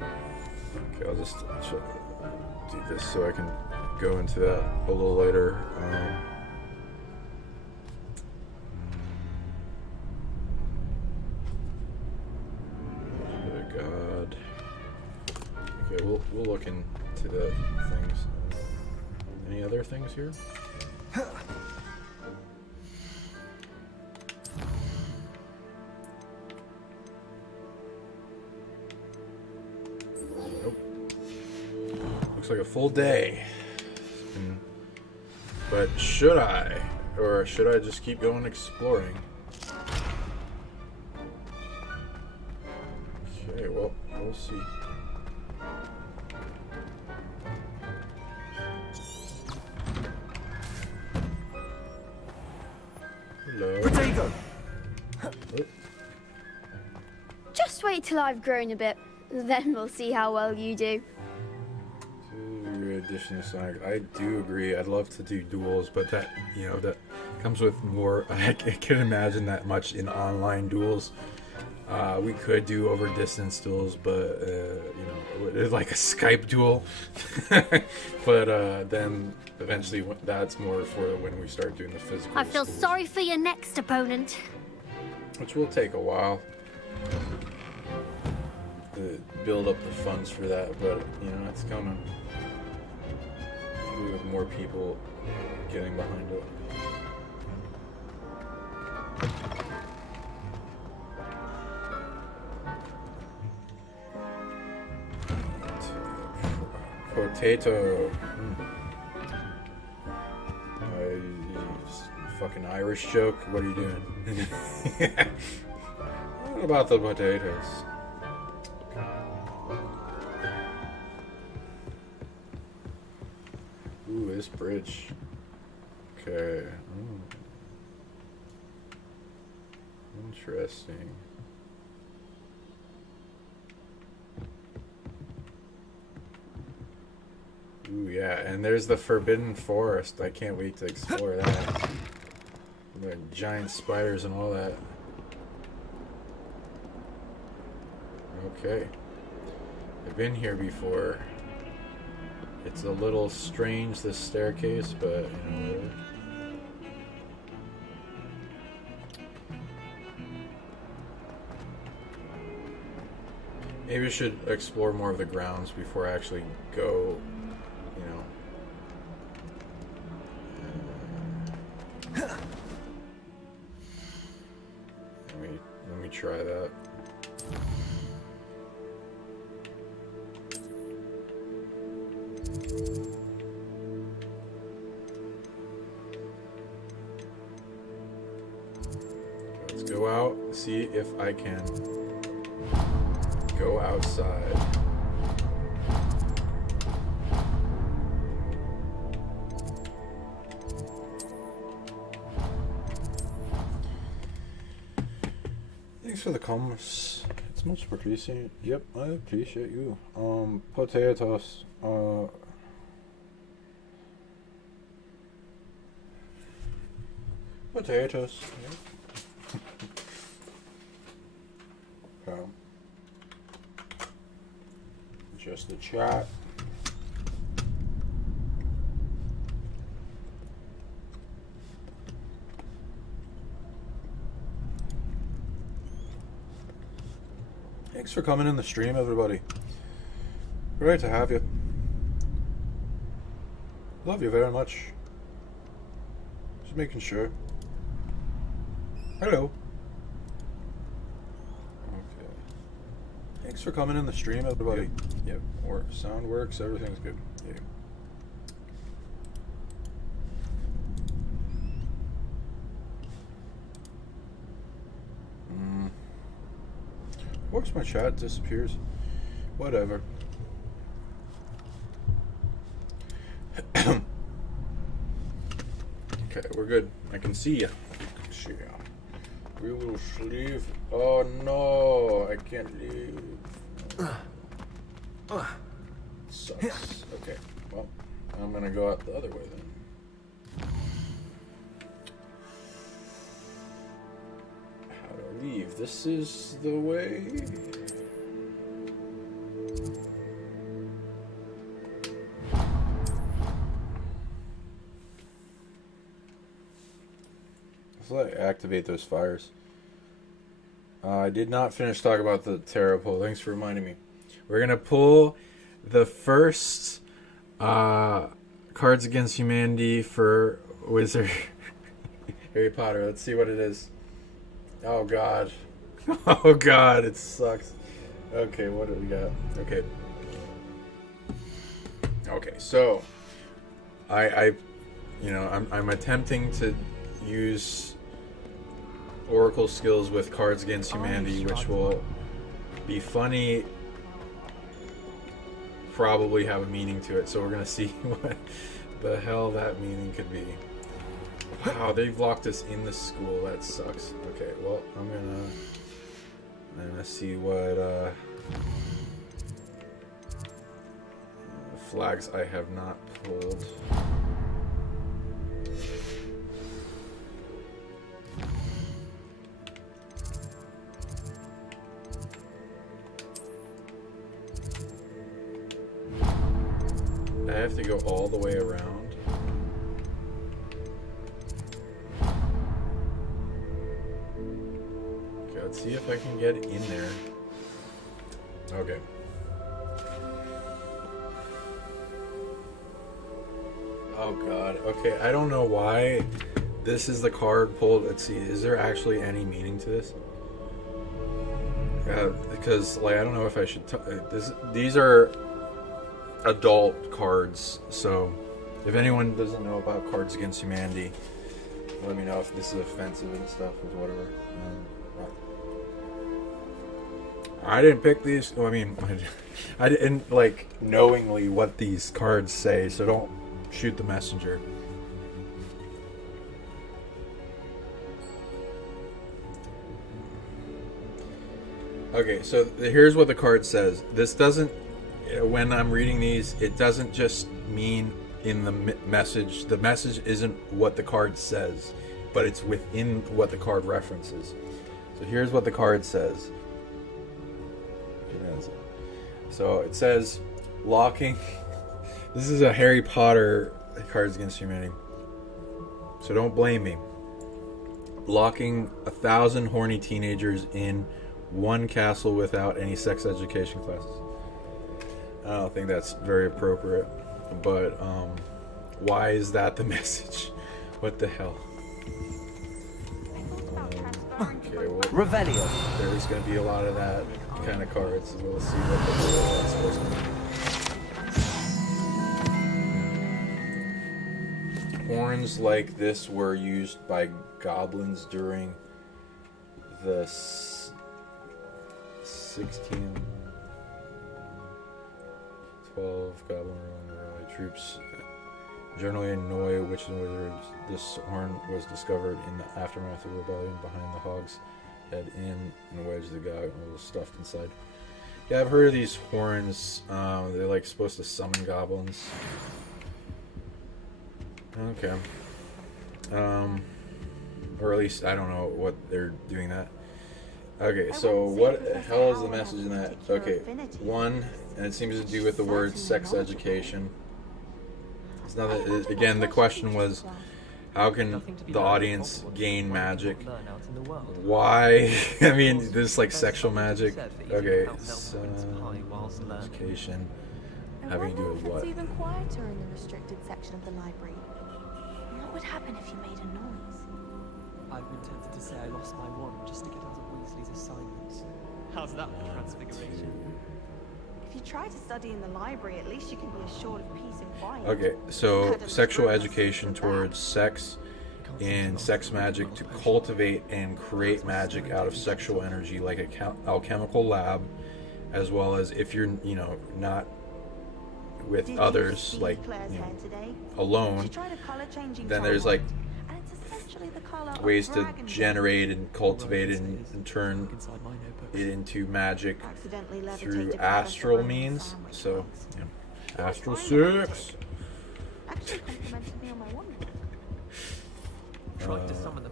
Okay, I'll just do this so I can go into that a little later. God. Okay, we'll look into the things. Any other things here? Nope. Looks like a full day. But should I? Or should I just keep going exploring? Okay, well, we'll see. Hello. Potato! Just wait till I've grown a bit, then we'll see how well you do. Addition to Sonic, I do agree. I'd love to do duels, but that that comes with more. I can imagine that much in online duels. We could do over distance duels, but it's like a Skype duel. But then eventually, that's more for when we start doing the physical. I feel schools, sorry for your next opponent. which will take a while to build up the funds for that, but it's coming. With more people getting behind it. Potato. Fucking Irish joke. What are you doing? What about the potatoes? Ooh, this bridge. Okay. Interesting. Ooh, yeah, and there's the Forbidden Forest. I can't wait to explore that. The giant spiders and all that. Okay. I've been here before. It's a little strange, this staircase, but whatever. Maybe I should explore more of the grounds before I actually go, Let me try that. Let's go out, see if I can go outside. Thanks for the comments. It's much appreciated. Yep, I appreciate you. Potatoes. Potatoes. Yep. Just the chat. Thanks for coming in the stream, everybody. Great to have you. Love you very much. Just making sure. Hello. Okay. Thanks for coming in the stream, everybody. Yep. Sound works. Everything's good. Yeah. Of course my chat disappears. Whatever. Okay, we're good. I can see you. We will leave. Oh no, I can't leave. Sucks. Okay, well, I'm gonna go out the other way then. How do I leave? This is the way. Let's activate those fires. I did not finish talking about the tarot pull. Thanks for reminding me. We're gonna pull the first Cards Against Humanity for Wizard Harry Potter. Let's see what it is. Oh god. Oh god, it sucks. Okay, what do we got? Okay. Okay, so I'm attempting to use Oracle skills with Cards Against Humanity, which will be funny, probably have a meaning to it. So we're gonna see what the hell that meaning could be. Wow, they've locked us in the school. That sucks. Okay, well, I'm gonna see what flags I have not pulled. I have to go all the way around. Okay, let's see if I can get in there. Okay. Oh god. Okay, I don't know why this is the card pulled. Let's see, is there actually any meaning to this? Because, like, I don't know if I should... These are adult cards, so if anyone doesn't know about Cards Against Humanity, let me know if this is offensive and stuff or whatever. I didn't pick these. Well, I mean, I didn't like knowingly what these cards say, so don't shoot the messenger. Okay, so here's what the card says. This doesn't, when I'm reading these, it doesn't just mean in the message. The message isn't what the card says, but it's within what the card references. So here's what the card says. So it says, locking. This is a Harry Potter Cards Against Humanity, so don't blame me. Locking 1,000 horny teenagers in one castle without any sex education classes. I don't think that's very appropriate, but why is that the message? What the hell? Okay, well, Revelio. There's going to be a lot of that kind of cards, so we'll see what the hell that's supposed to be. horns like this were used by goblins during the 1612 goblin rally troops generally annoy witches and wizards. This horn was discovered in the aftermath of the rebellion behind the Hog's Head Inn and wedged the guy was stuffed inside. Yeah, I've heard of these horns. They're like supposed to summon goblins. Okay. Or at least I don't know what they're doing that. Okay, so what the hell is the message in that? Okay, one, and it seems to do with the word sex education. It's not that, again, the question was, how can the audience gain magic? Why? I mean, this like sexual magic. Okay, so education having to do with what? It's even quieter in the restricted section of the library. What would happen if you made a noise? I've been tempted to say I lost my wand just to get out of Weasley's assignments. How's that for transfiguration? If you try to study in the library, at least you can be assured of peace and quiet. Okay, so sexual education towards sex and sex magic to cultivate and create magic out of sexual energy, like a alchemical lab, as well as if you're, you know, not with others, like, you know, alone, then there's like ways to generate and cultivate it and turn it into magic through astral means. So, you know, astral sex.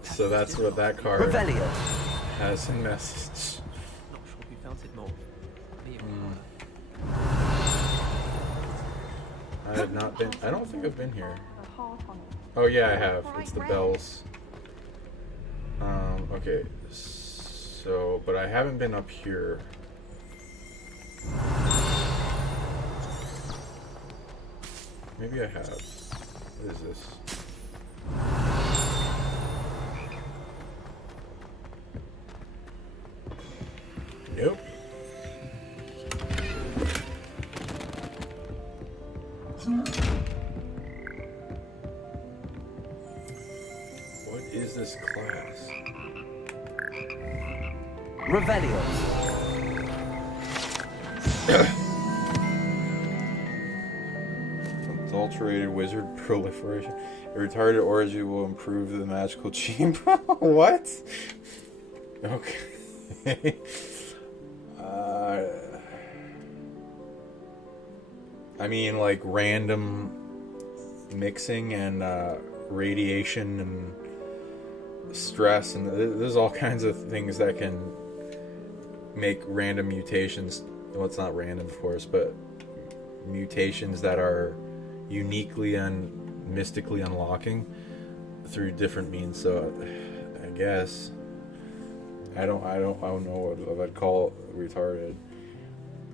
So that's what that card has in message. Not sure if you felt it more. I have not been. I don't think I've been here. Oh yeah, I have. It's the bells. Okay. So, but I haven't been up here. Maybe I have. What is this? Nope. What is this class? Revelio. Adulterated wizard proliferation. A retarded orgy will improve the magical chamber. What? Okay. I mean, like random mixing and radiation and stress, and there's all kinds of things that can make random mutations. Well, it's not random, of course, but mutations that are uniquely and mystically unlocking through different means. So, I guess I don't know what I'd call retarded.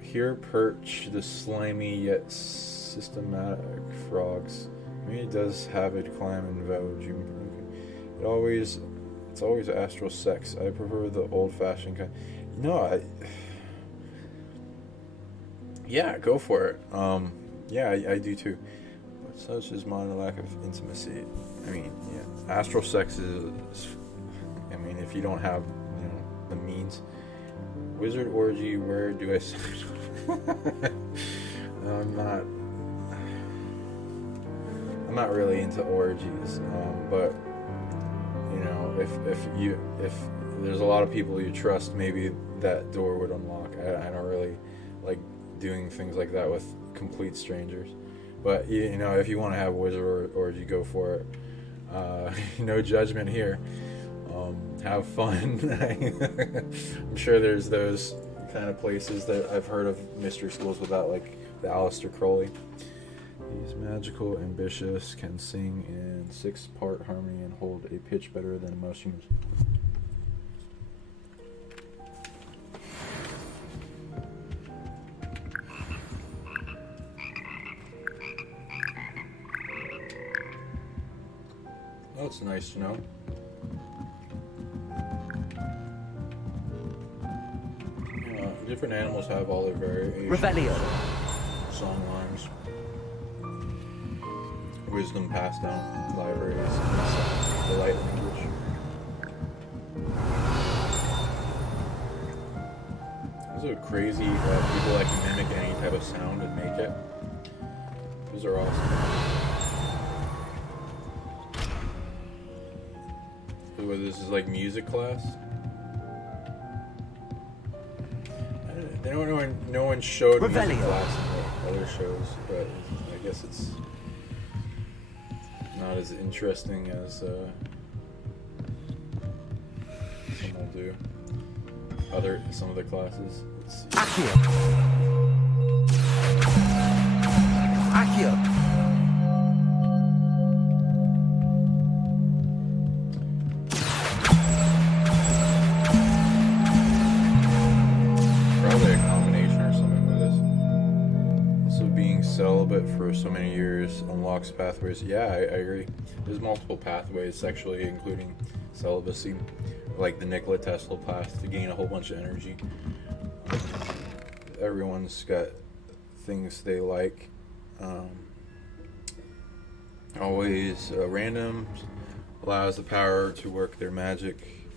Here perch the slimy yet systematic frogs. I mean, it does have a climb and vogue. It's always astral sex. I prefer the old-fashioned kind. No, yeah, go for it. Yeah, I do too. But such is my lack of intimacy. I mean, yeah, astral sex is. I mean, if you don't have, you know, the means. Wizard orgy. Where do I sign up? I'm not really into orgies, but you know, if there's a lot of people you trust, maybe that door would unlock. I don't really like doing things like that with complete strangers, but you know, if you want to have a wizard orgy, go for it. No judgment here. Have fun. I'm sure there's those kind of places that I've heard of mystery schools without, like the Aleister Crowley. He's magical, ambitious, can sing in 6-part harmony and hold a pitch better than most humans. That's nice to know. Different animals have all their variations. Revelio. Song lines. wisdom passed down libraries, the light language. Those are crazy people that can mimic any type of sound and make it. Those are awesome. So this is like music class? No one showed music class in the other shows, but I guess it's not as interesting as some will do. Some of the classes. Let's see. Accio. Probably a combination or something with this. Also, being celibate for so many years unlocks pathways. Yeah, I agree. There's multiple pathways sexually, including celibacy, like the Nikola Tesla path to gain a whole bunch of energy. Everyone's got things they like. Always random allows the power to work their magic.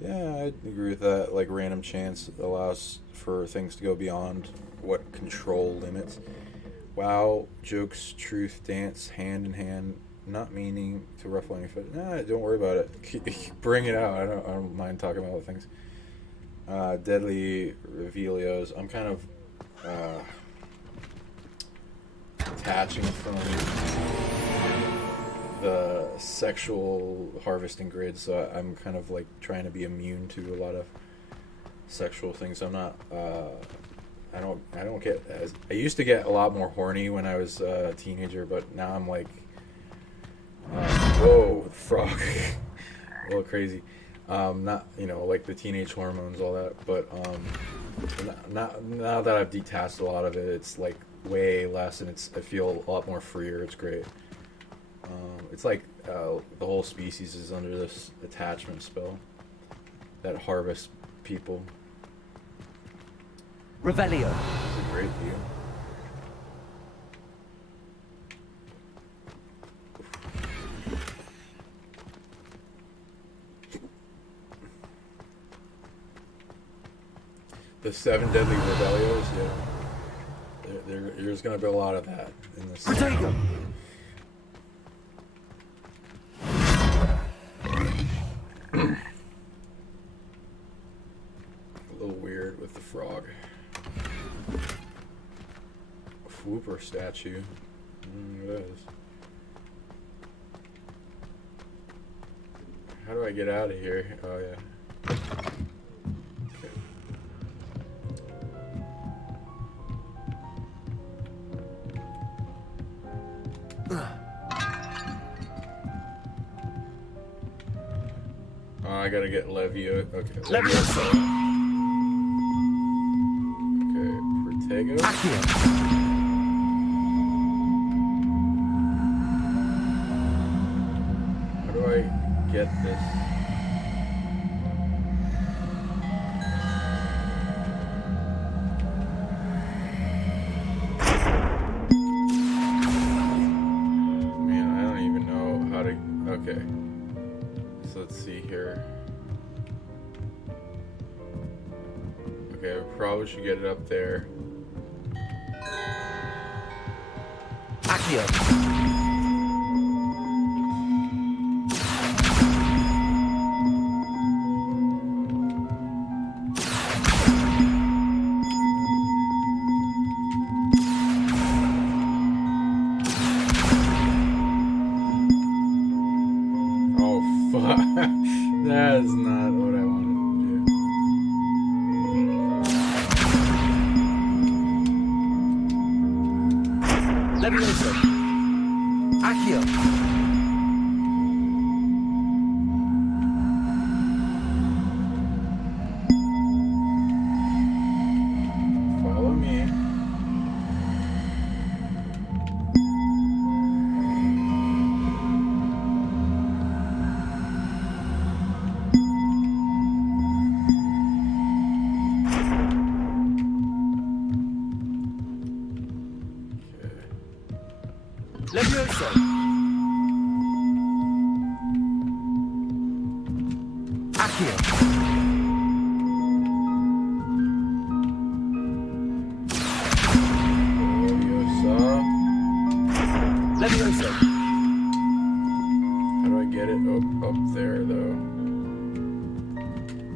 Yeah, I agree with that. Like random chance allows for things to go beyond what control limits. Wow, jokes, truth, dance, hand in hand, not meaning to ruffle any feathers. Nah, don't worry about it. Bring it out. I don't mind talking about things. Deadly Revelios. I'm kind of detaching from the sexual harvesting grid, so I'm kind of like trying to be immune to a lot of sexual things. I'm not. I don't get as I used to get a lot more horny when I was a teenager, but now I'm like, whoa, frog, a little crazy. Not like the teenage hormones, all that, but now that I've detached a lot of it, it's like way less, and I feel a lot more freer. It's great. It's like the whole species is under this attachment spell that harvests people. Revelio. It's a great view. The 7 deadly Revelios, yeah. There's gonna be a lot of that in this. Protego. A little weird with the frog. Whooper statue. What is? How do I get out of here? Oh yeah. Okay. Oh, I gotta get Levio. Okay. Levioso. Okay, Protego. Accio. How do I get this? Man, I don't even know how to. Okay. So let's see here. Okay, I probably should get it up there. Accio. That is not what I wanted to do. Levioso. Accio. Follow me. Levioso. get it up there, though.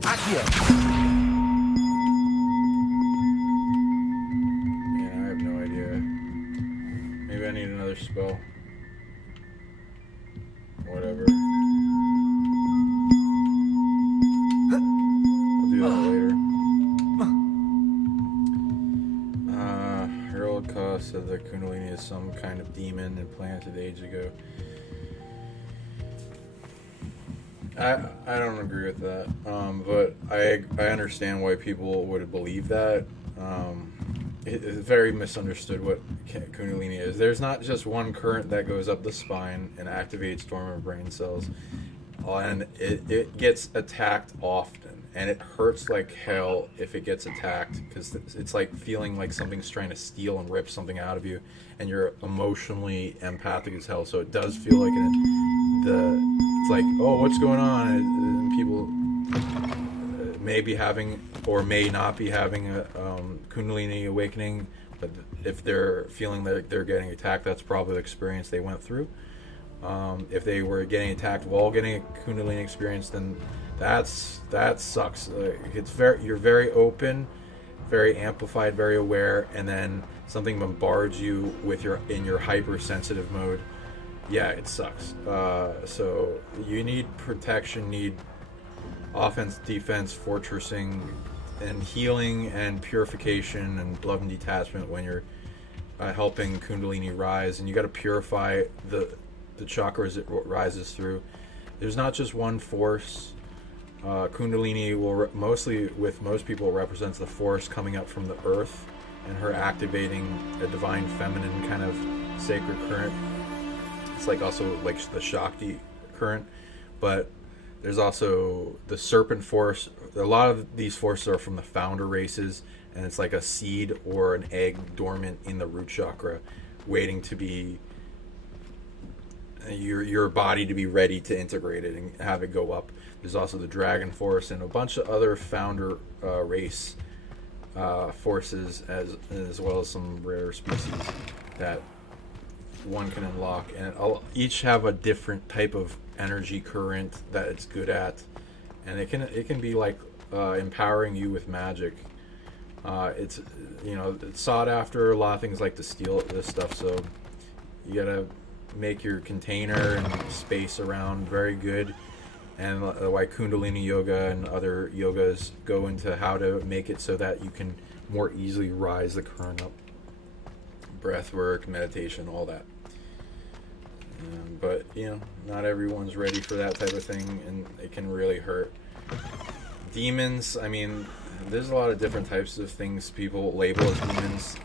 Accio. Yeah, I have no idea. Maybe I need another spell. Whatever. I'll do that later. Herald Ka said that Kundalini is some kind of demon implanted ages ago. I don't agree with that, but I understand why people would believe that. It's very misunderstood what Kundalini is. There's not just one current that goes up the spine and activates dormant brain cells, and it gets attacked often, and it hurts like hell if it gets attacked, because it's like feeling like something's trying to steal and rip something out of you, and you're emotionally empathic as hell, so it does feel like it's like, oh, what's going on? And people may be having or may not be having a Kundalini awakening, but if they're feeling that they're getting attacked, that's probably the experience they went through. If they were getting attacked while getting a Kundalini experience, then that sucks. You're very open, very amplified, very aware, and then something bombards you in your hypersensitive mode. Yeah, it sucks. So you need protection, need offense, defense, fortressing, and healing, and purification, and love and detachment when you're helping Kundalini rise. And you got to purify the chakras it rises through. There's not just one force. Kundalini will mostly, with most people, represents the force coming up from the earth, and her activating a divine feminine kind of sacred current. It's like also like the Shakti current, but there's also the serpent force. A lot of these forces are from the founder races, and it's like a seed or an egg dormant in the root chakra, waiting to be your body to be ready to integrate it and have it go up. There's also the dragon force and a bunch of other founder race forces, as well as some rare species that one can unlock, and each have a different type of energy current that it's good at, and it can be like empowering you with magic. It's it's sought after. A lot of things like to steal this stuff, so you gotta make your container and space around very good. And why Kundalini yoga and other yogas go into how to make it so that you can more easily rise the current up. Breath work, meditation, all that. But not everyone's ready for that type of thing, and it can really hurt. Demons, I mean, there's a lot of different types of things people label as demons.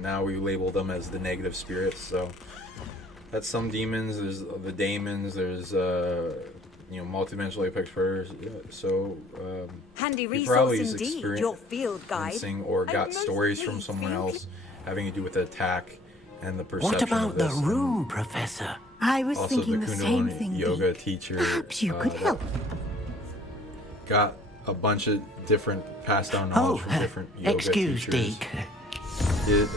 Now we label them as the negative spirits, so that's some demons. There's the daemons, there's multidimensional apex predators. So handy you resource probably indeed, your field guide. Or got stories from someone else having to do with the attack and the perception. What about of this, the room, Professor? I was also thinking the the Kundalini same thing. yoga teacher. Perhaps you could help. Got a bunch of different passed down knowledge from different yoga excuse teachers. Deke.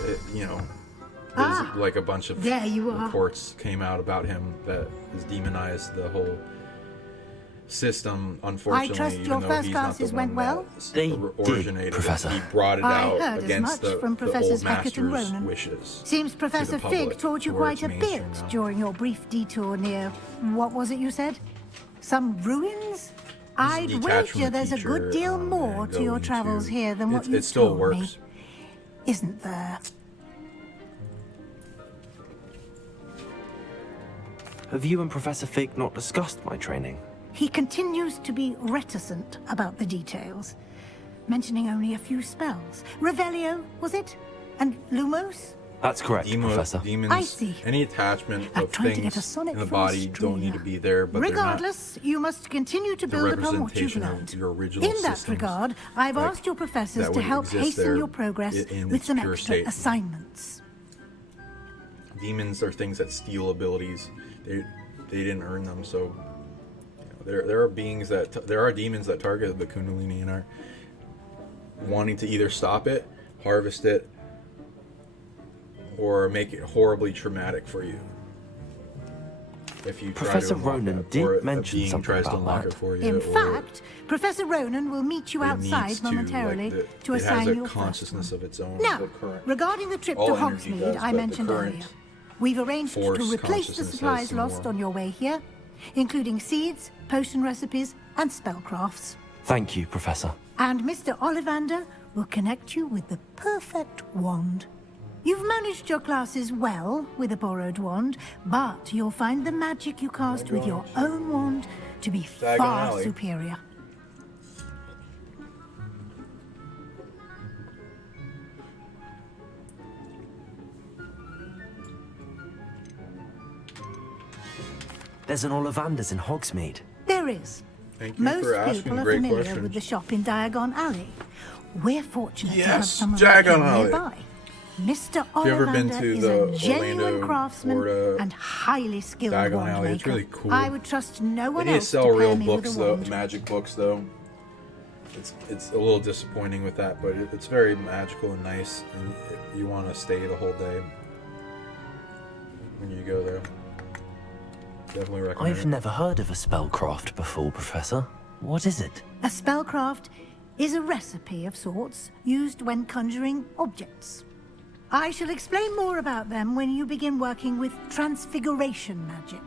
There's like a bunch of there you are. reports came out about him that has demonized the whole system. Unfortunately, I trust even your though first he's not classes the went one well? that originated Professor. it, he brought it I out heard as against much the from Professors old Hackett and master's Ronan. wishes. Seems Professor public, Fig taught you where quite a it's bit mainstream now. during your brief detour near, what was it you said? Some ruins? I'd detached from wager the there's a good teacher, deal more and to your go travels into- here than what you it still told works. me. Isn't there? Have you and Professor Fig not discussed my training? He continues to be reticent about the details, mentioning only a few spells. Revelio, was it? And Lumos? That's correct, Professor. Demons, I see. any attachment I'm of trying to get a things sonnet in the from body don't need to be there, but Regardless, you must continue to they're not build the upon what you've representation learned. of your original In that systems, regard, I've like, asked your professors that to would help exist hasten there your progress in with its some pure extra state. assignments. Demons are things that steal abilities. They didn't earn them, so there are beings there are demons that target the Kundalini and are wanting to either stop it, harvest it, or make it horribly traumatic for you. if you try Professor to unlock Ronan it, did or a mention being something tries to about unlock that. it for you. In or fact, Professor Ronan will meet you it outside needs momentarily to, to it assign has a you a first consciousness of its own. Now, the current, regarding the trip all to energy Hogsmeade does, I but the mentioned current earlier, we've arranged to force replace the consciousness has supplies some lost more. on your way here, including seeds, potion recipes, and spellcrafts. Thank you, Professor. And Mr. Ollivander will connect you with the perfect wand. You've managed your classes well with a borrowed wand, but you'll find the magic you cast with your own wand to be far Diagonally. superior. There's an Ollivander's in Hogsmeade. There is. Thank you Most for asking people are great familiar questions. with the shop in Diagon Alley. We're fortunate to have Yes, someone Diagon like him Alley. nearby. Mr. Have you ever been Ollivander to is the a genuine Orlando, craftsman Florida and highly skilled Diagon wand Alley? maker. It's really cool. I would trust no They one need to else sell to real pair me with books a though, wand. magic books though. It's a little disappointing with that, but it's very magical and nice, and you want to stay the whole day when you go there. Definitely recommend I've it. never heard of a spellcraft before, Professor. What is it? A spellcraft is a recipe of sorts used when conjuring objects. I shall explain more about them when you begin working with transfiguration magic.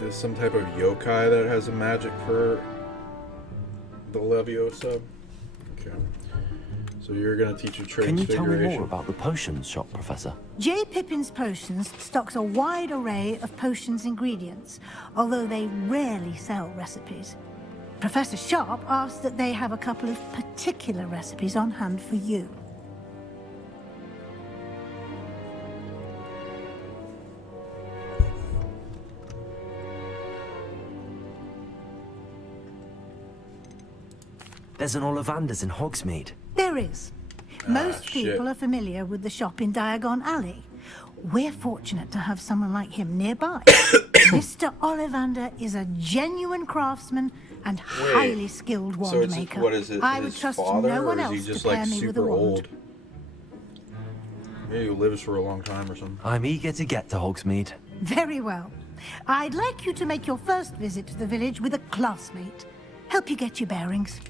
There's some type of yokai that has a magic for the Leviosa. Okay. So you're gonna teach a Can you tell me transfiguration. more about the potions shop, Professor? J. Pippin's Potions stocks a wide array of potions ingredients, although they rarely sell recipes. Professor Sharp asked that they have a couple of particular recipes on hand for you. There's an Ollivander's in Hogsmeade. There is. Most shit. people are familiar with the shop in Diagon Alley. We're fortunate to have someone like him nearby. Mr. Ollivander is a genuine craftsman and highly skilled wand So it's maker. what is it? I would His trust father, no one or is he else just to pair like me with a super wand. old? Maybe he lives for a long time or something. I'm eager to get to Hogsmeade. Very well. I'd like you to make your first visit to the village with a classmate. Help you get your bearings.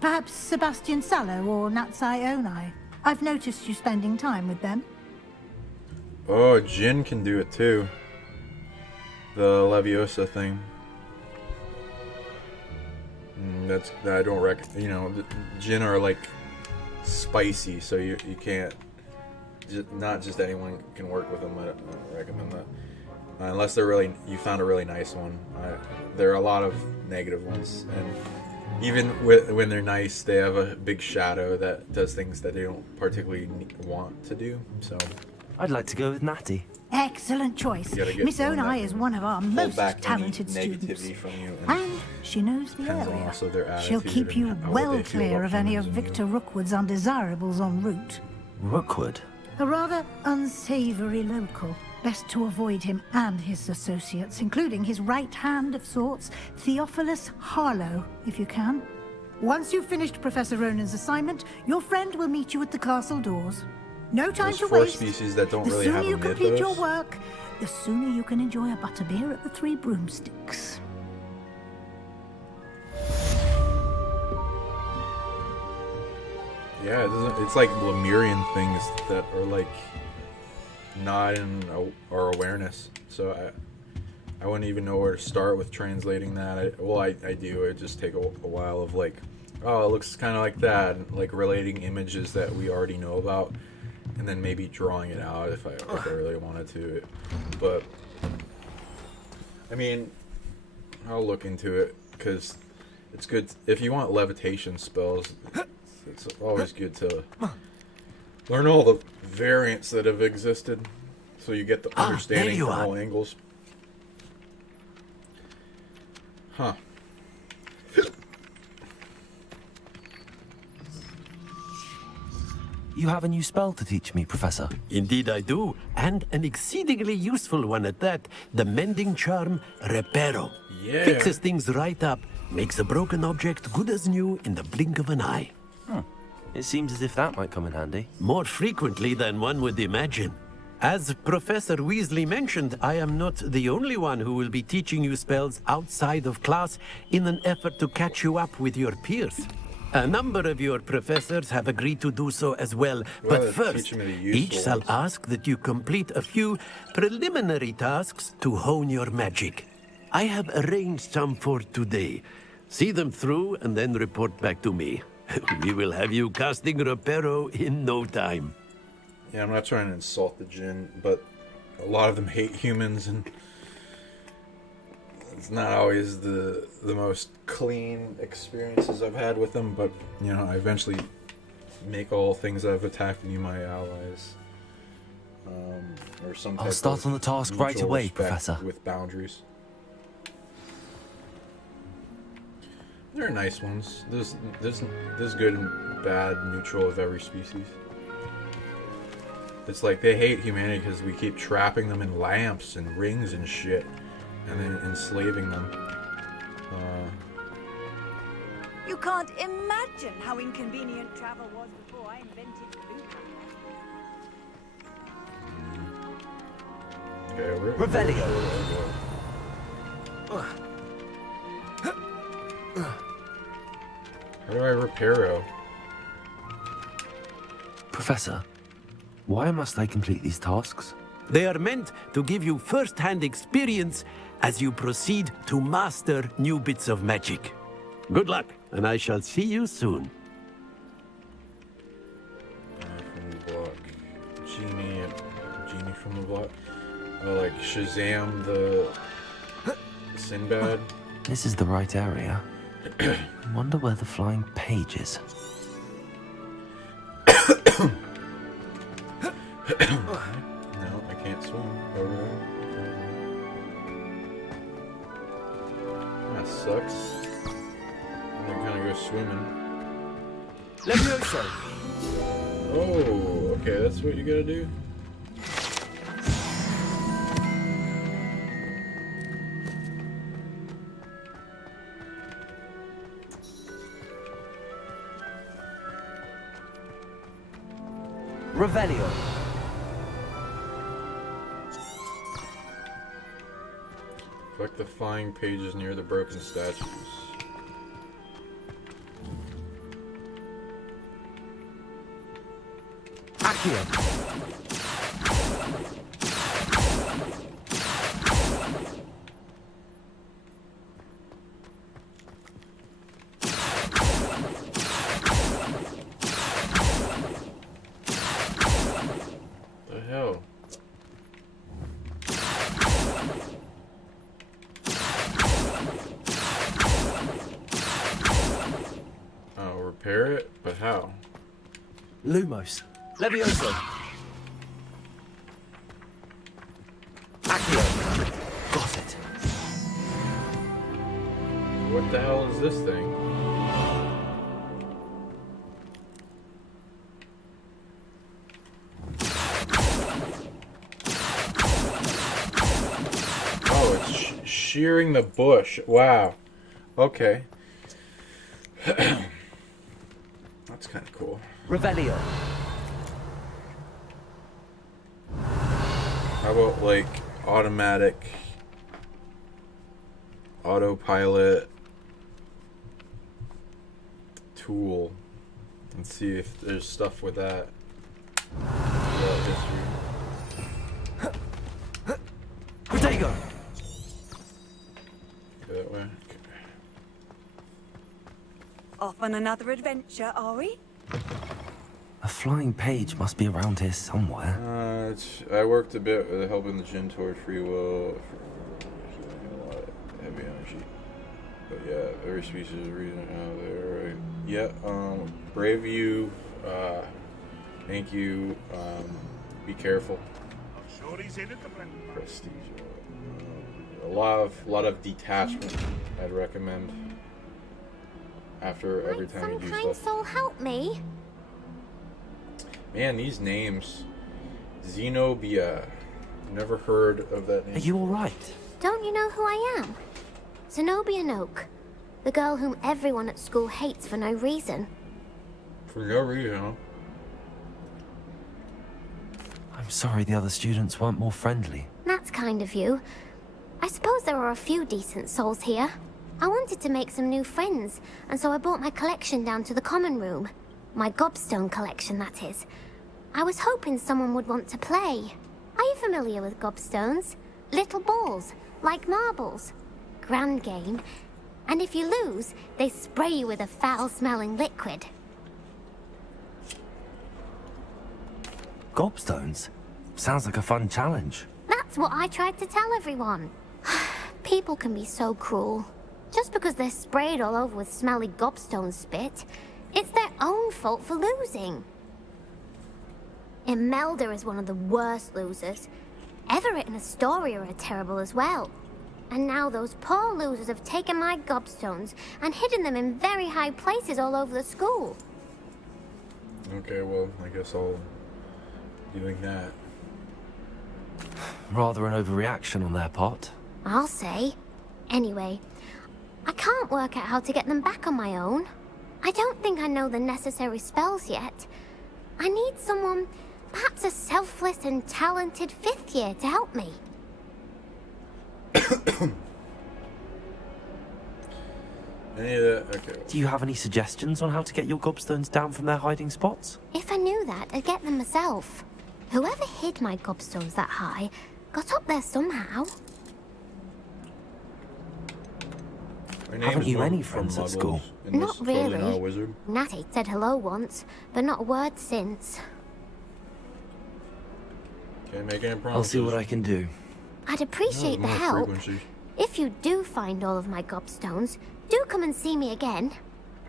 Perhaps Sebastian Sallow or Natsai Onai. I've noticed you spending time with them. Oh, Jin can do it too. The Leviosa thing. That's I don't you know, the Jin are like spicy, so you can't. Not just anyone can work with them. I don't recommend that unless they're really. You found a really nice one. There are a lot of negative ones, and even when they're nice, they have a big shadow that does things that they don't particularly want to do. So I'd like to go with Natty. Excellent choice. You gotta get Miss one Onai that is one of our hold most back any talented negativity students. from you, And she knows the depends on area. also their She'll attitude keep you and how well they feel clear about of any of humans and you. Victor Rookwood's undesirables en route. Rookwood? A rather unsavory local. Best to avoid him and his associates, including his right hand of sorts, Theophilus Harlow, if you can. Once you've finished Professor Ronan's assignment, your friend will meet you at the castle doors. No time There's to 4 waste. species that don't The really sooner have a you complete your mythos. work, the sooner you can enjoy a butterbeer at the Three Broomsticks. Yeah, it doesn't. It's like Lemurian things that are like not in our awareness. So I wouldn't even know where to start with translating that. I do. It just take a while of like, oh, it looks kind of like that, and like relating images that we already know about, and then maybe drawing it out if I really wanted to. But I mean, I'll look into it because it's good if you want levitation spells. It's always good to learn all the variants that have existed, so you get the understanding from all angles. Huh. You have a new spell to teach me, Professor. Indeed I do, and an exceedingly useful one at that. The mending charm, Reparo. Yeah. Fixes things right up, makes a broken object good as new in the blink of an eye. It seems as if that might come in handy. More frequently than one would imagine. As Professor Weasley mentioned, I am not the only one who will be teaching you spells outside of class in an effort to catch you up with your peers. A number of your professors have agreed to do so as well. But first, each shall ask that you complete a few preliminary tasks to hone your magic. I have arranged some for today. See them through and then report back to me. We will have you casting Reparo in no time. Yeah, I'm not trying to insult the Jinn, but a lot of them hate humans, and it's not always the most clean experiences I've had with them, but, you know, I eventually make all things that have attacked me my allies. Or some type I'll start of on the task right mutual away, respect Professor. With boundaries. They're nice ones. There's good and bad neutral of every species. It's like they hate humanity because we keep trapping them in lamps and rings and shit, and then enslaving them. You can't imagine how inconvenient travel was before I invented blue power. Okay, Revelio. How do I reparo? Professor, why must I complete these tasks? They are meant to give you first-hand experience as you proceed to master new bits of magic. Good luck, and I shall see you soon. From the block. Genie from the block. Like Shazam the Sinbad. This is the right area. I wonder where the flying page is. No, I can't swim. Over there. That sucks. I'm gonna go swimming. Levioso! Oh, okay, that's what you gotta do? Revelio. Collect the flying pages near the broken statues. Accio! The hell? Oh, repair it? But how? Lumos. Levioso. Accio. Got it. What the hell is this thing? Oh, it's shearing the bush. Wow. Okay. That's kind of cool. Revelio. How about like automatic autopilot tool? Let's see if there's stuff with that. Protego. That way. Off on another adventure, are we? A flying page must be around here somewhere. I worked a bit with helping the Jinn toward free will. A lot of heavy energy. But yeah, every species is reason out there, right? Yeah, brave you, thank you, be careful. Prestige. A lot of detachment, I'd recommend. After every time you do Some kind stuff. soul help me. Man, these names. Zenobia. Never heard of that name. Are you alright? Don't you know who I am? Zenobia Noak. The girl whom everyone at school hates for no reason. For no reason. I'm sorry the other students weren't more friendly. That's kind of you. I suppose there are a few decent souls here. I wanted to make some new friends, and so I brought my collection down to the common room. My gobstone collection, that is. I was hoping someone would want to play. Are you familiar with gobstones? Little balls, like marbles. Grand game. And if you lose, they spray you with a foul-smelling liquid. Gobstones? Sounds like a fun challenge. That's what I tried to tell everyone. People can be so cruel. Just because they're sprayed all over with smelly gobstone spit, it's their own fault for losing. Imelda is one of the worst losers. Everett and Astoria are terrible as well. And now those poor losers have taken my gobstones and hidden them in very high places all over the school. Okay, well, I guess I'll be doing that. Rather an overreaction on their part. I'll say. Anyway, I can't work out how to get them back on my own. I don't think I know the necessary spells yet. I need someone, perhaps a selfless and talented 5th year to help me. Any of that? Okay. Do you have any suggestions on how to get your gobstones down from their hiding spots? If I knew that, I'd get them myself. Whoever hid my gobstones that high got up there somehow. Haven't you any friends at school? Not really. Natty said hello once, but not a word since. Can't make any promises. I'll see what I can do. I'd appreciate the help. If you do find all of my gobstones, do come and see me again.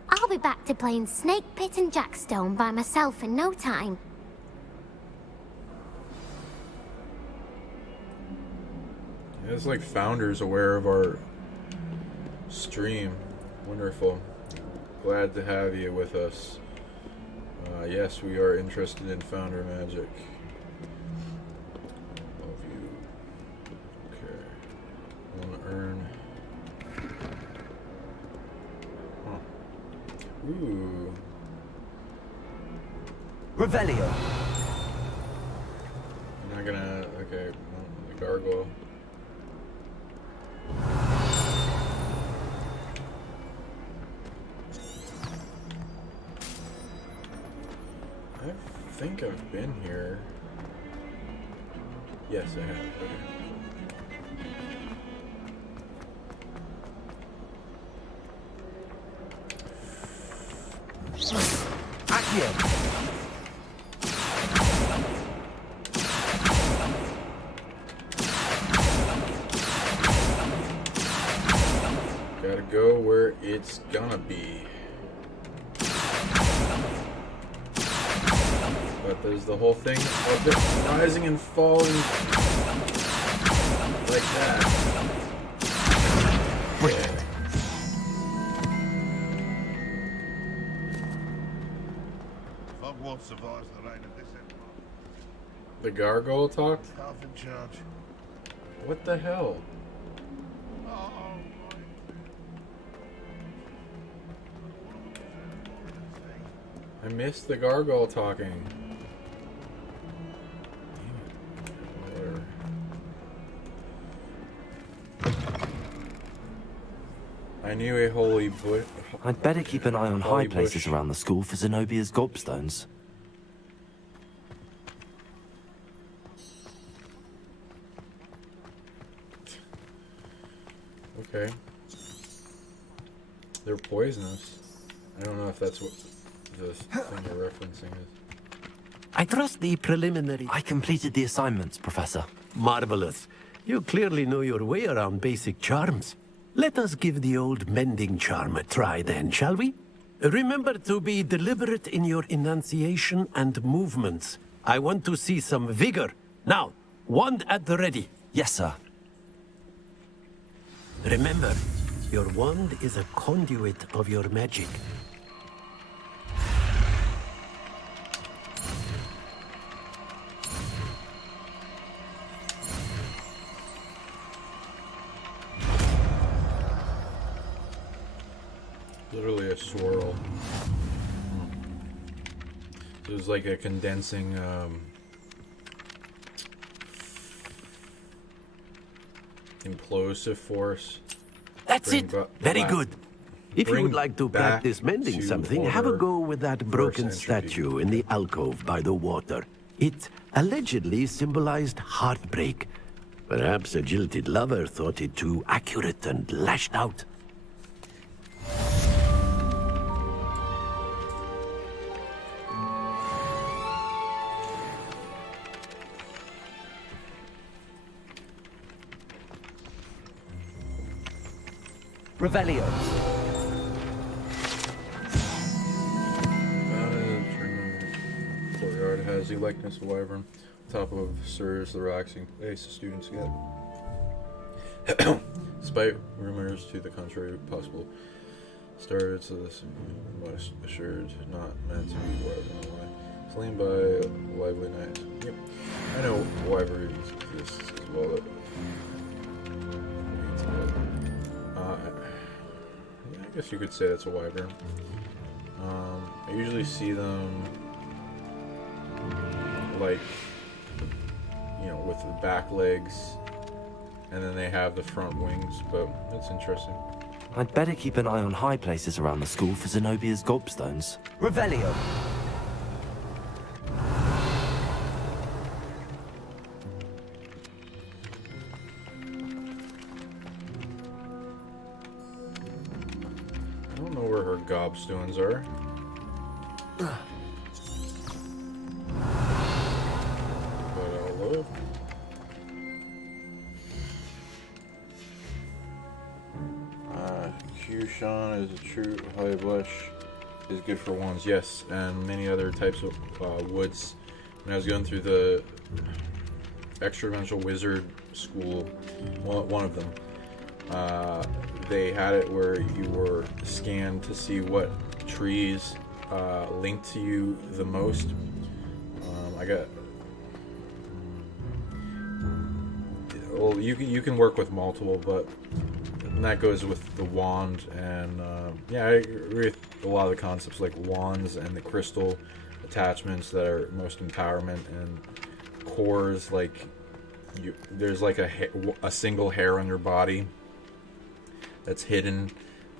I'll be back to playing Snake Pit and Jackstone by myself in no time. Yeah, it's like Founder's aware of our stream. Wonderful. Glad to have you with us. Yes, we are interested in Founder magic. Love you. Okay. I want to earn. Huh. Ooh. Revelio. I'm not gonna. Okay. No, the gargoyle. I think I've been here. Yes, I have. Okay. Accio. Gotta go where it's gonna be. But there's the whole thing of it rising and falling like that. Hogwarts survives the reign of this empire. The gargoyle talked? Half in charge. What the hell? I missed the gargoyle talking. I knew a holy bush. I'd better keep an eye on high places around the school for Zenobia's gobstones. Okay. They're poisonous. I don't know if that's what this thing you're referencing is. I trust the preliminary... I completed the assignments, Professor. Marvelous. You clearly know your way around basic charms. Let us give the old mending charm a try then, shall we? Remember to be deliberate in your enunciation and movements. I want to see some vigor. Now, wand at the ready. Yes, sir. Remember, your wand is a conduit of your magic. Literally a swirl. there's like a condensing implosive force. That's it. Very good. If you would like to practice mending something, have a go with that broken statue in the alcove by the water. It allegedly symbolized heartbreak. Perhaps a jilted lover thought it too accurate and lashed out. Revelio. Courtyard has the likeness of Wyvern. Top of Sirs the Roxy. Ace the students together. Despite rumors to the contrary, possible started so this most assured not meant to be Wyvern. Slain by lively knights. Yep. I know Wyvern exists as well. Yeah, I guess you could say that's a Wyvern. I usually see them like, you know, with the back legs, and then they have the front wings, but that's interesting. I'd better keep an eye on high places around the school for Zenobia's gobstones. Revelio. I don't know where her gobstones are. Q-Shan is a true high blush, is good for wands, yes, and many other types of woods. When I was going through the extra-dimensional wizard school, one of them, they had it where you were scanned to see what trees linked to you the most. Well, you can work with multiple, but and that goes with the wand, and yeah, I agree with a lot of the concepts like wands and the crystal attachments that are most empowerment, and cores like there's like a single hair on your body that's hidden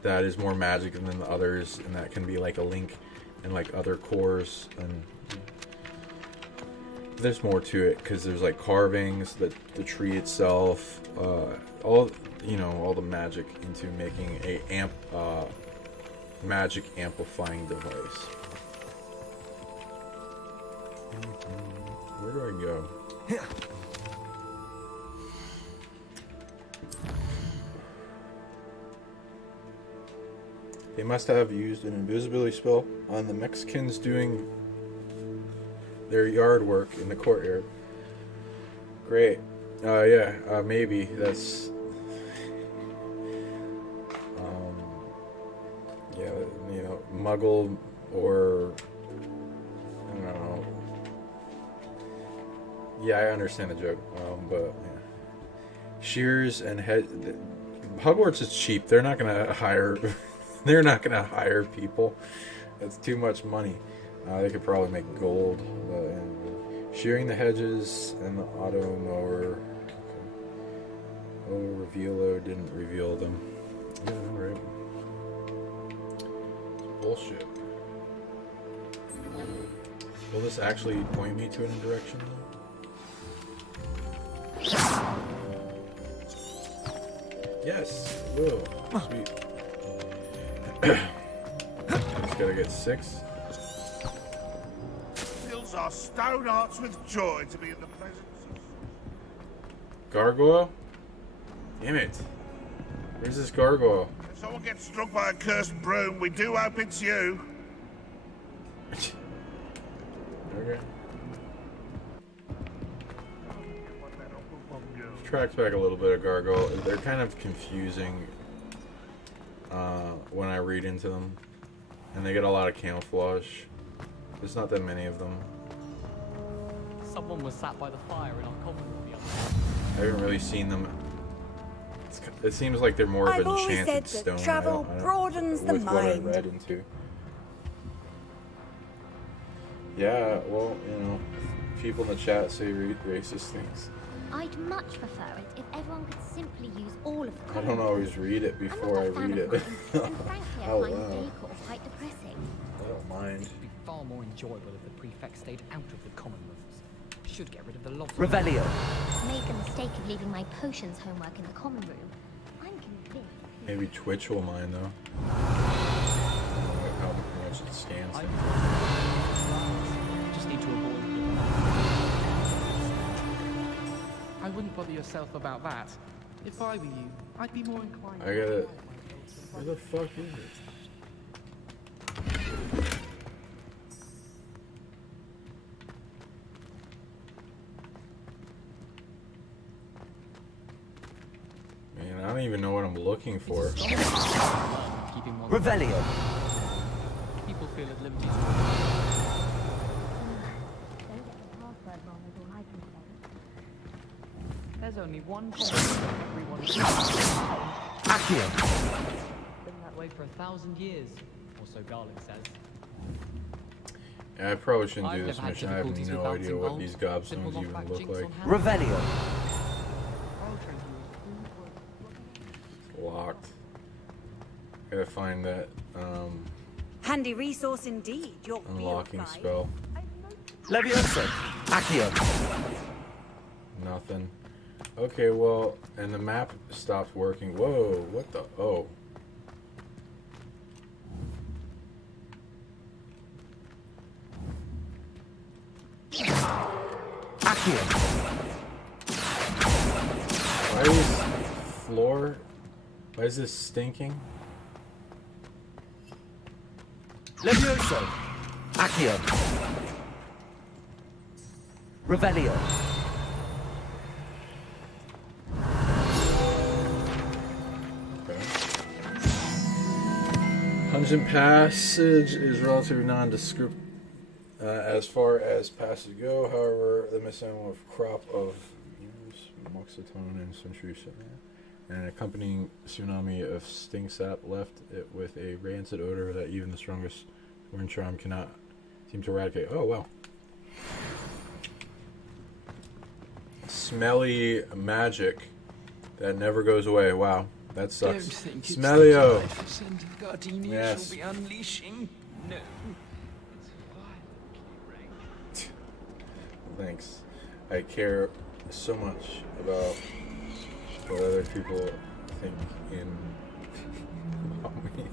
that is more magic than the others, and that can be like a link and like other cores, and there's more to it because there's like carvings, the tree itself, all the magic into making a magic amplifying device. Where do I go? They must have used an invisibility spell on the Mexicans doing their yard work in the courtyard. Great. Yeah, maybe that's yeah, you know, Muggle or I don't know. Yeah, I understand the joke, but yeah. Shears and head. Hogwarts is cheap. They're not gonna hire. They're not gonna hire people. That's too much money. They could probably make gold. Shearing the hedges and the auto mower. Oh, Revealo didn't reveal them. Yeah, alright. Bullshit. Will this actually point me to a direction though? Yes, it will. Sweet. Just gotta get 6. Fills our stone hearts with joy to be in the presence of Gargoyle? Damn it. Where's this gargoyle? If someone gets struck by a cursed broom, we do hope it's you. Okay. Tracks back a little bit of gargoyle. They're kind of confusing when I read into them, and they get a lot of camouflage. There's not that many of them. Someone was sat by the fire in our common room the other day. I haven't really seen them. It seems like they're more of I've always enchanted said stone. that travel broadens the with what I mind. read into. Yeah, well, you know, people in the chat say racist things. I'd much prefer it if everyone could simply use all of the I don't always read it before I read it. and frankly, I Oh, find wow. decor quite depressing. I don't mind. It'd be far more enjoyable if the prefect stayed out of the common rooms. Should get rid of the lot. Revelio. Made the mistake of leaving my potions homework in the common room. I'm convinced. Maybe Twitch will mind though. I don't know how much it scans. Just need to avoid. I wouldn't bother yourself about that. If I were you, I'd be more inclined. I gotta. Where the fuck is it? Man, I don't even know what I'm looking for. Revelio. People feel at liberty to. Don't get the password wrong is all I can say. There's only one comment for everyone. Accio. Been that way for 1,000 years, or so Garlic says. Yeah, I probably shouldn't do I've this never had mission. I have difficulties no with idea bouncing what balls. these Simple gobstones knockback even look jinx like. on hand. Revelio. Locked. Gotta find that Handy resource indeed. Your unlocking field guide. spell. Levioso. Accio. Nothing. Okay, well, and the map stopped working. Whoa, what the? Oh. Accio. Why is this floor? Why is this stinking? Levioso. Accio. Revelio. Dungeon passage is relatively nondescript as far as passages go. However, the missing of crop of moxitone and century and an accompanying tsunami of stink sap left it with a rancid odor that even the strongest wind charm cannot seem to eradicate. Oh wow. Smelly magic that never goes away. Wow, that sucks. Smellio. Yes. Will be unleashing. No. Thanks. I care so much about what other people think about me.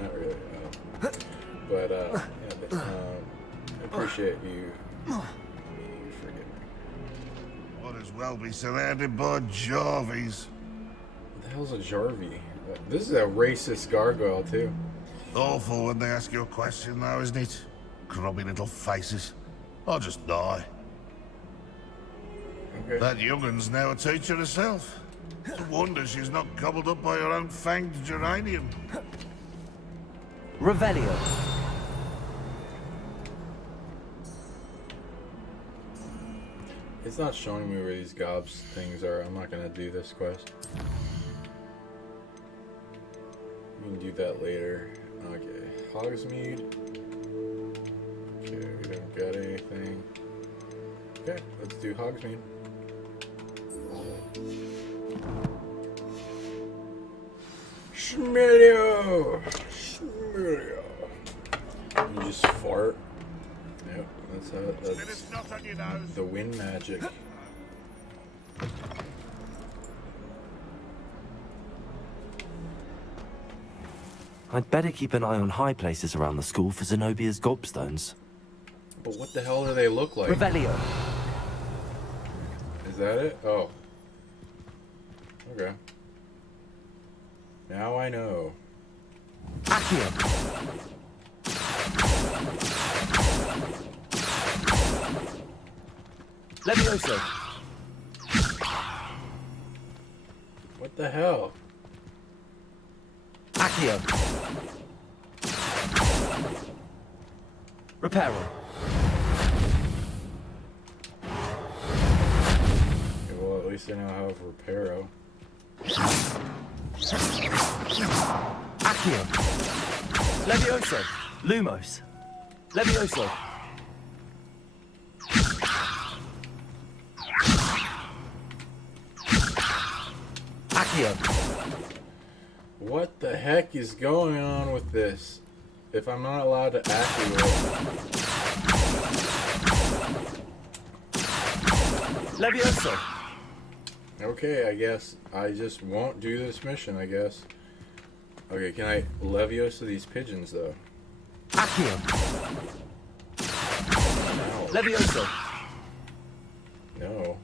Not really. But yeah, I appreciate you forgiving me. Might as well be surrounded by Jarvies. What the hell's a Jarvie? This is a racist gargoyle too. Awful when they ask you a question though, isn't it? Grubby little faces. I'll just die. Okay. That youngun's now a teacher herself. It's a wonder she's not gobbled up by her own fanged geranium. Revelio. It's not showing me where these gobs things are. I'm not gonna do this quest. We can do that later. Okay, Hogsmeade. Okay, we don't got anything. Okay, let's do Hogsmeade. Schmilio! Schmilio! You just fart. Yep, that's how that's the wind magic. I'd better keep an eye on high places around the school for Zenobia's gobstones. But what the hell do they look like? Revelio. Is that it? Oh. Okay. Now I know. Accio. Levioso. What the hell? Accio. Reparo. Okay, well, at least I now have Reparo. Accio. Levioso. Lumos. Levioso. Accio. What the heck is going on with this? If I'm not allowed to activate. Levioso. Okay, I guess I just won't do this mission, I guess. Okay, can I Leviosa these pigeons, though? Accio. No. Levioso. No.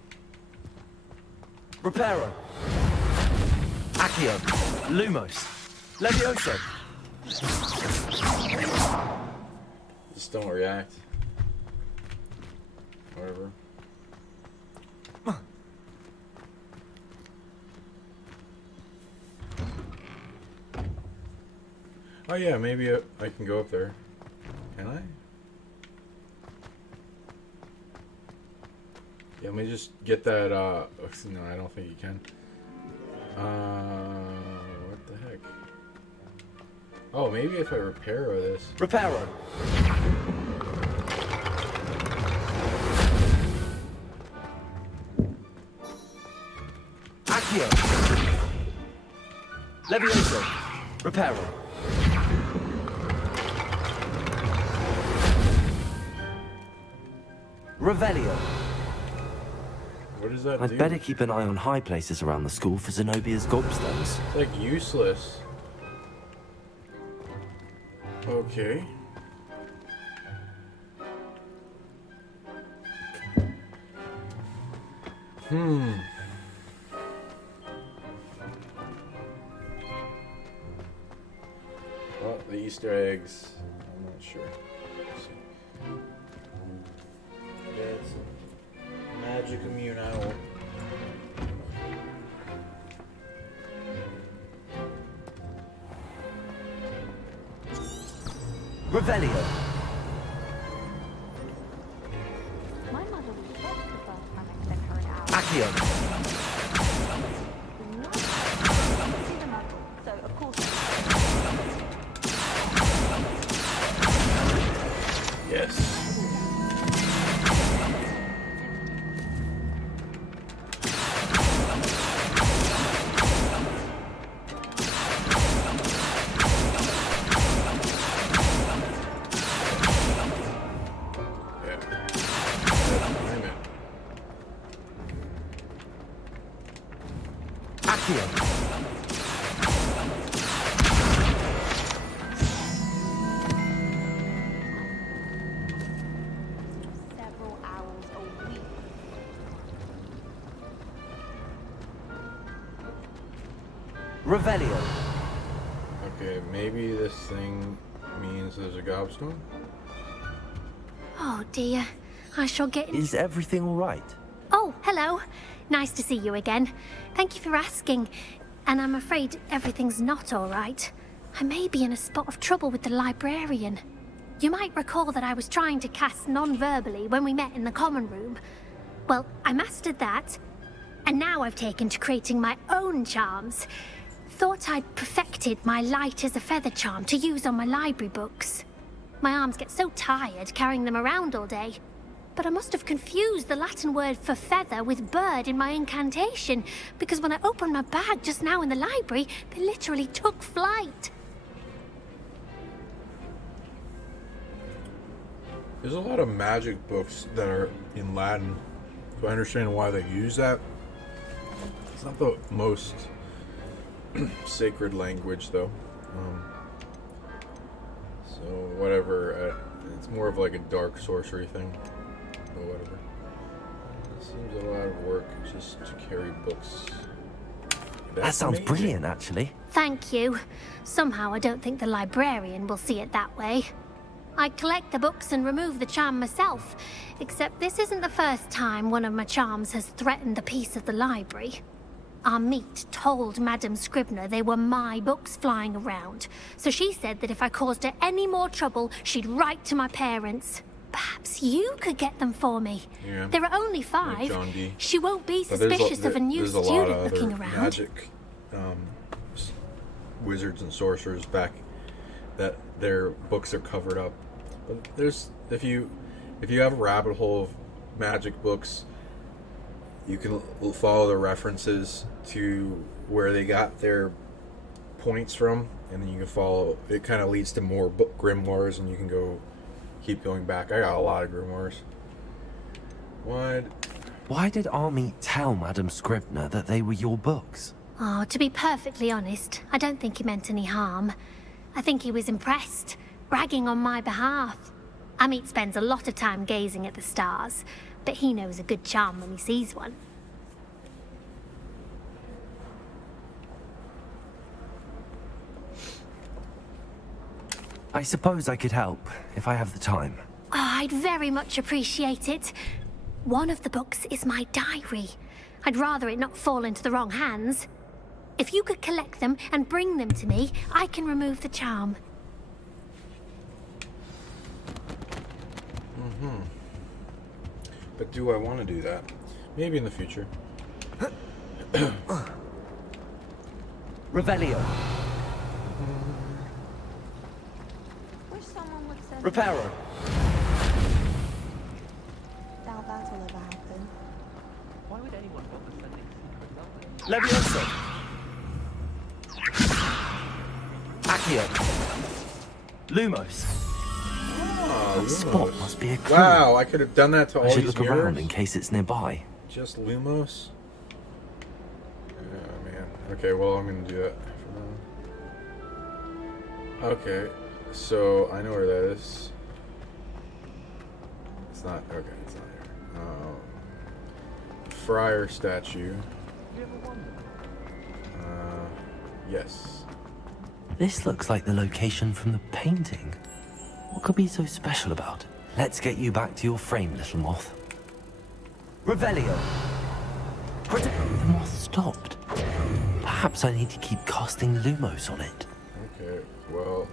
Reparo. Accio. Lumos. Levioso. Just don't react. Whatever. Oh yeah, maybe I can go up there. Can I? Yeah, let me just get that, no, I don't think you can. What the heck? Oh, maybe if I reparo this. Reparo. Accio. Levioso. Reparo. Revelio. What does that I'd do? better keep an eye on high places around the school for Zenobia's gobstones. It's like useless. Okay. Well, the Easter eggs. I'm not sure. Let's see. Yeah, it's a magic immune owl. Revelio. My mother was shocked the first time I sent her an hour. Accio. See the muggle, so of course. Yes. Several hours a week. Revelio. Okay, maybe this thing means there's a gobstone? Oh dear, I shall get in. Is everything all right? Oh, hello. Nice to see you again. Thank you for asking. And I'm afraid everything's not all right. I may be in a spot of trouble with the librarian. You might recall that I was trying to cast non-verbally when we met in the common room. Well, I mastered that, and now I've taken to creating my own charms. Thought I'd perfected my light as a feather charm to use on my library books. My arms get so tired carrying them around all day. But I must have confused the Latin word for feather with bird in my incantation, because when I opened my bag just now in the library, they literally took flight. There's a lot of magic books that are in Latin, so I understand why they use that. It's not the most sacred language, though. So whatever, it's more of like a dark sorcery thing. Or whatever. It seems a lot of work just to carry books. That sounds brilliant, actually. Thank you. Somehow I don't think the librarian will see it that way. I collect the books and remove the charm myself, except this isn't the first time one of my charms has threatened the peace of the library. Our meet told Madame Scribner they were my books flying around, so she said that if I caused her any more trouble, she'd write to my parents. Perhaps you could get them for me. Yeah. There are only 5. Like John D. She won't be But suspicious of a new there's a lot student of looking other around. magic wizards and sorcerers back that their books are covered up. But there's if you have a rabbit hole of magic books, you can follow the references to where they got their points from, and then you can follow. It kind of leads to more grimoires, and you can keep going back. I got a lot of grimoires. Why did Army tell Madam Scribner that they were your books? Oh, to be perfectly honest, I don't think he meant any harm. I think he was impressed, bragging on my behalf. Amit spends a lot of time gazing at the stars, but he knows a good charm when he sees one. I suppose I could help, if I have the time. Oh, I'd very much appreciate it. One of the books is my diary. I'd rather it not fall into the wrong hands. If you could collect them and bring them to me, I can remove the charm. But do I want to do that? Maybe in the future. Revelio. Wish someone would send Reparo. Doubt that will ever happen. Why would anyone bother sending secret Levioso. Accio. Lumos. Oh, That spot must be a clue. Wow, I could have done that to all I should these look around mirrors. in case it's nearby. Just Lumos? Oh, man. Okay, well, I'm going to do that for now. Okay, so I know where that is. It's not... Okay, it's not here. Friar statue. Yes. This looks like the location from the painting. What could be so special about it? Let's get you back to your frame, little moth. Revelio. The moth stopped. Perhaps I need to keep casting Lumos on it. Okay, well...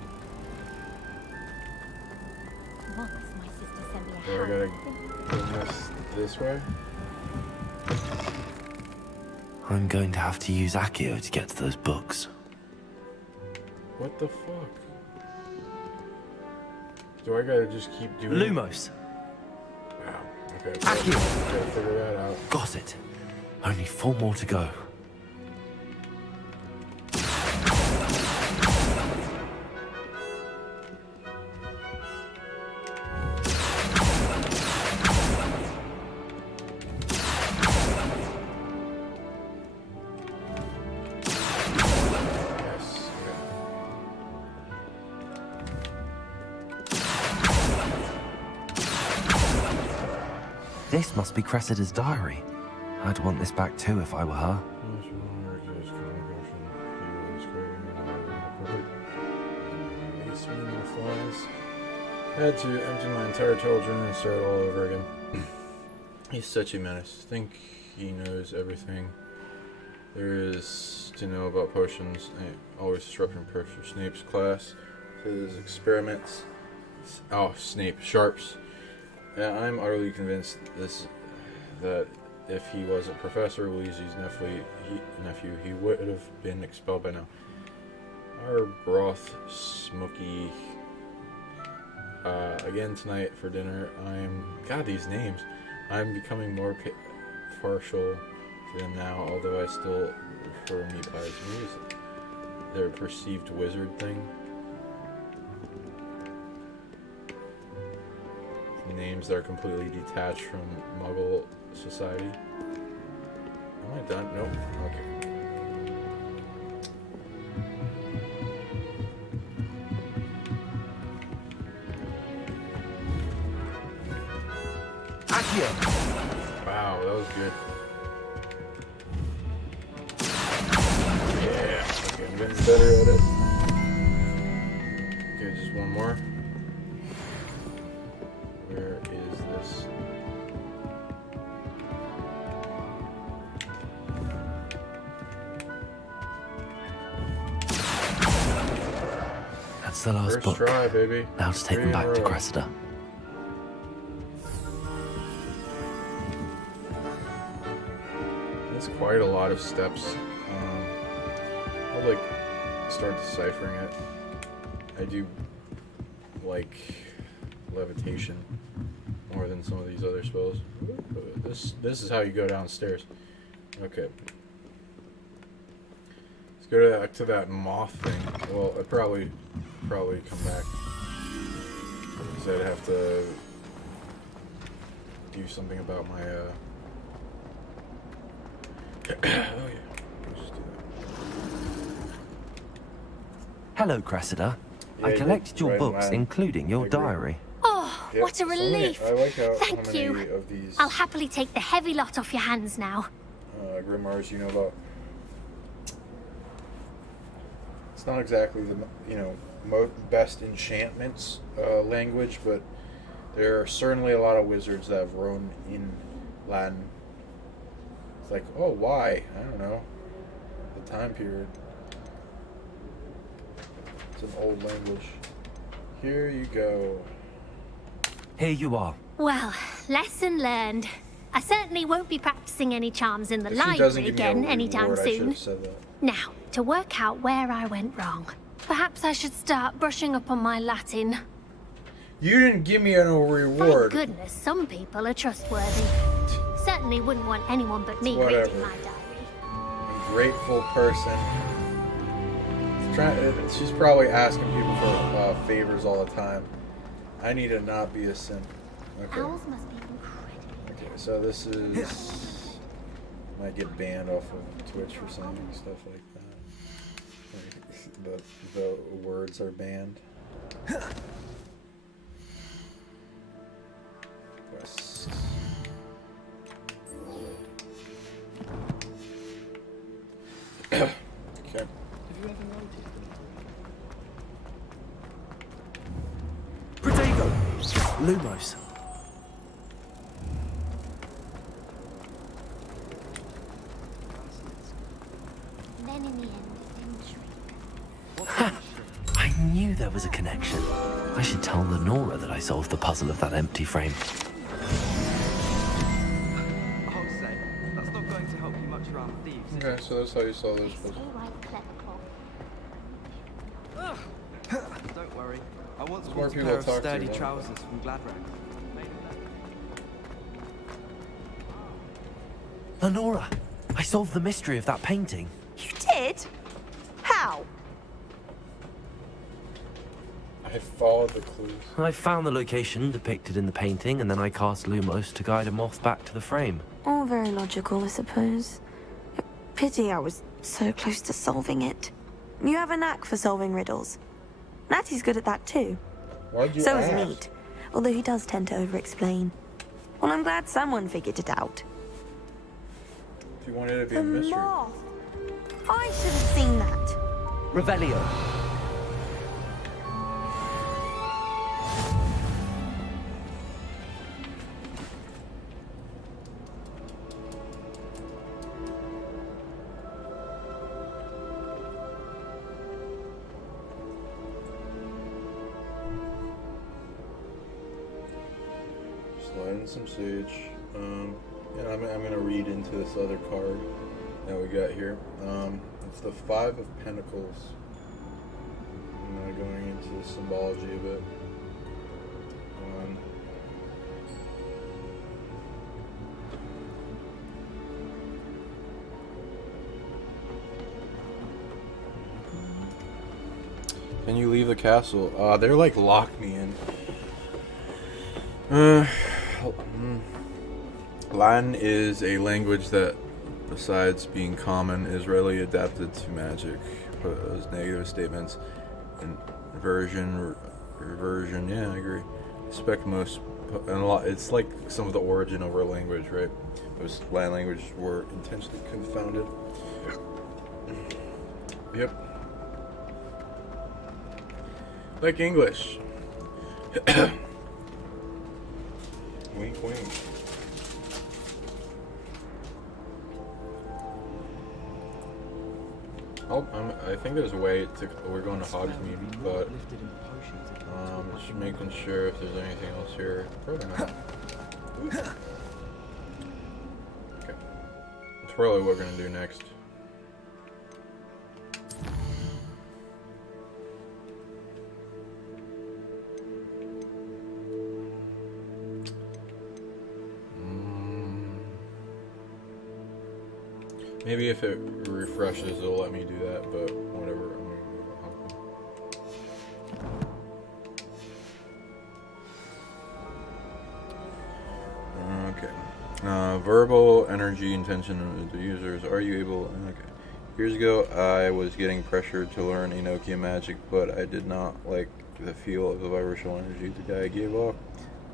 Once my sister sent me a So I gotta bring this way? I'm going to have to use Accio to get to those books. What the fuck? Do I gotta just keep doing Lumos. Wow. Okay. Accio. Gotta figure that out. Got it. Only 4 more to go. This must be Cressida's diary. I'd want this back too if I were her. I had to empty my entire children and start all over again. He's such a menace. Think he knows everything there is to know about potions. Always disrupting Professor Snape's class. His experiments. Oh, Snape. Sharps. I'm utterly convinced that if he was a Professor Weasley's nephew, he would have been expelled by now. Our broth, smoky. Again tonight for dinner. God, these names. I'm becoming more partial to them now, although I still prefer meat pies. Maybe it's their perceived wizard thing. Names that are completely detached from Muggle society. Am I done? Nope. Okay. Accio. Wow, that was good. Yeah. Okay, I'm getting better at it. Okay, just one more. Where is this? That's the last First book. try, baby. Now to take them back to Cressida. That's quite a lot of steps. I'll like start deciphering it. I do like levitation more than some of these other spells. This is how you go downstairs. Okay. go back to that moth thing. Well, I'd probably come back. Because I'd have to do something about my, oh yeah. Let's just do that. Hello, Cressida. Yeah, I collected your right, books, man. including your diary. Oh, Yep, what a relief. I like how Thank many you. of these I'll happily take the heavy lot off your hands now. grimoires you know about. It's not exactly the best enchantments language, but there are certainly a lot of wizards that have written in Latin. It's like, oh, why? I don't know. The time period. It's an old language. Here you go. Here you are. Well, lesson learned. I certainly won't be practicing any charms in the If she doesn't library give me again a anytime reward, I should soon. have said that. Now, to work out where I went wrong. Perhaps I should start brushing up on my Latin. You didn't give me no Thank reward. goodness some people are trustworthy. Certainly wouldn't want anyone but me Whatever. reading my diary. Ungrateful person. She's probably asking people for favors all the time. I need to not be a simp. Okay. Owls must be incredible. Okay, so this is... might get banned off of Twitch for saying stuff like that. Like, the words are banned. Quests. Okay. Have you ever noticed? Protego! Lumos. Then in the end, I knew there was a connection. I should tell Lenora that I solved the puzzle of that empty frame. I'll say, that's not going to help you much around thieves. Okay, so that's how you solve this puzzle. Don't worry. I once There's more bought a people pair to of talk to, sturdy won't trousers from Gladrags. Lenora, I solved the mystery of that painting. You did? How? I followed the clues. I found the location depicted in the painting, and then I cast Lumos to guide a moth back to the frame. All very logical, I suppose. Pity I was so close to solving it. You have a knack for solving riddles. Natty's good at that too. Why'd you So ask? is Neat, although he does tend to over-explain. Well, I'm glad someone figured it out. If you wanted it to be The a mystery. moth! I should have seen that. Revelio. Slide in some sage. And I'm gonna read into this other card that we got here. It's the Five of Pentacles. I'm going into the symbology of it. Can you leave the castle? They're like locked me in. Latin is a language that, besides being common, is readily adapted to magic. Those negative statements, inversion, reversion. Yeah, I agree. I expect most, and a lot. It's like some of the origin of our language, right? Most Latin languages were intentionally confounded. Yep. Like English. Wink, wink. Oh, I think there's a way to. We're going to Hogsmeade, but just making sure if there's anything else here. Probably not. Okay, that's probably what we're gonna do next. Maybe if it refreshes, it'll let me do that, but whatever. I'm gonna go hungry. Okay. Verbal energy intention of the users. Are you able? Okay. Years ago, I was getting pressured to learn Enochian magic, but I did not like the feel of the vibrational energy the guy gave off,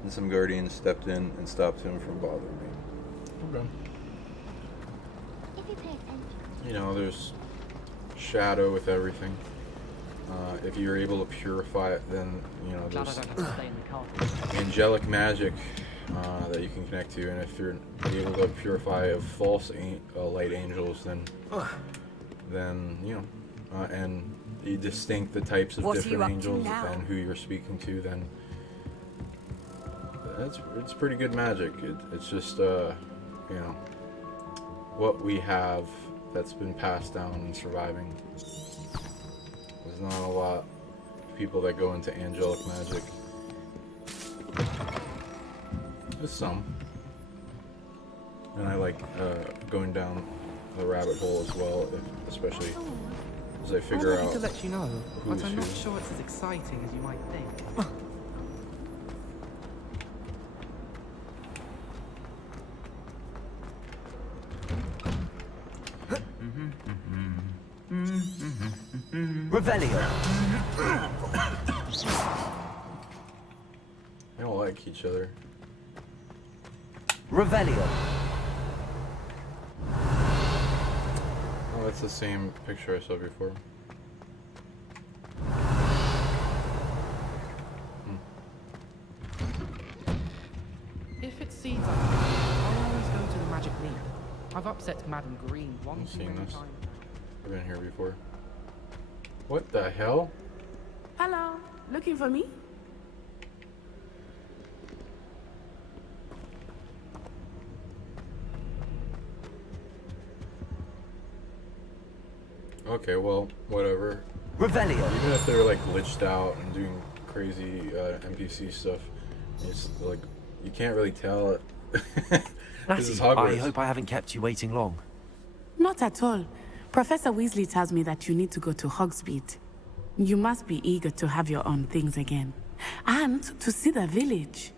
and some guardians stepped in and stopped him from bothering me. Okay. You know, there's shadow with everything. If you're able to purify it, then, you know, there's angelic magic that you can connect to, and if you're able to purify of false light angels, then you know, and you distinct the types of different angels and who you're speaking to, then it's pretty good magic. It's just you know, what we have that's been passed down and surviving. There's not a lot of people that go into angelic magic. There's some, and I like going down the rabbit hole as well, especially as I figure out. I'm happy to let you know, but I'm not who. sure it's as exciting as you might think. Revelio. They don't like each other. Revelio. Oh, that's the same picture I saw before. If it seems like I'll always go to the Magic League. I've upset Madam Green one too many times. I've been here before. What the hell? Hello, looking for me? Okay, well, whatever. Revelio. Even if they're like glitched out and doing crazy NPC stuff, it's like you can't really tell it. This is Natty, Hogwarts. I hope I haven't kept you waiting long. Not at all. Professor Weasley tells me that you need to go to Hogsmeade. You must be eager to have your own things again. And to see the village.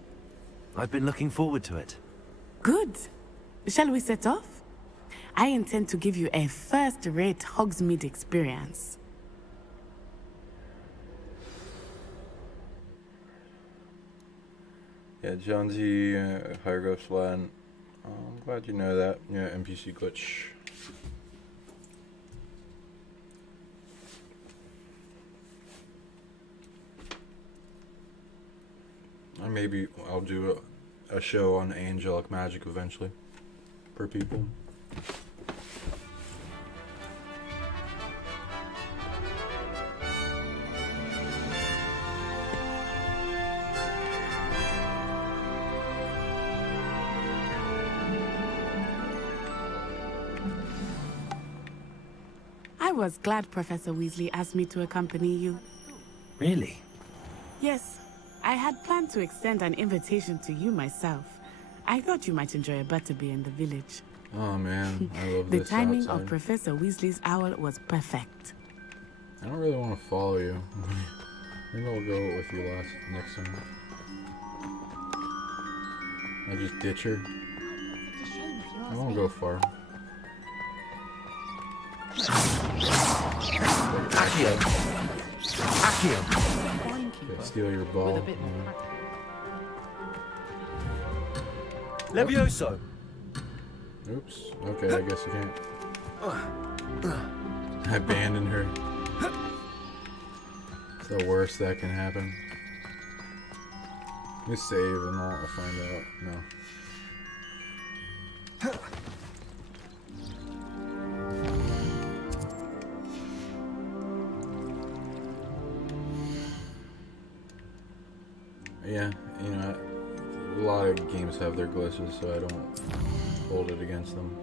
I've been looking forward to it. Good. Shall we set off? I intend to give you a first-rate Hogsmeade experience. Yeah, John Z, Hieroglyphs Latin. I'm glad you know that. Yeah, NPC glitch. Or maybe I'll do a show on angelic magic eventually, for people. I was glad Professor Weasley asked me to accompany you. Really? Yes, I had planned to extend an invitation to you myself. I thought you might enjoy a butterbeer in the village. Oh man, I love The this timing outside. of Professor Weasley's owl was perfect. I don't really want to follow you. Maybe I'll go with you next time. I just ditch her. I won't go far. Accio. Accio. Yeah, steal your ball. Levioso. Oops. Okay, I guess you can't. I abandoned her. It's the worst that can happen. Let me save and I'll find out. No. Yeah, you know, a lot of games have their glitches, so I don't hold it against them.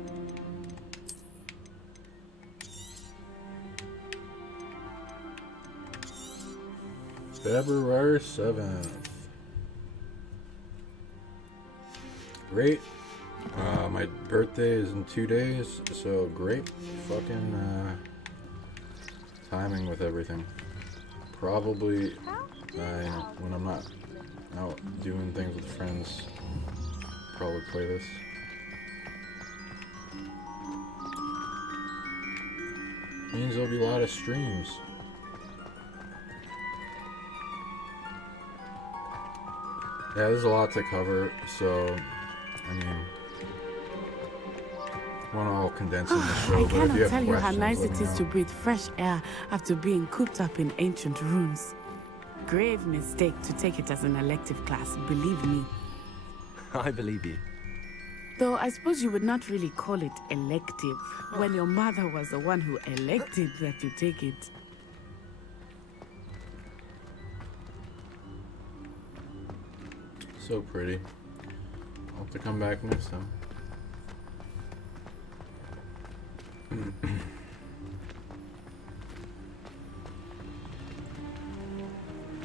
February 7th. Great My birthday is in 2 days, so great fucking timing with everything. Probably when I'm not out doing things with friends, probably play this. Means there'll be a lot of streams. Yeah, there's a lot to cover, so I mean, I want to all condense in the show. I But if cannot you have tell you how questions, nice let it me is know. to breathe fresh air after being cooped up in ancient rooms. Grave mistake to take it as an elective class, believe me. I believe you. Though I suppose you would not really call it elective when your mother was the one who elected that you take it. So pretty. I'll have to come back next time.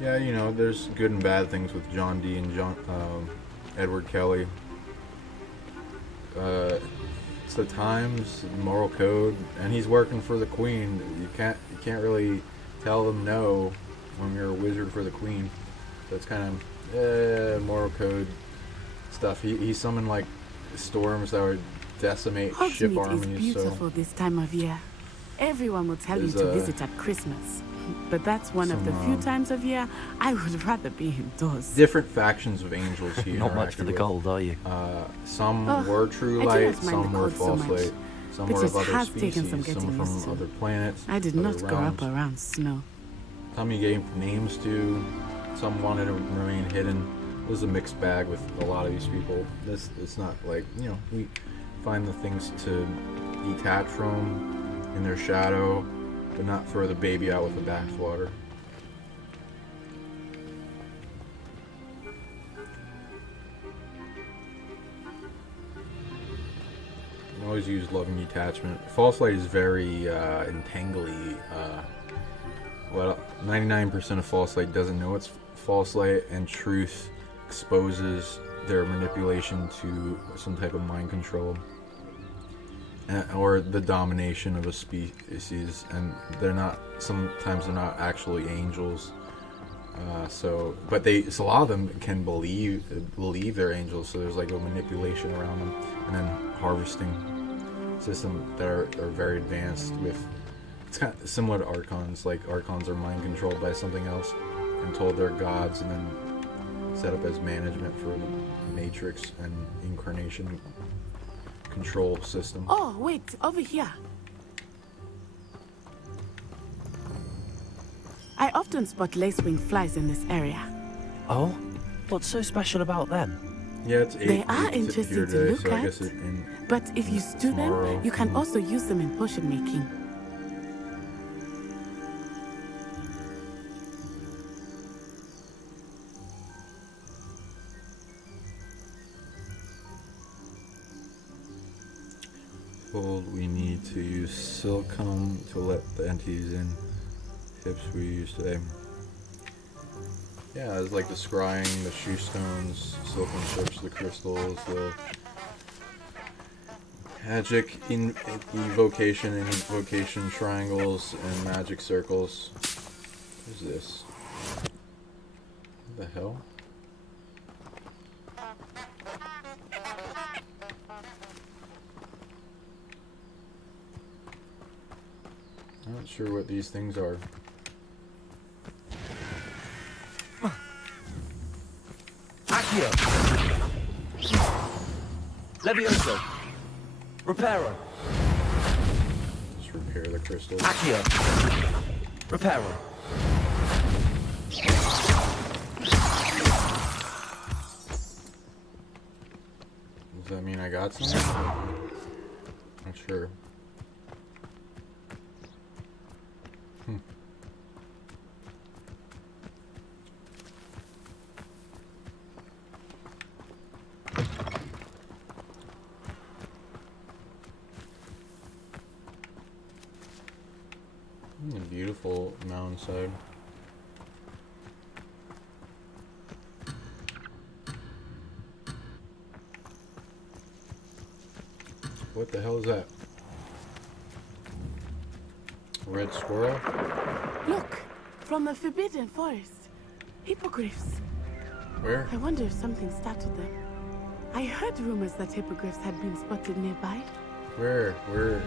Yeah, you know, there's good and bad things with John Dee and Edward Kelly. It's the times, moral code, and he's working for the Queen. You can't really tell them no when you're a wizard for the Queen. That's kind of moral code stuff. He summoned like storms that would decimate ship Hogsmeade armies. is beautiful this time of year. Everyone will tell you There's, to visit at Christmas. But that's one of the few times of year I would rather be indoors. Different factions of angels he Not much for the interacted gold, are you? with. Some Oh, were true I do light, not mind some the were cold so false much, light, some but were it of other has species, taken some some getting were used from to. other planets. I did other not grow up realms. around snow. Some he gave names to, some wanted to remain hidden. It was a mixed bag with a lot of these people. It's not like, you know, we find the things to detach from in their shadow, but not throw the baby out with the bathwater. I always use loving detachment. False light is very entangly. Well, 99% of false light doesn't know it's false light, and truth exposes their manipulation to some type of mind control or the domination of a species, and sometimes they're not actually angels. But so a lot of them can believe they're angels. So there's like a manipulation around them, and then harvesting system that are very advanced with. It's kind of similar to archons. Like archons are mind controlled by something else and told they're gods, and then set up as management for the matrix and incarnation control system. Oh, wait, over here. I often spot lacewing flies in this area. Oh? What's so special about them? Yeah, it's 8 They are weeks interesting here to today, look so I at, guess but if you stew tomorrow, them, you can also use them in potion making. told we need to use silicone to let the entities in. Tips we use today. Yeah, it's like the scrying, the shoe stones, silicone chips, the crystals, the magic evocation and invocation triangles and magic circles. What is this? What the hell? I'm not sure what these things are. Accio. Levioso. Reparo. Just repair the crystals. Accio. Reparo. Does that mean I got something? Not sure. A beautiful mountainside. What the hell is that? Red squirrel? Look, from the Forbidden Forest. Hippogriffs. Where? I wonder if something startled them. I heard rumors that hippogriffs had been spotted nearby. Where? What are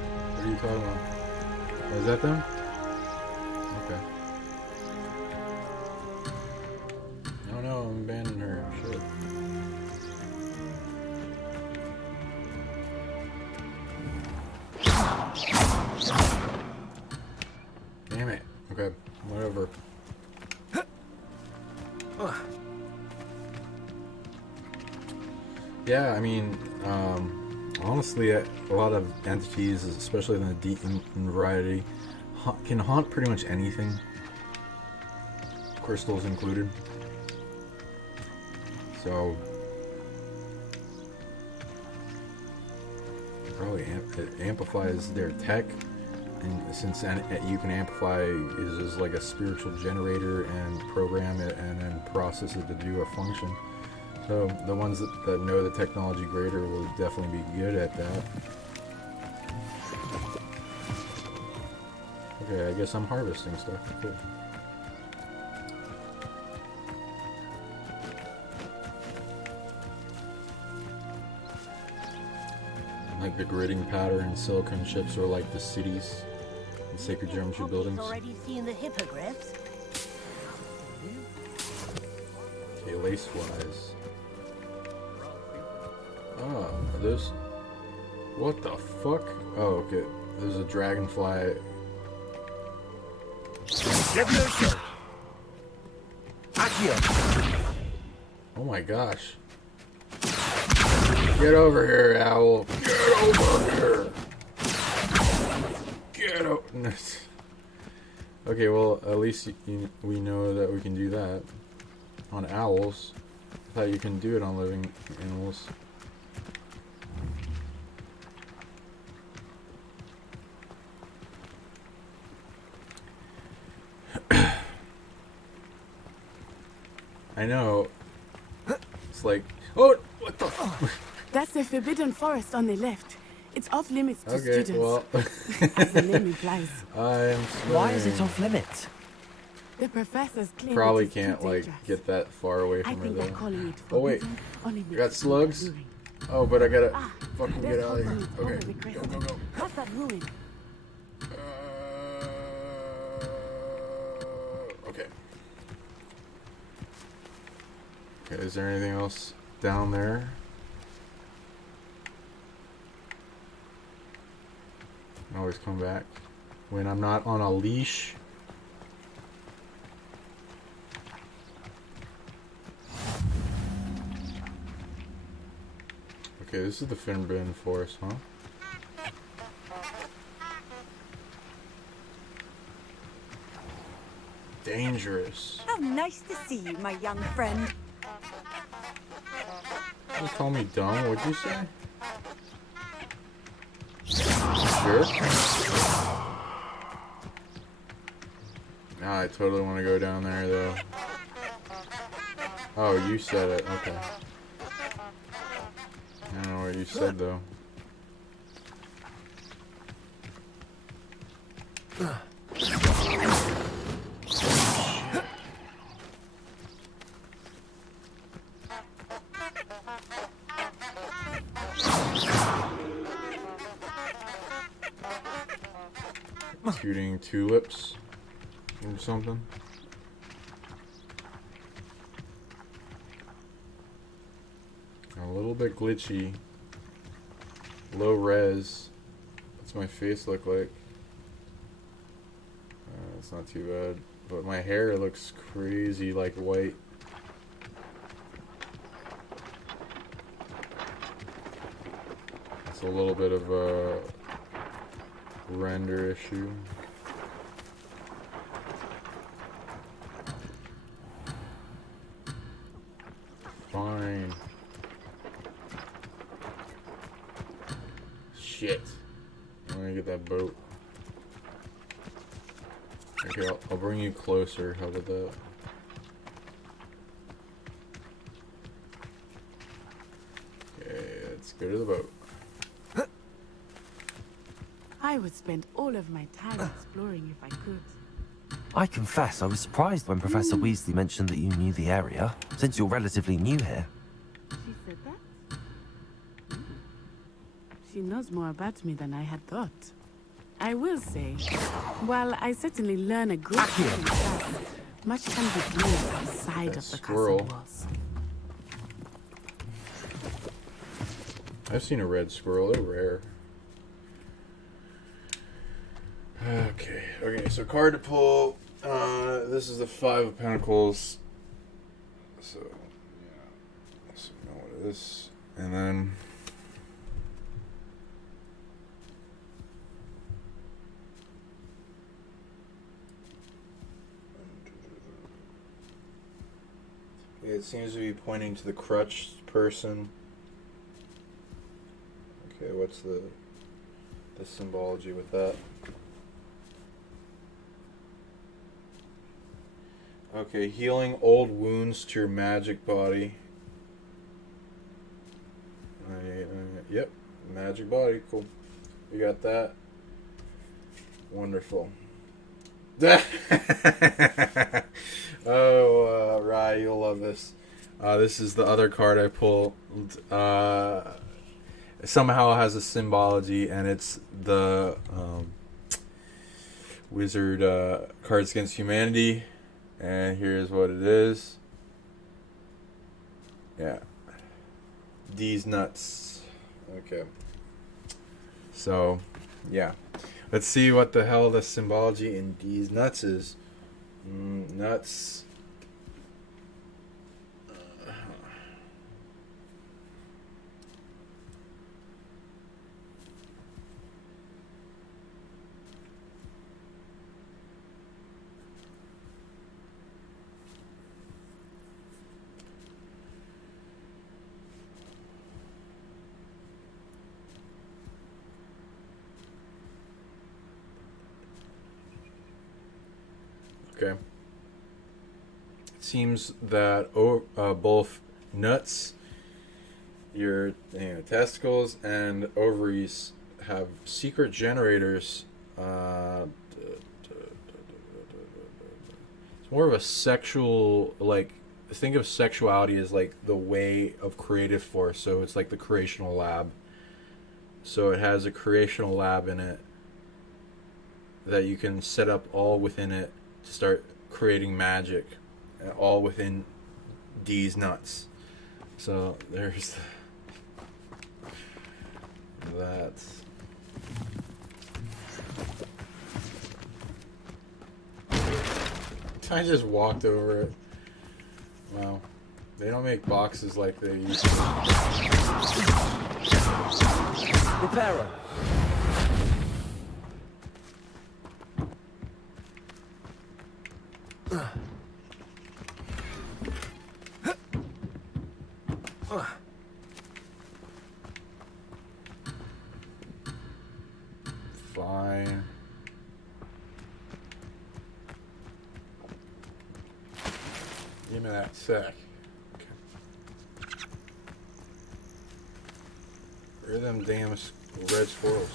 you talking about? Oh, is that them? Okay. No, I'm abandoning her. Shit. Damn it. Okay, whatever. Yeah, I mean, honestly, a lot of entities, especially in the deep variety, can haunt pretty much anything, crystals included. So, probably it amplifies their tech, and since you can amplify is like a spiritual generator and program it and then process it to do a function. So the ones that know the technology greater will definitely be good at that. Okay, I guess I'm harvesting stuff. Cool. Like the gridding powder and silicon chips are like the cities and sacred geometry buildings. Already seen the hippogriffs? Okay, lace flies. Oh, there's... What the fuck? Oh, okay. There's a dragonfly. Oh my gosh. Get over here, owl. Get over here. Get over... Okay, well, at least we know that we can do that on owls. I thought you can do it on living animals. I know. It's like, oh, what the fuck? That's the Forbidden Forest on the left. It's off limits to students. Well, as the name implies. Why is it off limits? The professors claim probably it is can't too like dangerous. get that far away I from her think they're though. calling it Oh wait, forbidden only you got slugs? Oh, but I gotta fucking get out of here. Okay, go. What's that ruin? Okay. Okay, is there anything else down there? I can always come back when I'm not on a leash. Okay, this is the Forbidden Forest, huh? Dangerous. How nice to see you, my young friend. You call me dumb? What'd you say? Sure. Nah, I totally want to go down there though. Oh, you said it. Okay. I don't know what you said though. Shooting tulips or something. A little bit glitchy. Low res. What's my face look like? It's not too bad. But my hair looks crazy like white. It's a little bit of a render issue. Fine. Shit. I'm gonna get that boat. Okay, I'll bring you closer. How about that? Okay, let's go to the boat. I would spend all of my time exploring if I could. I confess I was surprised when Professor Weasley mentioned that you knew the area, since you're relatively new here. She said that? She knows more about me than I had thought. I will say, while I certainly learn a great deal in class, much can be gleaned outside of the castle walls. I've seen a red squirrel. They're rare. Okay, so card to pull. This is the 5 of Pentacles. So, yeah. So we know what it is. And then... it seems to be pointing to the crutched person. Okay, what's the symbology with that? Okay, healing old wounds to your magic body. Yep, magic body, cool. You got that? Wonderful. Oh, Rye, you'll love this. This is the other card I pulled. Somehow has a symbology, and it's the Wizard Cards Against Humanity. And here's what it is. Yeah. D's nuts. Okay. So, yeah. Let's see what the hell the symbology in D's nuts is. Nuts. Okay. It seems that both nuts, your testicles, and ovaries have secret generators. It's more of a sexual, like, think of sexuality as like the way of creative force. So it's like the creational lab. So it has a creational lab in it that you can set up all within it to start creating magic, all within D's nuts. So there's that. I just walked over it. Wow. They don't make boxes like they used to. Reparo. Fine. Give me that sack. Okay. Where are them damn red squirrels?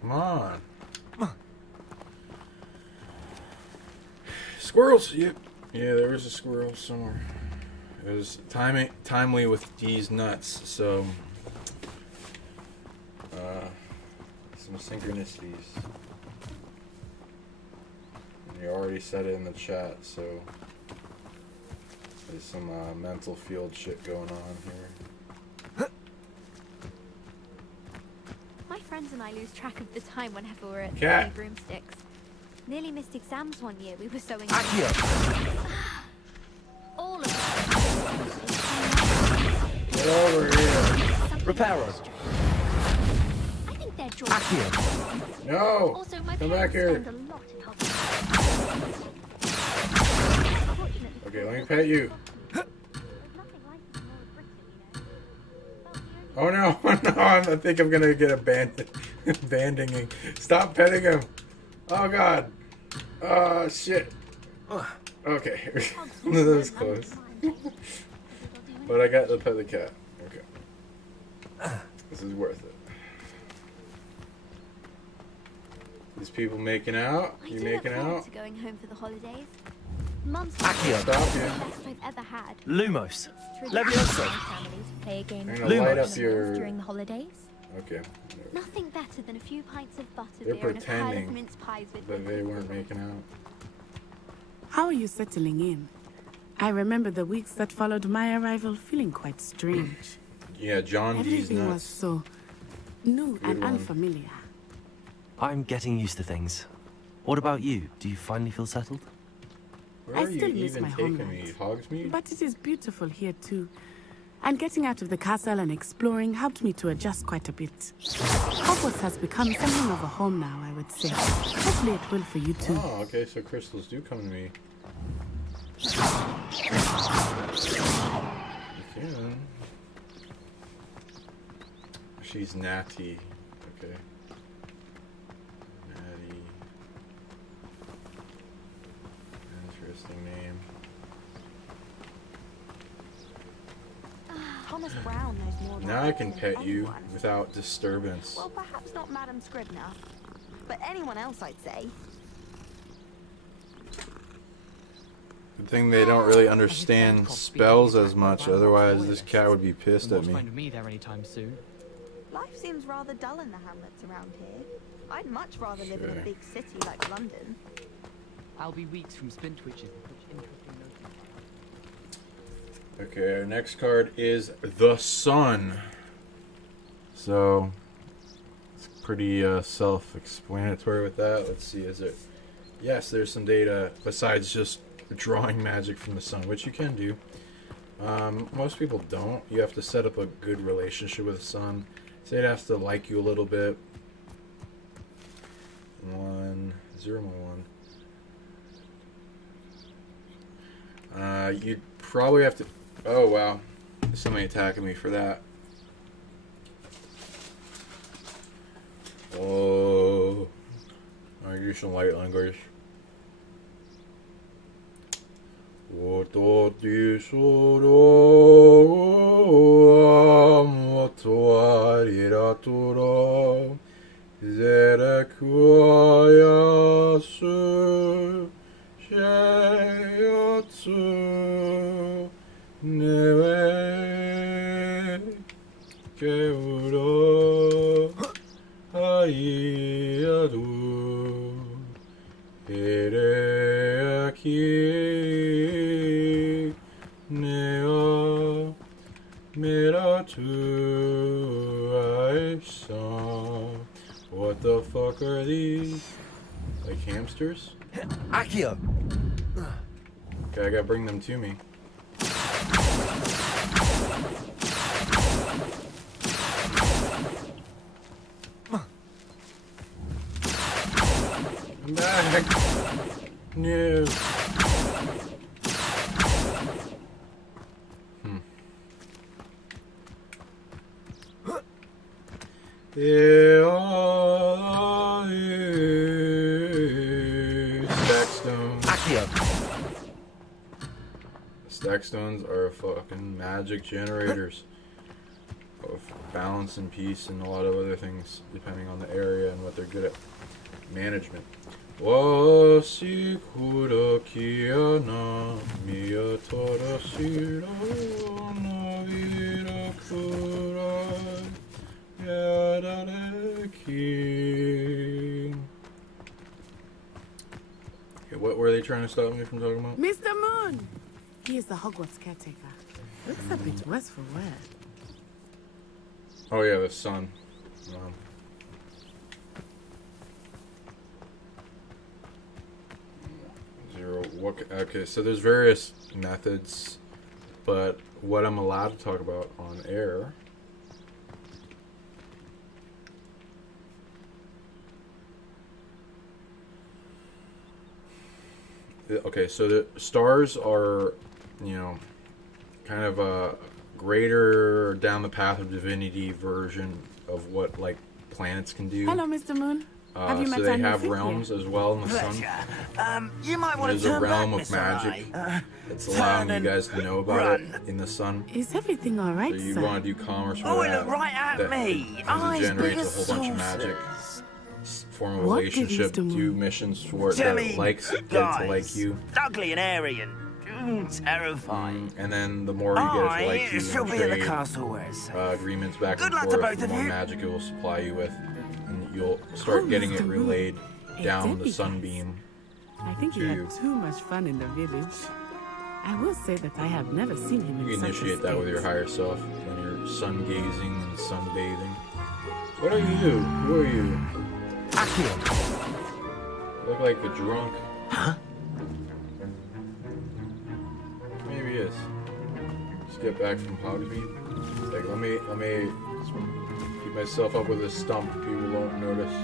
Come on. Squirrels! Yep. Yeah, there was a squirrel somewhere. It was timely with D's nuts, so some synchronicities. And you already said it in the chat, so there's some mental field shit going on here. My friends and I lose track of the time whenever we're at Cat. the broomsticks. Nearly missed exams one year. We were sewing. All of Get over here. Reparo. I think they're joy. No! Also, my Come back here. spend a lot in Hogwarts. Okay, let me pet you. Oh no, no, I think I'm gonna get a banding. Stop petting him. Oh god. Oh shit. Okay. That was close. But I got to pet the cat. Okay. This is worth it. These people making out? You making out? To going home for the holidays. Mum's Accio. the best I've ever had. Lumos. Levioso. Families play a game I'm gonna light up during the holidays. Okay. Nothing better than a few pints of They're butterbeer and a pile of pretending mince pies with that they weren't making out. How are you settling in? I remember the weeks that followed my arrival feeling quite strange. Yeah, John D's Everything was nuts. so new Good and one. unfamiliar. I'm getting used to things. What about you? Do you finally feel settled? Where I are you still miss even my taking homeland. me? Hogsmeade? But it is beautiful here too. And getting out of the castle and exploring helped me to adjust quite a bit. Hogwarts has become something of a home now, I would say. Hopefully it will for you too. Oh, okay, so crystals do come to me. You can. She's Natty. Okay. Natty. Interesting name. Thomas Brown knows more Now about I can than pet you anyone. without disturbance. Well, perhaps not Madam Scribner, but anyone else, I'd say. Good thing they don't really understand spells as much, otherwise this cat would be pissed at me. Find me there anytime soon. Life seems rather dull in the hamlets around here. I'd much rather live in a big city like London. I'll be weeks from Spintwitches, which interesting note. Okay, our next card is the Sun. So, it's pretty self-explanatory with that. Let's see, is it... Yes, there's some data besides just drawing magic from the sun, which you can do. Most people don't. You have to set up a good relationship with the sun. Say it has to like you a little bit. 1, 0, 1. You'd probably have to... Oh, wow. There's somebody attacking me for that. Oh. I use some light language. What the fuck are these? Like hamsters? Accio! Okay, I gotta bring them to me. I'm back! No! Stackstones are fucking magic generators of balance and peace and a lot of other things, depending on the area and what they're good at. Management. Okay, what were they trying to stop me from talking about? Mr. Moon! He is the Hogwarts caretaker. Looks a bit worse for wear. Oh yeah, the sun. Zero. What? Okay, so there's various methods, but what I'm allowed to talk about on air. Okay, so the stars are, you know, kind of a greater down the path of divinity version of what like planets can do. Hello, Mr. Moon. Have you so met they our new have fifth realms year? as well in the sun. You might want to There's a turn realm back, of Miss magic Arai. that's allowing you and guys to know about it in the sun. Is everything all right, So you sir? want to do commerce with Oh, that. look right at that me. It, Eyes it generates big a as whole bunch of magic. Form a What did relationship, Mr. do missions for it Tell that me, likes get to guys, like you. ugly and airy and terrifying. And then the more you get to like you she'll and be at the trade castle where it's safe. agreements back Good and luck to forth, both the of more you. magic it will supply you with. And you'll start getting it Mr. Wu, relayed a down the deputy. sunbeam. I think he to had you. too much fun in the village. I will say that I have never seen him You in can such a initiate that with state. your higher self when you're sun gazing and sunbathing. What are you? Who are you? You look like a drunk. Huh? Maybe he is. Just get back from Hogsmeade. Like, let me keep myself up with this stump. People won't notice.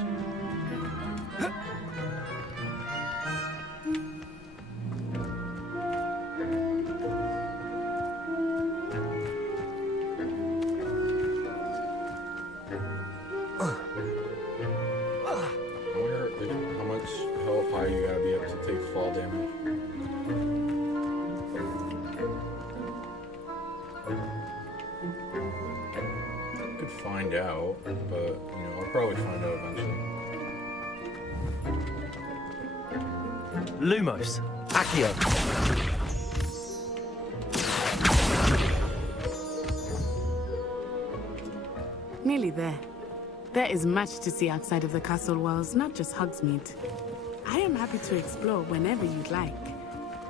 I wonder how much health high you gotta be up to take fall damage. Could find out, but you know, I'll probably find out eventually. Lumos. Accio. Nearly there. There is much to see outside of the castle walls, not just Hogsmeade. I am happy to explore whenever you'd like.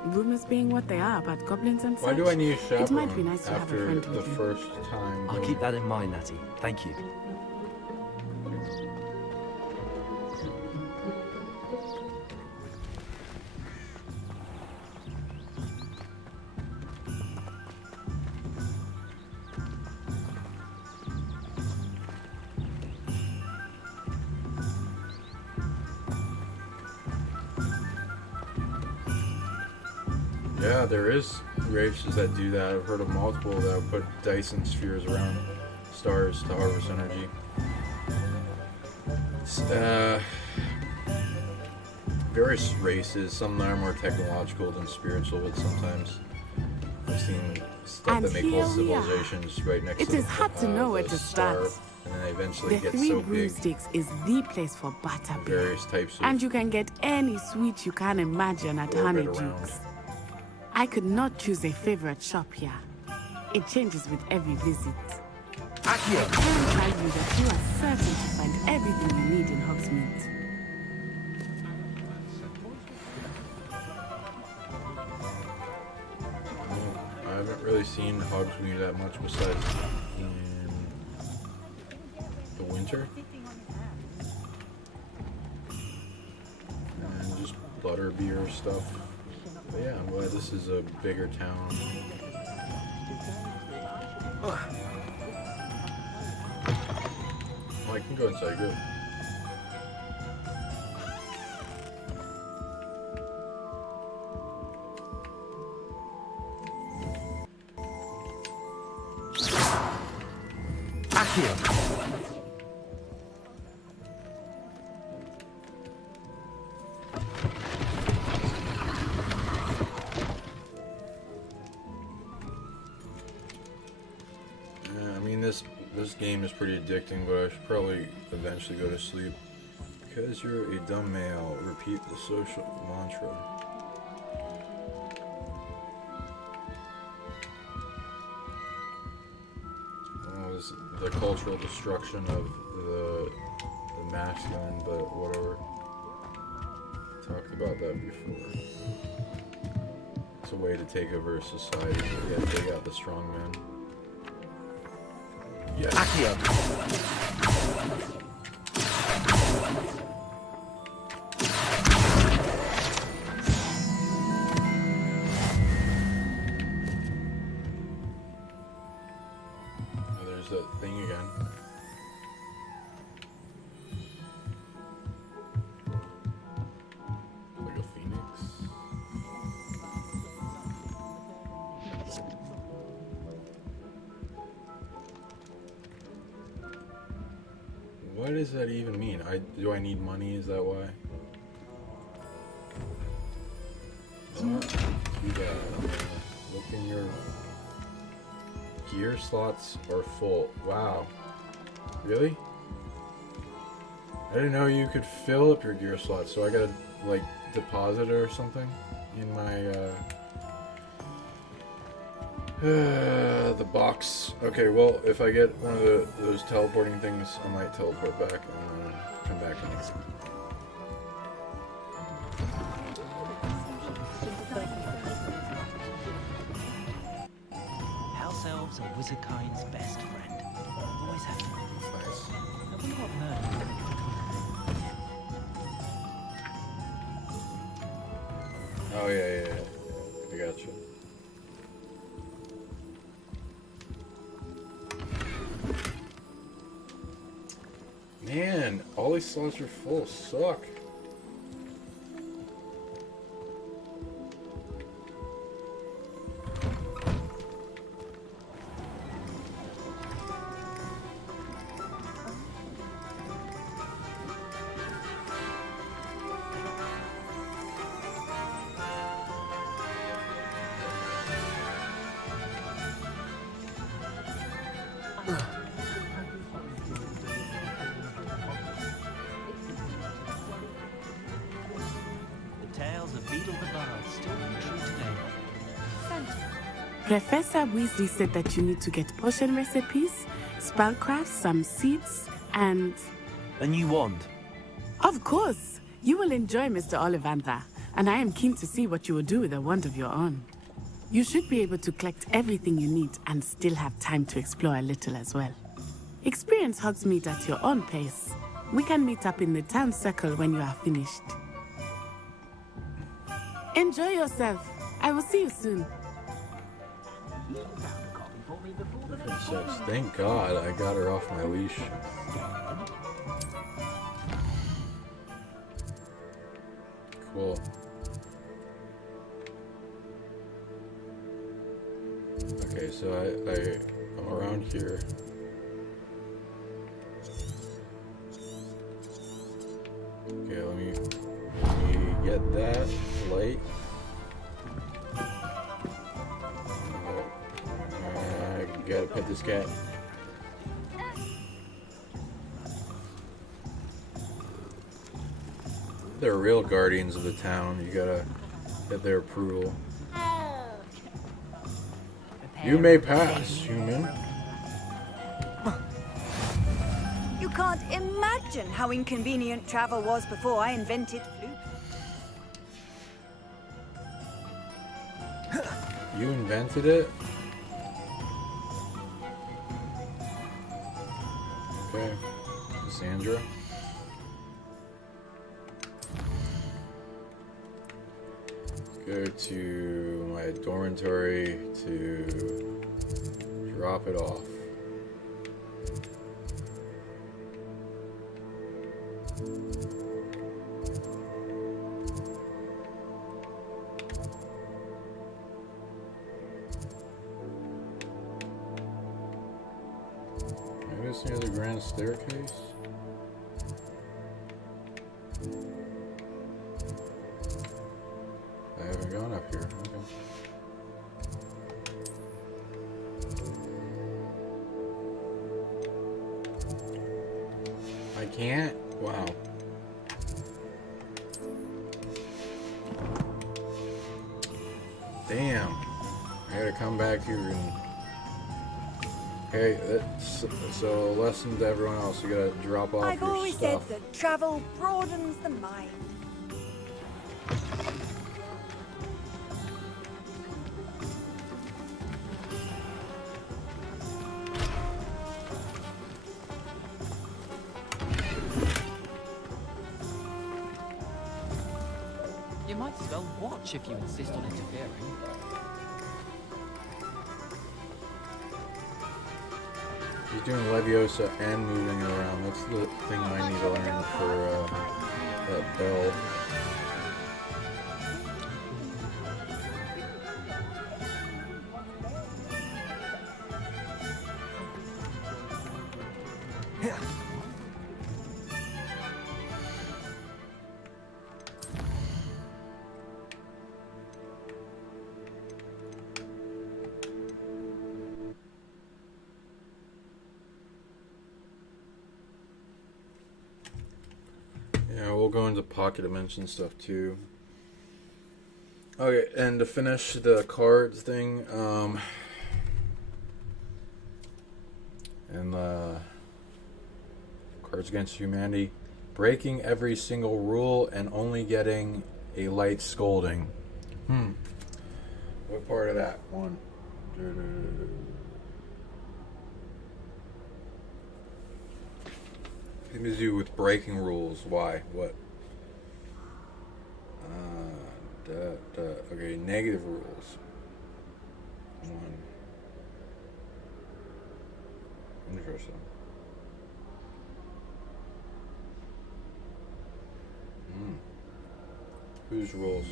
Rumors being what they are about goblins and such. Why do I need a chaperone It might be nice to have a after friend the with you. first time? I'll keep that in mind, Natty. Thank you. Yeah, there is races that do that. I've heard of multiple that put Dyson spheres around stars to harvest energy. Various races, some that are more technological than spiritual, but sometimes I've seen stuff And that make here whole we are. civilizations right next It to is hard to know where the to star, start. and then they eventually The get Three so big. Broomsticks is the place for butterbeer. Various types of And you can get any sweet you can imagine at orbit Honeydukes. I could not choose a favorite shop here. It changes with every visit. I can tell you that you are certain to find everything you need in Hogsmeade. I haven't really seen Hogsmeade that much besides in the winter. And just butterbeer stuff. But yeah, I'm glad this is a bigger town. Oh, I can go inside, good. Yeah, I mean this game is pretty addicting, but I should probably eventually go to sleep. Because you're a dumb male, repeat the social mantra. Well, this, the cultural destruction of the masculine, but whatever. Talked about that before. It's a way to take over a society. You gotta take out the strong man. Yes. Oh, there's that thing again. Like a phoenix. What does that even mean? Do I need money? Is that why? Too bad. Look in your gear slots are full. Wow. Really? I didn't know you could fill up your gear slots, so I gotta like deposit it or something in my the box. Okay, well, if I get one of those teleporting things, I might teleport back and come back and House elves are Wizardkind's best friend. Always have to be. Nice. I wonder what murder. Oh yeah. I gotcha. Man, all these slots are full. Suck. Professor Weasley said that you need to get potion recipes, spellcraft, some seeds, and... A new wand. Of course! You will enjoy Mr. Ollivander, and I am keen to see what you will do with a wand of your own. You should be able to collect everything you need and still have time to explore a little as well. Experience Hogsmeade at your own pace. We can meet up in the town circle when you are finished. Enjoy yourself. I will see you soon. Thank God I got her off my leash. Cool. Okay, so I'm around here. Okay, let me get that light. Gotta pet this cat. They're real guardians of the town. You gotta get their approval. You may pass, human. You can't imagine how inconvenient travel was before I invented flute. You invented it? Okay, Cassandra. Go to my dormitory to drop it off. Maybe it's near the grand staircase. I haven't gone up here. Okay. I can't? Wow. Damn. I gotta come back here and... Hey, so lesson to everyone else, you gotta drop off I've your always stuff. said that travel broadens the mind. You might as well watch if you insist on interfering. He's doing Leviosa and moving it around. That's the thing I need to learn for that bell. we'll go into pocket dimension stuff too. Okay, and to finish the cards thing, and Cards Against Humanity, breaking every single rule and only getting a light scolding. What part of that? One. It has to do with breaking rules. Why? What? Okay, negative rules. One. Interesting. Whose rules?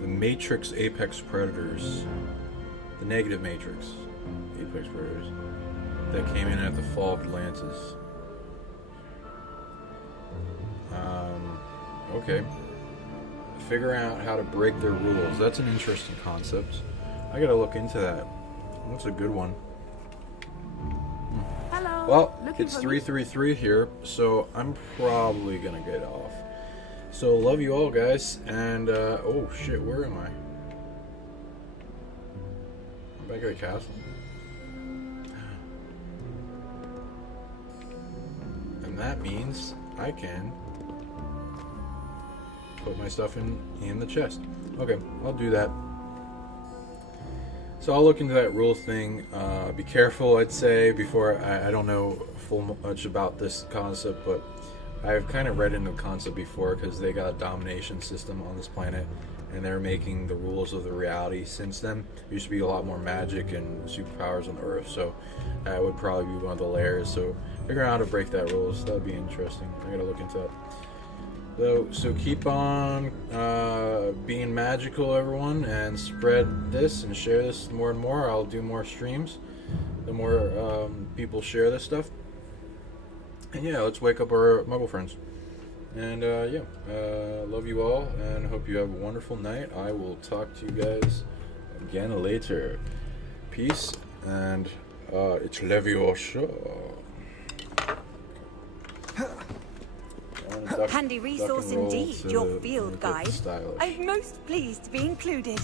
The Matrix Apex Predators. The negative Matrix Apex Predators. That came in at the fall of Atlantis. Okay. Figuring out how to break their rules. That's an interesting concept. I gotta look into that. That's a good one. Hello. Well, it's 3:33 here, so I'm probably gonna get off. So love you all, guys, and oh shit, where am I? I'm back at the castle. And that means I can put my stuff in the chest. Okay, I'll do that. So I'll look into that rule thing. Be careful, I'd say, before I don't know much about this concept, but I've kind of read into the concept before because they got a domination system on this planet and they're making the rules of the reality since then. There used to be a lot more magic and superpowers on Earth, so that would probably be one of the layers. So figuring out how to break that rules, that would be interesting. I gotta look into that. So keep on being magical, everyone, and spread this and share this more and more. I'll do more streams. The more people share this stuff. And yeah, let's wake up our Muggle friends. And yeah, love you all, and hope you have a wonderful night. I will talk to you guys again later. Peace, and it's Leviosa. Handy resource indeed, your field guide. I'm most pleased to be included.